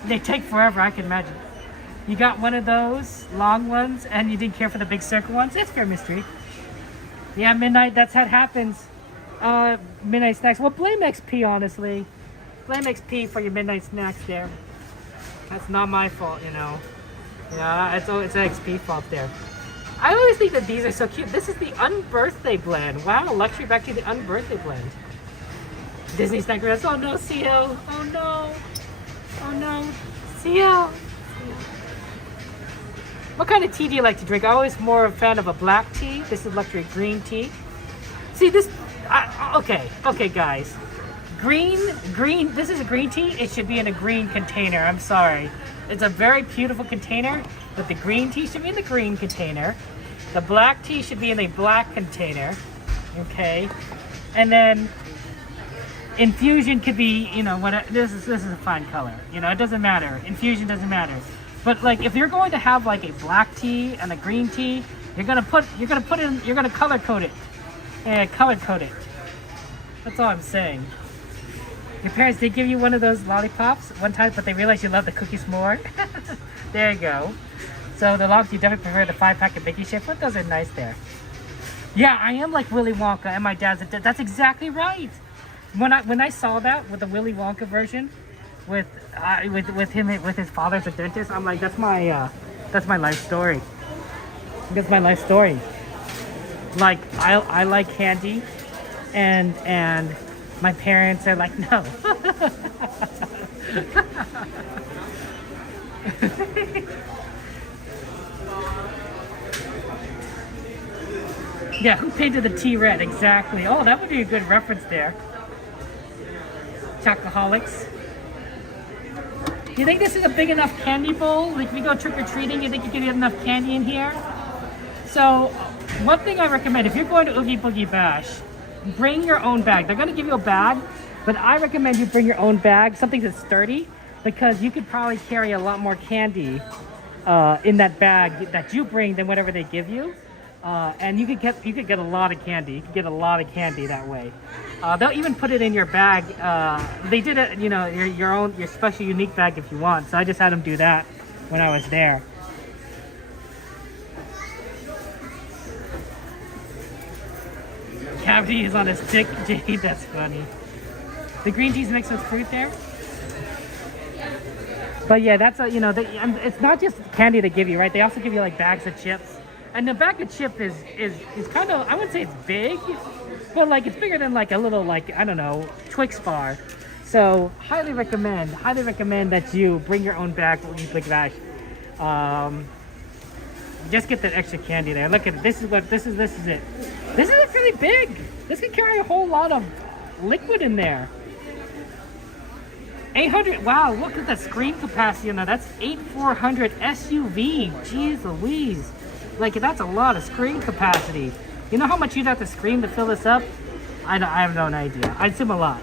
They take forever, I can imagine. You got one of those long ones and you didn't care for the big circle ones? That's fair mystery. Yeah, midnight, that's how it happens. Midnight snacks. Well, blame XP, honestly. Blame XP for your midnight snacks there. That's not my fault, you know. Yeah, it's an XP fault there. I always think that these are so cute. This is the unbirthday blend. Wow, luxury back to the unbirthday blend. Disney snack rest. Oh no, CL. Oh no. Oh no. CL. What kind of tea do you like to drink? I'm always more a fan of a black tea. This is luxury green tea. See this, okay guys. Green, this is a green tea. It should be in a green container. I'm sorry. It's a very beautiful container, but the green tea should be in the green container. The black tea should be in a black container, okay? And then infusion could be, you know, what this is a fine color. You know, it doesn't matter. Infusion doesn't matter. But like, if you're going to have like a black tea and a green tea, you're gonna color code it, and color code it. That's all I'm saying. Your parents did give you one of those lollipops one time, but they realized you love the cookies more. There you go. So the Loft, you definitely prefer the 5-pack of Mickey shit, but those are nice there. Yeah, I am like Willy Wonka, and my dad's that's exactly right. When I saw that with the Willy Wonka version, with his father's a dentist, I'm like, that's my life story. That's my life story. Like I like candy, and my parents are like, no. Yeah, who painted the tea red? Exactly. Oh, that would be a good reference there. Chocoholics. You think this is a big enough candy bowl? Like if we go trick-or-treating, you think you can get enough candy in here? So, one thing I recommend, if you're going to Oogie Boogie Bash, bring your own bag. They're going to give you a bag, but I recommend you bring your own bag, something that's sturdy, because you could probably carry a lot more candy in that bag that you bring than whatever they give you. And you could get a lot of candy. You could get a lot of candy that way. They'll even put it in your bag. They did it, you know, your special unique bag if you want. So I just had them do that when I was there. Cavity is on a stick, Jade. That's funny. The green tea's mixed with fruit there. But yeah, that's a, you know, it's not just candy they give you, right? They also give you like bags of chips. And the bag of chip is kind of, I wouldn't say it's big, but like it's bigger than like a little, like, I don't know, Twix bar. So highly recommend that you bring your own bag for Eat Big Bash. Just get that extra candy there. Look at it. This is it. This is really big. This can carry a whole lot of liquid in there. 800, wow, look at the screen capacity on that. That's 8,400 SUV. Jeez Louise. Like, that's a lot of screen capacity. You know how much you'd have to screen to fill this up? I have no idea. I assume a lot.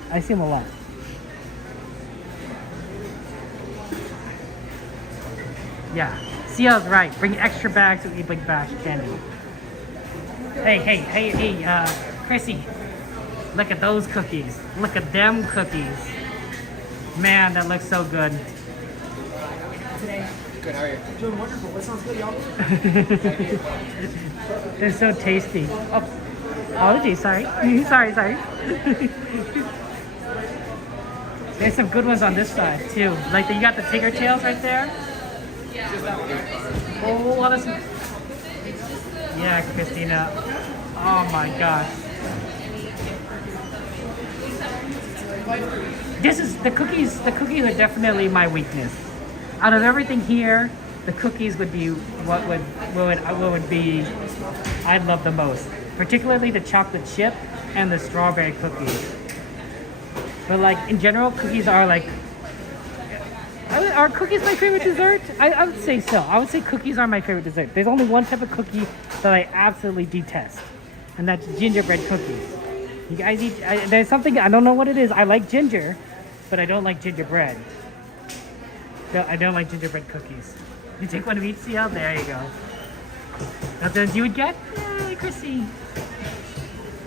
Yeah, CL's right. Bring extra bags to Eat Big Bash candy. Hey, Chrissy. Look at those cookies. Look at them cookies. Man, that looks so good. Good, how are you? Doing wonderful. That sounds good, y'all. They're so tasty. Oh, apologies, sorry. sorry. There's some good ones on this side, too. Like, you got the tiger tails right there. Oh, what is it? Yeah, Christina. Oh my gosh. This is the cookies. The cookies are definitely my weakness. Out of everything here, the cookies would be what would be I'd love the most. Particularly the chocolate chip and the strawberry cookies. But like in general, cookies are like. Are cookies my favorite dessert? I would say so. I would say cookies are my favorite dessert. There's only one type of cookie that I absolutely detest, and that's gingerbread cookies. You guys eat? There's something, I don't know what it is. I like ginger, but I don't like gingerbread. I don't like gingerbread cookies. You take one of each, CL? There you go. That's what you would get? Yay, Chrissy.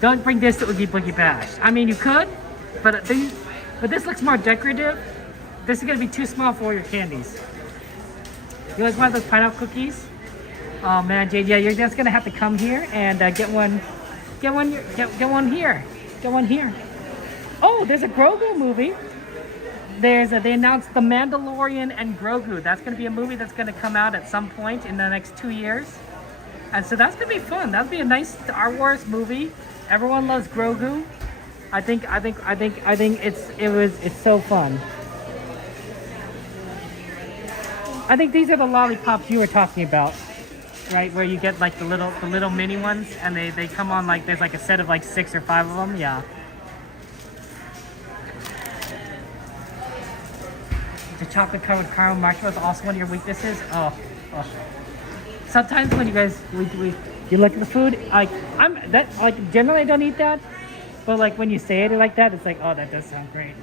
Don't bring this to Oogie Boogie Bash. I mean, you could, but this looks more decorative. This is gonna be too small for all your candies. You guys want those pineapple cookies? Oh man, Jade, yeah, you're just gonna have to come here and get one here. Oh, there's a Grogu movie. They announced The Mandalorian and Grogu. That's gonna be a movie that's gonna come out at some point in the next 2 years. And so that's gonna be fun. That'll be a nice Star Wars movie. Everyone loves Grogu. I think it's so fun. I think these are the lollipops you were talking about, right? Where you get like the little mini ones, and they come on like there's like a set of like 6 or 5 of them. Yeah. The chocolate covered caramel marshmallows also one of your weaknesses. Oh. Sometimes when you guys you look at the food, generally I don't eat that, but like when you say it like that, it's like, oh, that does sound great.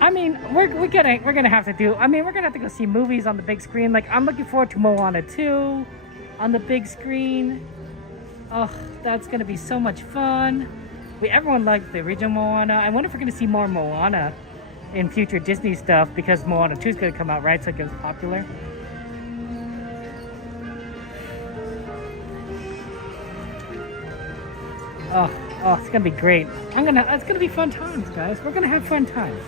I mean, we're gonna have to go see movies on the big screen. Like, I'm looking forward to Moana 2 on the big screen. Oh, that's gonna be so much fun. Everyone liked the original Moana. I wonder if we're gonna see more Moana in future Disney stuff, because Moana 2 is gonna come out, right? So it goes popular. Oh, it's gonna be great. It's gonna be fun times, guys. We're gonna have fun times.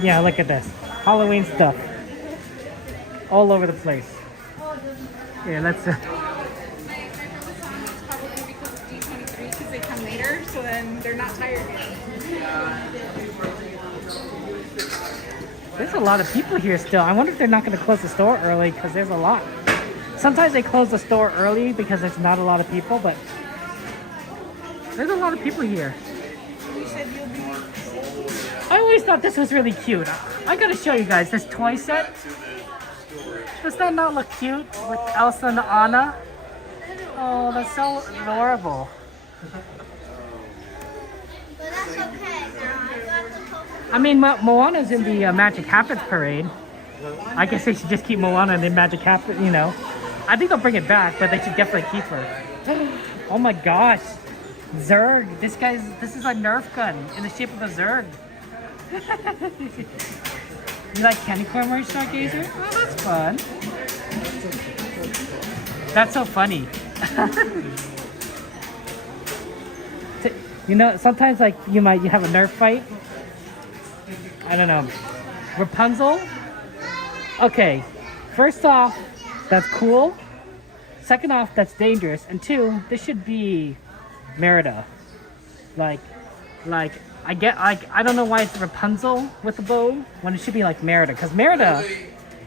Yeah, look at this. Halloween stuff. All over the place. Yeah, let's... My probably because of D23, because they come later, so then they're not tired yet. There's a lot of people here still. I wonder if they're not going to close the store early, because there's a lot. Sometimes they close the store early because there's not a lot of people, but there's a lot of people here. You said you'll be... I always thought this was really cute. I gotta show you guys this toy set. Does that not look cute with Elsa and Anna? Oh, that's so adorable. But that's okay now. I mean, Moana's in the Magic Happens parade. I guess they should just keep Moana in the Magic Happens, you know. I think they'll bring it back, but they should definitely keep her. Oh my gosh. Zerg. This is a Nerf gun in the shape of a Zerg. You like candy corn merch, Stargazer? Oh, that's fun. That's so funny. You know, sometimes like you have a Nerf fight. I don't know. Rapunzel? Okay. First off, that's cool. Second off, that's dangerous. And two, this should be Merida. Like I don't know why it's Rapunzel with the bow when it should be like Merida, because Merida,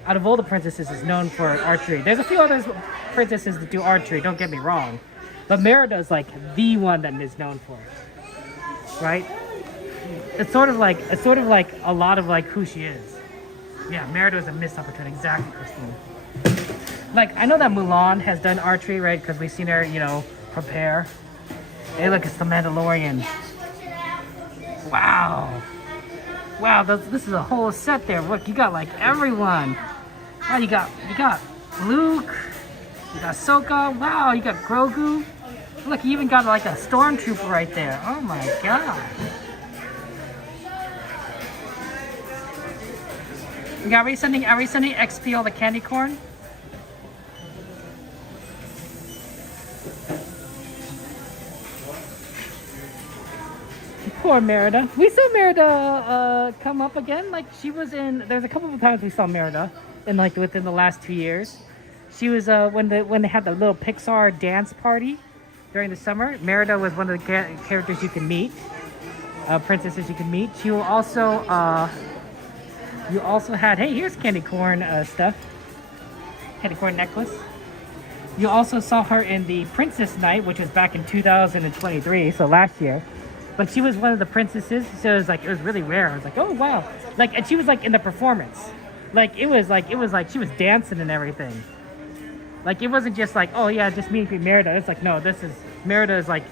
out of all the princesses, is known for archery. There's a few other princesses that do archery, don't get me wrong, but Merida is like the one that is known for it, right? It's sort of like a lot of like who she is. Yeah, Merida is a missed opportunity. Exactly, Christine. Like I know that Mulan has done archery, right? Because we've seen her, you know, prepare. Hey, look, it's the Mandalorian. Wow. Wow, this is a whole set there. Look, you got like everyone. Wow, you got Luke. You got Ahsoka. Wow, you got Grogu. Look, you even got like a stormtrooper right there. Oh my god. Are we sending XP all the candy corn? Poor Merida. We saw Merida come up again. Like she was in. There's a couple of times we saw Merida, in like within the last 2 years. She was when they had the little Pixar dance party during the summer. Merida was one of the characters you can meet, princesses you can meet. You also had. Hey, here's candy corn stuff. Candy corn necklace. You also saw her in the Princess Night, which was back in 2023, so last year. But she was one of the princesses, so it was really rare. I was like, oh wow, like, and she was like in the performance, like it was like she was dancing and everything. Like it wasn't just like, oh yeah, just me and Merida. It's like, no, this is Merida is like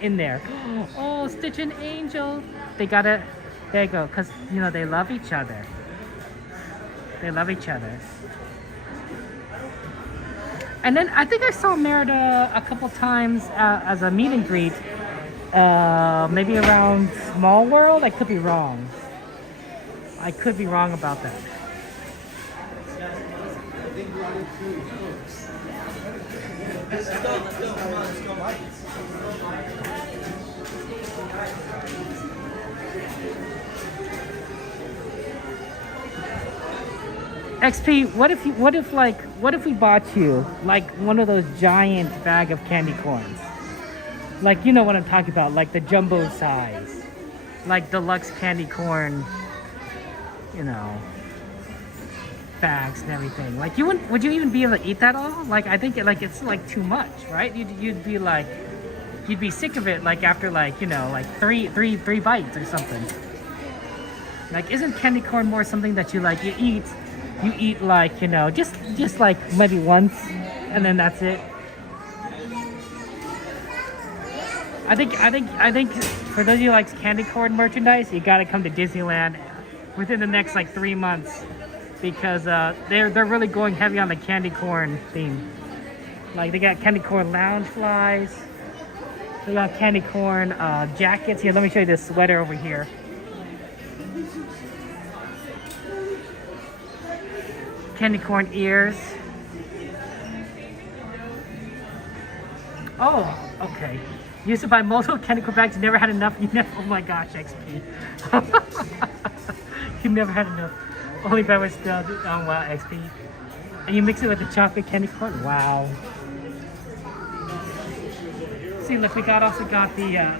in there. Oh, Stitch and Angel, they gotta, there you go, cause you know they love each other. They love each other. And then I think I saw Merida a couple times as a meet and greet. Maybe around Small World. I could be wrong. I could be wrong about that. XP, what if we bought you like one of those giant bag of candy corns? Like, you know what I'm talking about, like the jumbo size, like deluxe candy corn, you know, bags and everything. Like, would you even be able to eat that all? Like, I think it's like too much, right? You'd be sick of it, like after like, you know, like three bites or something. Like, isn't candy corn more something that you eat like, you know, just like maybe once, and then that's it? I think for those of you who like candy corn merchandise, you gotta come to Disneyland within the next like 3 months, because they're really going heavy on the candy corn theme. Like they got candy corn lounge flies, they got candy corn jackets. Here, let me show you this sweater over here. Candy corn ears. Oh, okay. Used to buy multiple candy corn bags, you never had enough. Oh my gosh, XP. You never had enough. Only buy was still. Oh wow, XP. And you mix it with the chocolate candy corn. Wow. See, look, we also got the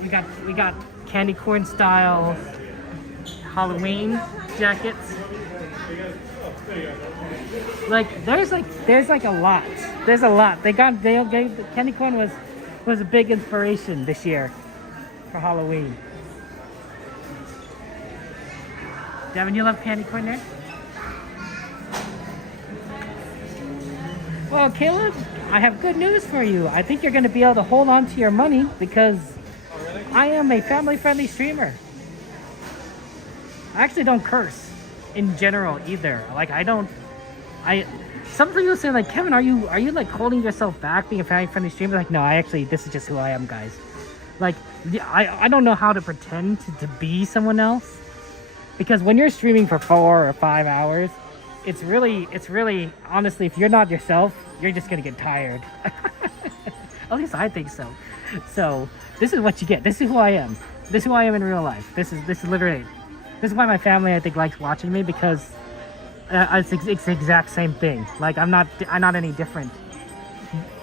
we got candy corn style Halloween jackets. Like there's like a lot. There's a lot. They candy corn was a big inspiration this year for Halloween. Devin, you love candy corn there? Well, Caleb, I have good news for you. I think you're going to be able to hold on to your money because I am a family-friendly streamer. I actually don't curse in general either. Like I some people say like, Kevin, are you like holding yourself back being a family-friendly streamer? Like, no, this is just who I am, guys. Like, I don't know how to pretend to be someone else. Because when you're streaming for 4 or 5 hours, it's really, honestly, if you're not yourself, you're just gonna get tired. At least I think so. So, this is what you get. This is who I am. This is who I am in real life. This is literally, this is why my family, I think, likes watching me, because it's the exact same thing. Like, I'm not any different.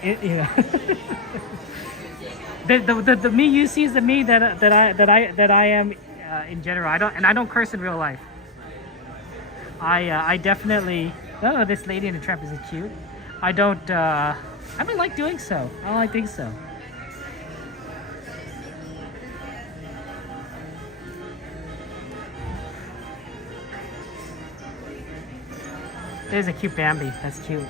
You know. the me you see is the me that I am in general. I don't curse in real life. I definitely. Oh, this lady in the trap is cute. I don't like doing so. I don't like doing so. There's a cute Bambi. That's cute.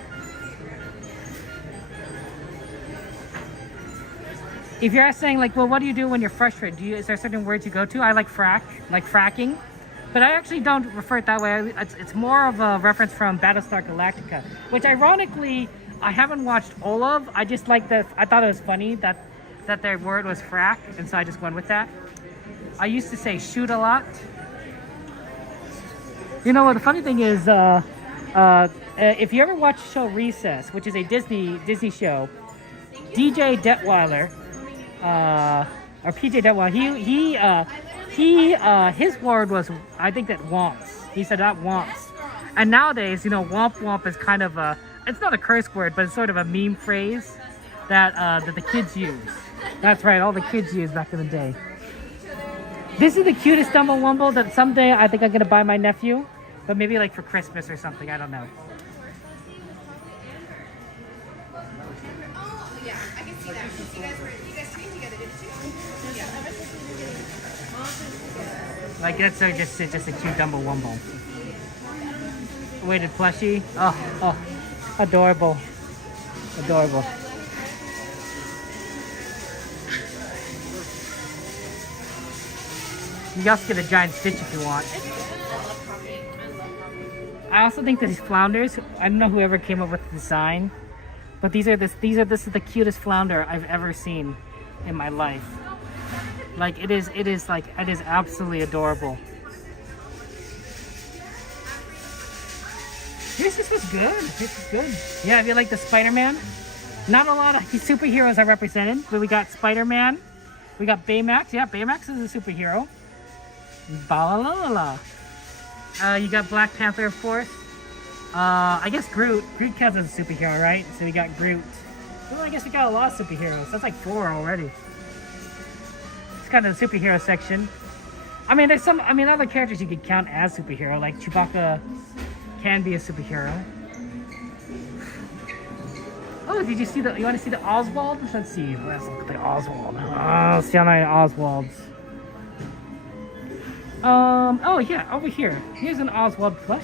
If you're saying like, well, what do you do when you're frustrated? Is there certain words you go to? I like fracking, but I actually don't refer it that way. It's more of a reference from Battlestar Galactica, which ironically I haven't watched all of. I just like I thought it was funny that their word was frack, and so I just went with that. I used to say shoot a lot. You know what? The funny thing is, if you ever watch the show Recess, which is a Disney show, DJ Detweiler. Or PJ Detweiler, his word was, I think, that womps. He said that womps. And nowadays, you know, womp is kind of it's not a curse word, but it's sort of a meme phrase that the kids use. That's right, all the kids use back in the day. This is the cutest Dumble that someday I think I'm gonna buy my nephew, but maybe like for Christmas or something, I don't know. Like that's just a cute Dumble. Weighted plushie. Oh, adorable. You guys get a giant Stitch if you want. I also think that these flounders, I don't know whoever came up with the design, but this is the cutest flounder I've ever seen in my life. Like it is absolutely adorable. This is good. Yeah, if you like the Spider-Man, not a lot of superheroes are represented, but we got Spider-Man, we got Baymax. Yeah, Baymax is a superhero. Balalala. You got Black Panther, of course. I guess Groot counts as a superhero, right? So we got Groot. Well, I guess we got a lot of superheroes. That's like 4 already. It's kind of the superhero section. I mean, there's other characters you could count as superhero, like Chewbacca can be a superhero. Oh, did you see you want to see the Oswald? Let's see. Let's look at the Oswald. Oh, see how many Oswalds. Oh yeah, over here. Here's an Oswald plush.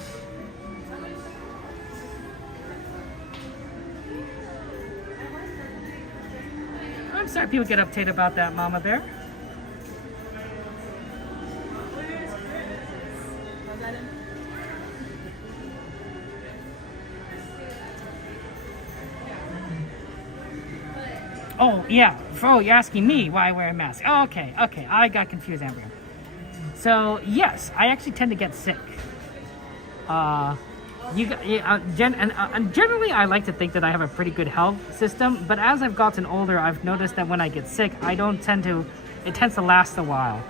I'm sorry people get uptight about that, Mama Bear. Oh, yeah. Oh, you're asking me why I wear a mask. Oh, okay. I got confused, Amber. So, yes, I actually tend to get sick. Generally, I like to think that I have a pretty good health system, but as I've gotten older, I've noticed that when I get sick, it tends to last a while.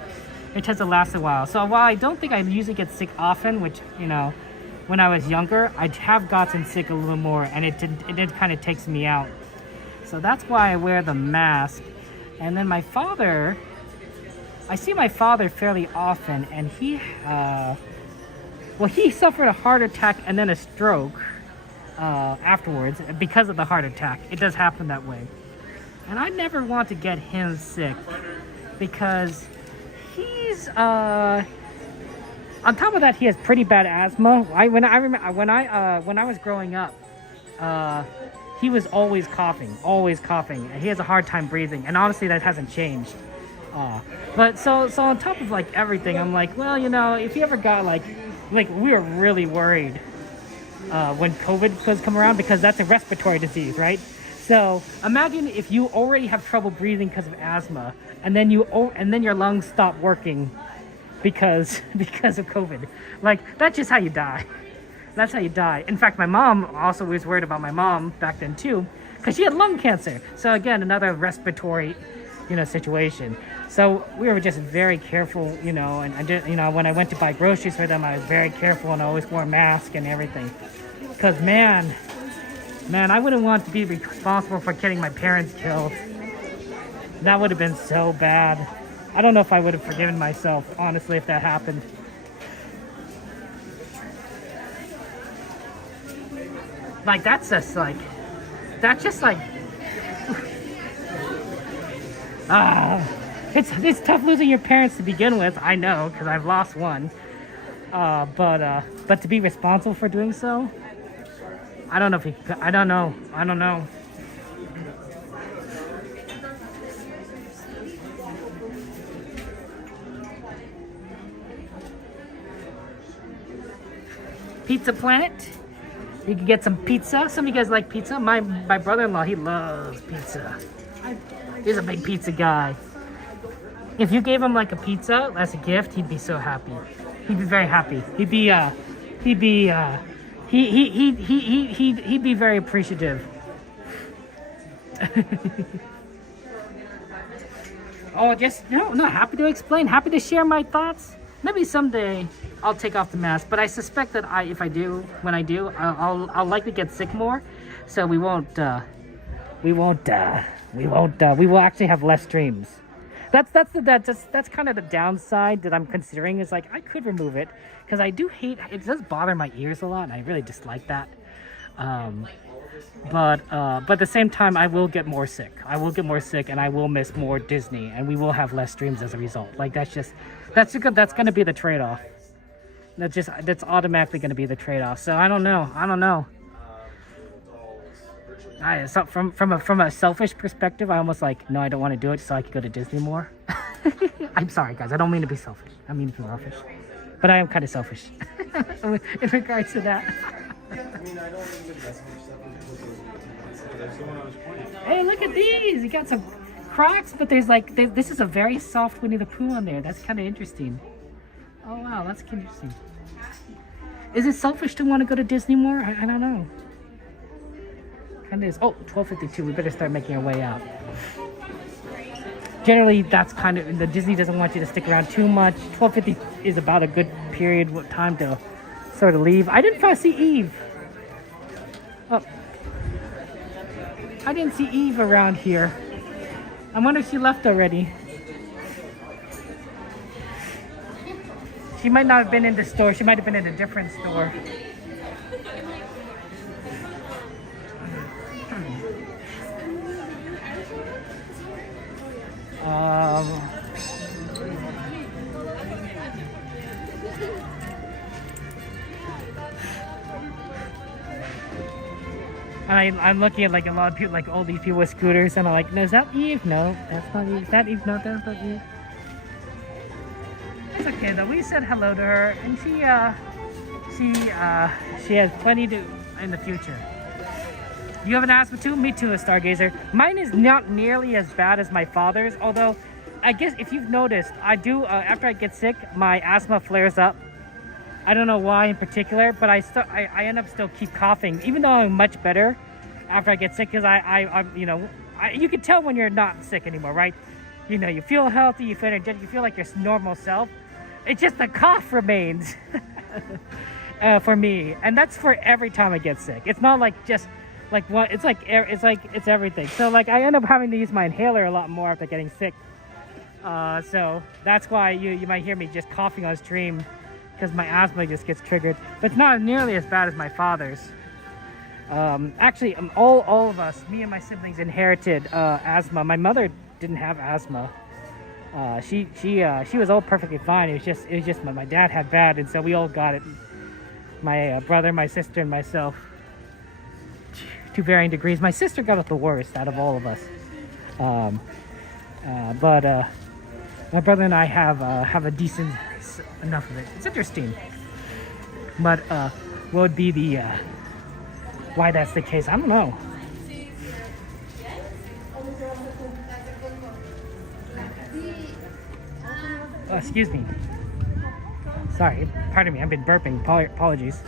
So while I don't think I usually get sick often, which, you know, when I was younger, I have gotten sick a little more, and it kind of takes me out. So that's why I wear the mask. And then my father, I see my father fairly often, and he suffered a heart attack and then a stroke afterwards because of the heart attack. It does happen that way. And I never want to get him sick because he's on top of that, he has pretty bad asthma. When I was growing up, he was always coughing, and he has a hard time breathing, and honestly that hasn't changed. But so on top of like everything, I'm like, well, you know, if you ever got like we were really worried when COVID does come around, because that's a respiratory disease, right? So imagine if you already have trouble breathing because of asthma, and then your lungs stop working because of COVID. Like, that's just how you die. That's how you die. In fact, my mom also was worried about my mom back then too, because she had lung cancer. So again, another respiratory, situation. So we were just very careful, and I did, when I went to buy groceries for them, I was very careful and I always wore a mask and everything. Because man, I wouldn't want to be responsible for getting my parents killed. That would have been so bad. I don't know if I would have forgiven myself, honestly, if that happened. Like, that's just like, it's tough losing your parents to begin with. I know, because I've lost one. But to be responsible for doing so, I don't know. I don't know. Pizza Planet. You can get some pizza. Some of you guys like pizza. My brother-in-law, he loves pizza. He's a big pizza guy. If you gave him like a pizza as a gift, he'd be so happy. He'd be very happy. He'd be very appreciative. Oh, just not happy to explain. Happy to share my thoughts. Maybe someday I'll take off the mask, but I suspect that when I do, I'll likely get sick more. So we will actually have less streams. That's kind of the downside that I'm considering, is like, I could remove it, because I do hate it. Does bother my ears a lot, and I really dislike that. But at the same time, I will get more sick. And I will miss more Disney, and we will have less streams as a result. Like, that's going to be the trade-off. That's automatically going to be the trade-off. So I don't know. So from a selfish perspective, I almost like, no, I don't want to do it so I can go to Disney more. I'm sorry, guys. I don't mean to be selfish. I mean to be selfish. But I am kind of selfish in regards to that. Hey, look at these. You got some Crocs, but this is a very soft Winnie the Pooh on there. That's kind of interesting. Oh, wow. That's interesting. Is it selfish to want to go to Disney more? I don't know. Oh, 12:52. We better start making our way out. Generally, that's kind of, the Disney doesn't want you to stick around too much. 12:50 is about a good period, time to sort of leave. I didn't see Eve. Oh, I didn't see Eve around here. I wonder if she left already. She might not have been in the store. She might have been in a different store. I'm looking at like a lot of people, like all these people with scooters, and I'm like, no, is that Eve? No, that's not Eve. Is that Eve? No, that's not Eve. It's okay though. We said hello to her, and she has plenty to in the future. You have an asthma too? Me too, a stargazer. Mine is not nearly as bad as my father's, although I guess if you've noticed, I do, after I get sick, my asthma flares up. I don't know why in particular, but I end up still keep coughing, even though I'm much better after I get sick, because you can tell when you're not sick anymore, right? You feel healthy, you feel energetic, you feel like your normal self. It's just the cough remains for me, and that's for every time I get sick. It's not like just like what, it's everything. So like I end up having to use my inhaler a lot more after getting sick. So that's why you might hear me just coughing on stream, because my asthma just gets triggered. But it's not nearly as bad as my father's. Actually, all of us, me and my siblings, inherited asthma. My mother didn't have asthma. She was all perfectly fine. It was just my dad had bad, and so we all got it. My brother, my sister, and myself, to varying degrees. My sister got it the worst out of all of us. But my brother and I have a decent enough of it. It's interesting. But what would be the why that's the case. I don't know. Oh, excuse me. Sorry, pardon me. I've been burping. Apologies.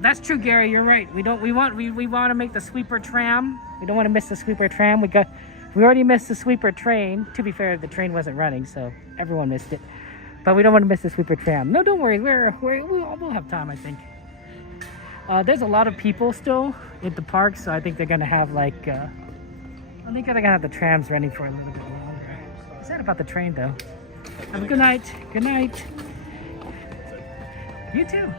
That's true, Gary. You're right. We want to make the sweeper tram. We don't want to miss the sweeper tram. We already missed the sweeper train. To be fair, the train wasn't running, so everyone missed it. But we don't want to miss the sweeper tram. No, don't worry. We'll have time, I think. There's a lot of people still at the park, so I think they're gonna have like. I think they're gonna have the trams running for a little bit longer. Sad about the train, though. Have a good night. Good night. You too.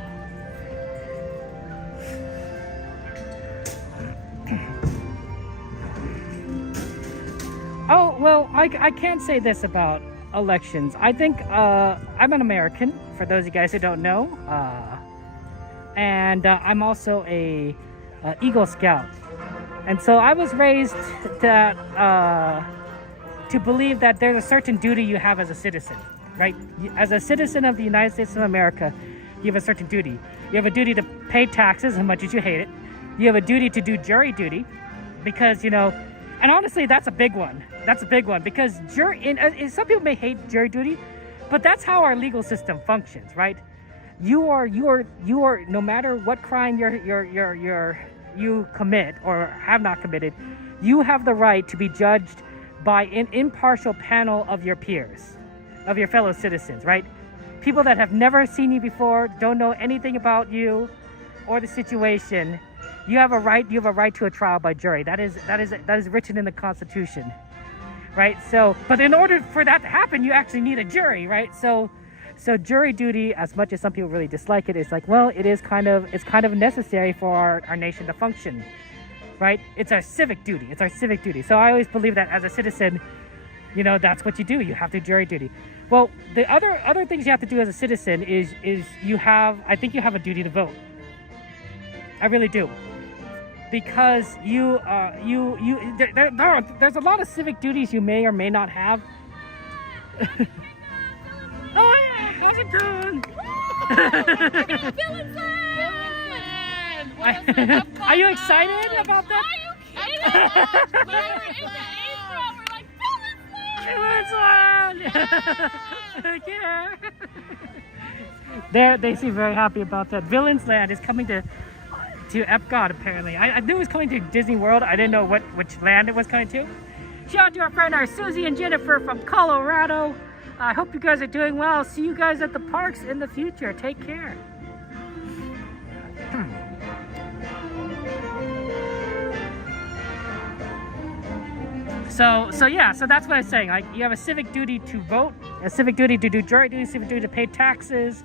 Oh, well, I can't say this about elections. I think I'm an American, for those of you guys who don't know. And I'm also a Eagle Scout. And so I was raised to believe that there's a certain duty you have as a citizen, right? As a citizen of the United States of America, you have a certain duty. You have a duty to pay taxes as much as you hate it. You have a duty to do jury duty because, you know, and honestly, that's a big one. That's a big one because some people may hate jury duty, but that's how our legal system functions, right? You are no matter what crime you commit or have not committed, you have the right to be judged by an impartial panel of your peers, of your fellow citizens, right? People that have never seen you before, don't know anything about you or the situation. You have a right to a trial by jury. That is written in the Constitution, right? So, but in order for that to happen, you actually need a jury, right? So jury duty, as much as some people really dislike it, is like, well, it's kind of necessary for our nation to function, right? It's our civic duty. It's our civic duty. So I always believe that as a citizen, you know, that's what you do. You have to jury duty. Well, the other things you have to do as a citizen is I think you have a duty to vote. I really do. Because there's a lot of civic duties you may or may not have. Oh yeah, how's it going? Are you excited about that? Are you kidding? When we were in the intro, we're like, Villains Land! They seem very happy about that. Villains Land is coming to Epcot, apparently. I knew it was coming to Disney World. I didn't know which land it was coming to. Shout out to our friend, Susie and Jennifer from Colorado. I hope you guys are doing well. See you guys at the parks in the future. Take care. So that's what I'm saying. Like, you have a civic duty to vote, a civic duty to do jury duty, a civic duty to pay taxes.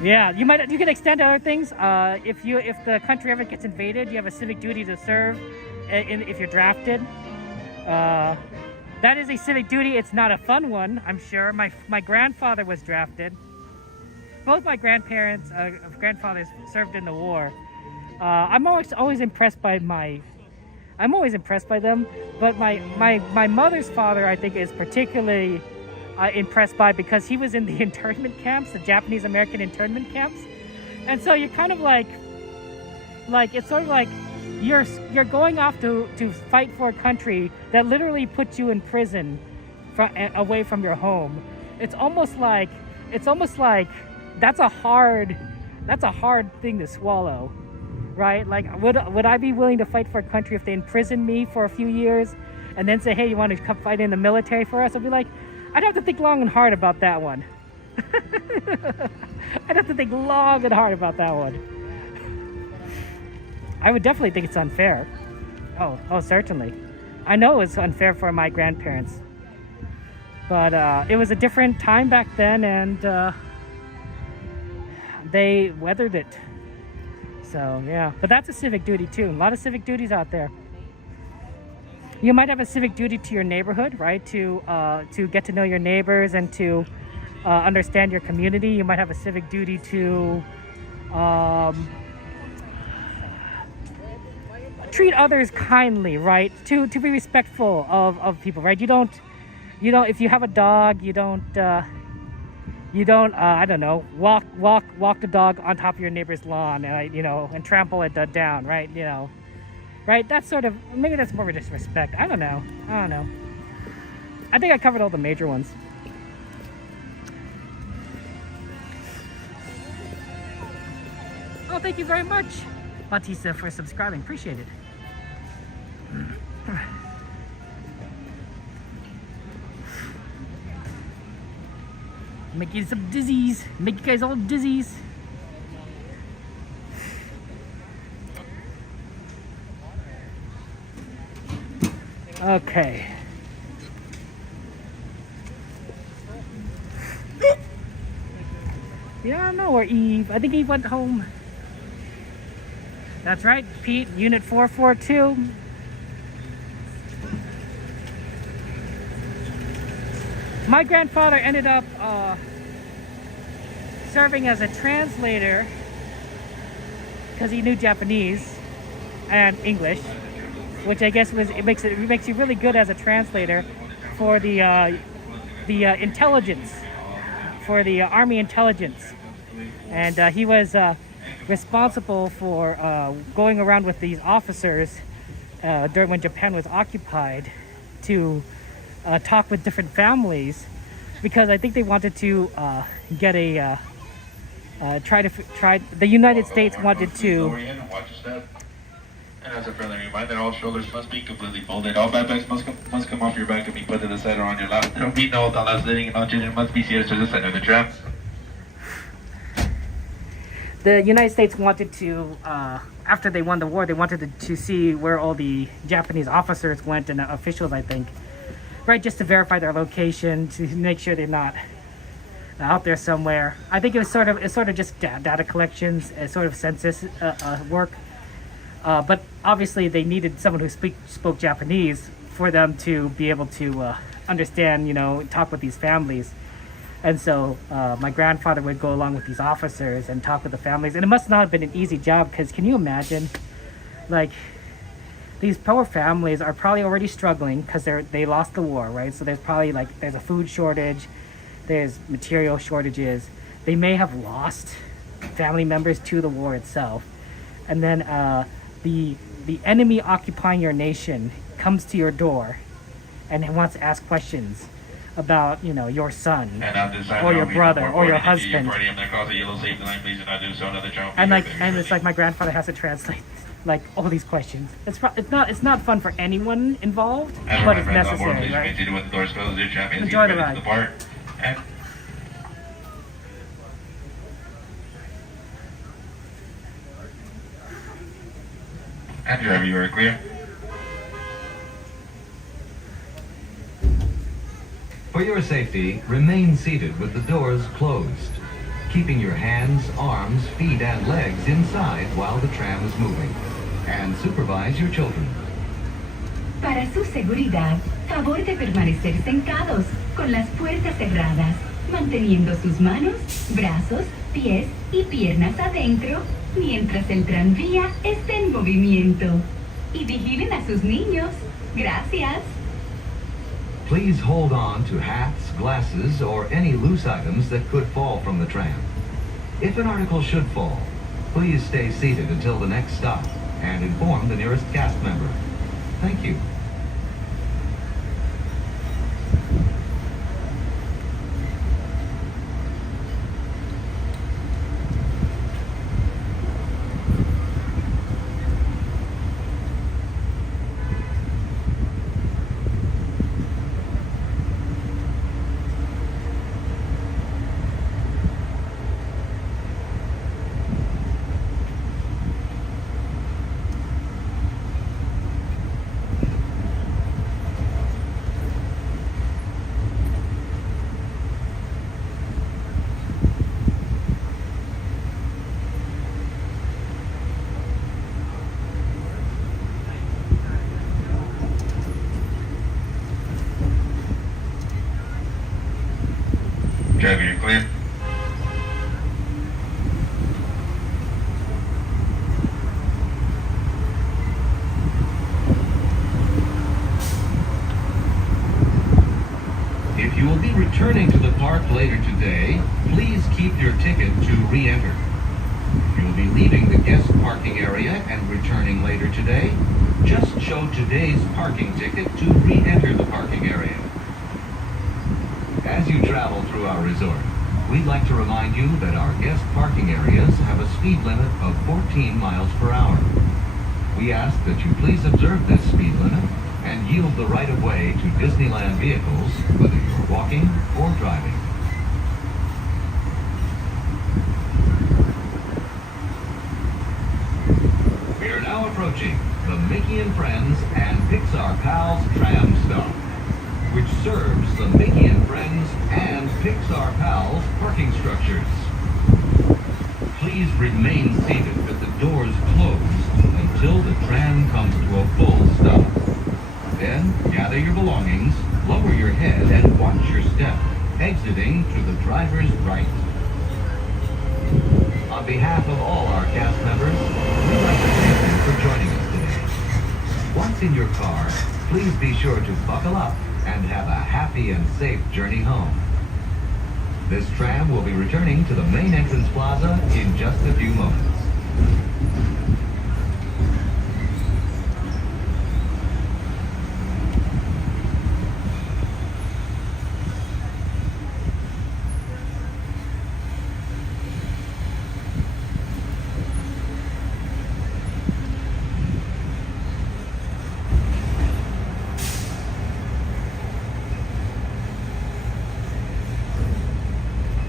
Yeah, you can extend to other things. If the country ever gets invaded, you have a civic duty to serve. If you're drafted, that is a civic duty. It's not a fun one, I'm sure. My grandfather was drafted. Both my grandfathers served in the war. I'm always impressed by I'm always impressed by them. But my mother's father, I think, is particularly impressed by, because he was in the internment camps, the Japanese American internment camps. And so you're kind of like it's sort of like you're going off to fight for a country that literally puts you in prison away from your home. It's almost like that's a hard thing to swallow, right? Like, would I be willing to fight for a country if they imprisoned me for a few years and then say, hey, you want to come fight in the military for us? I'd be like, I'd have to think long and hard about that one. I'd have to think long and hard about that one. I would definitely think it's unfair. Oh, certainly. I know it's unfair for my grandparents. But it was a different time back then, and they weathered it. So, yeah. But that's a civic duty, too. A lot of civic duties out there. You might have a civic duty to your neighborhood, right? To get to know your neighbors and to understand your community. You might have a civic duty to treat others kindly, right? To be respectful of people, right? You don't you know, if you have a dog, you don't I don't know, walk the dog on top of your neighbor's lawn and you know, and trample it down, right? You know, right? That's sort of, maybe that's more of a disrespect. I don't know. I think I covered all the major ones. Oh, thank you very much, Batista, for subscribing. Appreciate it. Make you some dizzies. Make you guys all dizzies. Okay. Yeah, I don't know where Eve. I think Eve went home. That's right, Pete. Unit 442. My grandfather ended up serving as a translator because he knew Japanese and English, which I guess it makes you really good as a translator for the intelligence, for the Army intelligence, and he was responsible for going around with these officers during when Japan was occupied to talk with different families, because I think they wanted to get a the United States wanted to. And as a friendly reminder, all shoulders must be completely folded. All backpacks must come off your back and be put to the side or on your lap. There will be no adults sitting, and all children must be seated to the side of the tram. The United States wanted to, after they won the war, they wanted to see where all the Japanese officers went and officials, I think, right, just to verify their location, to make sure they're not out there somewhere. I think it's sort of just data collections, sort of census work. But obviously they needed someone who spoke Japanese for them to be able to understand, you know, talk with these families. And so my grandfather would go along with these officers and talk with the families. And it must not have been an easy job, because can you imagine, like, these poor families are probably already struggling because they lost the war, right? So there's probably there's a food shortage, there's material shortages. They may have lost family members to the war itself. And then the enemy occupying your nation comes to your door and wants to ask questions about, you know, your son or your brother or your husband. And it's like my grandfather has to translate like all these questions. It's not fun for anyone involved, but it's necessary, right? Enjoy the ride. And driver, you are clear. For your safety, remain seated with the doors closed, keeping your hands, arms, feet, and legs inside while the tram is moving. And supervise your children. Para su seguridad, favor de permanecer sentados, con las puertas cerradas, manteniendo sus manos, brazos, pies y piernas adentro, mientras el tranvía esté en movimiento. Y vigilen a sus niños. Gracias. Please hold on to hats, glasses, or any loose items that could fall from the tram. If an article should fall, please stay seated until the next stop and inform the nearest cast member. Thank you. left later today, please keep your ticket to re-enter. You'll be leaving the guest parking area and returning later today. Just show today's parking ticket to re-enter the parking area. As you travel through our resort, we'd like to remind you that our guest parking areas have a speed limit of 14 miles per hour. We ask that you please observe this speed limit and yield the right-of-way to Disneyland vehicles, whether you're walking or driving. We are now approaching the Mickey and Friends and Pixar Pals Tram stop, which serves the Mickey and Friends and Pixar Pals parking structures. Please remain seated with the doors closed until the tram comes to a full stop. Then, gather your belongings, lower your head, and watch your step, exiting to the driver's right. On behalf of all our cast members, we'd like to thank you for joining us today. Once in your car, please be sure to buckle up and have a happy and safe journey home. This tram will be returning to the main entrance plaza in just a few moments.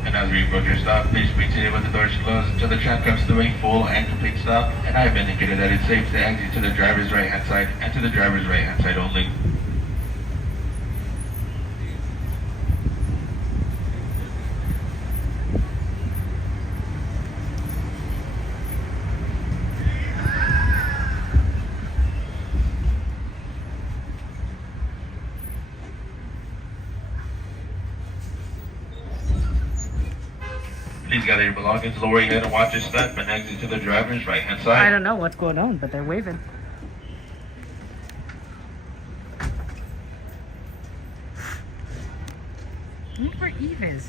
As we approach your stop, please be seated with the doors closed until the tram comes to a full and complete stop. And I have indicated that it's safe to exit to the driver's right-hand side and to the driver's right-hand side only. Please gather your belongings, lower your head and watch your step, and exit to the driver's right-hand side. I don't know what's going on, but they're waving. I wonder where Eve is.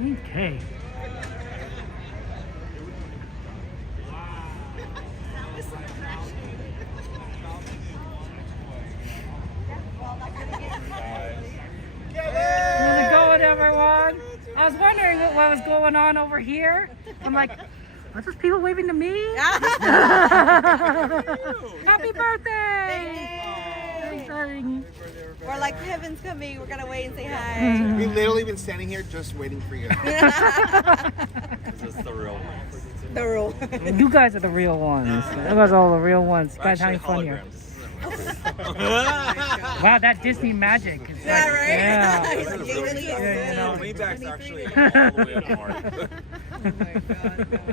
Okay. How's it going, everyone? I was wondering what was going on over here. I'm like, are those people waving to me? Happy birthday! Exciting. We're like, Kevin's coming. We're gonna wait and say hi. We've literally been standing here just waiting for you. This is the real ones. The real. You guys are the real ones. You guys are all the real ones. You guys having fun here. Wow, that Disney magic. It's Yeah, like, right? Yeah. It really is. Yeah, you know. Maybach's actually all the way up north.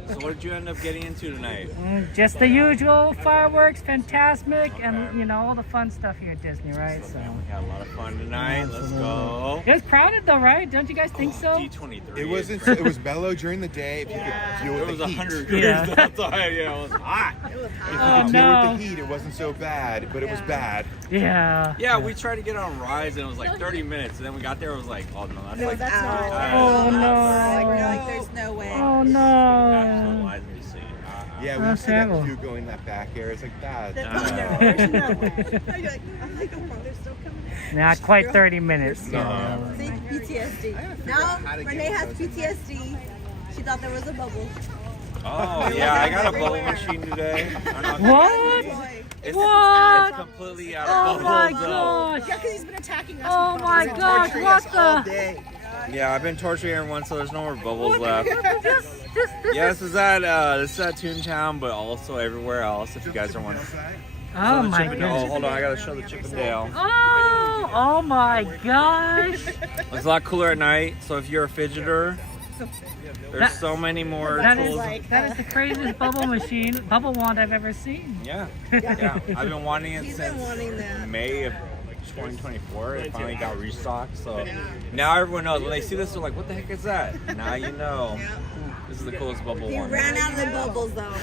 So what did you end up getting into tonight? Just the usual fireworks, Fantasmic, and you know all the fun stuff here at Disney, right? So We had a lot of fun tonight. Let's go. it was crowded though, right? Don't you guys think so? D23. It wasn't. It was mellow during the day. If you could deal with It was the heat. 100 degrees Yeah. outside. Yeah, it was hot. If you Oh, could deal no. with the heat, it wasn't so bad, but it was bad. Yeah. Yeah, we tried to get on rides and it was like 30 minutes, and then we got there. It was like, oh no, that's like that's hours. Oh no. Like, there's no way. Oh no. Absolute lies to be seen. Yeah, we That's see that terrible. view going that back area. It's like that. There's no way. I'm like, oh, they're still coming. Not quite 30 minutes. See, PTSD. Now Renee has PTSD. She thought there was a bubble. Oh yeah, I got a bubble machine today. What? It's, What? It's completely out Oh of my bubbles. gosh. Yeah, because he's been attacking us. Oh my gosh, what the? Yeah, I've been torturing everyone, so there's no more bubbles left. This Yeah, this is at Toontown, but also everywhere else. If you guys are wondering. Oh my Oh, goodness. hold on, I gotta show the Chip and Dale. Oh my gosh. It's a lot cooler at night, so if you're a fidgeter, there's so many more That tools. is the craziest bubble wand I've ever seen. Yeah, yeah. I've been wanting it He's since been wanting that. May of 2024. It finally got restocked, so now everyone knows. When they see this, they're like, "What the heck is that?" Now you know. This is the coolest bubble He one. ran out of the bubbles though.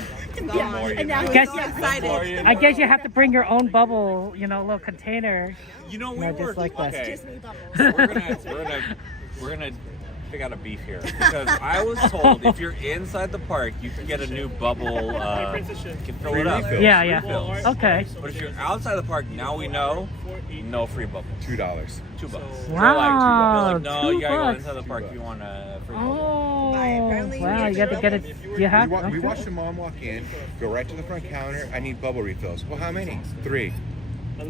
Gone. And now He's guess- so excited. I guess you have to bring your own bubble, little container. You know, just like that. okay. We're gonna pick out a beef here because I was told if you're inside the park, you can get a new bubble. You can fill it up. Yeah, Free yeah. fills. Okay. But if you're outside the park, now we know, no free bubble. $2. $2. Wow, They're like, no, you gotta go $2. inside the park. You want a free bubble. Oh, wow, you got to get it. You have We watched the mom walk in, go right to the front counter. I need bubble refills. Well, how many? 3.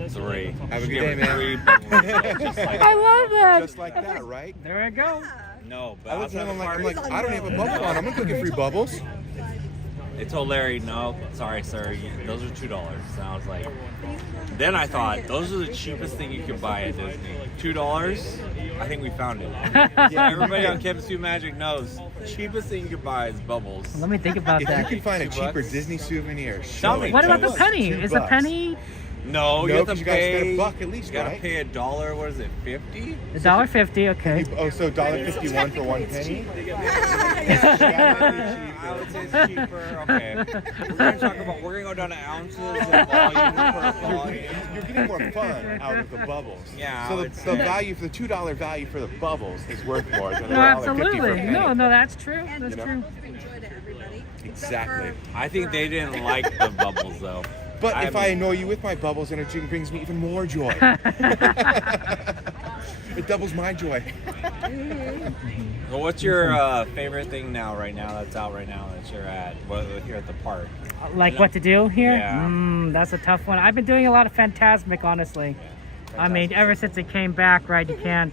3. Have a good day, man. I love that. Just like that, right? There we go. No, but I looked at outside him, the I'm park, like, I don't have a bubble on. I'm not looking free bubbles. They told Larry, no, sorry, sir, those are $2. And I was like, then I thought, those are the cheapest thing you can buy at Disney. $2? I think we found it. Yeah, everybody on Campus 2 Magic knows, cheapest thing you can buy is bubbles. Let me think about If that. you can find a $2. cheaper Disney souvenir, Tell me. What about the penny? $2. Is a penny No, you have to 'cause you gotta pay. spend $1 at least, You gotta right? pay $1. What is it? 50? $1.50? Okay. Oh, so $1.51 for 1 penny? I would say it's cheaper. Okay. We're gonna go down to ounces and volume per volume. You're getting more fun out of the bubbles. Yeah. So the value for the $2 value for the bubbles is worth more than No, $1.50 for a absolutely. penny. No, that's true. That's true. Exactly. I think they didn't like the bubbles though. But if I annoy you with my bubbles, then it brings me even more joy. It doubles my joy. Well, what's your favorite thing right now that's out right now that you're at here at the park? Like what to do here? Yeah. That's a tough one. I've been doing a lot of Fantasmic, honestly. I mean, ever since it came back, right? You can't.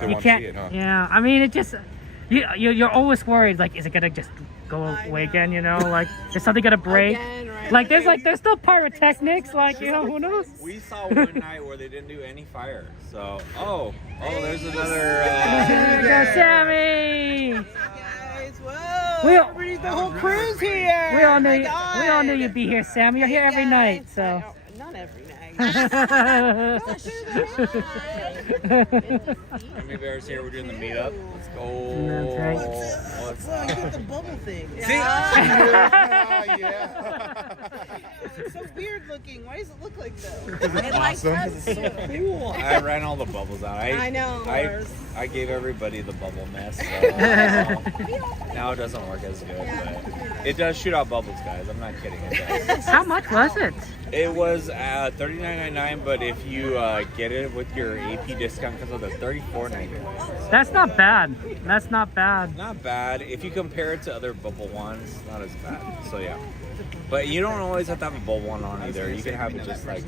They You won't can't. see it, huh? Yeah. I mean, it just. You're always worried. Like, is it gonna just go away again? Like, is something gonna break? There's still pyrotechnics. Like, who knows? We saw one night where they didn't do any fire. So, there's another. Here we go, Sammy. Everybody's the whole crew's here. We all knew. Oh my We God. all knew you'd be here, Sammy. You're here every night, so. Not every night. Gummy Bears here. We're doing the meetup. Let's go. That's right. What's Look at the bubble thing. See? It's so weird looking. Why does it look like that? It likes us. It's so cool. I ran all the bubbles out. I know. I gave everybody the bubble mess. So, now it doesn't work as good, but it does shoot out bubbles, guys. I'm not kidding. It does. How much was it? It was $39.99, but if you get it with your AP discount, comes out at $34.99. That's not bad. That's not bad. Not bad. If you compare it to other bubble ones, not as bad. So yeah. But you don't always have to have a bubble one on either. You can have it just with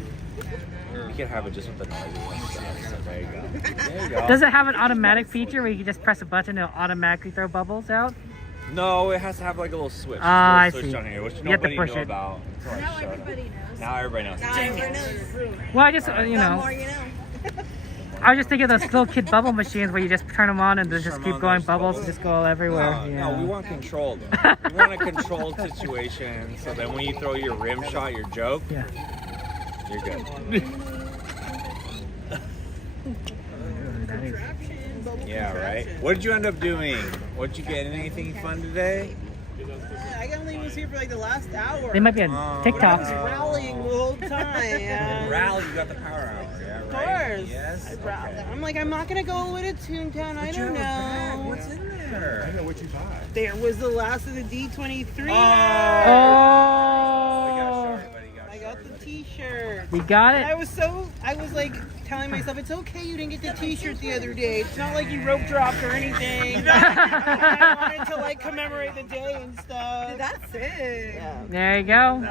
the noisy and stuff. So there you go. There you go. Does it have an automatic feature where you can just press a button and it'll automatically throw bubbles out? No, it has to have like a little switch. I switch see. on here, which You have to nobody push knew it. about. Until I showed them. Now everybody knows. Well, I just, The more you know. I was just thinking of those little kid bubble machines where you just turn them on and they just keep going bubbles and just go everywhere. No, we want control though. We want a controlled situation so that when you throw your rim shot, your joke, you're good. Yeah, right? What did you end up doing? What did you get? Anything fun today? I only was here for like the last hour. They might be on TikTok. I was rallying the whole time. Yeah. Rally, you got the power hour, yeah, Of right? course. Yes. I'm like, I'm not gonna go all the way to Toontown. I don't know. What's in there? I know what you buy. There was the last of the D23. Oh! I got the T-shirt. You got it? And I was like telling myself, it's okay you didn't get the T-shirt the other day. It's not like you rope dropped or anything. And I wanted to like commemorate the day and stuff. That's it. Yeah. There you go.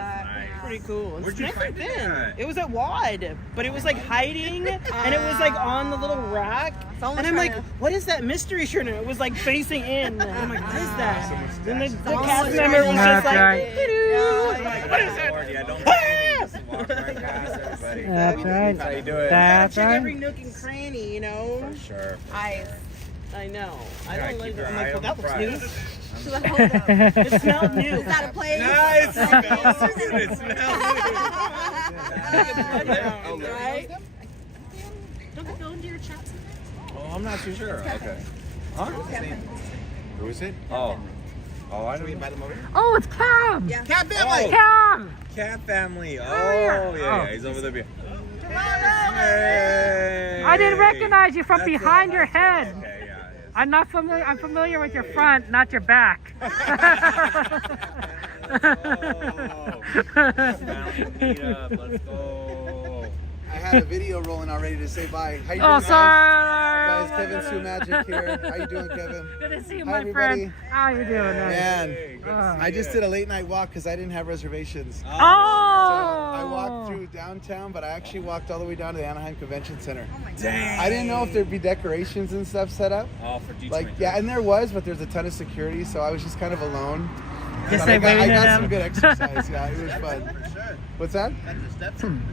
Pretty cool. Where'd It's you nice find and it thin. at? It was at WAD, but it was like hiding, and it was like on the little rack. And I'm like, what is that mystery shirt? And it was like facing in. And I'm like, what is that? And the cast member was just like, That's I'm like, what is that? Yeah, don't walk right past everybody. That's right. That's how you do it. That's Check right. every nook and cranny, you know? For sure. I know. I Yeah, don't like keep your that. I'm eye like, well, on that the looks prize. new. It smelled new. Is that a place? No, it smells good. It smells Right? Oh, I'm not too sure. Okay. Huh? Who is it? Oh, I don't invite them over. Oh, it's Cam. Yeah. Cat family. Cam. Cat family. Oh, yeah. yeah, he's over there. I didn't recognize you from behind your head. Okay, yeah. I'm not familiar. I'm familiar with your front, not your back. Family meetup. Let's go. I had a video rolling already to say bye. How you Oh, doing, sorry. guys? Kevin Sue Magic here. How you doing, Kevin? Good to see you, Hi, my everybody. friend. How you doing, Man, Oh. I just did a late night walk because I didn't have reservations. Oh. So I walked through downtown, but I actually walked all the way down to the Anaheim Convention Center. Dang. I didn't know if there'd be decorations and stuff set up. Oh, for D23. Like, yeah, and there was, but there's a ton of security, so I was just kind of alone. Just But I waving got at some him. good exercise. Yeah, it was fun. What's that?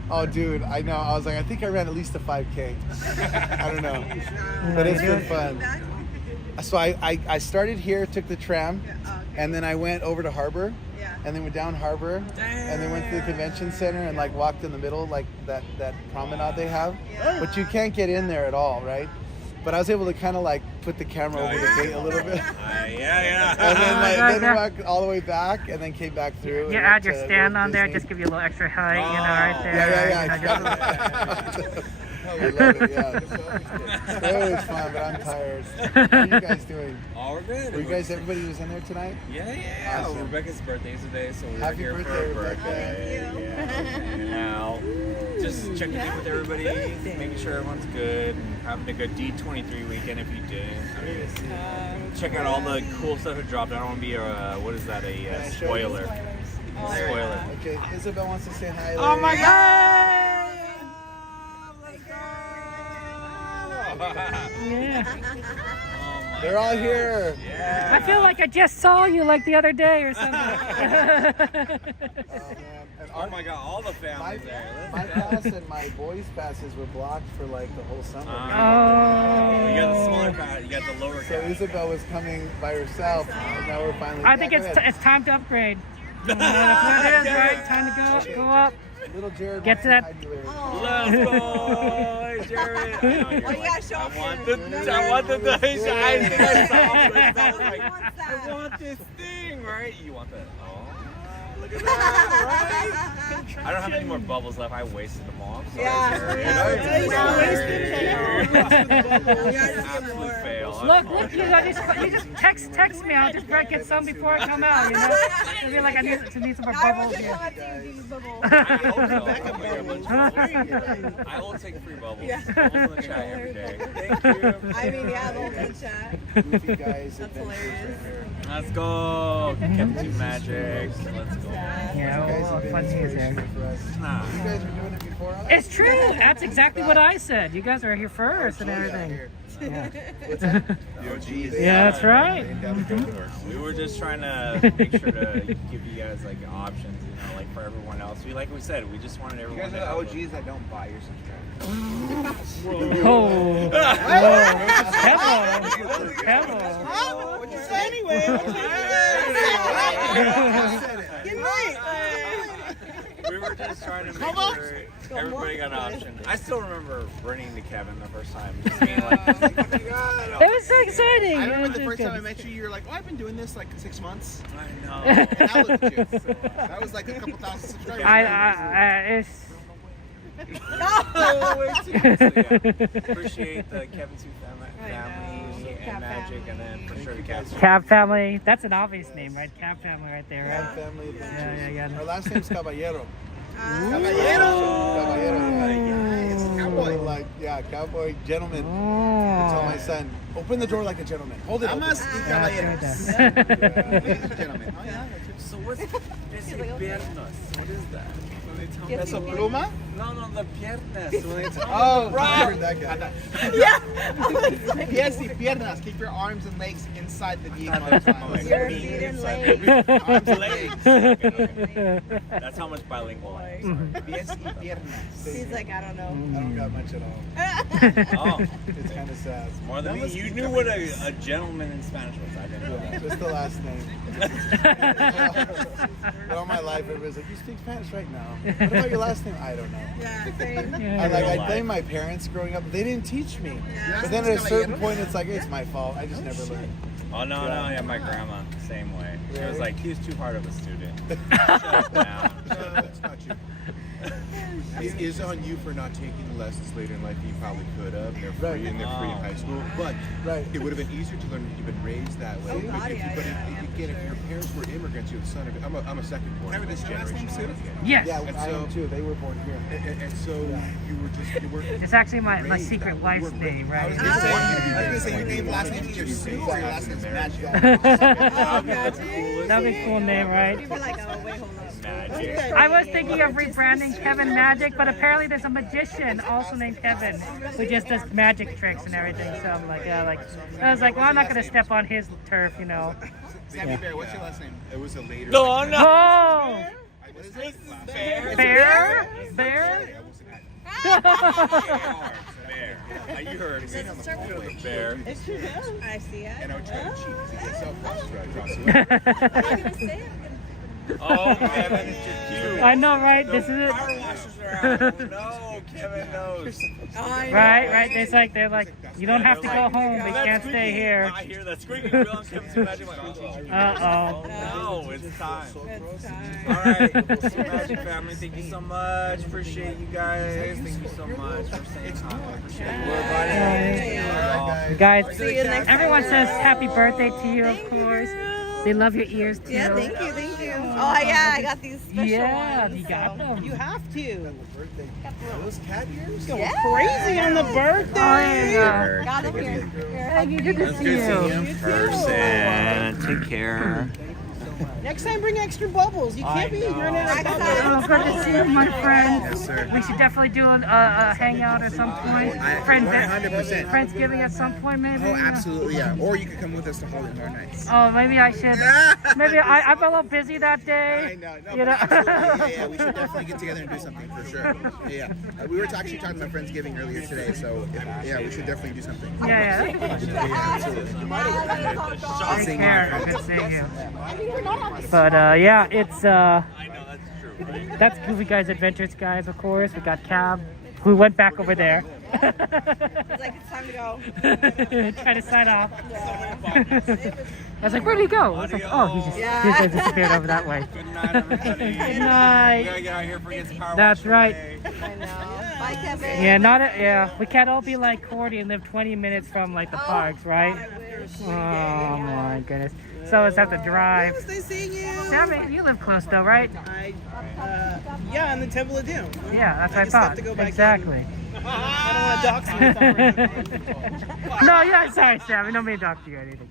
Oh, dude, I know. I was like, I think I ran at least a 5K. I don't know, but it's been fun. So I started here, took the tram, and then I went over to Harbor, and then went down Harbor, and then went to the convention center and like walked in the middle, like that promenade they have, but you can't get in there at all, right? But I was able to kind of like put the camera over the gate a little bit. Yeah. And then walked all the way back, and then came back through. You and add went your to stand Walt on there, Disney. just give you a little extra height, right there. Yeah. I love it, yeah. It was fun, but I'm tired. What are you guys doing? Oh, we're good. Were you guys, everybody was in there tonight? Yeah. Awesome. Rebecca's birthday's today, so we're Happy here birthday, for her Rebecca. birthday. Hanging out. Just checking in with everybody, making sure everyone's good, and having a good D23 weekend if you didn't. I mean, check out all the cool stuff that dropped. I don't want to be a spoiler. Spoiler. Okay, Isabel wants to say hi. Oh my God! Yeah. They're all here. I feel like I just saw you like the other day or something. Oh my God, all the families there. My pass and my boys' passes were blocked for like the whole summer. Oh. You got the smaller pass, you got the lower So pass. Isabel was coming by herself, and now we're finally. I think Yeah, it's go ahead. it's time to upgrade. That's what it is, right? Time to go up. Little Jared. Get to that. Let's go, Jared. I want the dice. I think I saw this. I was like, I want this thing, right? You want that? Oh, look at that, right? I don't have any more bubbles left. I wasted them all. I'm sorry, Jared. Absolute fail. Look, you just text me. I'll just get some before I come out, you know? It'll be like I need some more bubbles here. I will take free bubbles. Bubbles in the chat every day. Thank you. I mean, yeah, the whole chat. Goofy guys. That's hilarious. Let's go. Captain Magic. Let's go. Yeah, well, fun news there. You guys were doing it before us? It's true. That's exactly what I said. You guys are here first and everything. Yeah. What's that? Yeah, that's right. We were just trying to make sure to give you guys like options, you know, like for everyone else. We said, we just wanted You everyone guys to are the have OGs that don't buy your subscribers. Whoa. Pebble. What'd you say anyway? We were just trying to make sure everybody got an option. I still remember running to Kevin the first time, just being like, oh my God. It was so exciting. I remember It the was first good. time I met you, you were like, oh, I've been doing this like 6 months. I know. And I looked at you. That was like a couple thousand subscribers. It's. Appreciate the Kevin Sue family and Magic, and then for sure the Cavs. Cab family. That's an obvious name, right? Cab family right there, Cab right? family. Yeah. Our last name's Caballero. Caballero. It's cowboy. Like, yeah, cowboy, gentleman. I tell my son, open the door like a gentleman. Hold it open. Damas y caballeros. Ladies and gentlemen. Oh, yeah. So what's piernas? What is that? Peso pluma? No, the piernas. When they tell Oh, Right. That guy. Pies y piernas. Keep your arms and legs inside the vehicle. Your feet and legs. Arms and legs. That's how much bilingual I am. Pies y piernas. He's like, I don't know. I don't got much at all. Oh, It's kind of sad. more than me. You knew what a gentleman in Spanish was. I didn't know that. Just the last name. But all my life, everybody's like, you speak Spanish right now. What about your last name? I don't know. Yeah, same. I blame my parents growing up. They didn't teach me. But then at a certain point, it's like, it's my fault. I just never learned. Oh no, no, yeah, my grandma, same way. She was Really? like, he's too hard of a student. Shut him down. No, that's not you. It is on you for not taking the lessons later in life. You probably could have. They're free and they're free in high school. But it would have been easier to learn if you've been raised that way. Again, if your parents were immigrants, you're the son of. I'm a second born of this generation. Yes. Yeah, And I so, am too. They were born here. and so you were. It's actually my secret wife's name, right? I was gonna say your name, last name, either Sue or your last name's Magic. That'd be a cool name, right? People are like, oh, wait, hold up. I was thinking of rebranding Kevin Magic, but apparently there's a magician also named Kevin who just does magic tricks and everything. So I'm like, yeah, like I was like, well, I'm not gonna step on his turf, you know. Sammy Bear, what's your last name? It was a later. No, no. Oh, Bear. Bear, Bear. Bear. You heard me. Bear. I see it. And I would try to cheat because he gets up once I drops I'm gonna say it. Oh, Kevin, it's your cue. I know, right? This is it. No, Kevin knows. Right. They're like, you don't have to go home. We can't stay here. I hear that squeaking wheel on Kevin's Magic. Uh-oh. No, it's time. All right, so Magic family, thank you so much. Appreciate you guys. Thank you so much for saying hi. Appreciate you. Guys, everyone says happy birthday to you, of course. They love your ears too. Yeah, thank you. Oh yeah, I got these special ones. You got them. You have to. Those cat ears? Going crazy on the birthday. Oh, yeah. Got them here. Hey, good to see you. in person. Take care. Next time, bring extra bubbles. You can't be running out of bubbles. Oh, good to see you, my friend. Yes, sir. We should definitely do a hangout at some point. 100%. Friendsgiving at some point, maybe. Oh, absolutely, yeah. Or you could come with us to Holland Horror Nights. Oh, maybe I should. Maybe I'm a little busy that day. I know. No, You know? absolutely. Yeah, we should definitely get together and do something for sure. Yeah. We were actually talking about Friendsgiving earlier today, so we should definitely do something. Yeah. Absolutely. Take care. Good seeing you. But yeah, it's that's Goofy Guys Adventures, guys. Of course, we got Cab, who went back over there. It's like it's time to go. Try to sign off. I was like, where'd he go? I was like, oh, he just disappeared over that way. Good night, everybody. Good We night. gotta get out here for Against Power That's Wash right. today. I know. Bye, Kevin. Yeah, we can't all be like Cordy and live 20 minutes from like the parks, right? Oh my goodness. So it's have to drive. Nice seeing you. Sammy, you live close though, right? Yeah, in the Temple of Doom. Yeah, that's what I just have thought. to go back Exactly. I don't want to dox myself. No, yeah, sorry, Sammy. Don't mean to talk to you or anything.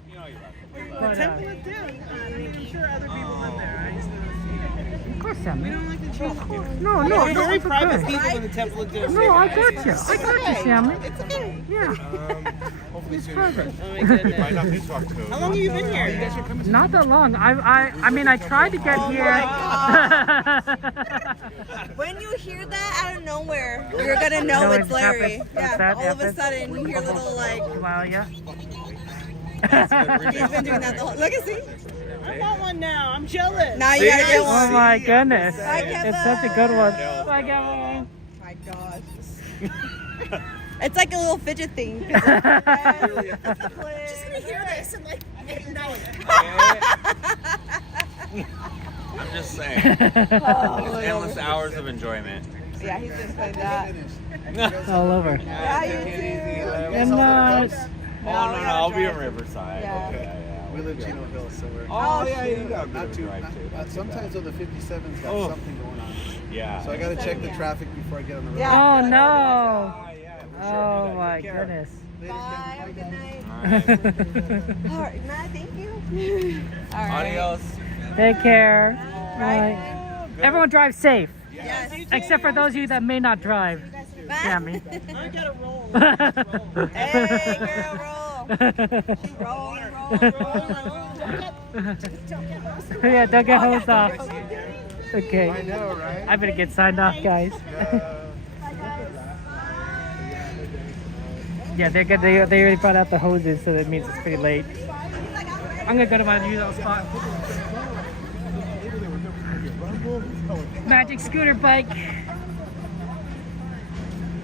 The But, Temple of Doom. I'm sure other people live there. I just know. of course, Sammy. We don't like the cheese. No, We're very it's private okay. people in the Temple of Doom. No, I got you. Sammy. It's okay. Yeah. Hopefully soon. Perfect. Oh my goodness. Might not be talked to. How long have you been here? You guys are coming. Not that long. I mean, I tried to get here. When you hear that out of nowhere, you're gonna know No, it's it Larry. happens. Yeah, That all of a happens. sudden you hear little like. Well, yeah. He's been doing that the whole. Look at see. I want one now. I'm jealous. Now you gotta get Oh one. my goodness. Bye, Kevin. It's such a good one. Bye, Kevin. My gosh. It's like a little fidget thing. Just gonna hear this and like know it. I'm just saying. Endless hours of enjoyment. Yeah, he's been playing that. All over. Yeah, you too. And No, I'll be in Riverside. Yeah. Okay, yeah. We live Chino Hills, so we're Oh, yeah, you got not too. Sometimes on the 57's got something going on. Yeah. So I gotta check the traffic before I get on the road. Oh no. Oh my goodness. Bye. Have a good night. All All right, Matt, thank you. All right. Adios. Take care. Bye. Everyone drive safe. Yes. Except for those of you that may not drive. Sammy. I gotta roll. Hey, girl, roll. Yeah, don't get hosed off. Okay. I know, right? I better get signed off, guys. Yeah, they're good. They already brought out the hoses, so that means it's pretty late. I'm gonna go to my usual spot. Magic scooter bike.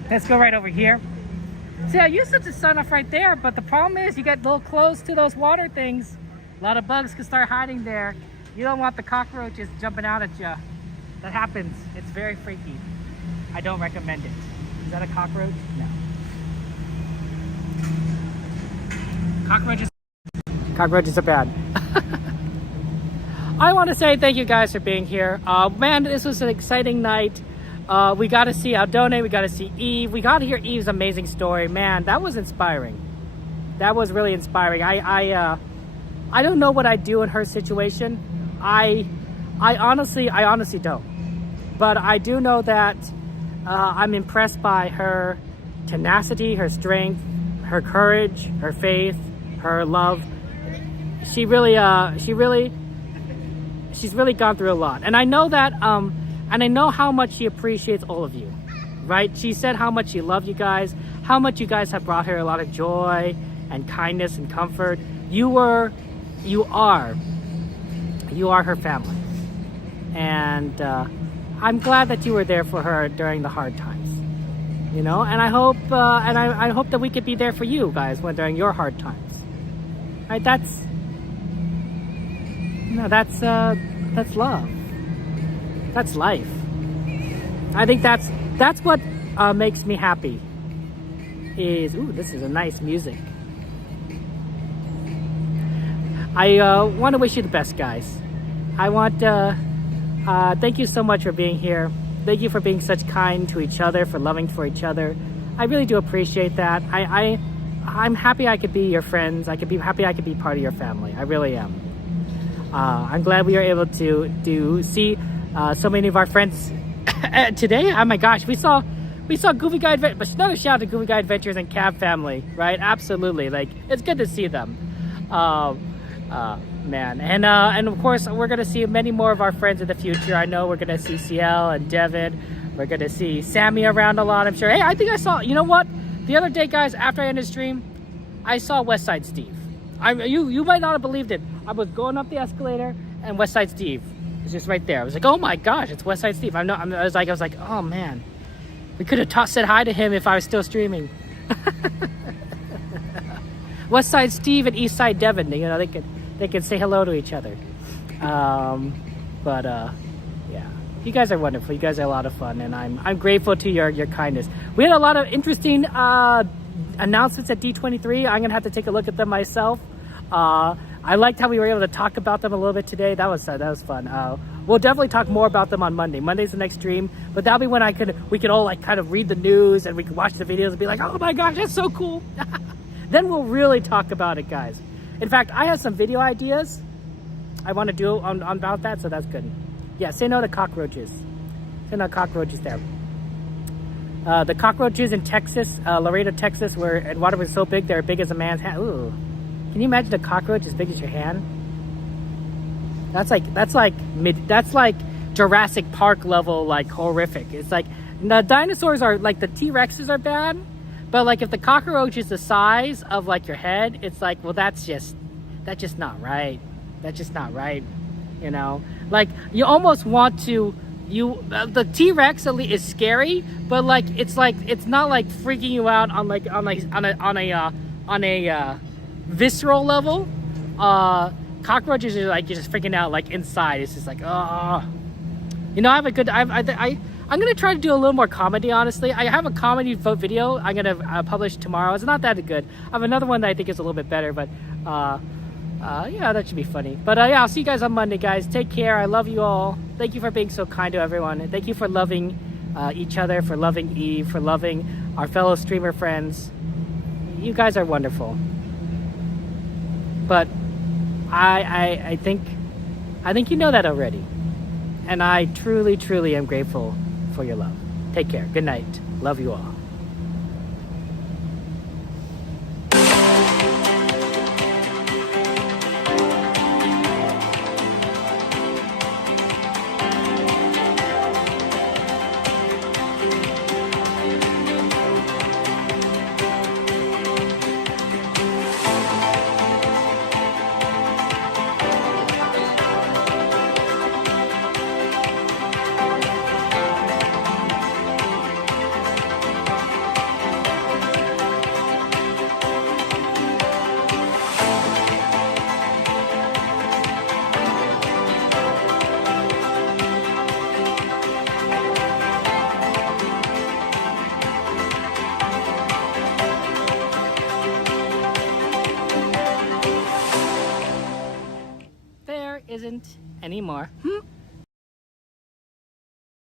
Let's go right over here. See, I used to sign off right there, but the problem is you get a little close to those water things. A lot of bugs can start hiding there. You don't want the cockroaches jumping out at you. That happens. It's very freaky. I don't recommend it. Is that a cockroach? No. Cockroaches are bad. I want to say thank you guys for being here. Man, this was an exciting night. We got to see Aldone, we got to see Eve. We got to hear Eve's amazing story. Man, that was inspiring. That was really inspiring. I don't know what I'd do in her situation. I honestly don't. But I do know that I'm impressed by her tenacity, her strength, her courage, her faith, her love. She's really gone through a lot. And I know that, and I know how much she appreciates all of you, right? She said how much she loved you guys, how much you guys have brought her a lot of joy and kindness and comfort. You are her family. And I'm glad that you were there for her during the hard times, you know, and I hope, I hope that we could be there for you guys during your hard times, right? That's love. That's life. I think that's what makes me happy is, ooh, this is a nice music. I want to wish you the best, guys. I want thank you so much for being here. Thank you for being such kind to each other, for loving for each other. I really do appreciate that. I'm happy I could be your friends. I'm happy I could be part of your family. I really am. I'm glad we were able to see so many of our friends today. Oh my gosh, we saw Goofy Guy Adventures, but another shout out to Goofy Guy Adventures and Cab family, right? Absolutely, like it's good to see them. Man, and of course we're gonna see many more of our friends in the future. I know we're gonna see CL and Devin. We're gonna see Sammy around a lot, I'm sure. Hey, I think I saw, you know what? The other day, guys, after I ended the stream, I saw West Side Steve. You might not have believed it. I was going up the escalator and West Side Steve is just right there. I was like, oh my gosh, it's West Side Steve. I was like, oh man, we could have said hi to him if I was still streaming. West Side Steve and East Side Devin, you know, they could say hello to each other. Yeah, you guys are wonderful. You guys are a lot of fun, and I'm grateful to your kindness. We had a lot of interesting announcements at D23. I'm gonna have to take a look at them myself. I liked how we were able to talk about them a little bit today. That was fun. We'll definitely talk more about them on Monday. Monday's the next stream, but that'll be when we could all like kind of read the news and we could watch the videos and be like, oh my gosh, that's so cool. Then we'll really talk about it, guys. In fact, I have some video ideas I want to do on about that, so that's good. Yeah, say no to cockroaches. Say no to cockroaches there. The cockroaches in Texas, Laredo, Texas, where water was so big they're big as a man's hand. Ooh, can you imagine a cockroach as big as your hand? That's like Jurassic Park level, like horrific. It's like the dinosaurs are like the T-Rexes are bad, but like if the cockroach is the size of like your head, it's like, well, that's just not right. That's just not right. You know, like you almost want to. The T-Rex is scary, but like it's not like freaking you out on a visceral level. Cockroaches are like you're just freaking out like inside. It's just like, oh, you know, I'm gonna try to do a little more comedy. Honestly, I have a comedy video I'm gonna publish tomorrow. It's not that good. I have another one that I think is a little bit better, but yeah, that should be funny. But yeah, I'll see you guys on Monday, guys. Take care. I love you all. Thank you for being so kind to everyone. And thank you for loving each other, for loving Eve, for loving our fellow streamer friends. You guys are wonderful. But I think you know that already. And I truly, truly am grateful for your love. Take care. Good night. Love you all. anymore.